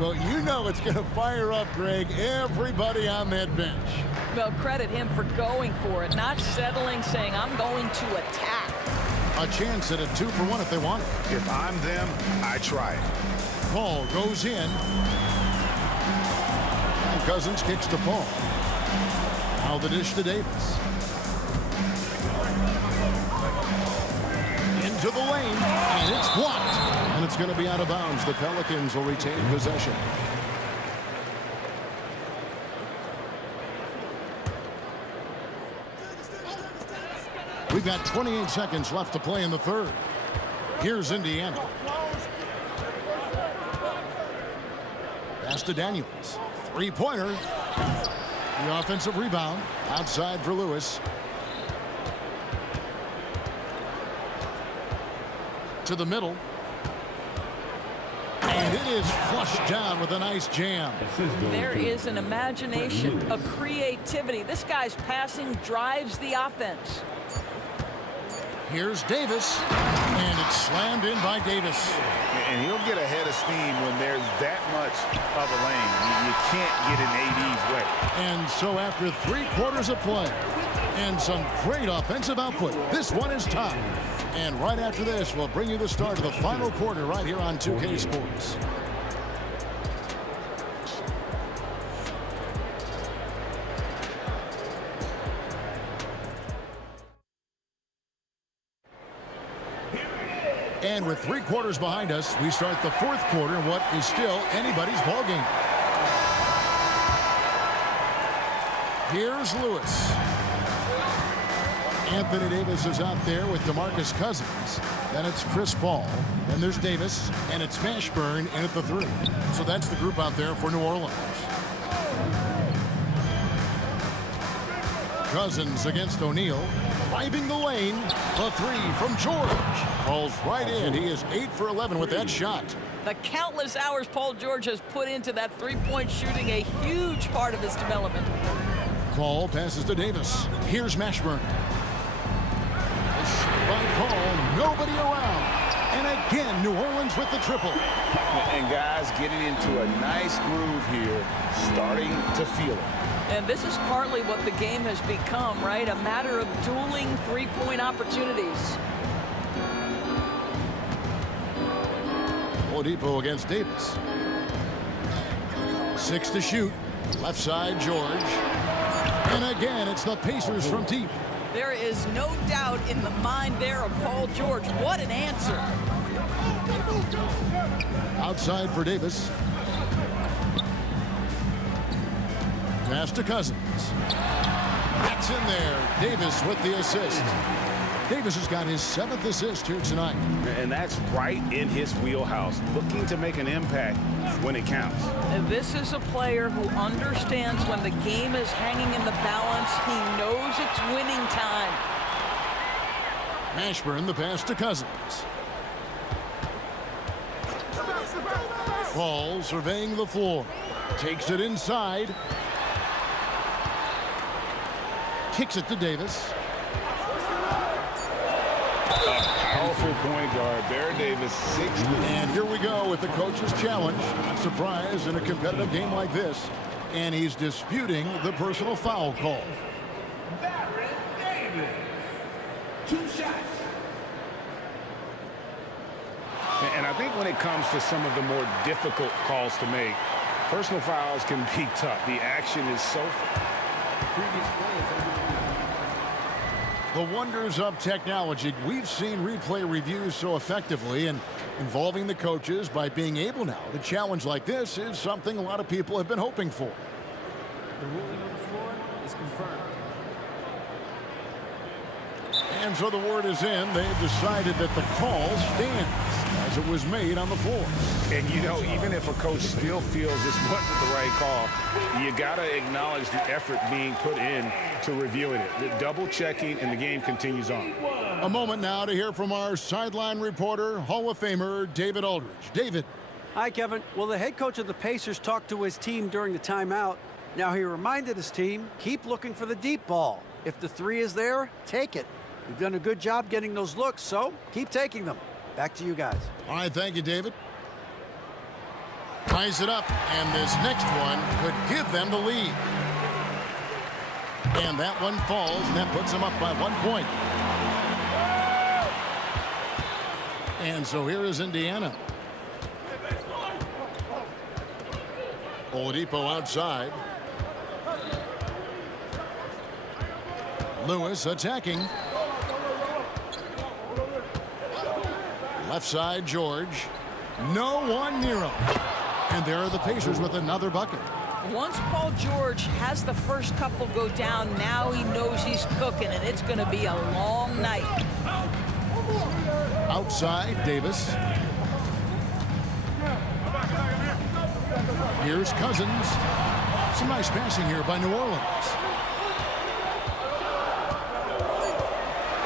Well, you know it's going to fire up, Greg, everybody on that bench. Well, credit him for going for it, not settling, saying, I'm going to attack. A chance at a 2-for-1 if they want it. If I'm them, I try it. Paul goes in. And Cousins kicks to Paul. Now the dish to Davis. Into the lane, and it's blocked. And it's going to be out of bounds. The Pelicans will retain possession. We've got 28 seconds left to play in the third. Here's Indiana. Pass to Daniels. 3-pointer. The offensive rebound. Outside for Lewis. to the middle. And it is flushed down with a nice jam. There is an imagination, a creativity. This guy's passing drives the offense. Here's Davis, and it's slammed in by Davis. And he'll get ahead of steam when there's that much of a lane. You can't get in AD's way. And so after 3 quarters of play and some great offensive output, this one is tied. And right after this, we'll bring you the start of the final quarter right here on 2K Sports. And with 3 quarters behind us, we start the 4th quarter in what is still anybody's ballgame. Here's Lewis. Anthony Davis is out there with DeMarcus Cousins. Then it's Chris Paul. Then there's Davis, and it's Mashburn in at the 3. So that's the group out there for New Orleans. Cousins against O'Neal. Driving the lane. The 3 from George. Falls right in. He is 8 for 11 with that shot. The countless hours Paul George has put into that three-point shooting, a huge part of his development. Paul passes to Davis. Here's Mashburn. By Paul, nobody around. And again, New Orleans with the triple. And guys getting into a nice groove here, starting to feel it. And this is partly what the game has become, right? A matter of dueling three-point opportunities. Oladipo against Davis. 6 to shoot. Left side, George. And again, it's the Pacers from deep. There is no doubt in the mind there of Paul George. What an answer. Outside for Davis. Pass to Cousins. That's in there. Davis with the assist. Davis has got his 7th assist here tonight. And that's right in his wheelhouse, looking to make an impact when it counts. And this is a player who understands when the game is hanging in the balance. He knows it's winning time. Mashburn, the pass to Cousins. Paul surveying the floor. Takes it inside. Kicks it to Davis. Powerful point guard, Baron Davis, 6. And here we go with the coach's challenge. Not surprised in a competitive game like this. And he's disputing the personal foul call. Baron Davis. 2 shots. And I think when it comes to some of the more difficult calls to make, personal fouls can be tough. The action is so... Previous play is under review. The wonders of technology. We've seen replay reviews so effectively, and involving the coaches by being able now to challenge like this is something a lot of people have been hoping for. The ruling on the floor is confirmed. And so the word is in. They've decided that the call stands as it was made on the floor. And, you know, even if a coach still feels this wasn't the right call, you got to acknowledge the effort being put in to reviewing it. The double checking, and the game continues on. A moment now to hear from our sideline reporter, Hall of Famer David Aldridge. David. Hi, Kevin. Well, the head coach of the Pacers talked to his team during the timeout. Now he reminded his team, keep looking for the deep ball. If the 3 is there, take it. You've done a good job getting those looks, so keep taking them. Back to you guys. All right, thank you, David. Ties it up, and this next one could give them the lead. And that one falls, and that puts them up by 1 point. And so here is Indiana. Oladipo outside. Lewis attacking. Left side, George. No one near him. And there are the Pacers with another bucket. Once Paul George has the first couple go down, now he knows he's cooking, and it's going to be a long night. Outside, Davis. Here's Cousins. Some nice passing here by New Orleans.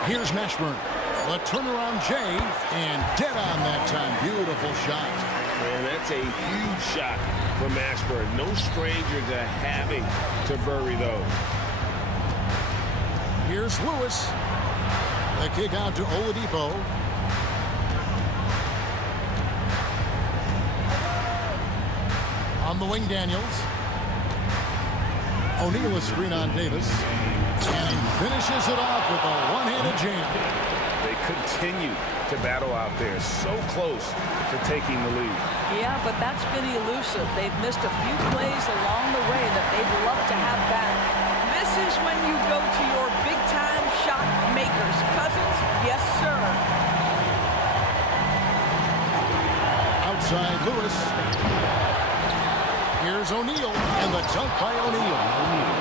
Here's Mashburn. The turnaround Jay, and dead on that time. Beautiful shot. Man, that's a huge shot from Mashburn. No stranger to having to bury those. Here's Lewis. The kick out to Oladipo. On the wing, Daniels. O'Neal a screen on Davis. And he finishes it off with a one-handed jam. They continue to battle out there, so close to taking the lead. Yeah, but that's been elusive. They've missed a few plays along the way that they'd love to have back. This is when you go to your big-time shot makers. Cousins, yes, sir. Outside Lewis. Here's O'Neal, and the dunk by O'Neal.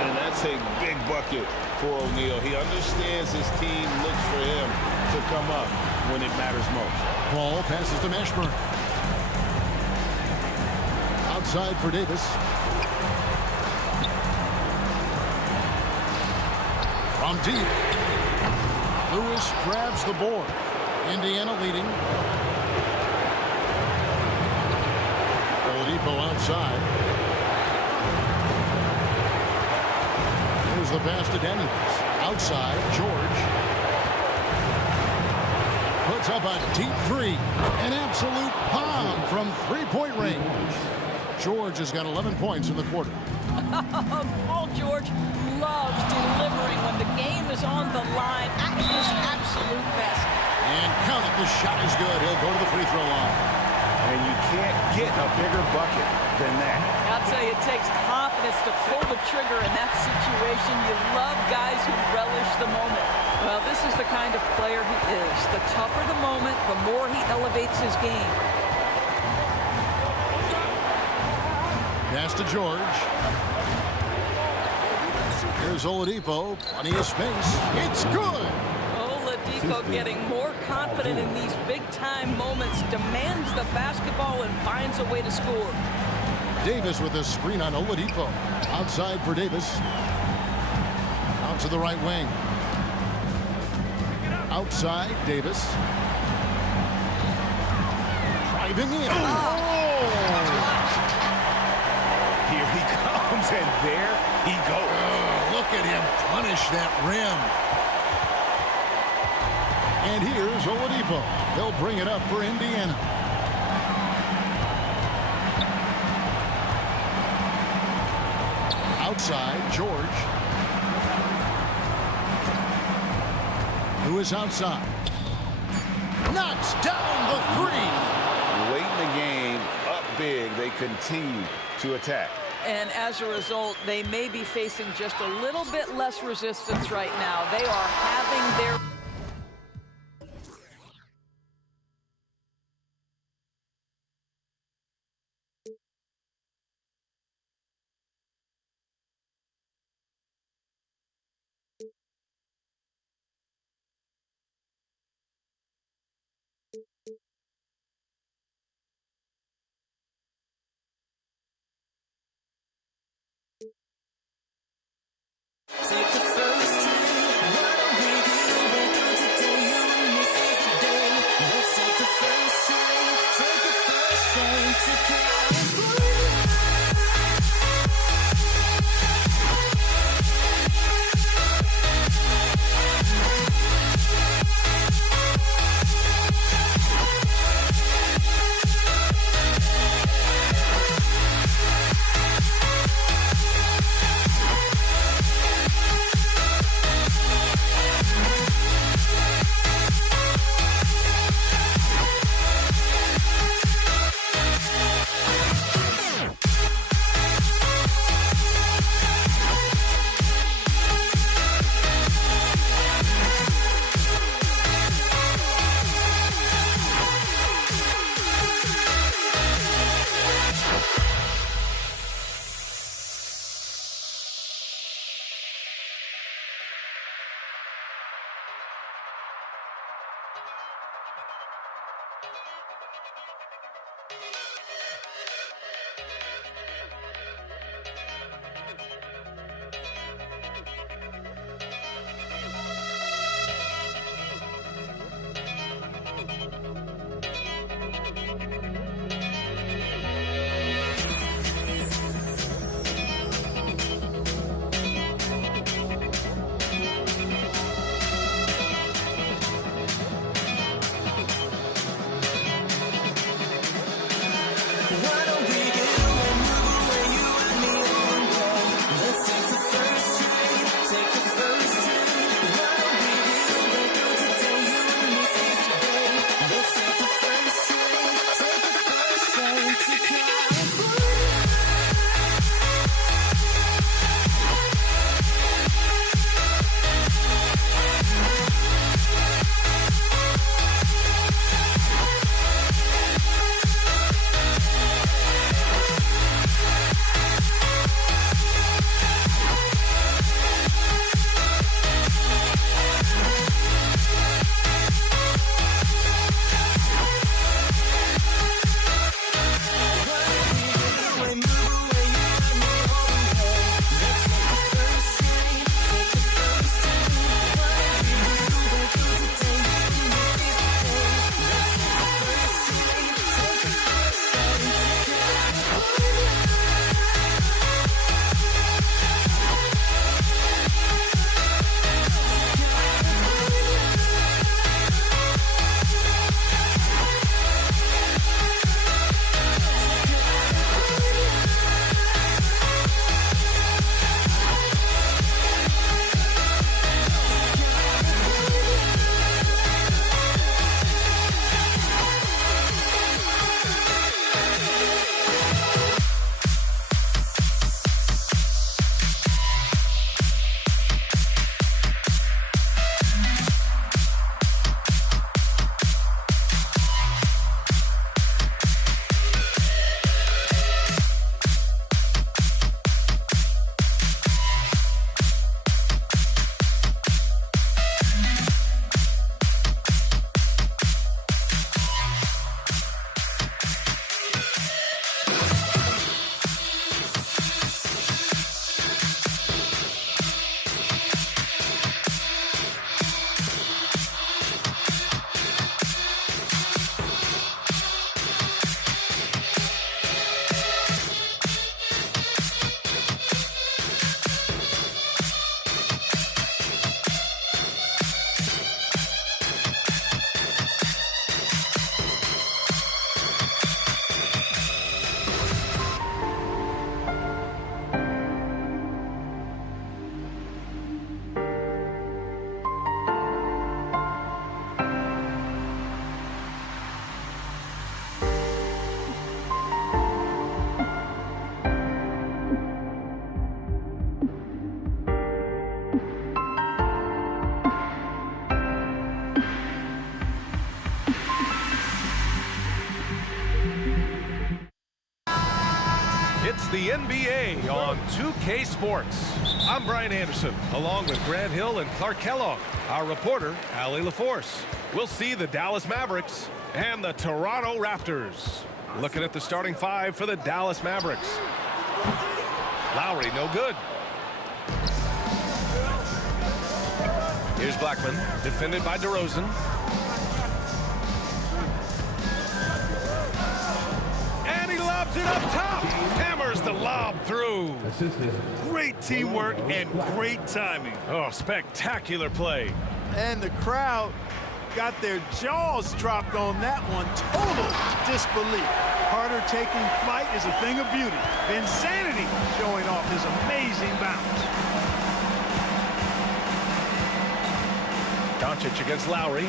And that's a big bucket for O'Neal. He understands his team looks for him to come up when it matters most. Ball passes to Mashburn. Outside for Davis. From deep. Lewis grabs the board. Indiana leading. Oladipo outside. Here's the pass to Daniels. Outside, George. Puts up a deep three. An absolute bomb from three-point range. George has got 11 points in the quarter. Paul George loves delivering when the game is on the line at his absolute best. And count it, the shot is good. He'll go to the free throw line. And you can't get a bigger bucket than that. I'll tell you, it takes confidence to pull the trigger in that situation. You love guys who relish the moment. Well, this is the kind of player he is. The tougher the moment, the more he elevates his game. Pass to George. Here's Oladipo. Plenty of space. It's good. Oladipo getting more confident in these big-time moments, demands the basketball and finds a way to score. Davis with a screen on Oladipo. Outside for Davis. Out to the right wing. Outside, Davis. Driving in. Here he comes, and there he goes. Look at him punish that rim. And here's Oladipo. They'll bring it up for Indiana. Outside, George. Who is outside? Knocks down the three. Late in the game, up big, they continue to attack. And as a result, they may be facing just a little bit less resistance right now. They are having their... Take the first drink, what a way to wake up today, and this is the day. Let's take the first drink, take the first drink to California. the NBA on 2K Sports. I'm Brian Anderson, along with Grant Hill and Clark Kellogg. Our reporter, Allie LaForce. We'll see the Dallas Mavericks and the Toronto Raptors. Looking at the starting five for the Dallas Mavericks. Lowry, no good. Here's Blackman, defended by DeRozan. And he lobs it up top. Hammers the lob through. Great teamwork and great timing. Oh, spectacular play. And the crowd got their jaws dropped on that one. Total disbelief. Carter taking flight is a thing of beauty. Insanity showing off his amazing bounce. Doncic against Lowry.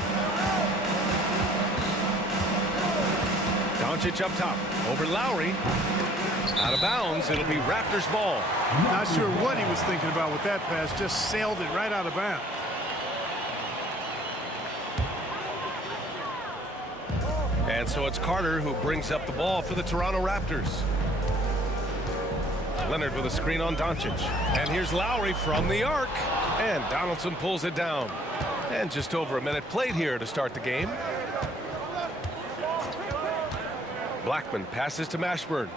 Doncic up top. Over Lowry. Out of bounds. It'll be Raptors ball. Not sure what he was thinking about with that pass. Just sailed it right out of bounds. And so it's Carter who brings up the ball for the Toronto Raptors. Leonard with a screen on Doncic. And here's Lowry from the arc. And Donaldson pulls it down. And just over a minute played here to start the game. Blackman passes to Mashburn.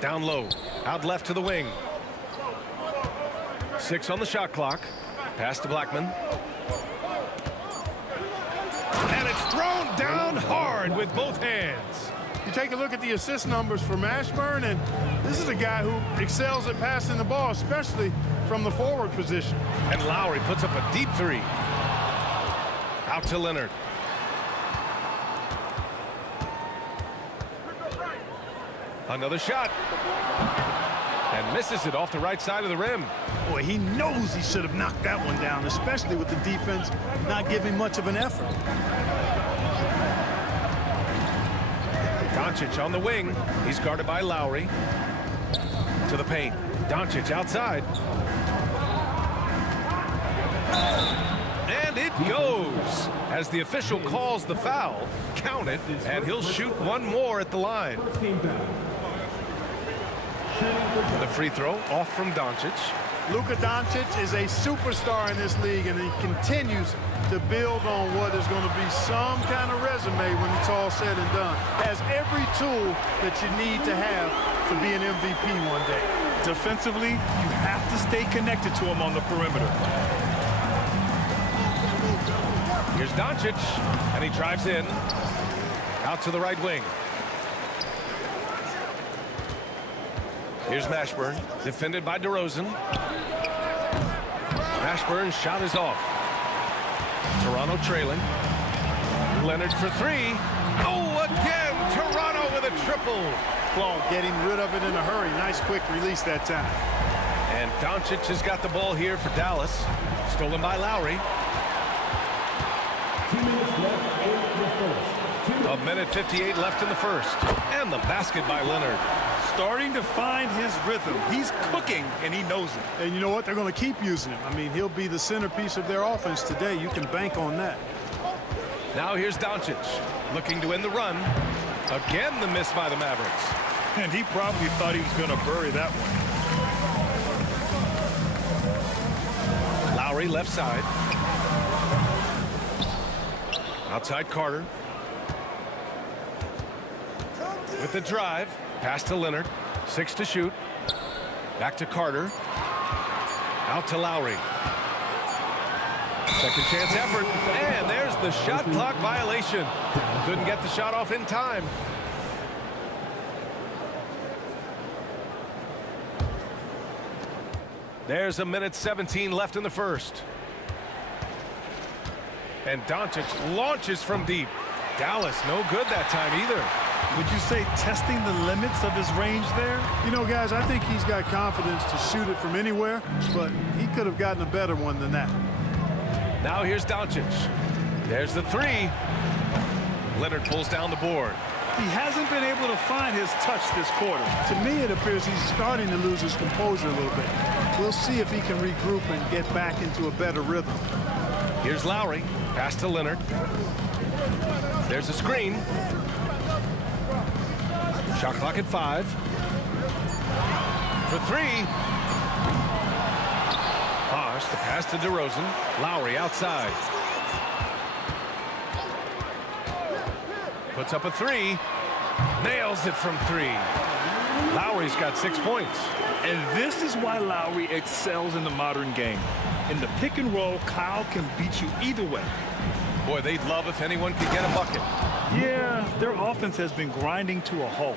Down low. Out left to the wing. 6 on the shot clock. Pass to Blackman. And it's thrown down hard with both hands. You take a look at the assist numbers for Mashburn, and this is a guy who excels at passing the ball, especially from the forward position. And Lowry puts up a deep three. Out to Leonard. Another shot. And misses it off the right side of the rim. Boy, he knows he should have knocked that one down, especially with the defense not giving much of an effort. Doncic on the wing. He's guarded by Lowry. To the paint. Doncic outside. And it goes. As the official calls the foul, count it, and he'll shoot one more at the line. The free throw off from Doncic. Luka Doncic is a superstar in this league, and he continues to build on what is going to be some kind of resume when it's all said and done. Has every tool that you need to have to be an MVP one day. Defensively, you have to stay connected to him on the perimeter. Here's Doncic, and he drives in. Out to the right wing. Here's Mashburn, defended by DeRozan. Mashburn's shot is off. Toronto trailing. Leonard for three. Oh, again, Toronto with a triple. Claude getting rid of it in a hurry. Nice quick release that time. And Doncic has got the ball here for Dallas. Stolen by Lowry. 2 minutes left in the first. 1:58 left in the first. And the basket by Leonard. Starting to find his rhythm. He's cooking, and he knows it. And you know what? They're going to keep using him. I mean, he'll be the centerpiece of their offense today. You can bank on that. Now here's Doncic, looking to end the run. Again, the miss by the Mavericks. And he probably thought he was going to bury that one. Lowry left side. Outside Carter. With the drive. Pass to Leonard. 6 to shoot. Back to Carter. Out to Lowry. Second chance effort. And there's the shot clock violation. Couldn't get the shot off in time. There's 1:17 left in the first. And Doncic launches from deep. Dallas no good that time either. Would you say testing the limits of his range there? You know, guys, I think he's got confidence to shoot it from anywhere, but he could have gotten a better one than that. Now here's Doncic. There's the three. Leonard pulls down the board. He hasn't been able to find his touch this quarter. To me, it appears he's starting to lose his composure a little bit. We'll see if he can regroup and get back into a better rhythm. Here's Lowry. Pass to Leonard. There's a screen. Shot clock at 5. For 3. Bosch, the pass to DeRozan. Lowry outside. Puts up a 3. Nails it from 3. Lowry's got 6 points. And this is why Lowry excels in the modern game. In the pick and roll, Kyle can beat you either way. Boy, they'd love if anyone could get a bucket. Yeah, their offense has been grinding to a halt.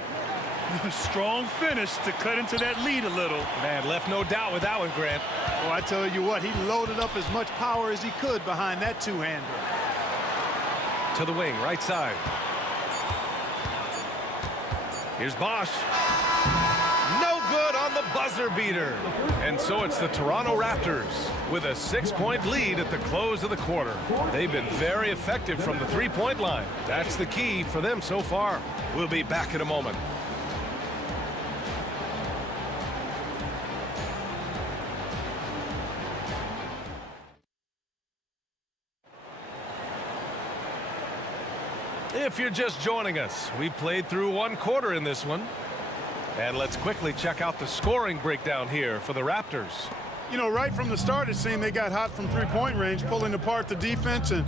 Strong finish to cut into that lead a little. Man, left no doubt with that one, Grant. Oh, I tell you what, he loaded up as much power as he could behind that two-hander. To the wing, right side. Here's Bosch. No good on the buzzer beater. And so it's the Toronto Raptors with a 6-point lead at the close of the quarter. They've been very effective from the three-point line. That's the key for them so far. We'll be back in a moment. If you're just joining us, we played through one quarter in this one. And let's quickly check out the scoring breakdown here for the Raptors. You know, right from the start, it seemed they got hot from three-point range, pulling apart the defense and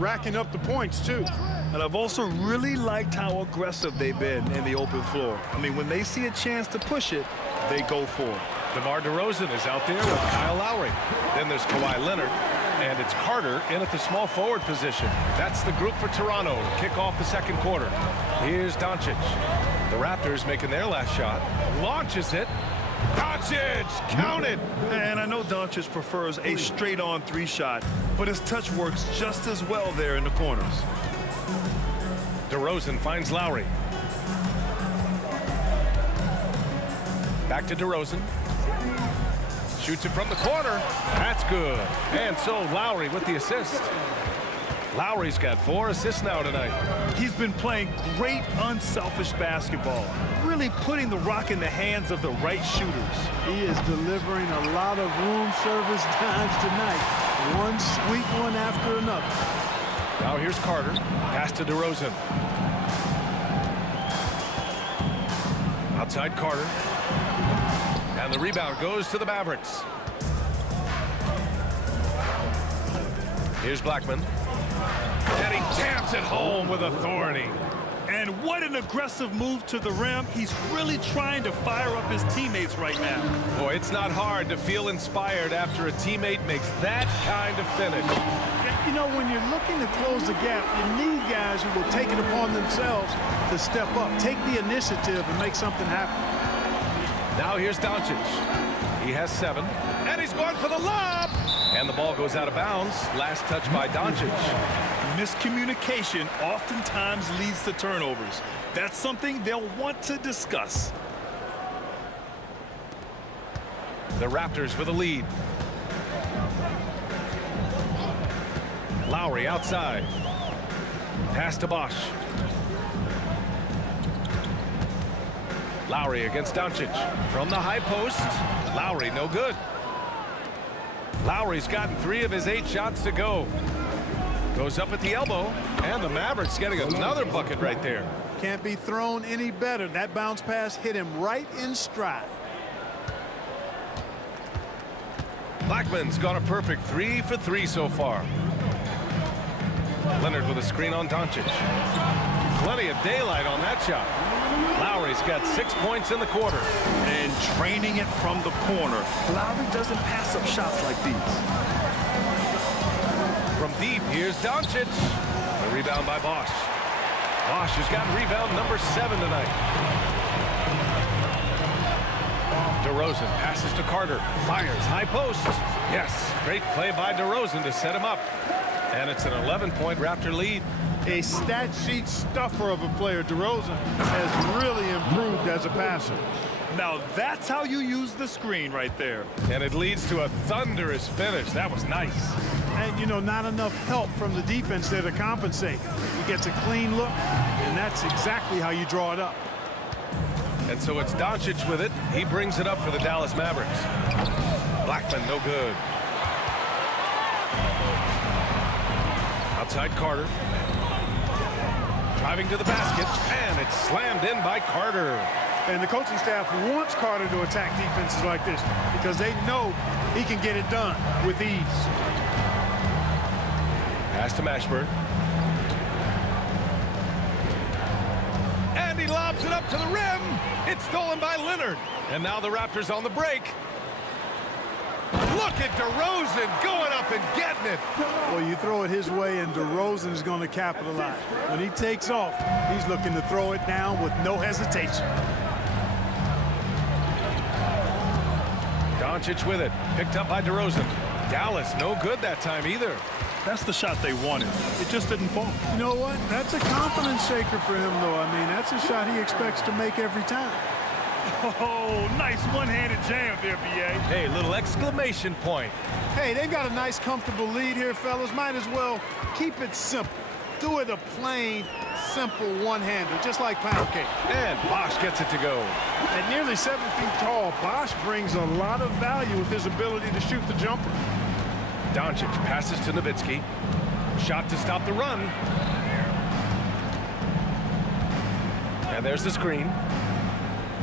racking up the points, too. And I've also really liked how aggressive they've been in the open floor. I mean, when they see a chance to push it, they go for it. DeMar DeRozan is out there with Kyle Lowry. Then there's Kawhi Leonard. And it's Carter in at the small forward position. That's the group for Toronto to kick off the second quarter. Here's Doncic. The Raptors making their last shot. Launches it. Doncic, count it. And I know Doncic prefers a straight-on 3-shot, but his touch works just as well there in the corners. DeRozan finds Lowry. Back to DeRozan. Shoots it from the corner. That's good. And so Lowry with the assist. Lowry's got 4 assists now tonight. He's been playing great unselfish basketball, really putting the rock in the hands of the right shooters. He is delivering a lot of room service times tonight. One sweet one after another. Now here's Carter. Pass to DeRozan. Outside Carter. And the rebound goes to the Mavericks. Here's Blackman. And he jams it home with authority. And what an aggressive move to the rim. He's really trying to fire up his teammates right now. Boy, it's not hard to feel inspired after a teammate makes that kind of finish. You know, when you're looking to close the gap, you need guys who will take it upon themselves to step up, take the initiative, and make something happen. Now here's Doncic. He has 7. And he's going for the lob. And the ball goes out of bounds. Last touch by Doncic. Miscommunication oftentimes leads to turnovers. That's something they'll want to discuss. The Raptors with a lead. Lowry outside. Pass to Bosch. Lowry against Doncic. From the high post. Lowry no good. Lowry's gotten 3 of his 8 shots to go. Goes up at the elbow. And the Mavericks getting another bucket right there. Can't be thrown any better. That bounce pass hit him right in stride. Blackman's gone a perfect 3 for 3 so far. Leonard with a screen on Doncic. Plenty of daylight on that shot. Lowry's got 6 points in the quarter. And training it from the corner. Lowry doesn't pass up shots like these. From deep, here's Doncic. A rebound by Bosch. Bosch has got rebound number 7 tonight. DeRozan passes to Carter. Fires high post. Yes, great play by DeRozan to set him up. And it's an 11-point Raptor lead. A stat sheet stuffer of a player. DeRozan has really improved as a passer. Now that's how you use the screen right there. And it leads to a thunderous finish. That was nice. And, you know, not enough help from the defense there to compensate. He gets a clean look, and that's exactly how you draw it up. And so it's Doncic with it. He brings it up for the Dallas Mavericks. Blackman no good. Outside Carter. Driving to the basket, and it's slammed in by Carter. And the coaching staff wants Carter to attack defenses like this because they know he can get it done with ease. Pass to Mashburn. And he lobs it up to the rim. It's stolen by Leonard. And now the Raptors on the break. Look at DeRozan going up and getting it. Well, you throw it his way, and DeRozan is going to capitalize. When he takes off, he's looking to throw it down with no hesitation. Doncic with it. Picked up by DeRozan. Dallas, no good that time either. That's the shot they wanted. It just didn't fall. You know what? That's a confidence shaker for him, though. I mean, that's a shot he expects to make every time. Oh, nice one-handed jam there, B.A. Hey, little exclamation point. Hey, they've got a nice, comfortable lead here, fellas. Might as well keep it simple. Do it a plain, simple one-hander, just like pound cake. And Bosh gets it to go. At nearly 7 feet tall, Bosh brings a lot of value with his ability to shoot the jumper. Doncic passes to Nowitzki. Shot to stop the run. And there's the screen.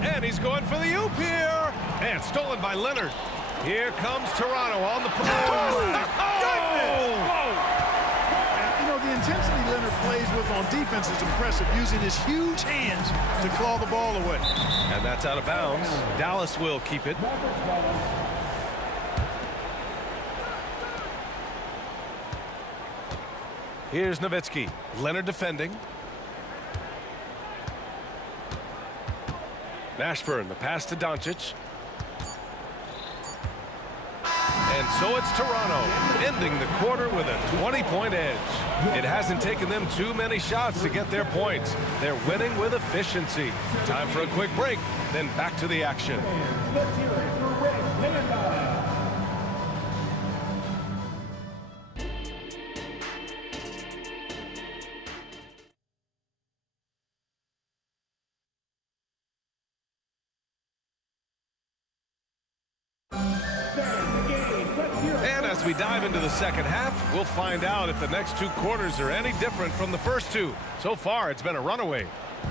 And he's going for the oop here. And stolen by Leonard. Here comes Toronto on the play. And, you know, the intensity Leonard plays with on defense is impressive, using his huge hands to claw the ball away. And that's out of bounds. Dallas will keep it. Here's Nowitzki. Leonard defending. Mashburn, the pass to Doncic. And so it's Toronto, ending the quarter with a 20-point edge. It hasn't taken them too many shots to get their points. They're winning with efficiency. Time for a quick break, then back to the action. Let's hear it for Rick Panda. And as we dive into the second half, we'll find out if the next two quarters are any different from the first two. So far, it's been a runaway.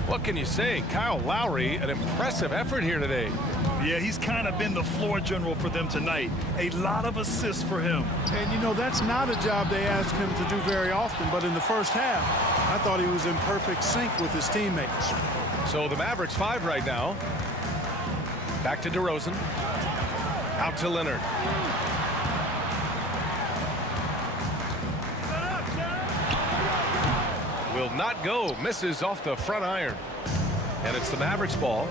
What can you say? Kyle Lowry, an impressive effort here today. Yeah, he's kind of been the floor general for them tonight. A lot of assists for him. And, you know, that's not a job they ask him to do very often. But in the first half, I thought he was in perfect sync with his teammates. So the Mavericks 5 right now. Back to DeRozan. Out to Leonard. Will not go. Misses off the front iron. And it's the Mavericks ball.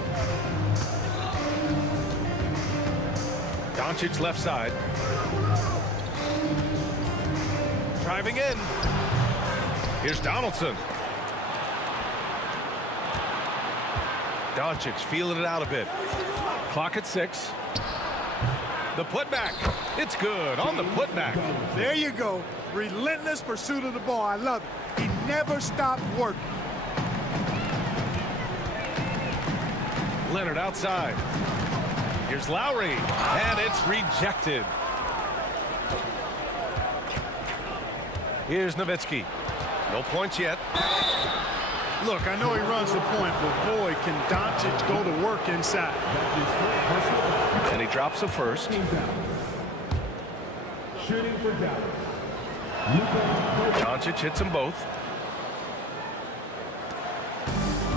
Doncic left side. Driving in. Here's Donaldson. Doncic feeling it out a bit. Clock at 6. The putback. It's good on the putback. There you go. Relentless pursuit of the ball. I love it. He never stopped working. Leonard outside. Here's Lowry. And it's rejected. Here's Nowitzki. No points yet. Look, I know he runs the point, but boy, can Doncic go to work inside. And he drops the first. Shooting for Dallas. Doncic hits them both.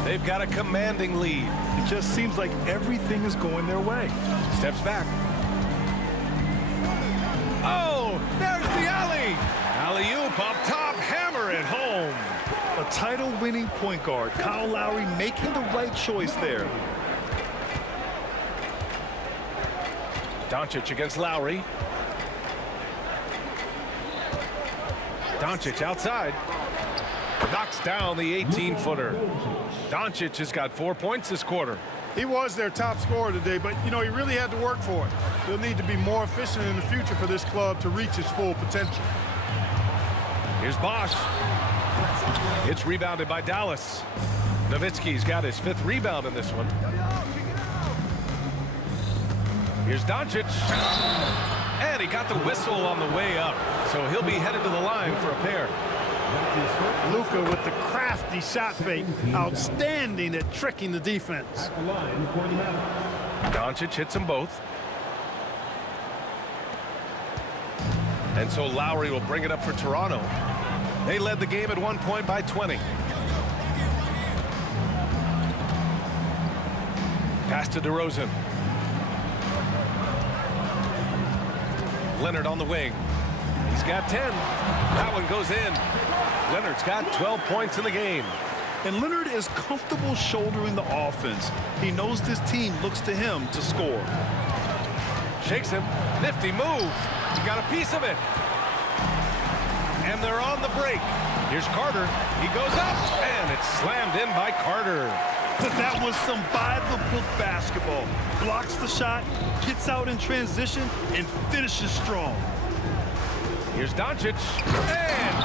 They've got a commanding lead. It just seems like everything is going their way. Steps back. Oh, there's the alley. Alley-oop up top, hammer it home. A title-winning point guard, Kyle Lowry, making the right choice there. Doncic against Lowry. Doncic outside. Knocks down the 18-footer. Doncic has got 4 points this quarter. He was their top scorer today, but, you know, he really had to work for it. He'll need to be more efficient in the future for this club to reach its full potential. Here's Bosh. It's rebounded by Dallas. Nowitzki's got his 5th rebound in this one. Here's Doncic. And he got the whistle on the way up, so he'll be headed to the line for a pair. Luka with the crafty shot fake. Outstanding at tricking the defense. Doncic hits them both. And so Lowry will bring it up for Toronto. They led the game at one point by 20. Pass to DeRozan. Leonard on the wing. He's got 10. That one goes in. Leonard's got 12 points in the game. And Leonard is comfortable shouldering the offense. He knows this team looks to him to score. Shakes him. Nifty move. He got a piece of it. And they're on the break. Here's Carter. He goes up, and it's slammed in by Carter. But that was some by-the-book basketball. Blocks the shot, gets out in transition, and finishes strong. Here's Doncic. And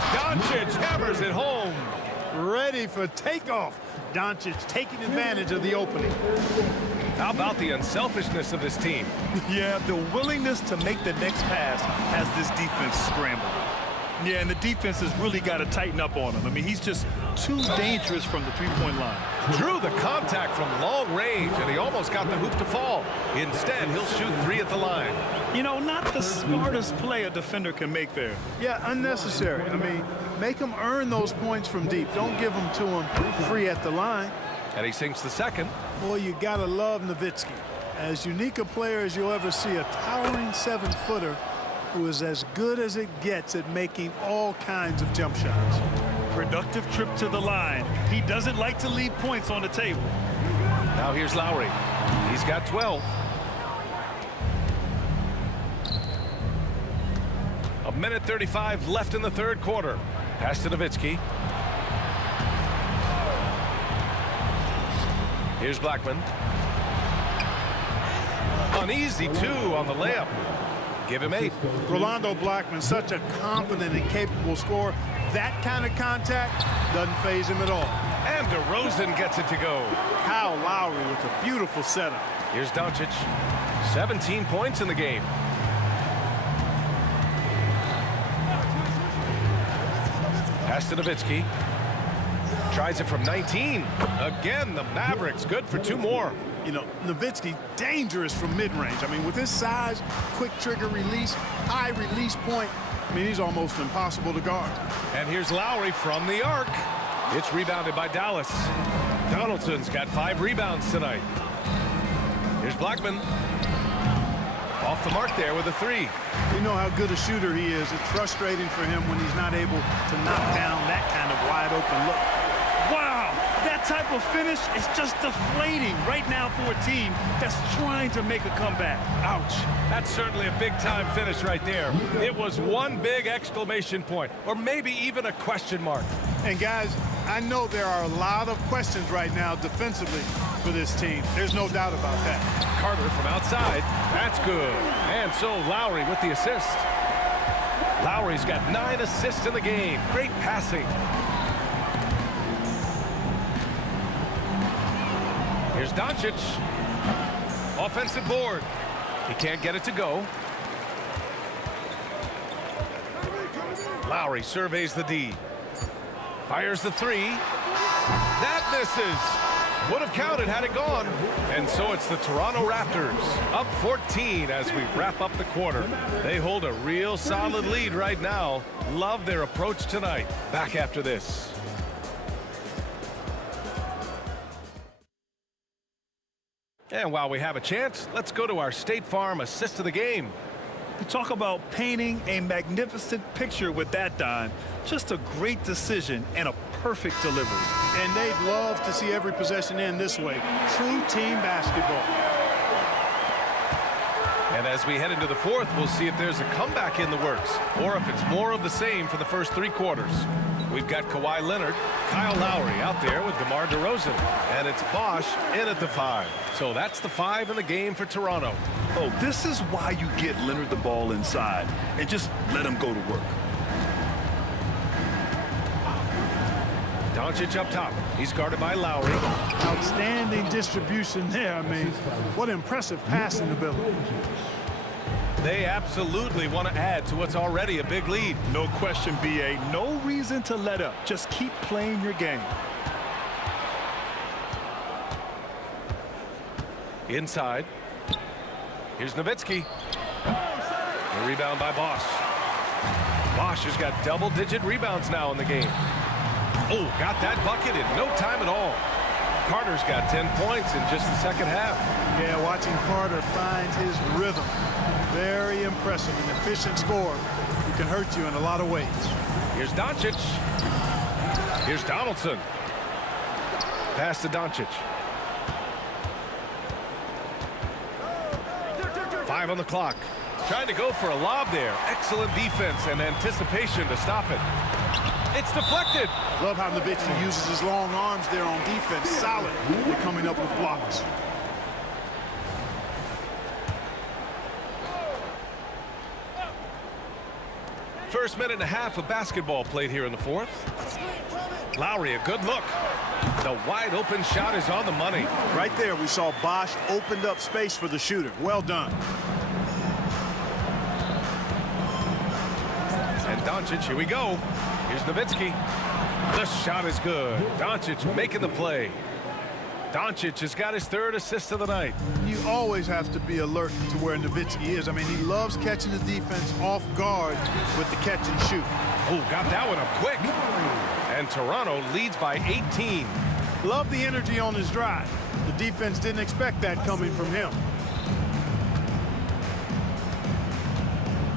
Doncic hammers it home. Ready for takeoff. Doncic taking advantage of the opening. How about the unselfishness of this team? Yeah, the willingness to make the next pass has this defense scrambled. Yeah, and the defense has really got to tighten up on him. I mean, he's just too dangerous from the three-point line. Drew the contact from long range, and he almost got the hoop to fall. Instead, he'll shoot three at the line. You know, not the smartest play a defender can make there. Yeah, unnecessary. I mean, make him earn those points from deep. Don't give them to him free at the line. And he sinks the second. Boy, you got to love Nowitzki. As unique a player as you'll ever see, a towering 7-footer who is as good as it gets at making all kinds of jump shots. Productive trip to the line. He doesn't like to leave points on the table. Now here's Lowry. He's got 12. A minute 35 left in the third quarter. Pass to Nowitzki. Here's Blackman. An easy two on the layup. Give him 8. Rolando Blackman, such a confident and capable scorer. That kind of contact doesn't faze him at all. And DeRozan gets it to go. Kyle Lowry with a beautiful setup. Here's Doncic. 17 points in the game. Pass to Nowitzki. Tries it from 19. Again, the Mavericks good for 2 more. You know, Nowitzki, dangerous from mid-range. I mean, with his size, quick trigger release, high release point, I mean, he's almost impossible to guard. And here's Lowry from the arc. It's rebounded by Dallas. Donaldson's got 5 rebounds tonight. Here's Blackman. Off the mark there with a 3. You know how good a shooter he is. It's frustrating for him when he's not able to knock down that kind of wide-open look. Wow, that type of finish is just deflating right now for a team that's trying to make a comeback. Ouch. That's certainly a big-time finish right there. It was one big exclamation point, or maybe even a question mark. And guys, I know there are a lot of questions right now defensively for this team. There's no doubt about that. Carter from outside. That's good. And so Lowry with the assist. Lowry's got 9 assists in the game. Great passing. Here's Doncic. Offensive board. He can't get it to go. Lowry surveys the D. Fires the 3. That misses. Would have counted had it gone. And so it's the Toronto Raptors up 14 as we wrap up the quarter. They hold a real solid lead right now. Love their approach tonight. Back after this. And while we have a chance, let's go to our State Farm assist of the game. You talk about painting a magnificent picture with that dime. Just a great decision and a perfect delivery. And they'd love to see every possession end this way. True team basketball. And as we head into the fourth, we'll see if there's a comeback in the works or if it's more of the same for the first 3 quarters. We've got Kawhi Leonard, Kyle Lowry out there with DeMar DeRozan, and it's Bosh in at the 5. So that's the 5 in the game for Toronto. Oh, this is why you get Leonard the ball inside and just let him go to work. Doncic up top. He's guarded by Lowry. Outstanding distribution there. I mean, what impressive passing ability. They absolutely want to add to what's already a big lead. No question, B.A. No reason to let up. Just keep playing your game. Inside. Here's Nowitzki. A rebound by Bosch. Bosch has got double-digit rebounds now in the game. Oh, got that bucket in no time at all. Carter's got 10 points in just the second half. Yeah, watching Carter find his rhythm. Very impressive, an efficient scorer who can hurt you in a lot of ways. Here's Doncic. Here's Donaldson. Pass to Doncic. 5 on the clock. Trying to go for a lob there. Excellent defense and anticipation to stop it. It's deflected. Love how Nowitzki uses his long arms there on defense. Solid. They're coming up with blocks. First minute and a half of basketball played here in the fourth. Lowry, a good look. The wide open shot is on the money. Right there, we saw Bosch opened up space for the shooter. Well done. And Doncic, here we go. Here's Nowitzki. The shot is good. Doncic making the play. Doncic has got his third assist of the night. You always have to be alert to where Nowitzki is. I mean, he loves catching the defense off guard with the catch and shoot. Oh, got that one up quick. And Toronto leads by 18. Love the energy on his drive. The defense didn't expect that coming from him.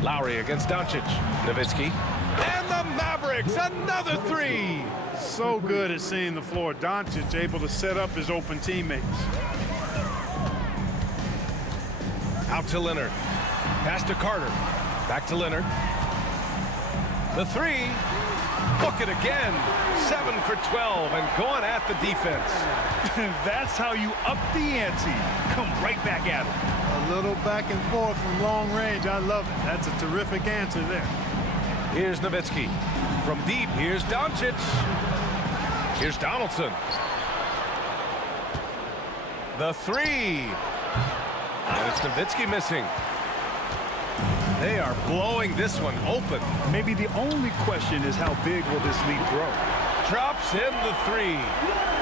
Lowry against Doncic. Nowitzki. And the Mavericks, another three. So good at seeing the floor. Doncic able to set up his open teammates. Out to Leonard. Pass to Carter. Back to Leonard. The three. Book it again. 7 for 12 and going at the defense. That's how you up the ante. Come right back at him. A little back and forth from long range. I love it. That's a terrific answer there. Here's Nowitzki. From deep, here's Doncic. Here's Donaldson. The three. And it's Nowitzki missing. They are blowing this one open. Maybe the only question is how big will this lead grow? Drops in the three.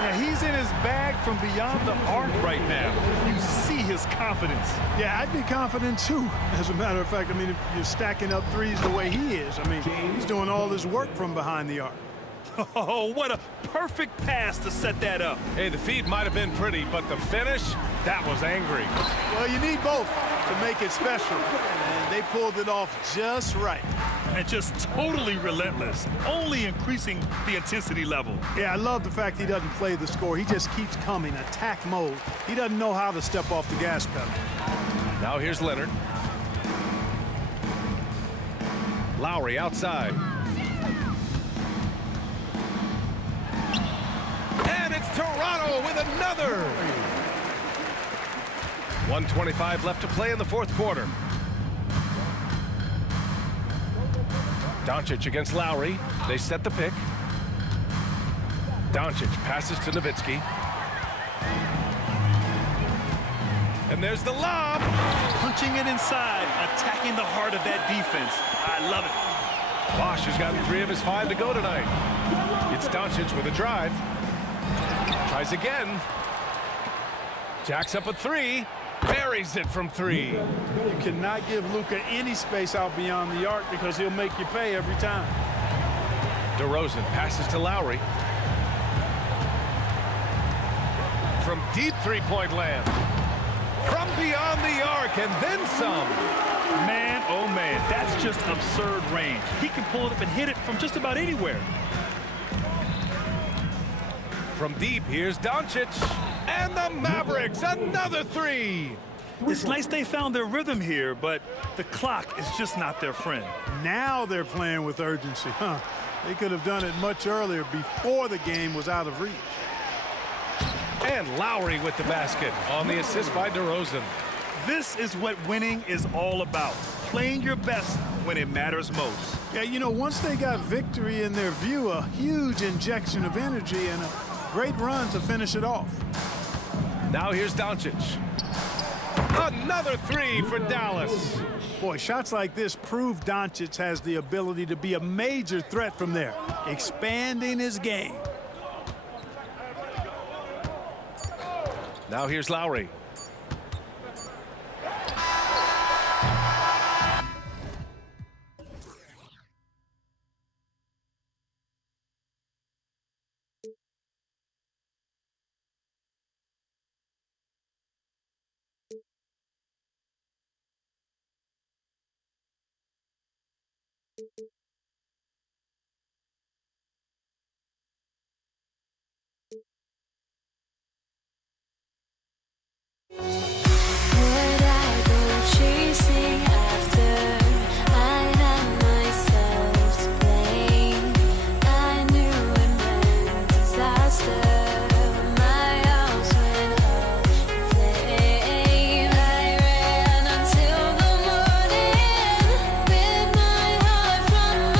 Yeah, he's in his bag from beyond the arc right now. You see his confidence. Yeah, I'd be confident too. As a matter of fact, I mean, if you're stacking up threes the way he is, I mean, he's doing all his work from behind the arc. Oh, what a perfect pass to set that up. Hey, the feed might have been pretty, but the finish, that was angry. Well, you need both to make it special, and they pulled it off just right. And just totally relentless, only increasing the intensity level. Yeah, I love the fact he doesn't play the score. He just keeps coming, attack mode. He doesn't know how to step off the gas pedal. Now here's Leonard. Lowry outside. And it's Toronto with another. 1:25 left to play in the fourth quarter. Doncic against Lowry. They set the pick. Doncic passes to Nowitzki. And there's the lob. Punching it inside, attacking the heart of that defense. I love it. Bosch has gotten 3 of his 5 to go tonight. It's Doncic with a drive. Tries again. Jacks up a 3. Buries it from 3. You cannot give Luka any space out beyond the arc because he'll make you pay every time. DeRozan passes to Lowry. From deep three-point land. From beyond the arc and then some. Man, oh man, that's just absurd range. He can pull it up and hit it from just about anywhere. From deep, here's Doncic. And the Mavericks, another 3. It's nice they found their rhythm here, but the clock is just not their friend. Now they're playing with urgency, huh? They could have done it much earlier before the game was out of reach. And Lowry with the basket on the assist by DeRozan. This is what winning is all about. Playing your best when it matters most. Yeah, you know, once they got victory in their view, a huge injection of energy and a great run to finish it off. Now here's Doncic. Another three for Dallas. Boy, shots like this prove Doncic has the ability to be a major threat from there, expanding his game. Now here's Lowry. Would I go chasing after? I had myself to blame. I knew it meant disaster. My house went up in flames. I ran until the morning with my heart from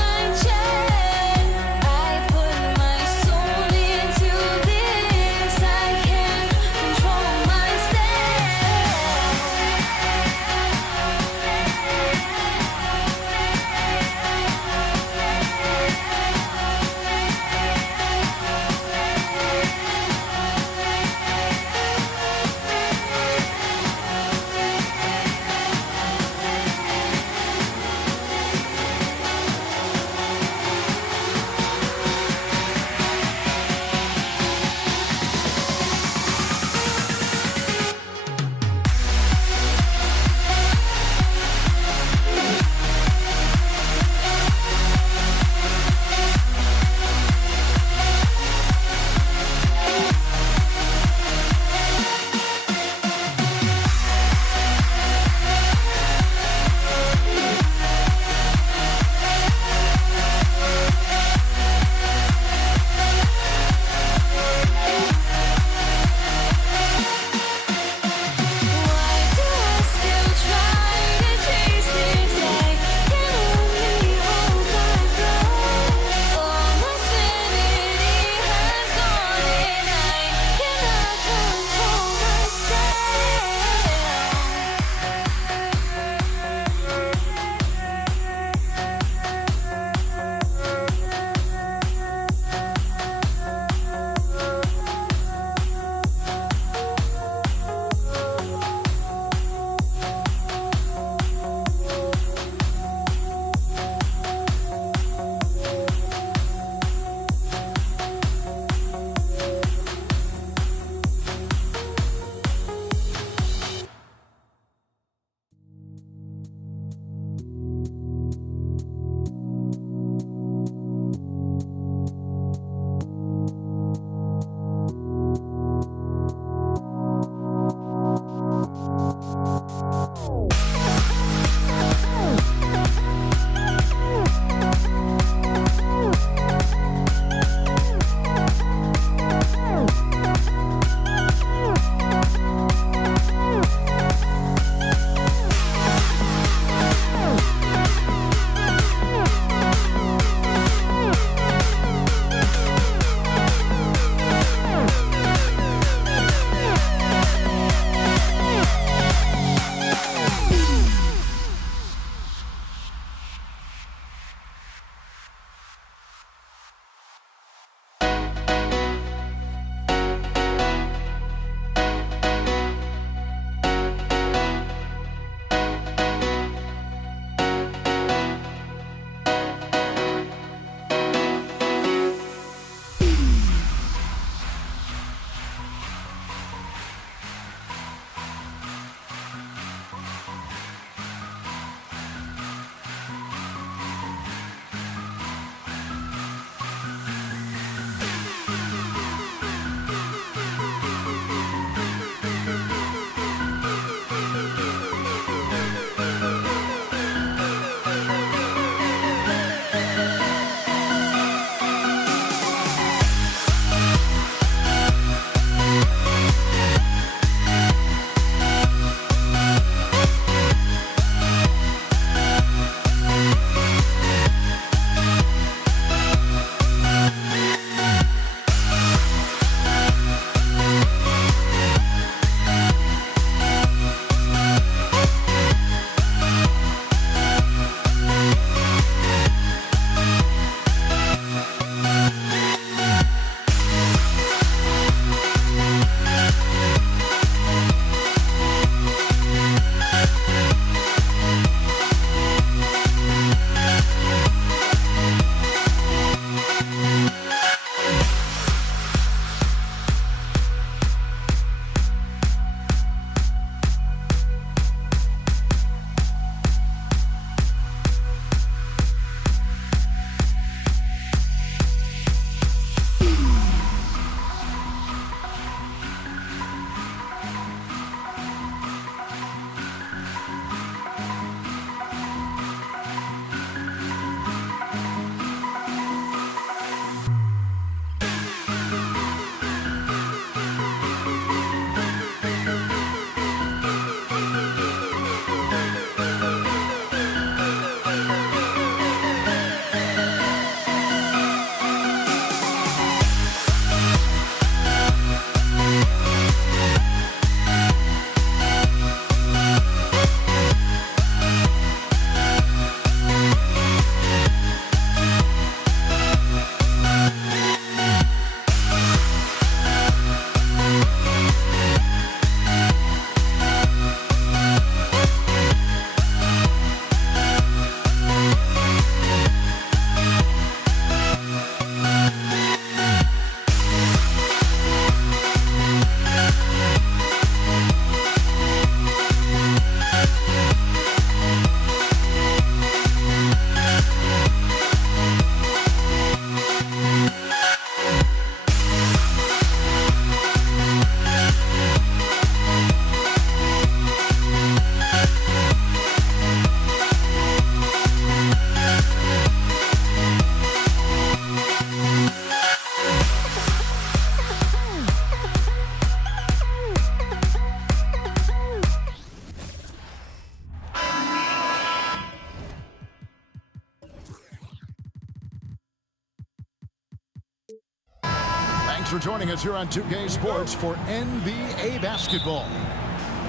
for joining us here on 2K Sports for NBA basketball.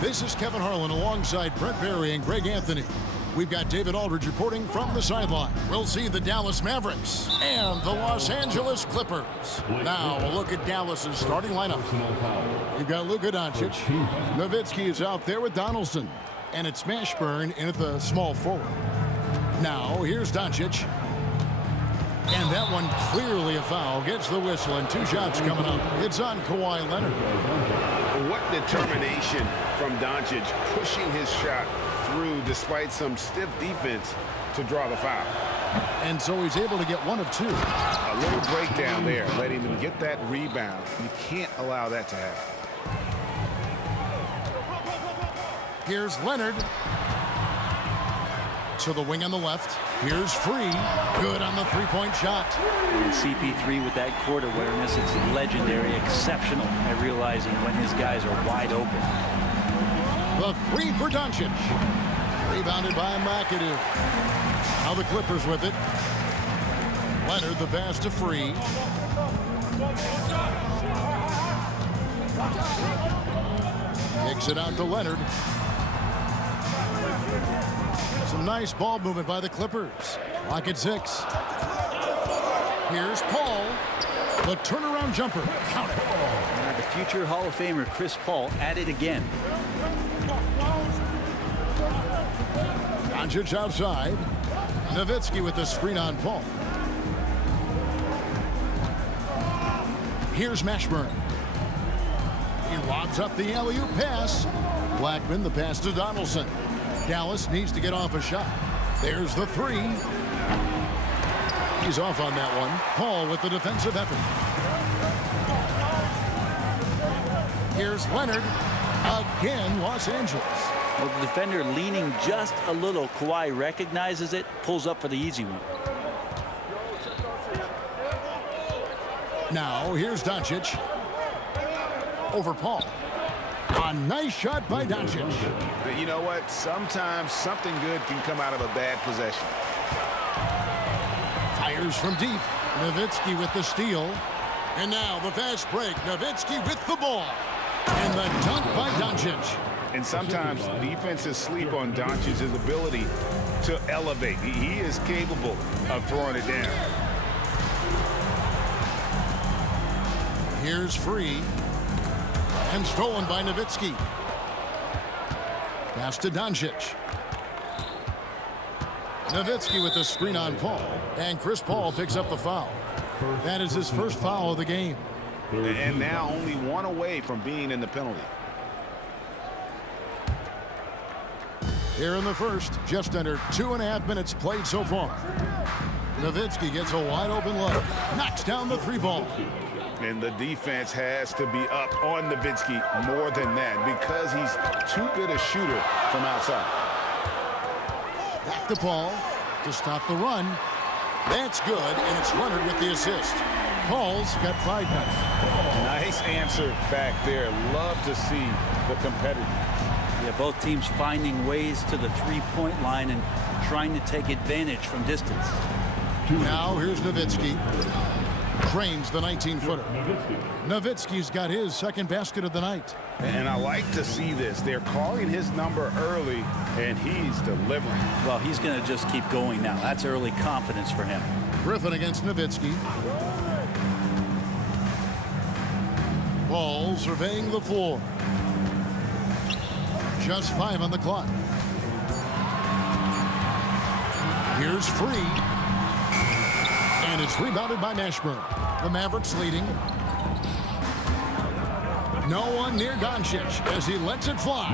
This is Kevin Harlan alongside Brent Barry and Greg Anthony. We've got David Aldridge reporting from the sideline. We'll see the Dallas Mavericks and the Los Angeles Clippers. Now we'll look at Dallas's starting lineup. You've got Luka Doncic. Nowitzki is out there with Donaldson. And it's Mashburn in at the small forward. Now here's Doncic. And that one clearly a foul. Gets the whistle and 2 shots coming up. It's on Kawhi Leonard. What determination from Doncic, pushing his shot through despite some stiff defense to draw the foul. And so he's able to get 1 of 2. A little breakdown there, letting him get that rebound. You can't allow that to happen. Here's Leonard. To the wing on the left. Here's Free. Good on the 3-point shot. And CP3 with that court awareness, it's legendary, exceptional at realizing when his guys are wide open. The 3 for Doncic. Rebounded by McAdoo. Now the Clippers with it. Leonard the pass to Free. Kicks it out to Leonard. Some nice ball movement by the Clippers. Lock at 6. Here's Paul. The turnaround jumper. Count it. And the future Hall of Famer Chris Paul at it again. Doncic outside. Nowitzki with the screen on Paul. Here's Mashburn. He lobs up the alley-oop pass. Blackman the pass to Donaldson. Dallas needs to get off a shot. There's the 3. He's off on that one. Paul with the defensive effort. Here's Leonard. Again, Los Angeles. Well, the defender leaning just a little. Kawhi recognizes it, pulls up for the easy one. Now, here's Doncic. Over Paul. A nice shot by Doncic. But you know what? Sometimes something good can come out of a bad possession. Fires from deep. Nowitzki with the steal. And now the fast break. Nowitzki with the ball. And the dunk by Doncic. And sometimes defenses sleep on Doncic's ability to elevate. He is capable of throwing it down. Here's Free. And stolen by Nowitzki. Pass to Doncic. Nowitzki with the screen on Paul. And Chris Paul picks up the foul. That is his first foul of the game. And now only 1 away from being in the penalty. Here in the first, just under 2.5 minutes played so far. Nowitzki gets a wide open look. Knocks down the 3 ball. And the defense has to be up on Nowitzki more than that because he's too good a shooter from outside. Back to Paul to stop the run. That's good, and it's Leonard with the assist. Paul's got 5 points. Nice answer back there. Love to see the competitors. Yeah, both teams finding ways to the 3-point line and trying to take advantage from distance. Now here's Nowitzki. Trains the 19-footer. Nowitzki's got his second basket of the night. And I like to see this. They're calling his number early, and he's delivering. Well, he's going to just keep going now. That's early confidence for him. Griffin against Nowitzki. Paul surveying the floor. Just 5 on the clock. Here's Free. And it's rebounded by Mashburn. The Mavericks leading. No one near Doncic as he lets it fly.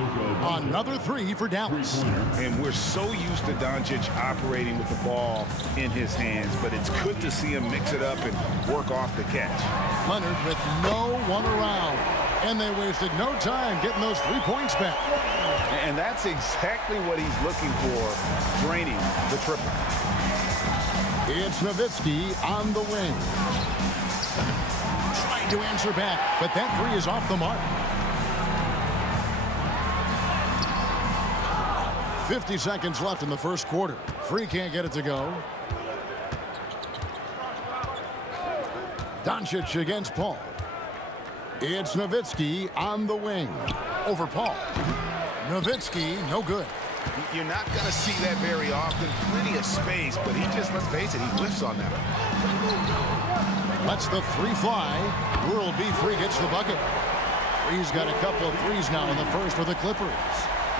Another 3 for Dallas. And we're so used to Doncic operating with the ball in his hands, but it's good to see him mix it up and work off the catch. Leonard with no one around. And they wasted no time getting those 3 points back. And that's exactly what he's looking for, draining the triple. It's Nowitzki on the wing. Trying to answer back, but that 3 is off the mark. 50 seconds left in the first quarter. Free can't get it to go. Doncic against Paul. It's Nowitzki on the wing. Over Paul. Nowitzki, no good. You're not going to see that very often. Plenty of space, but he just, let's face it, he whiffs on that. Lets the three fly. World B3 gets the bucket. He's got a couple of threes now in the first for the Clippers.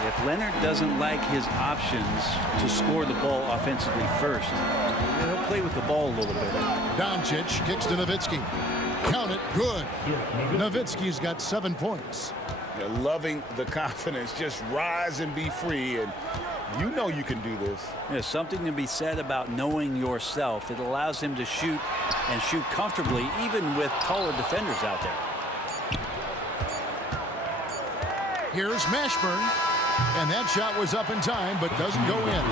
If Leonard doesn't like his options to score the ball offensively first, he'll play with the ball a little bit. Doncic kicks to Nowitzki. Count it, good. Nowitzki's got 7 points. They're loving the confidence. Just rise and be free, and you know you can do this. There's something to be said about knowing yourself. It allows him to shoot and shoot comfortably, even with taller defenders out there. Here's Mashburn, and that shot was up in time, but doesn't go in.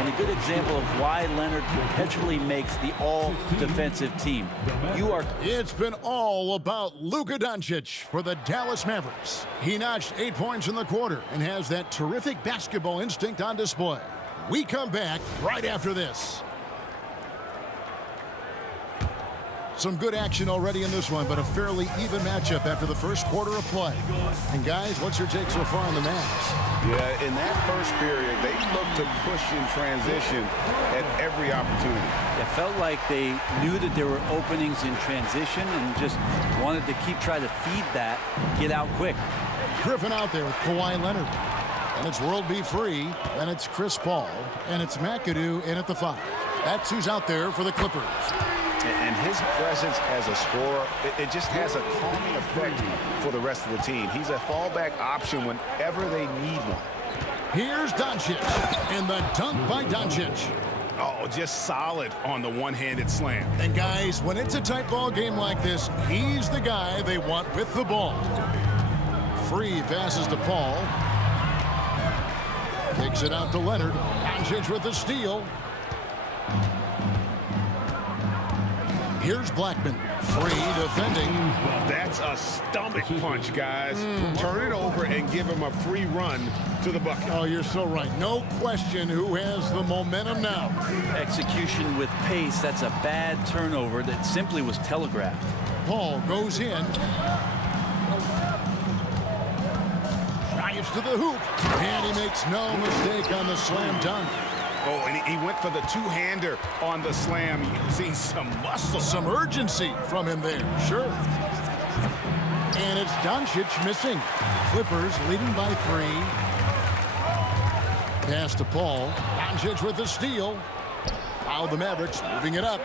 And a good example of why Leonard perpetually makes the all-defensive team. It's been all about Luka Doncic for the Dallas Mavericks. He notched 8 points in the quarter and has that terrific basketball instinct on display. We come back right after this. Some good action already in this one, but a fairly even matchup after the first quarter of play. And guys, what's your take so far on the Mavs? Yeah, in that first period, they looked to push in transition at every opportunity. It felt like they knew that there were openings in transition and just wanted to keep trying to feed that, get out quick. Griffin out there with Kawhi Leonard. And it's World B3, then it's Chris Paul, and it's McAdoo in at the 5. That's who's out there for the Clippers. And his presence as a scorer, it just has a calming effect for the rest of the team. He's a fallback option whenever they need one. Here's Doncic, and the dunk by Doncic. Oh, just solid on the one-handed slam. And guys, when it's a tight ball game like this, he's the guy they want with the ball. Free passes to Paul. Takes it out to Leonard. Doncic with the steal. Here's Blackman, free defending. That's a stomach punch, guys. Turn it over and give him a free run to the bucket. Oh, you're so right. No question who has the momentum now. Execution with pace, that's a bad turnover that simply was telegraphed. Paul goes in. Drives to the hoop. And he makes no mistake on the slam dunk. Oh, and he went for the two-hander on the slam, using some muscle. Some urgency from him there, sure. And it's Doncic missing. Clippers leading by 3. Pass to Paul. Doncic with the steal. Now the Mavericks moving it up.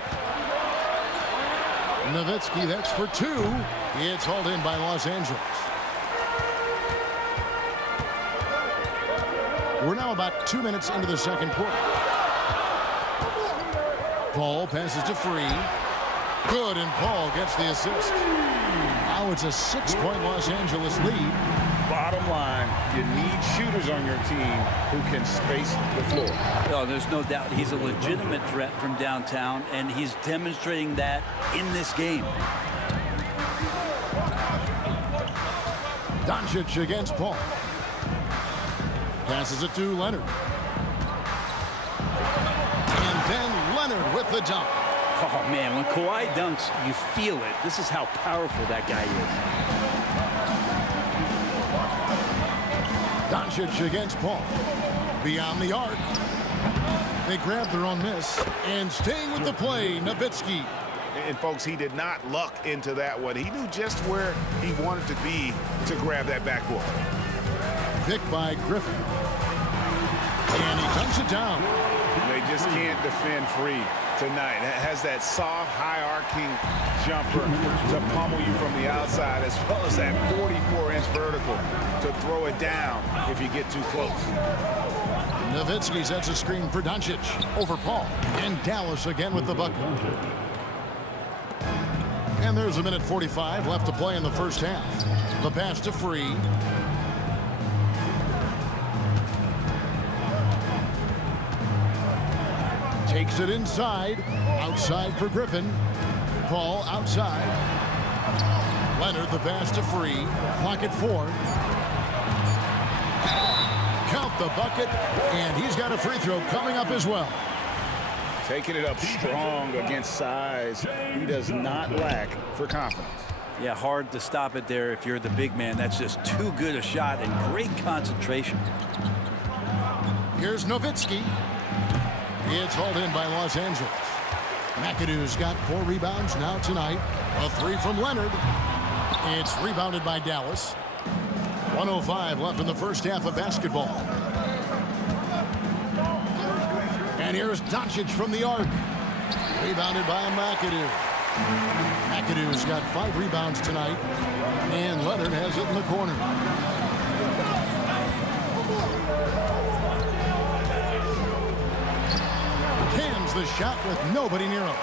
Nowitzki, that's for 2. It's hauled in by Los Angeles. We're now about 2 minutes into the second quarter. Paul passes to Free. Good, and Paul gets the assist. Now it's a 6-point Los Angeles lead. Bottom line, you need shooters on your team who can space the floor. Oh, there's no doubt he's a legitimate threat from downtown, and he's demonstrating that in this game. Doncic against Paul. Passes it to Leonard. And then Leonard with the dunk. Oh, man, when Kawhi dunks, you feel it. This is how powerful that guy is. Doncic against Paul. Beyond the arc. They grab their own miss. And staying with the play, Nowitzki. And, folks, he did not luck into that one. He knew just where he wanted to be to grab that backboard. Picked by Griffin. And he dunks it down. They just can't defend Free tonight. It has that soft, high-arcing jumper to pummel you from the outside, as well as that 44-inch vertical to throw it down if you get too close. Nowitzki sets a screen for Doncic over Paul. And Dallas again with the bucket. And there's a minute 45 left to play in the first half. The pass to Free. Takes it inside. Outside for Griffin. Paul outside. Leonard the pass to Free. Clock at 4. Count the bucket. And he's got a free throw coming up as well. Taking it up strong against size. He does not lack for confidence. Yeah, hard to stop it there if you're the big man. That's just too good a shot and great concentration. Here's Nowitzki. It's hauled in by Los Angeles. McAdoo's got 4 rebounds now tonight. A 3 from Leonard. It's rebounded by Dallas. 1:05 left in the first half of basketball. And here's Doncic from the arc. Rebounded by McAdoo. McAdoo's got 5 rebounds tonight. And Leonard has it in the corner. Cams the shot with nobody near him.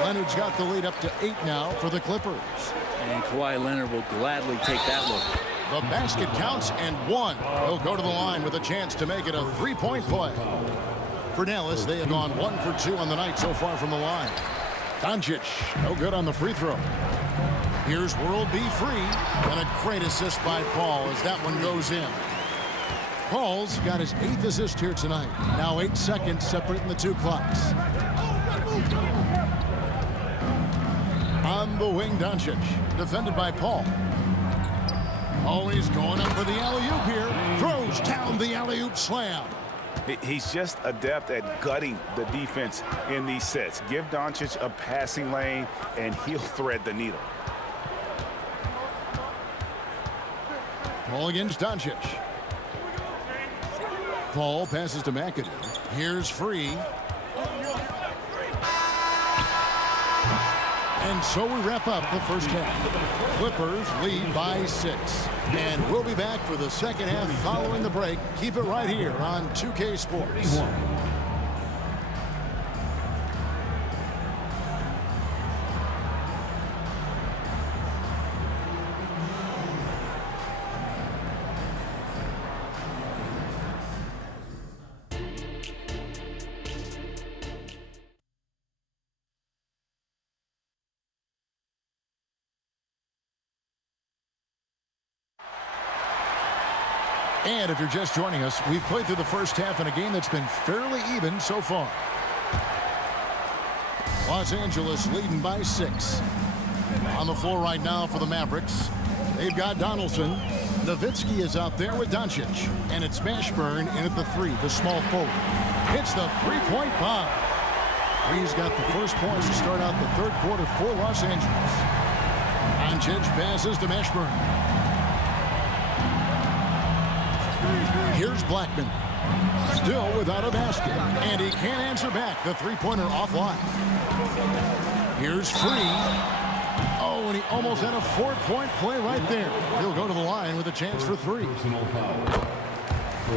Leonard's got the lead up to 8 now for the Clippers. And Kawhi Leonard will gladly take that look. The basket counts and 1. He'll go to the line with a chance to make it a 3-point play. For Dallas, they have gone 1 for 2 on the night so far from the line. Doncic, no good on the free throw. Here's World B free, and a great assist by Paul as that one goes in. Paul's got his 8th assist here tonight. Now 8 seconds separating the 2 clocks. On the wing, Doncic, defended by Paul. Oh, he's going up for the alley-oop here. Throws down the alley-oop slam. He's just adept at gutting the defense in these sets. Give Doncic a passing lane, and he'll thread the needle. Paul against Doncic. Paul passes to McAdoo. Here's free. And so we wrap up the first half. Clippers lead by 6. And we'll be back for the second half following the break. Keep it right here on 2K Sports. And if you're just joining us, we've played through the first half in a game that's been fairly even so far. Los Angeles leading by 6. On the floor right now for the Mavericks, they've got Donaldson. Nowitzki is out there with Doncic. And it's Mashburn in at the 3, the small forward. Hits the 3-point bomb. He's got the first points to start out the third quarter for Los Angeles. Doncic passes to Mashburn. Here's Blackman, still without a basket, and he can't answer back. The 3-pointer offline. Here's free. Oh, and he almost had a 4-point play right there. He'll go to the line with a chance for 3.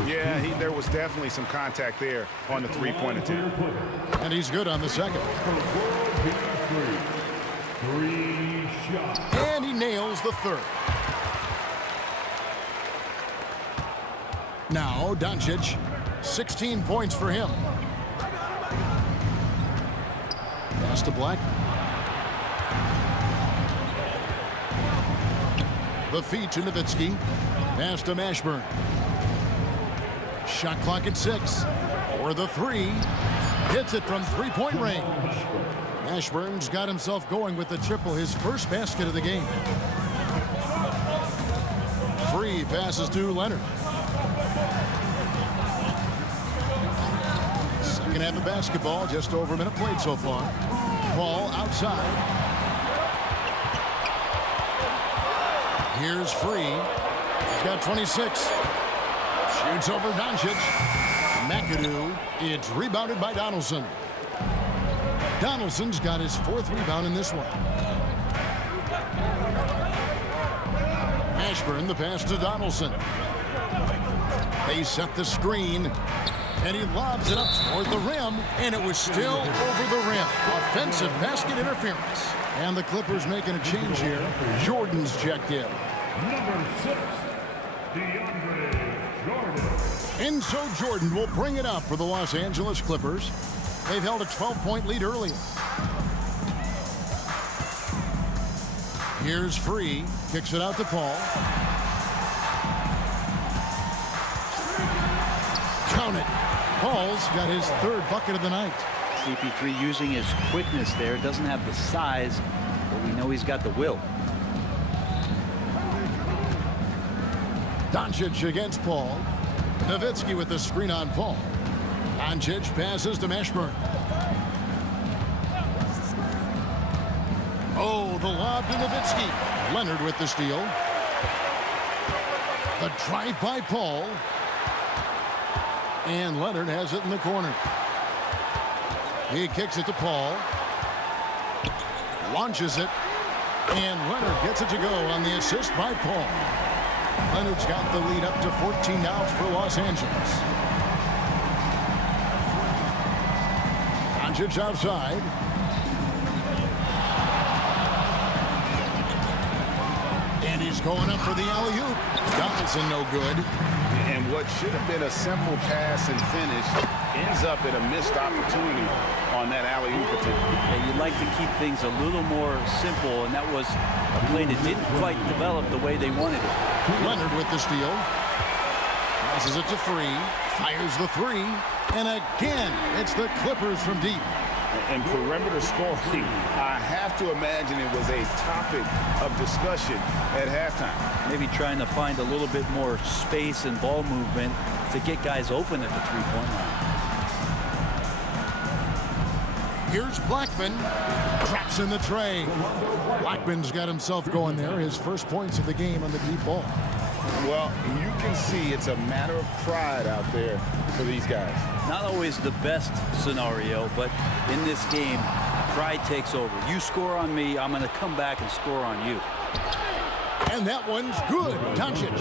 Yeah, there was definitely some contact there on the 3-point attempt. And he's good on the second. And he nails the third. Now, Doncic, 16 points for him. Pass to Blackman. The feed to Nowitzki. Pass to Mashburn. Shot clock at 6. For the 3. Hits it from 3-point range. Mashburn's got himself going with the triple, his first basket of the game. Free passes to Leonard. Second half of basketball, just over a minute played so far. Paul outside. Here's free. He's got 26. Shoots over Doncic. McAdoo. It's rebounded by Donaldson. Donaldson's got his 4th rebound in this one. Mashburn, the pass to Donaldson. They set the screen. And he lobs it up toward the rim, and it was still over the rim. Offensive basket interference. And the Clippers making a change here. Jordan's checked in. Number 6, DeAndre Jordan. And so Jordan will bring it up for the Los Angeles Clippers. They've held a 12-point lead earlier. Here's free. Kicks it out to Paul. Count it. Paul's got his 3rd bucket of the night. CP3 using his quickness there. Doesn't have the size, but we know he's got the will. Doncic against Paul. Nowitzki with the screen on Paul. Doncic passes to Mashburn. Oh, the lob to Nowitzki. Leonard with the steal. The drive by Paul. And Leonard has it in the corner. He kicks it to Paul. Launches it. And Leonard gets it to go on the assist by Paul. Leonard's got the lead up to 14 now for Los Angeles. Doncic outside. And he's going up for the alley-oop. Donaldson no good. And what should have been a simple pass and finish ends up in a missed opportunity on that alley-oop attempt. Yeah, you'd like to keep things a little more simple, and that was a play that didn't quite develop the way they wanted it. Leonard with the steal. Passes it to Free. Fires the three. And again, it's the Clippers from deep. And perimeter scoring, I have to imagine it was a topic of discussion at halftime. Maybe trying to find a little bit more space and ball movement to get guys open at the three-point line. Here's Blackman. Traps in the tray. Blackman's got himself going there. His first points of the game on the deep ball. Well, you can see it's a matter of pride out there for these guys. Not always the best scenario, but in this game, pride takes over. You score on me, I'm going to come back and score on you. And that one's good. Doncic.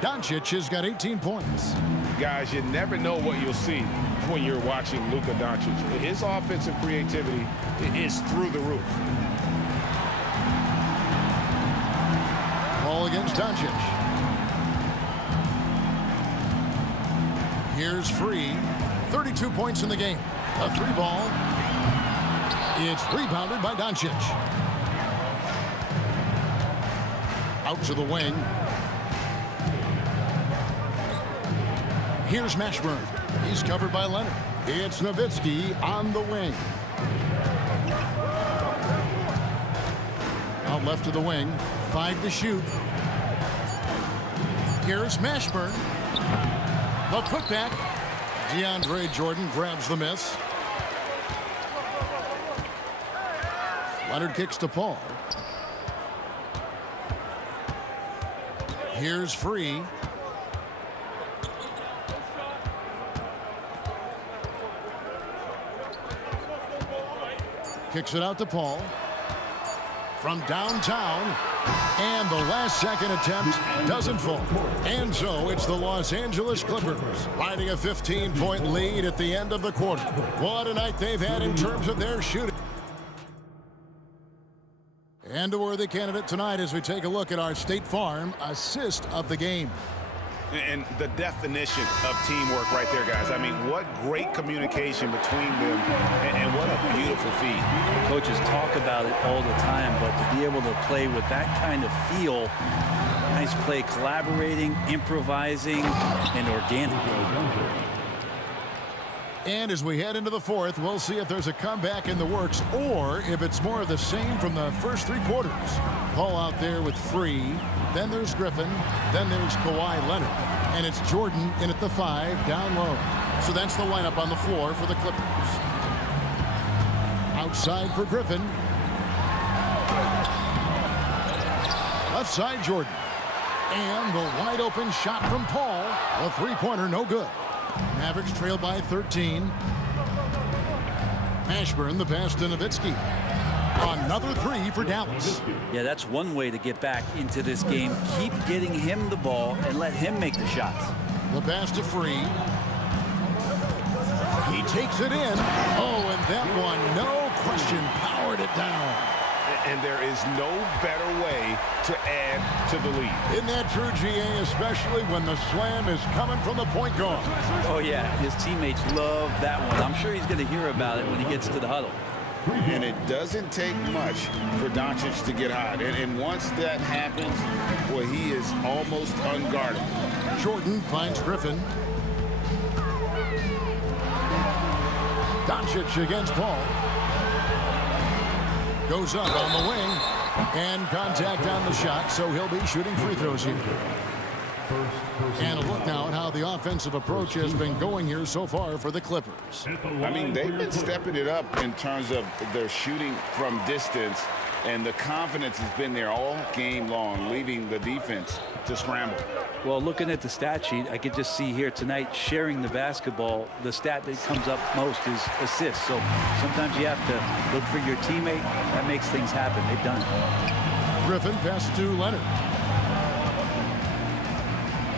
Doncic has got 18 points. Guys, you never know what you'll see when you're watching Luka Doncic. His offensive creativity is through the roof. Ball against Doncic. Here's Free. 32 points in the game. A three ball. It's rebounded by Doncic. Out to the wing. Here's Mashburn. He's covered by Leonard. It's Nowitzki on the wing. Out left to the wing. 5 to shoot. Here's Mashburn. The putback. DeAndre Jordan grabs the miss. Leonard kicks to Paul. Here's Free. Kicks it out to Paul. From downtown. And the last second attempt doesn't fall. And so it's the Los Angeles Clippers riding a 15-point lead at the end of the quarter. What a night they've had in terms of their shooting. And a worthy candidate tonight as we take a look at our State Farm assist of the game. And the definition of teamwork right there, guys. I mean, what great communication between them, and what a beautiful feed. Coaches talk about it all the time, but to be able to play with that kind of feel, nice play, collaborating, improvising, and organic. And as we head into the fourth, we'll see if there's a comeback in the works or if it's more of the same from the first 3 quarters. Paul out there with Free. Then there's Griffin. Then there's Kawhi Leonard. And it's Jordan in at the 5 down low. So that's the lineup on the floor for the Clippers. Outside for Griffin. Left side Jordan. And the wide open shot from Paul. A three-pointer no good. Mavericks trail by 13. Mashburn the pass to Nowitzki. Another 3 for Dallas. Yeah, that's one way to get back into this game. Keep getting him the ball and let him make the shots. The pass to Free. He takes it in. Oh, and that one, no question, powered it down. And there is no better way to add to the lead. Isn't that true, GA, especially when the slam is coming from the point guard? Oh, yeah, his teammates love that one. I'm sure he's going to hear about it when he gets to the huddle. And it doesn't take much for Doncic to get hot. And once that happens, well, he is almost unguardable. Jordan finds Griffin. Doncic against Paul. Goes up on the wing. And contact on the shot, so he'll be shooting free throws here. And a look now at how the offensive approach has been going here so far for the Clippers. I mean, they've been stepping it up in terms of their shooting from distance, and the confidence has been there all game long, leaving the defense to scramble. Well, looking at the stat sheet, I could just see here tonight, sharing the basketball, the stat that comes up most is assists. So sometimes you have to look for your teammate. That makes things happen. They've done it. Griffin pass to Leonard.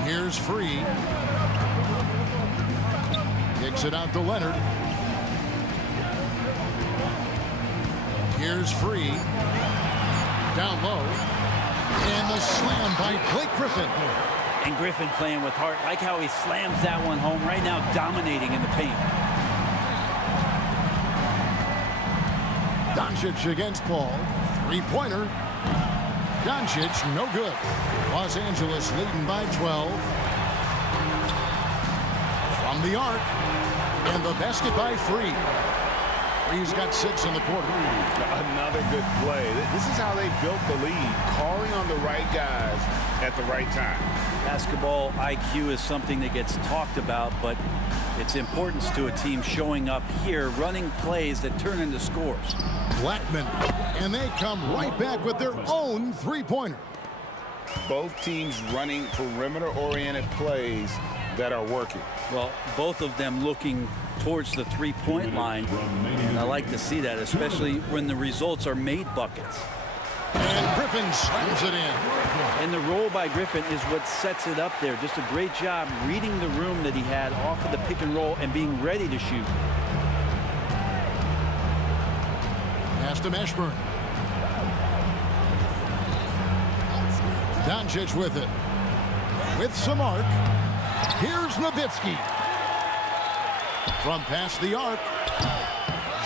Here's Free. Kicks it out to Leonard. Here's Free. Down low. And the slam by Blake Griffin. And Griffin playing with heart. Like how he slams that one home right now, dominating in the paint. Doncic against Paul. Three-pointer. Doncic, no good. Los Angeles leading by 12. From the arc. And the basket by Free. Free's got 6 in the quarter. Another good play. This is how they built the lead, calling on the right guys at the right time. Basketball IQ is something that gets talked about, but its importance to a team showing up here, running plays that turn into scores. Blackman, and they come right back with their own three-pointer. Both teams running perimeter-oriented plays that are working. Well, both of them looking towards the three-point line, and I like to see that, especially when the results are made buckets. And Griffin slams it in. And the roll by Griffin is what sets it up there. Just a great job reading the room that he had off of the pick and roll and being ready to shoot. Pass to Mashburn. Doncic with it. With some arc. Here's Nowitzki. From past the arc.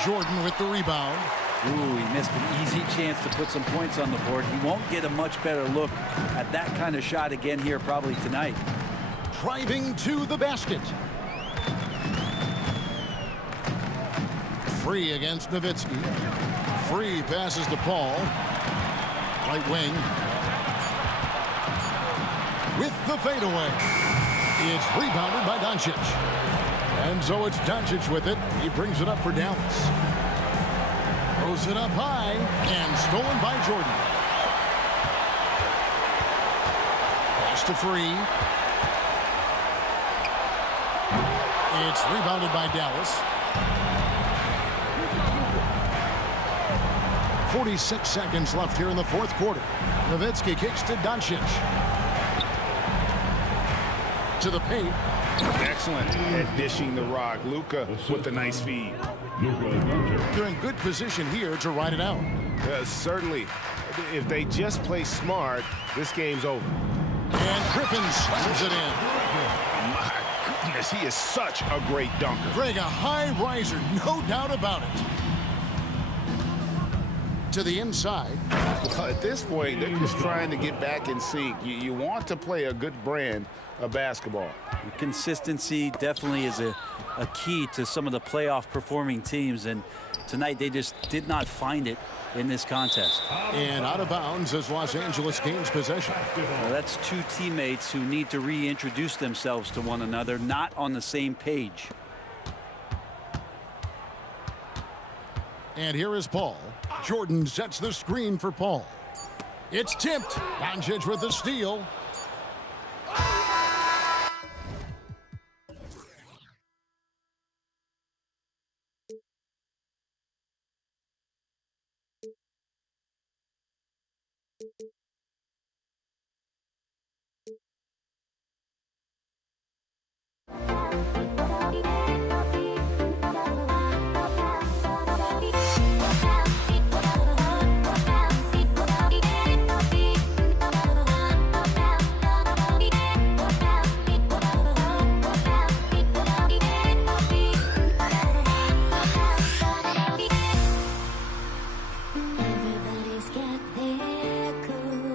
Jordan with the rebound. Ooh, he missed an easy chance to put some points on the board. He won't get a much better look at that kind of shot again here probably tonight. Driving to the basket. Free against Nowitzki. Free passes to Paul. Right wing. With the fadeaway. It's rebounded by Doncic. And so it's Doncic with it. He brings it up for Dallas. Throws it up high and stolen by Jordan. Pass to Free. It's rebounded by Dallas. 46 seconds left here in the fourth quarter. Nowitzki kicks to Doncic. To the paint. Excellent at dishing the rock. Luka with a nice feed. They're in good position here to ride it out. Certainly. If they just play smart, this game's over. And Griffin slams it in. My goodness, he is such a great dunker. Greg, a high riser, no doubt about it. To the inside. Well, at this point, they're just trying to get back in sync. You want to play a good brand of basketball. Consistency definitely is a key to some of the playoff performing teams, and tonight they just did not find it in this contest. And out of bounds as Los Angeles gains possession. Well, that's two teammates who need to reintroduce themselves to one another, not on the same page. And here is Paul. Jordan sets the screen for Paul. It's tipped. Doncic with the steal. Everybody's got their cool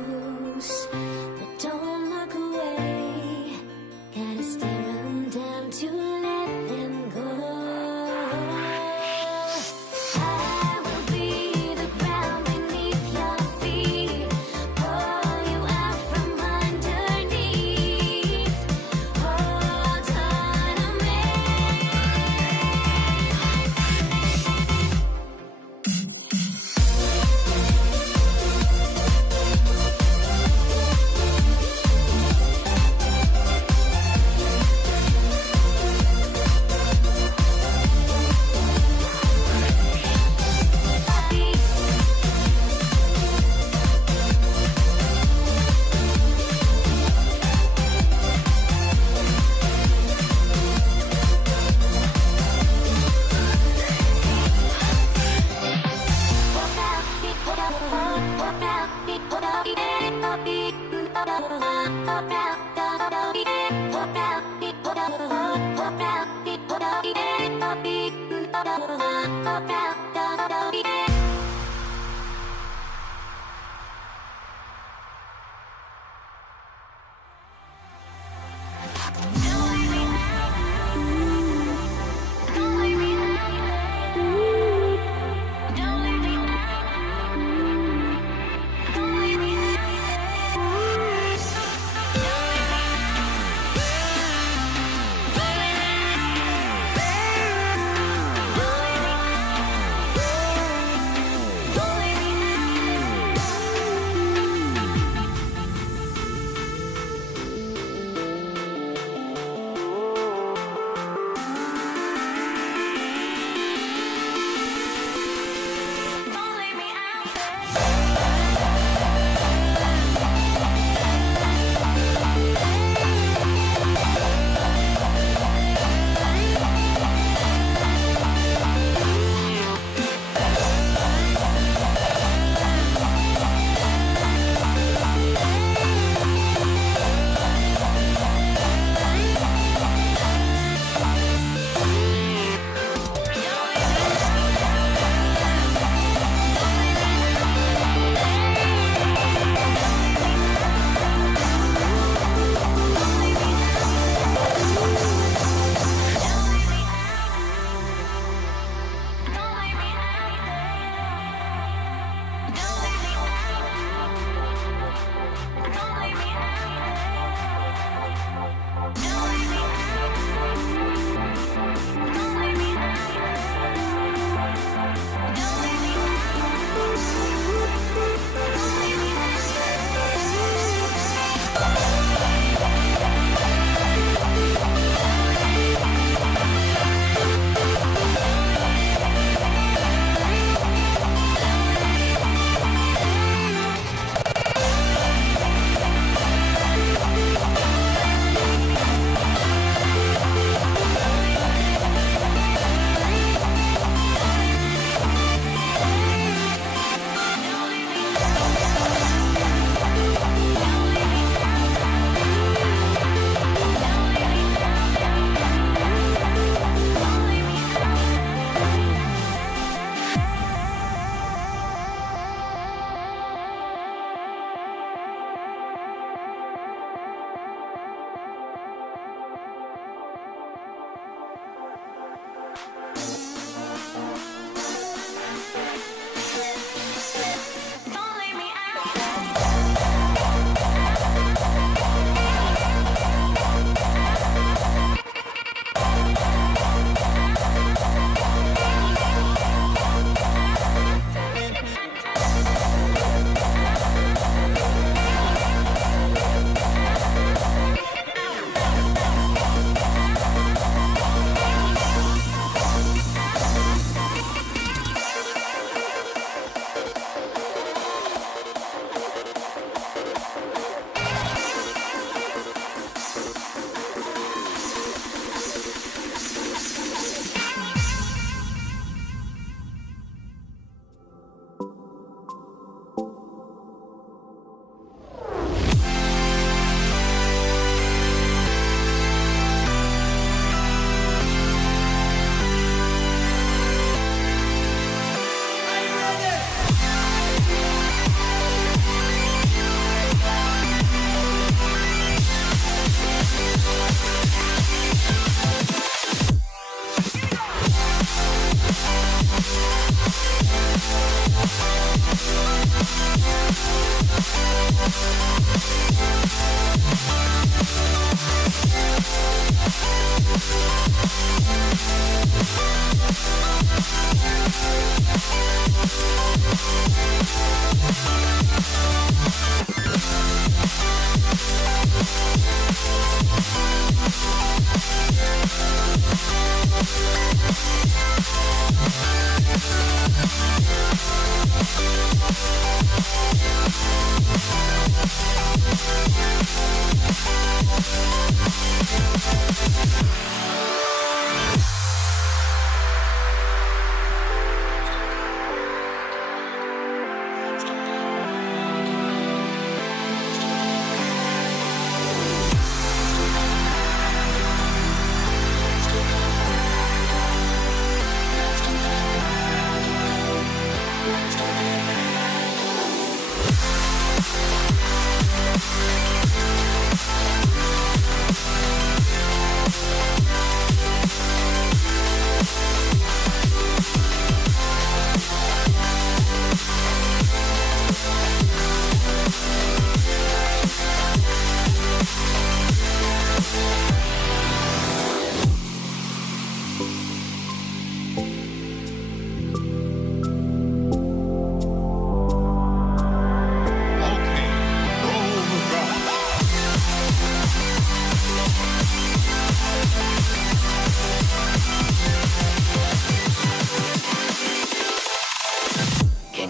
Can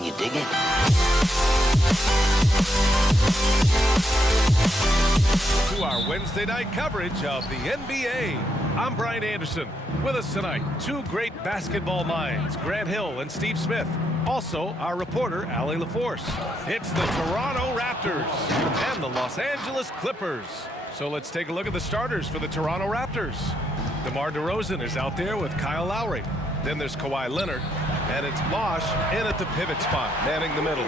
you dig it? To our Wednesday night coverage of the NBA. I'm Brian Anderson. With us tonight, two great basketball minds, Grant Hill and Steve Smith. Also, our reporter, Allie LaForce. It's the Toronto Raptors and the Los Angeles Clippers. So let's take a look at the starters for the Toronto Raptors. DeMar DeRozan is out there with Kyle Lowry. Then there's Kawhi Leonard, and it's Bosh in at the pivot spot, manning the middle.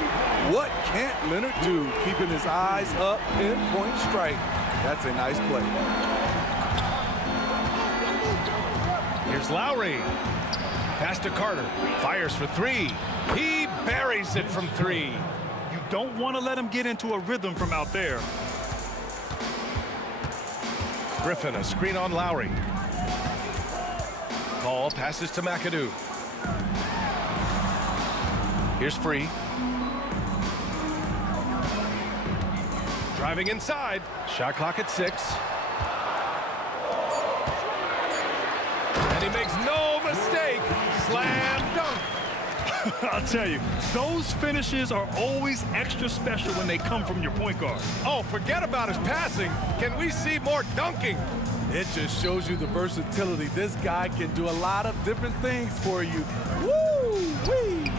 What can't Leonard do, keeping his eyes up, pinpoint strike? That's a nice play. Here's Lowry. Pass to Carter. Fires for three. He buries it from three. You don't want to let him get into a rhythm from out there. Griffin, a screen on Lowry. Ball passes to McAdoo. Here's Free. Driving inside. Shot clock at 6. And he makes no mistake. Slam dunk. I'll tell you, those finishes are always extra special when they come from your point guard. Oh, forget about his passing. Can we see more dunking? It just shows you the versatility. This guy can do a lot of different things for you. Woo-wee!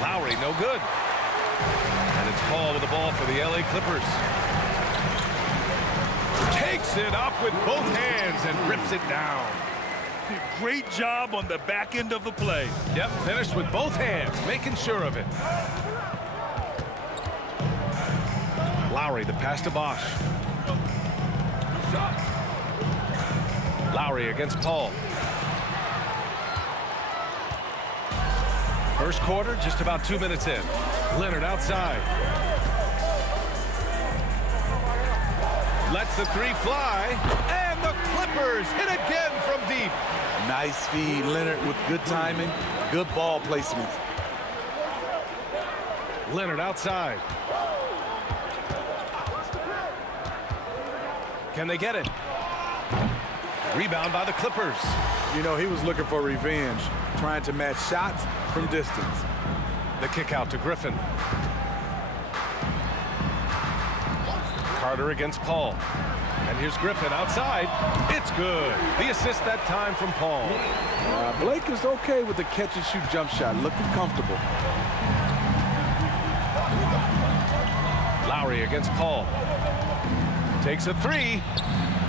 Lowry, no good. And it's Paul with the ball for the LA Clippers. Takes it up with both hands and rips it down. Great job on the back end of the play. Yep, finished with both hands, making sure of it. Lowry, the pass to Bosh. Lowry against Paul. First quarter, just about 2 minutes in. Leonard outside. Lets the three fly, and the Clippers hit again from deep. Nice feed, Leonard, with good timing, good ball placement. Leonard outside. Can they get it? Rebound by the Clippers. You know, he was looking for revenge, trying to match shots from distance. The kick out to Griffin. Carter against Paul. And here's Griffin outside. It's good. The assist that time from Paul. Blake is okay with the catch-and-shoot jump shot, looking comfortable. Lowry against Paul. Takes a three.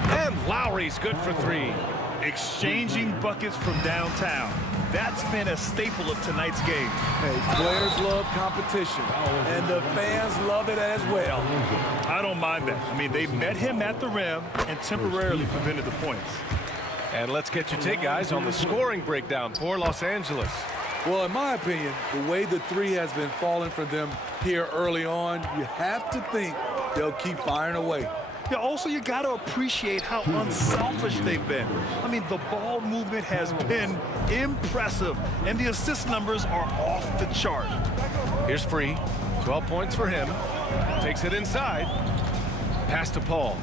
And Lowry's good for three. Exchanging buckets from downtown. That's been a staple of tonight's game. Hey, players love competition, and the fans love it as well. I don't mind that. I mean, they met him at the rim and temporarily prevented the points. And let's get your take, guys, on the scoring breakdown for Los Angeles. Well, in my opinion, the way the three has been falling for them here early on, you have to think they'll keep firing away. Yeah, also, you got to appreciate how unselfish they've been. I mean, the ball movement has been impressive, and the assist numbers are off the chart. Here's Free. 12 points for him. Takes it inside. Pass to Paul.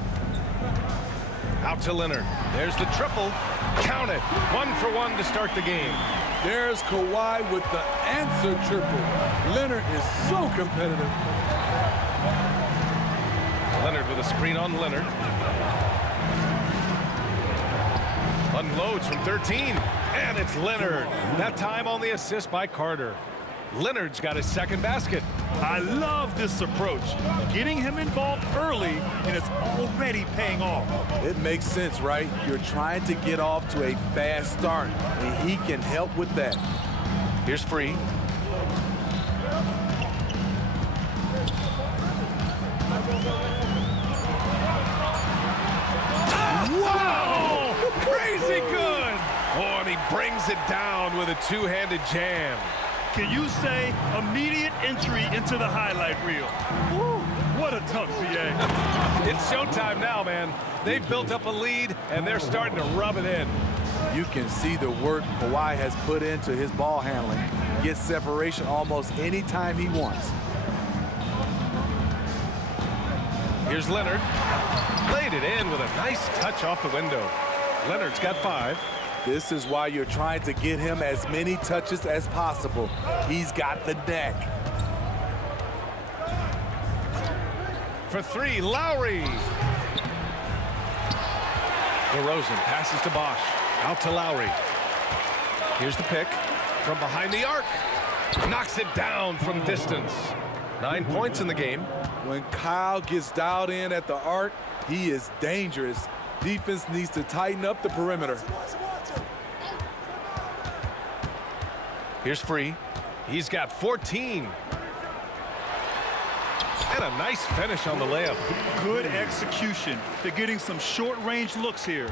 Out to Leonard. There's the triple. Count it. 1 for 1 to start the game. There's Kawhi with the answer triple. Leonard is so competitive. Leonard with a screen on Leonard. Unloads from 13. And it's Leonard. That time on the assist by Carter. Leonard's got his second basket. I love this approach. Getting him involved early, and it's already paying off. It makes sense, right? You're trying to get off to a fast start, and he can help with that. Here's Free. Wow! Crazy good! Oh, and he brings it down with a two-handed jam. Can you say immediate entry into the highlight reel? Woo, what a dunk, BA. It's showtime now, man. They've built up a lead, and they're starting to rub it in. You can see the work Kawhi has put into his ball handling. Gets separation almost any time he wants. Here's Leonard. Played it in with a nice touch off the window. Leonard's got 5. This is why you're trying to get him as many touches as possible. He's got the neck. For 3, Lowry. DeRozan passes to Bosch. Out to Lowry. Here's the pick from behind the arc. Knocks it down from distance. 9 points in the game. When Kyle gets dialed in at the arc, he is dangerous. Defense needs to tighten up the perimeter. Here's Free. He's got 14. And a nice finish on the layup. Good execution. They're getting some short-range looks here.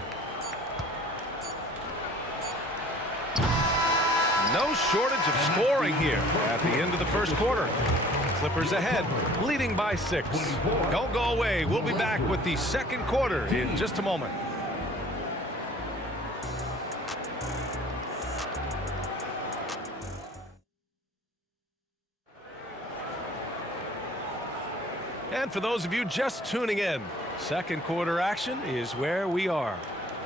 No shortage of scoring here at the end of the first quarter. Clippers ahead, leading by 6. Don't go away. We'll be back with the second quarter in just a moment. And for those of you just tuning in, second quarter action is where we are.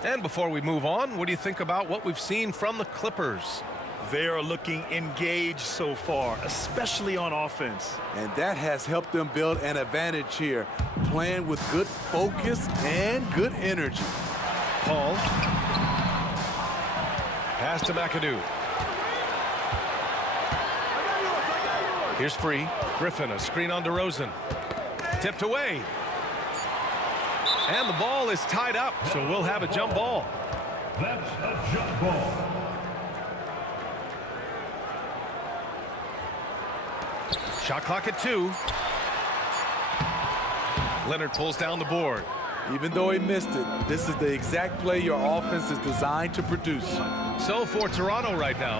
And before we move on, what do you think about what we've seen from the Clippers? They are looking engaged so far, especially on offense. And that has helped them build an advantage here, playing with good focus and good energy. Paul. Pass to McAdoo. Here's Free. Griffin, a screen on DeRozan. Tipped away. And the ball is tied up, so we'll have a jump ball. That's a jump ball. Shot clock at 2. Leonard pulls down the board. Even though he missed it, this is the exact play your offense is designed to produce. So for Toronto right now,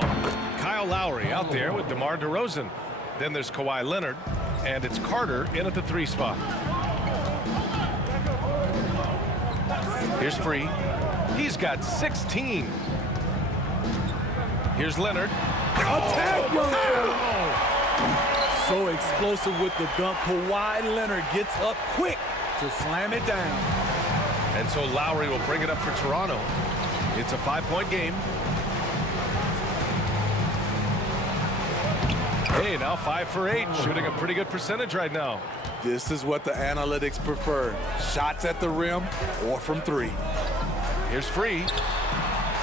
Kyle Lowry out there with DeMar DeRozan. Then there's Kawhi Leonard, and it's Carter in at the 3 spot. Here's Free. He's got 16. Here's Leonard. Attack, So explosive with the dunk. Kawhi Leonard gets up quick to slam it down. And so Lowry will bring it up for Toronto. It's a 5-point game. Hey, now 5 for 8, shooting a pretty good percentage right now. This is what the analytics prefer. Shots at the rim or from 3. Here's Free.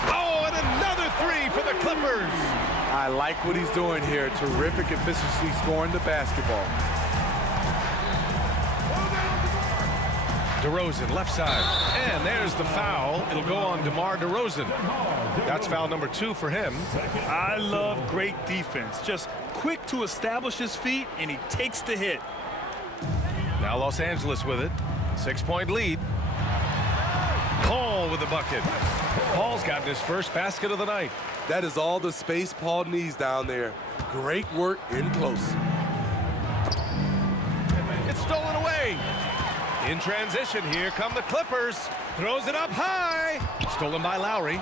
Oh, and another 3 for the Clippers. I like what he's doing here. Terrific efficiency scoring the basketball. DeRozan, left side. And there's the foul. It'll go on DeMar DeRozan. That's foul number 2 for him. I love great defense. Just quick to establish his feet, and he takes the hit. Now Los Angeles with it. 6-point lead. Paul with the bucket. Paul's gotten his first basket of the night. That is all the space Paul needs down there. Great work in close. It's stolen away. In transition, here come the Clippers. Throws it up high. Stolen by Lowry.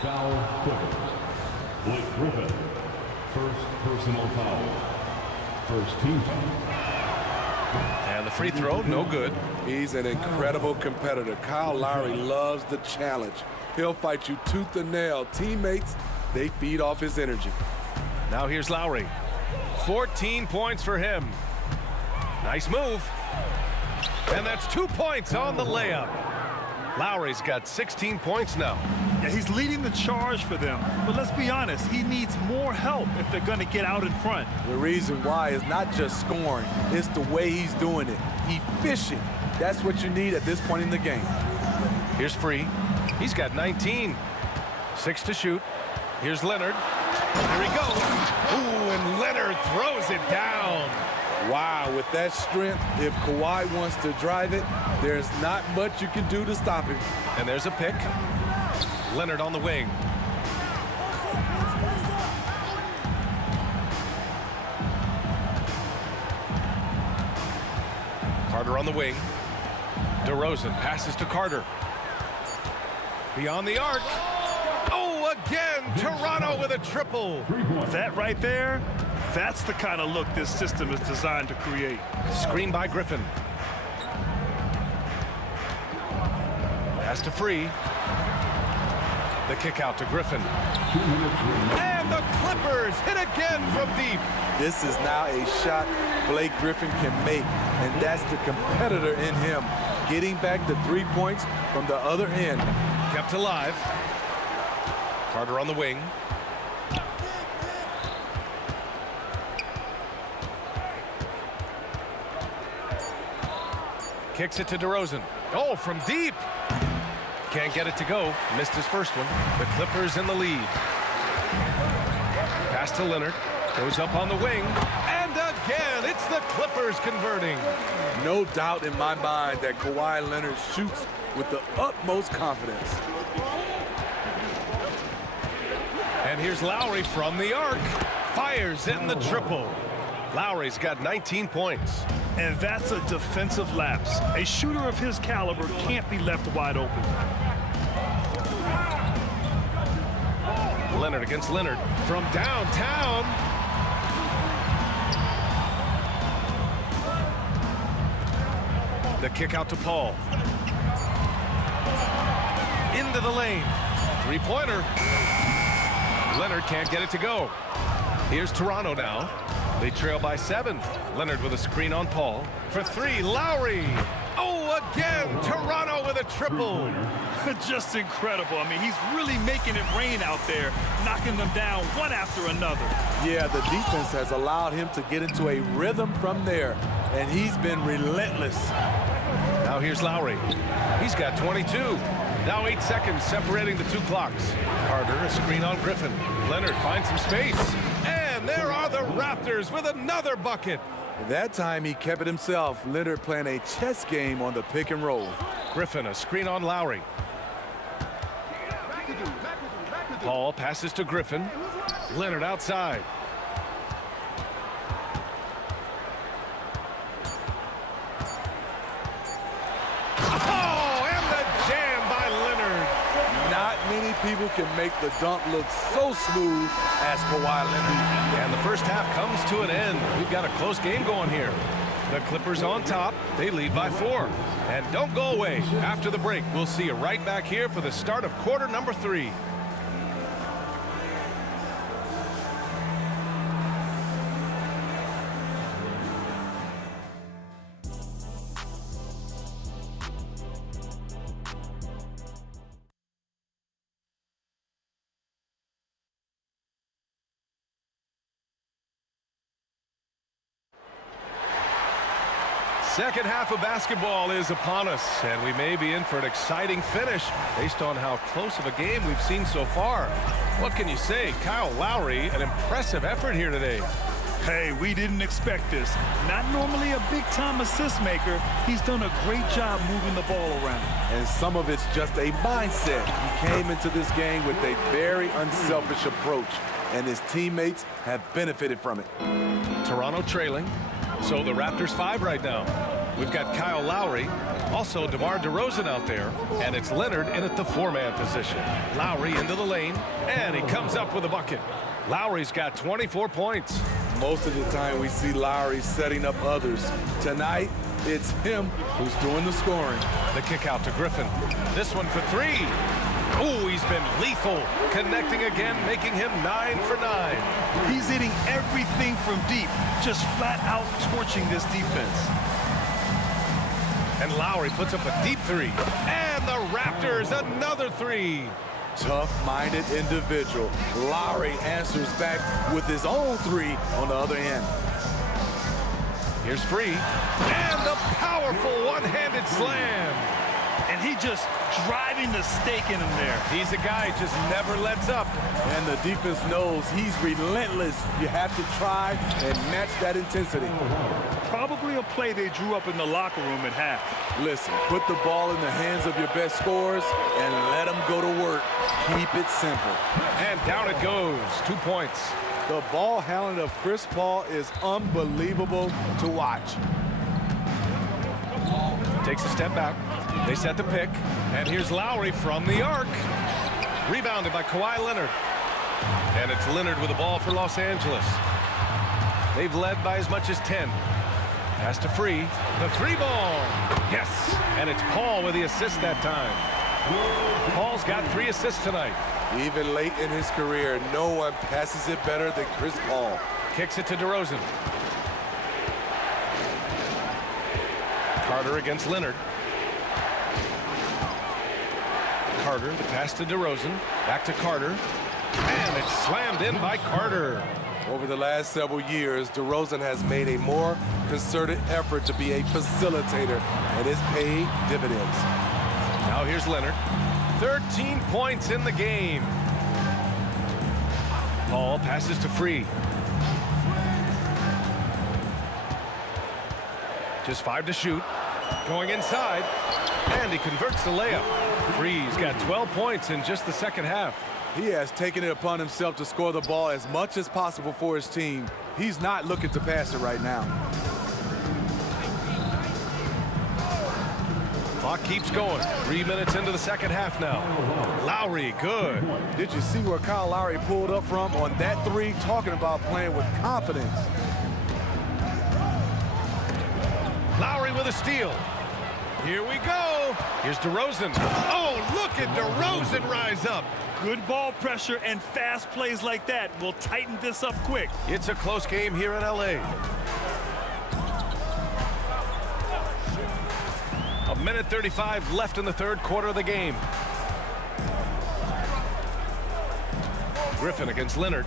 Foul Clippers. Blake Griffin. First personal foul. First team foul. And the free throw, no good. He's an incredible competitor. Kyle Lowry loves the challenge. He'll fight you tooth and nail. Teammates, they feed off his energy. Now here's Lowry. 14 points for him. Nice move. And that's 2 points on the layup. Lowry's got 16 points now. Yeah, he's leading the charge for them. But let's be honest, he needs more help if they're going to get out in front. The reason why is not just scoring, it's the way he's doing it. Efficient. That's what you need at this point in the game. Here's Free. He's got 19. 6 to shoot. Here's Leonard. Here he goes. Ooh, and Leonard throws it down. Wow, with that strength, if Kawhi wants to drive it, there's not much you can do to stop him. And there's a pick. Leonard on the wing. Carter on the wing. DeRozan passes to Carter. Beyond the arc. a triple. That right there, that's the kind of look this system is designed to create. Screen by Griffin. Pass to Free. The kick out to Griffin. And the Clippers hit again from deep. This is now a shot Blake Griffin can make, and that's the competitor in him, getting back the 3 points from the other end. Kept alive. Carter on the wing. Kicks it to DeRozan. Oh, from deep. Can't get it to go. Missed his first one. The Clippers in the lead. Pass to Leonard. Goes up on the wing. And again, it's the Clippers converting. No doubt in my mind that Kawhi Leonard shoots with the utmost confidence. And here's Lowry from the arc. Fires in the triple. Lowry's got 19 points. And that's a defensive lapse. A shooter of his caliber can't be left wide open. Leonard against Leonard from downtown. The kick out to Paul. Into the lane. Three-pointer. Leonard can't get it to go. Here's Toronto now. They trail by 7. Leonard with a screen on Paul. For 3, Lowry. Oh, again, Toronto with a triple. Just incredible. I mean, he's really making it rain out there, knocking them down one after another. Yeah, the defense has allowed him to get into a rhythm from there, and he's been relentless. Now here's Lowry. He's got 22. Now 8 seconds separating the two clocks. Carter, a screen on Griffin. Leonard finds some space. And there are the Raptors with another bucket. That time he kept it himself. Leonard playing a chess game on the pick and roll. Griffin, a screen on Lowry. Paul passes to Griffin. Leonard outside. Oh, and the jam by Leonard. Not many people can make the dunk look so smooth as Kawhi Leonard. And the first half comes to an end. We've got a close game going here. The Clippers on top. They lead by 4. And don't go away. After the break, we'll see you right back here for the start of quarter number 3. Second half of basketball is upon us, and we may be in for an exciting finish based on how close of a game we've seen so far. What can you say? Kyle Lowry, an impressive effort here today. Hey, we didn't expect this. Not normally a big-time assist maker. He's done a great job moving the ball around. And some of it's just a mindset. He came into this game with a very unselfish approach, and his teammates have benefited from it. Toronto trailing. So the Raptors 5 right now. We've got Kyle Lowry, also DeMar DeRozan out there, and it's Leonard in at the 4-man position. Lowry into the lane, and he comes up with a bucket. Lowry's got 24 points. Most of the time we see Lowry setting up others. Tonight, it's him who's doing the scoring. The kick out to Griffin. This one for 3. Oh, he's been lethal. Connecting again, making him 9 for 9. He's hitting everything from deep, just flat out torching this defense. And Lowry puts up a deep 3. And the Raptors another 3. Tough-minded individual. Lowry answers back with his own 3 on the other end. Here's Free. And the powerful one-handed slam. And he just driving the stake in him there. He's a guy who just never lets up. And the defense knows he's relentless. You have to try and match that intensity. Probably a play they drew up in the locker room at half. Listen, put the ball in the hands of your best scorers and let them go to work. Keep it simple. And down it goes. 2 points. The ball handling of Chris Paul is unbelievable to watch. Takes a step back. They set the pick. And here's Lowry from the arc. Rebounded by Kawhi Leonard. And it's Leonard with the ball for Los Angeles. They've led by as much as 10. Pass to Free. The 3-ball. Yes. And it's Paul with the assist that time. Paul's got 3 assists tonight. Even late in his career, no one passes it better than Chris Paul. Kicks it to DeRozan. Carter against Leonard. Carter, the pass to DeRozan. Back to Carter. And it's slammed in by Carter. Over the last several years, DeRozan has made a more concerted effort to be a facilitator, and it's paid dividends. Now here's Leonard. 13 points in the game. Paul passes to Free. Just 5 to shoot. Going inside. And he converts the layup. Free's got 12 points in just the second half. He has taken it upon himself to score the ball as much as possible for his team. He's not looking to pass it right now. Clock keeps going. 3 minutes into the second half now. Lowry, good. Did you see where Kyle Lowry pulled up from on that 3? Talking about playing with confidence. Lowry with a steal. Here we go. Here's DeRozan. Oh, look at DeRozan rise up. Good ball pressure and fast plays like that will tighten this up quick. It's a close game here in LA. A minute 35 left in the third quarter of the game. Griffin against Leonard.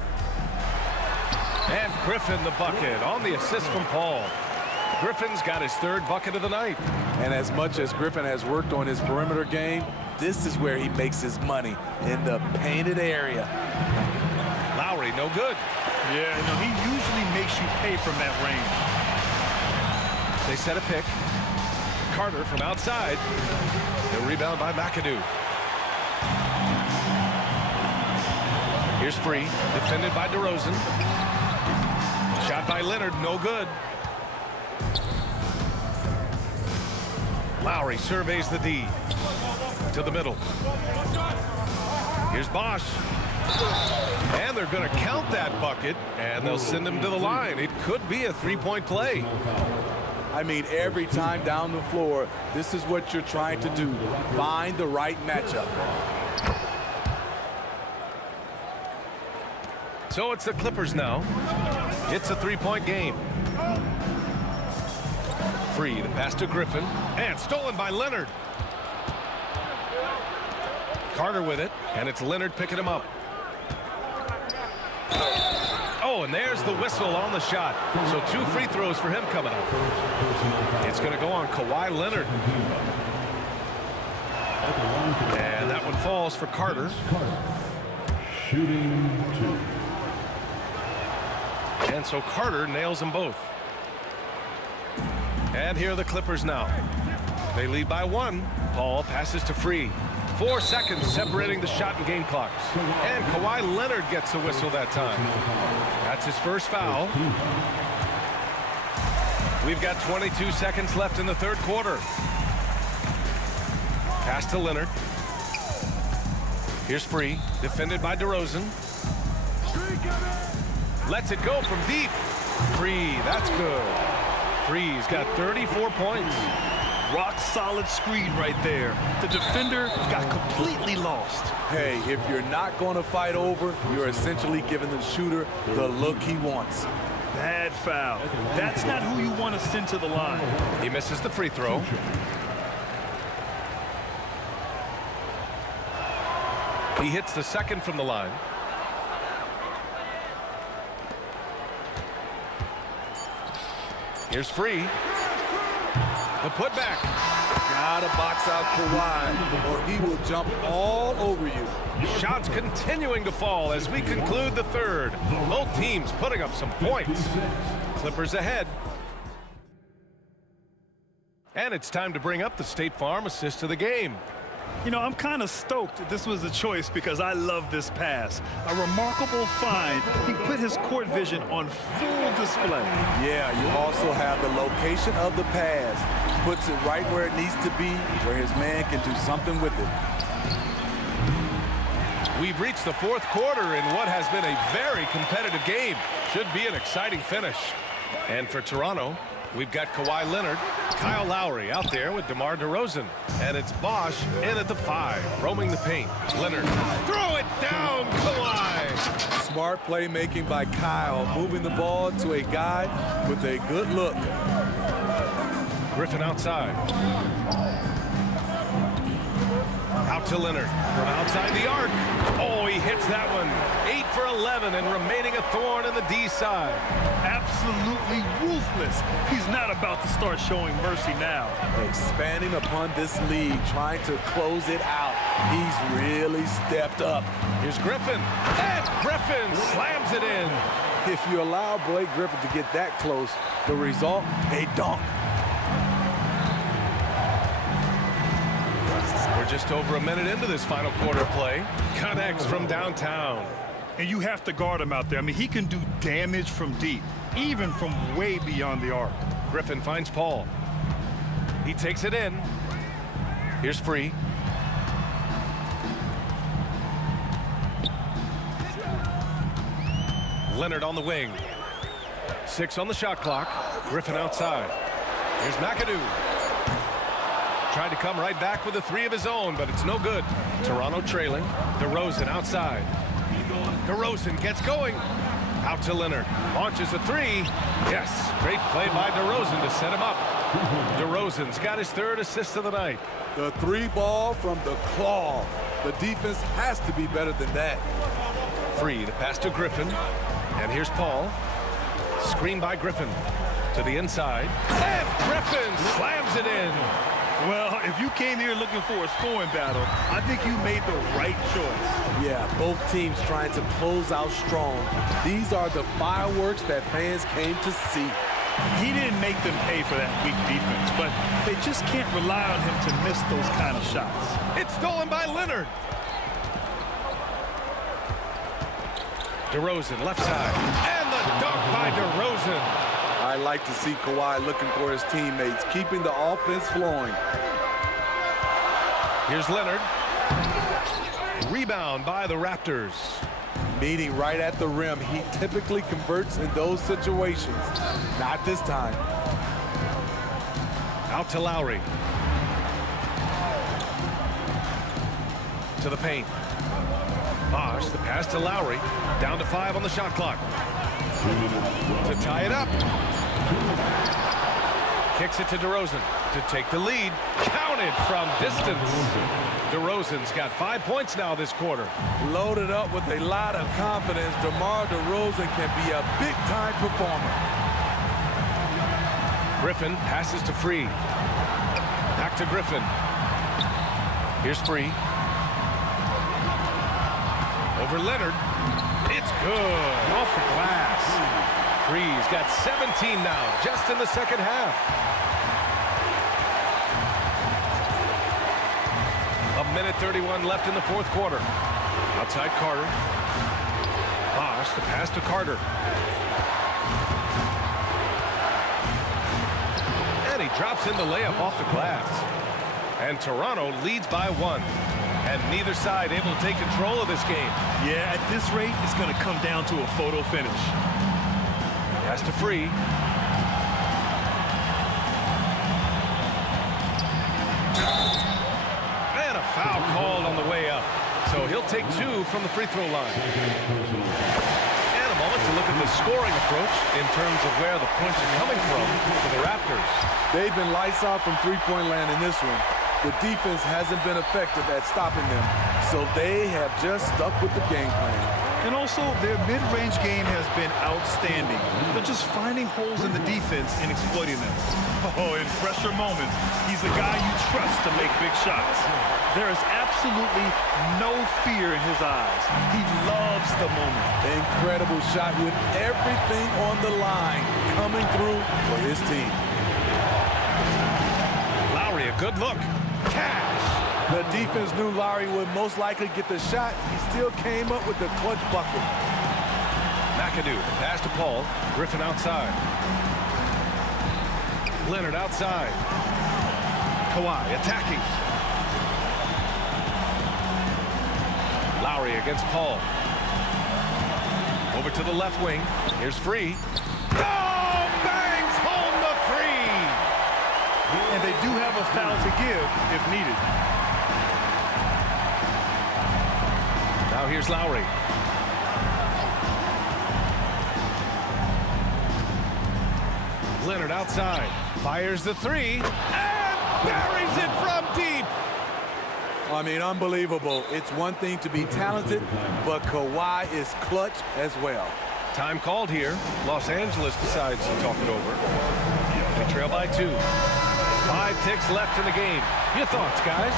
And Griffin the bucket on the assist from Paul. Griffin's got his 3rd bucket of the night. And as much as Griffin has worked on his perimeter game, this is where he makes his money, in the painted area. Lowry, no good. Yeah, no, he usually makes you pay from that range. They set a pick. Carter from outside. The rebound by McAdoo. Here's Free, defended by DeRozan. Shot by Leonard, no good. Lowry surveys the D. To the middle. Here's Bosch. And they're going to count that bucket, and they'll send him to the line. It could be a 3-point play. I mean, every time down the floor, this is what you're trying to do. Find the right matchup. So it's the Clippers now. It's a 3-point game. Free to pass to Griffin. And stolen by Leonard. Carter with it, and it's Leonard picking him up. Oh, and there's the whistle on the shot. So 2 free throws for him coming up. It's going to go on Kawhi Leonard. And that one falls for Carter. Shooting 2. And so Carter nails them both. And here are the Clippers now. They lead by 1. Paul passes to Free. 4 seconds separating the shot and game clocks. And Kawhi Leonard gets a whistle that time. That's his first foul. We've got 22 seconds left in the third quarter. Pass to Leonard. Here's Free, defended by DeRozan. Lets it go from deep. Free, that's good. Free's got 34 points. Rock solid screen right there. The defender got completely lost. Hey, if you're not going to fight over, you're essentially giving the shooter the look he wants. Bad foul. That's not who you want to send to the line. He misses the free throw. He hits the second from the line. Here's Free. The putback. Gotta box out Kawhi, or he will jump all over you. Shots continuing to fall as we conclude the third. Both teams putting up some points. Clippers ahead. And it's time to bring up the State Farm assist of the game. You know, I'm kind of stoked this was a choice because I love this pass. A remarkable find. He put his court vision on full display. Yeah, you also have the location of the pass. Puts it right where it needs to be, where his man can do something with it. We've reached the fourth quarter in what has been a very competitive game. Should be an exciting finish. And for Toronto, we've got Kawhi Leonard, Kyle Lowry out there with DeMar DeRozan. And it's Bosch in at the 5, roaming the paint. Leonard, throw it down, Kawhi! Smart playmaking by Kyle, moving the ball to a guy with a good look. Griffin outside. Out to Leonard from outside the arc. Oh, he hits that one. 8 for 11 and remaining a thorn in the D side. Absolutely ruthless. He's not about to start showing mercy now. Expanding upon this lead, trying to close it out. He's really stepped up. Here's Griffin. And Griffin slams it in. If you allow Blake Griffin to get that close, the result, a dunk. We're just over a minute into this final quarter play. Connects from downtown. And you have to guard him out there. I mean, he can do damage from deep, even from way beyond the arc. Griffin finds Paul. He takes it in. Here's Free. Leonard on the wing. 6 on the shot clock. Griffin outside. Here's McAdoo. Tried to come right back with a 3 of his own, but it's no good. Toronto trailing. DeRozan outside. DeRozan gets going. Out to Leonard. Launches a 3. Yes, great play by DeRozan to set him up. DeRozan's got his 3rd assist of the night. The 3 ball from the claw. The defense has to be better than that. Free to pass to Griffin. And here's Paul. Screen by Griffin. To the inside. And Griffin slams it in. Well, if you came here looking for a scoring battle, I think you made the right choice. Yeah, both teams trying to close out strong. These are the fireworks that fans came to see. He didn't make them pay for that weak defense, but they just can't rely on him to miss those kind of shots. It's stolen by Leonard. DeRozan left side. And the dunk by DeRozan. I like to see Kawhi looking for his teammates, keeping the offense flowing. Here's Leonard. Rebound by the Raptors. Meeting right at the rim. He typically converts in those situations. Not this time. Out to Lowry. To the paint. Bosch, the pass to Lowry. Down to 5 on the shot clock. To tie it up. Kicks it to DeRozan to take the lead. Counted from distance. DeRozan's got 5 points now this quarter. Loaded up with a lot of confidence. DeMar DeRozan can be a big-time performer. Griffin passes to Free. Back to Griffin. Here's Free. Over Leonard. It's good. Off the glass. Free's got 17 now, just in the second half. A minute 31 left in the fourth quarter. Outside Carter. Bosch, the pass to Carter. And he drops in the layup off the glass. And Toronto leads by 1. And neither side able to take control of this game. Yeah, at this rate, it's going to come down to a photo finish. Pass to Free. And a foul called on the way up. So he'll take 2 from the free throw line. And a moment to look at the scoring approach in terms of where the points are coming from for the Raptors. They've been lights out from three-point land in this one. The defense hasn't been effective at stopping them, so they have just stuck with the game plan. And also, their mid-range game has been outstanding. They're just finding holes in the defense and exploiting them. Oh, in pressure moments, he's a guy you trust to make big shots. There is absolutely no fear in his eyes. He loves the moment. Incredible shot with everything on the line coming through for his team. Lowry, a good look. Cash. The defense knew Lowry would most likely get the shot. He still came up with the clutch bucket. McAdoo, pass to Paul. Griffin outside. Leonard outside. Kawhi attacking. Lowry against Paul. Over to the left wing. Here's Free. Oh, bangs home the three. And they do have a foul to give if needed. Now here's Lowry. Leonard outside. Fires the three. And buries it from deep. I mean, unbelievable. It's one thing to be talented, but Kawhi is clutch as well. Time called here. Los Angeles decides to talk it over. They trail by 2. 5 ticks left in the game. Your thoughts, guys?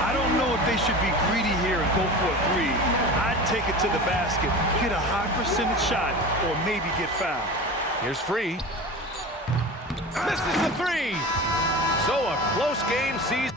I don't know if they should be greedy here and go for a 3. I'd take it to the basket, get a high percentage shot, or maybe get fouled. Here's Free. Misses the 3. So a close game sees.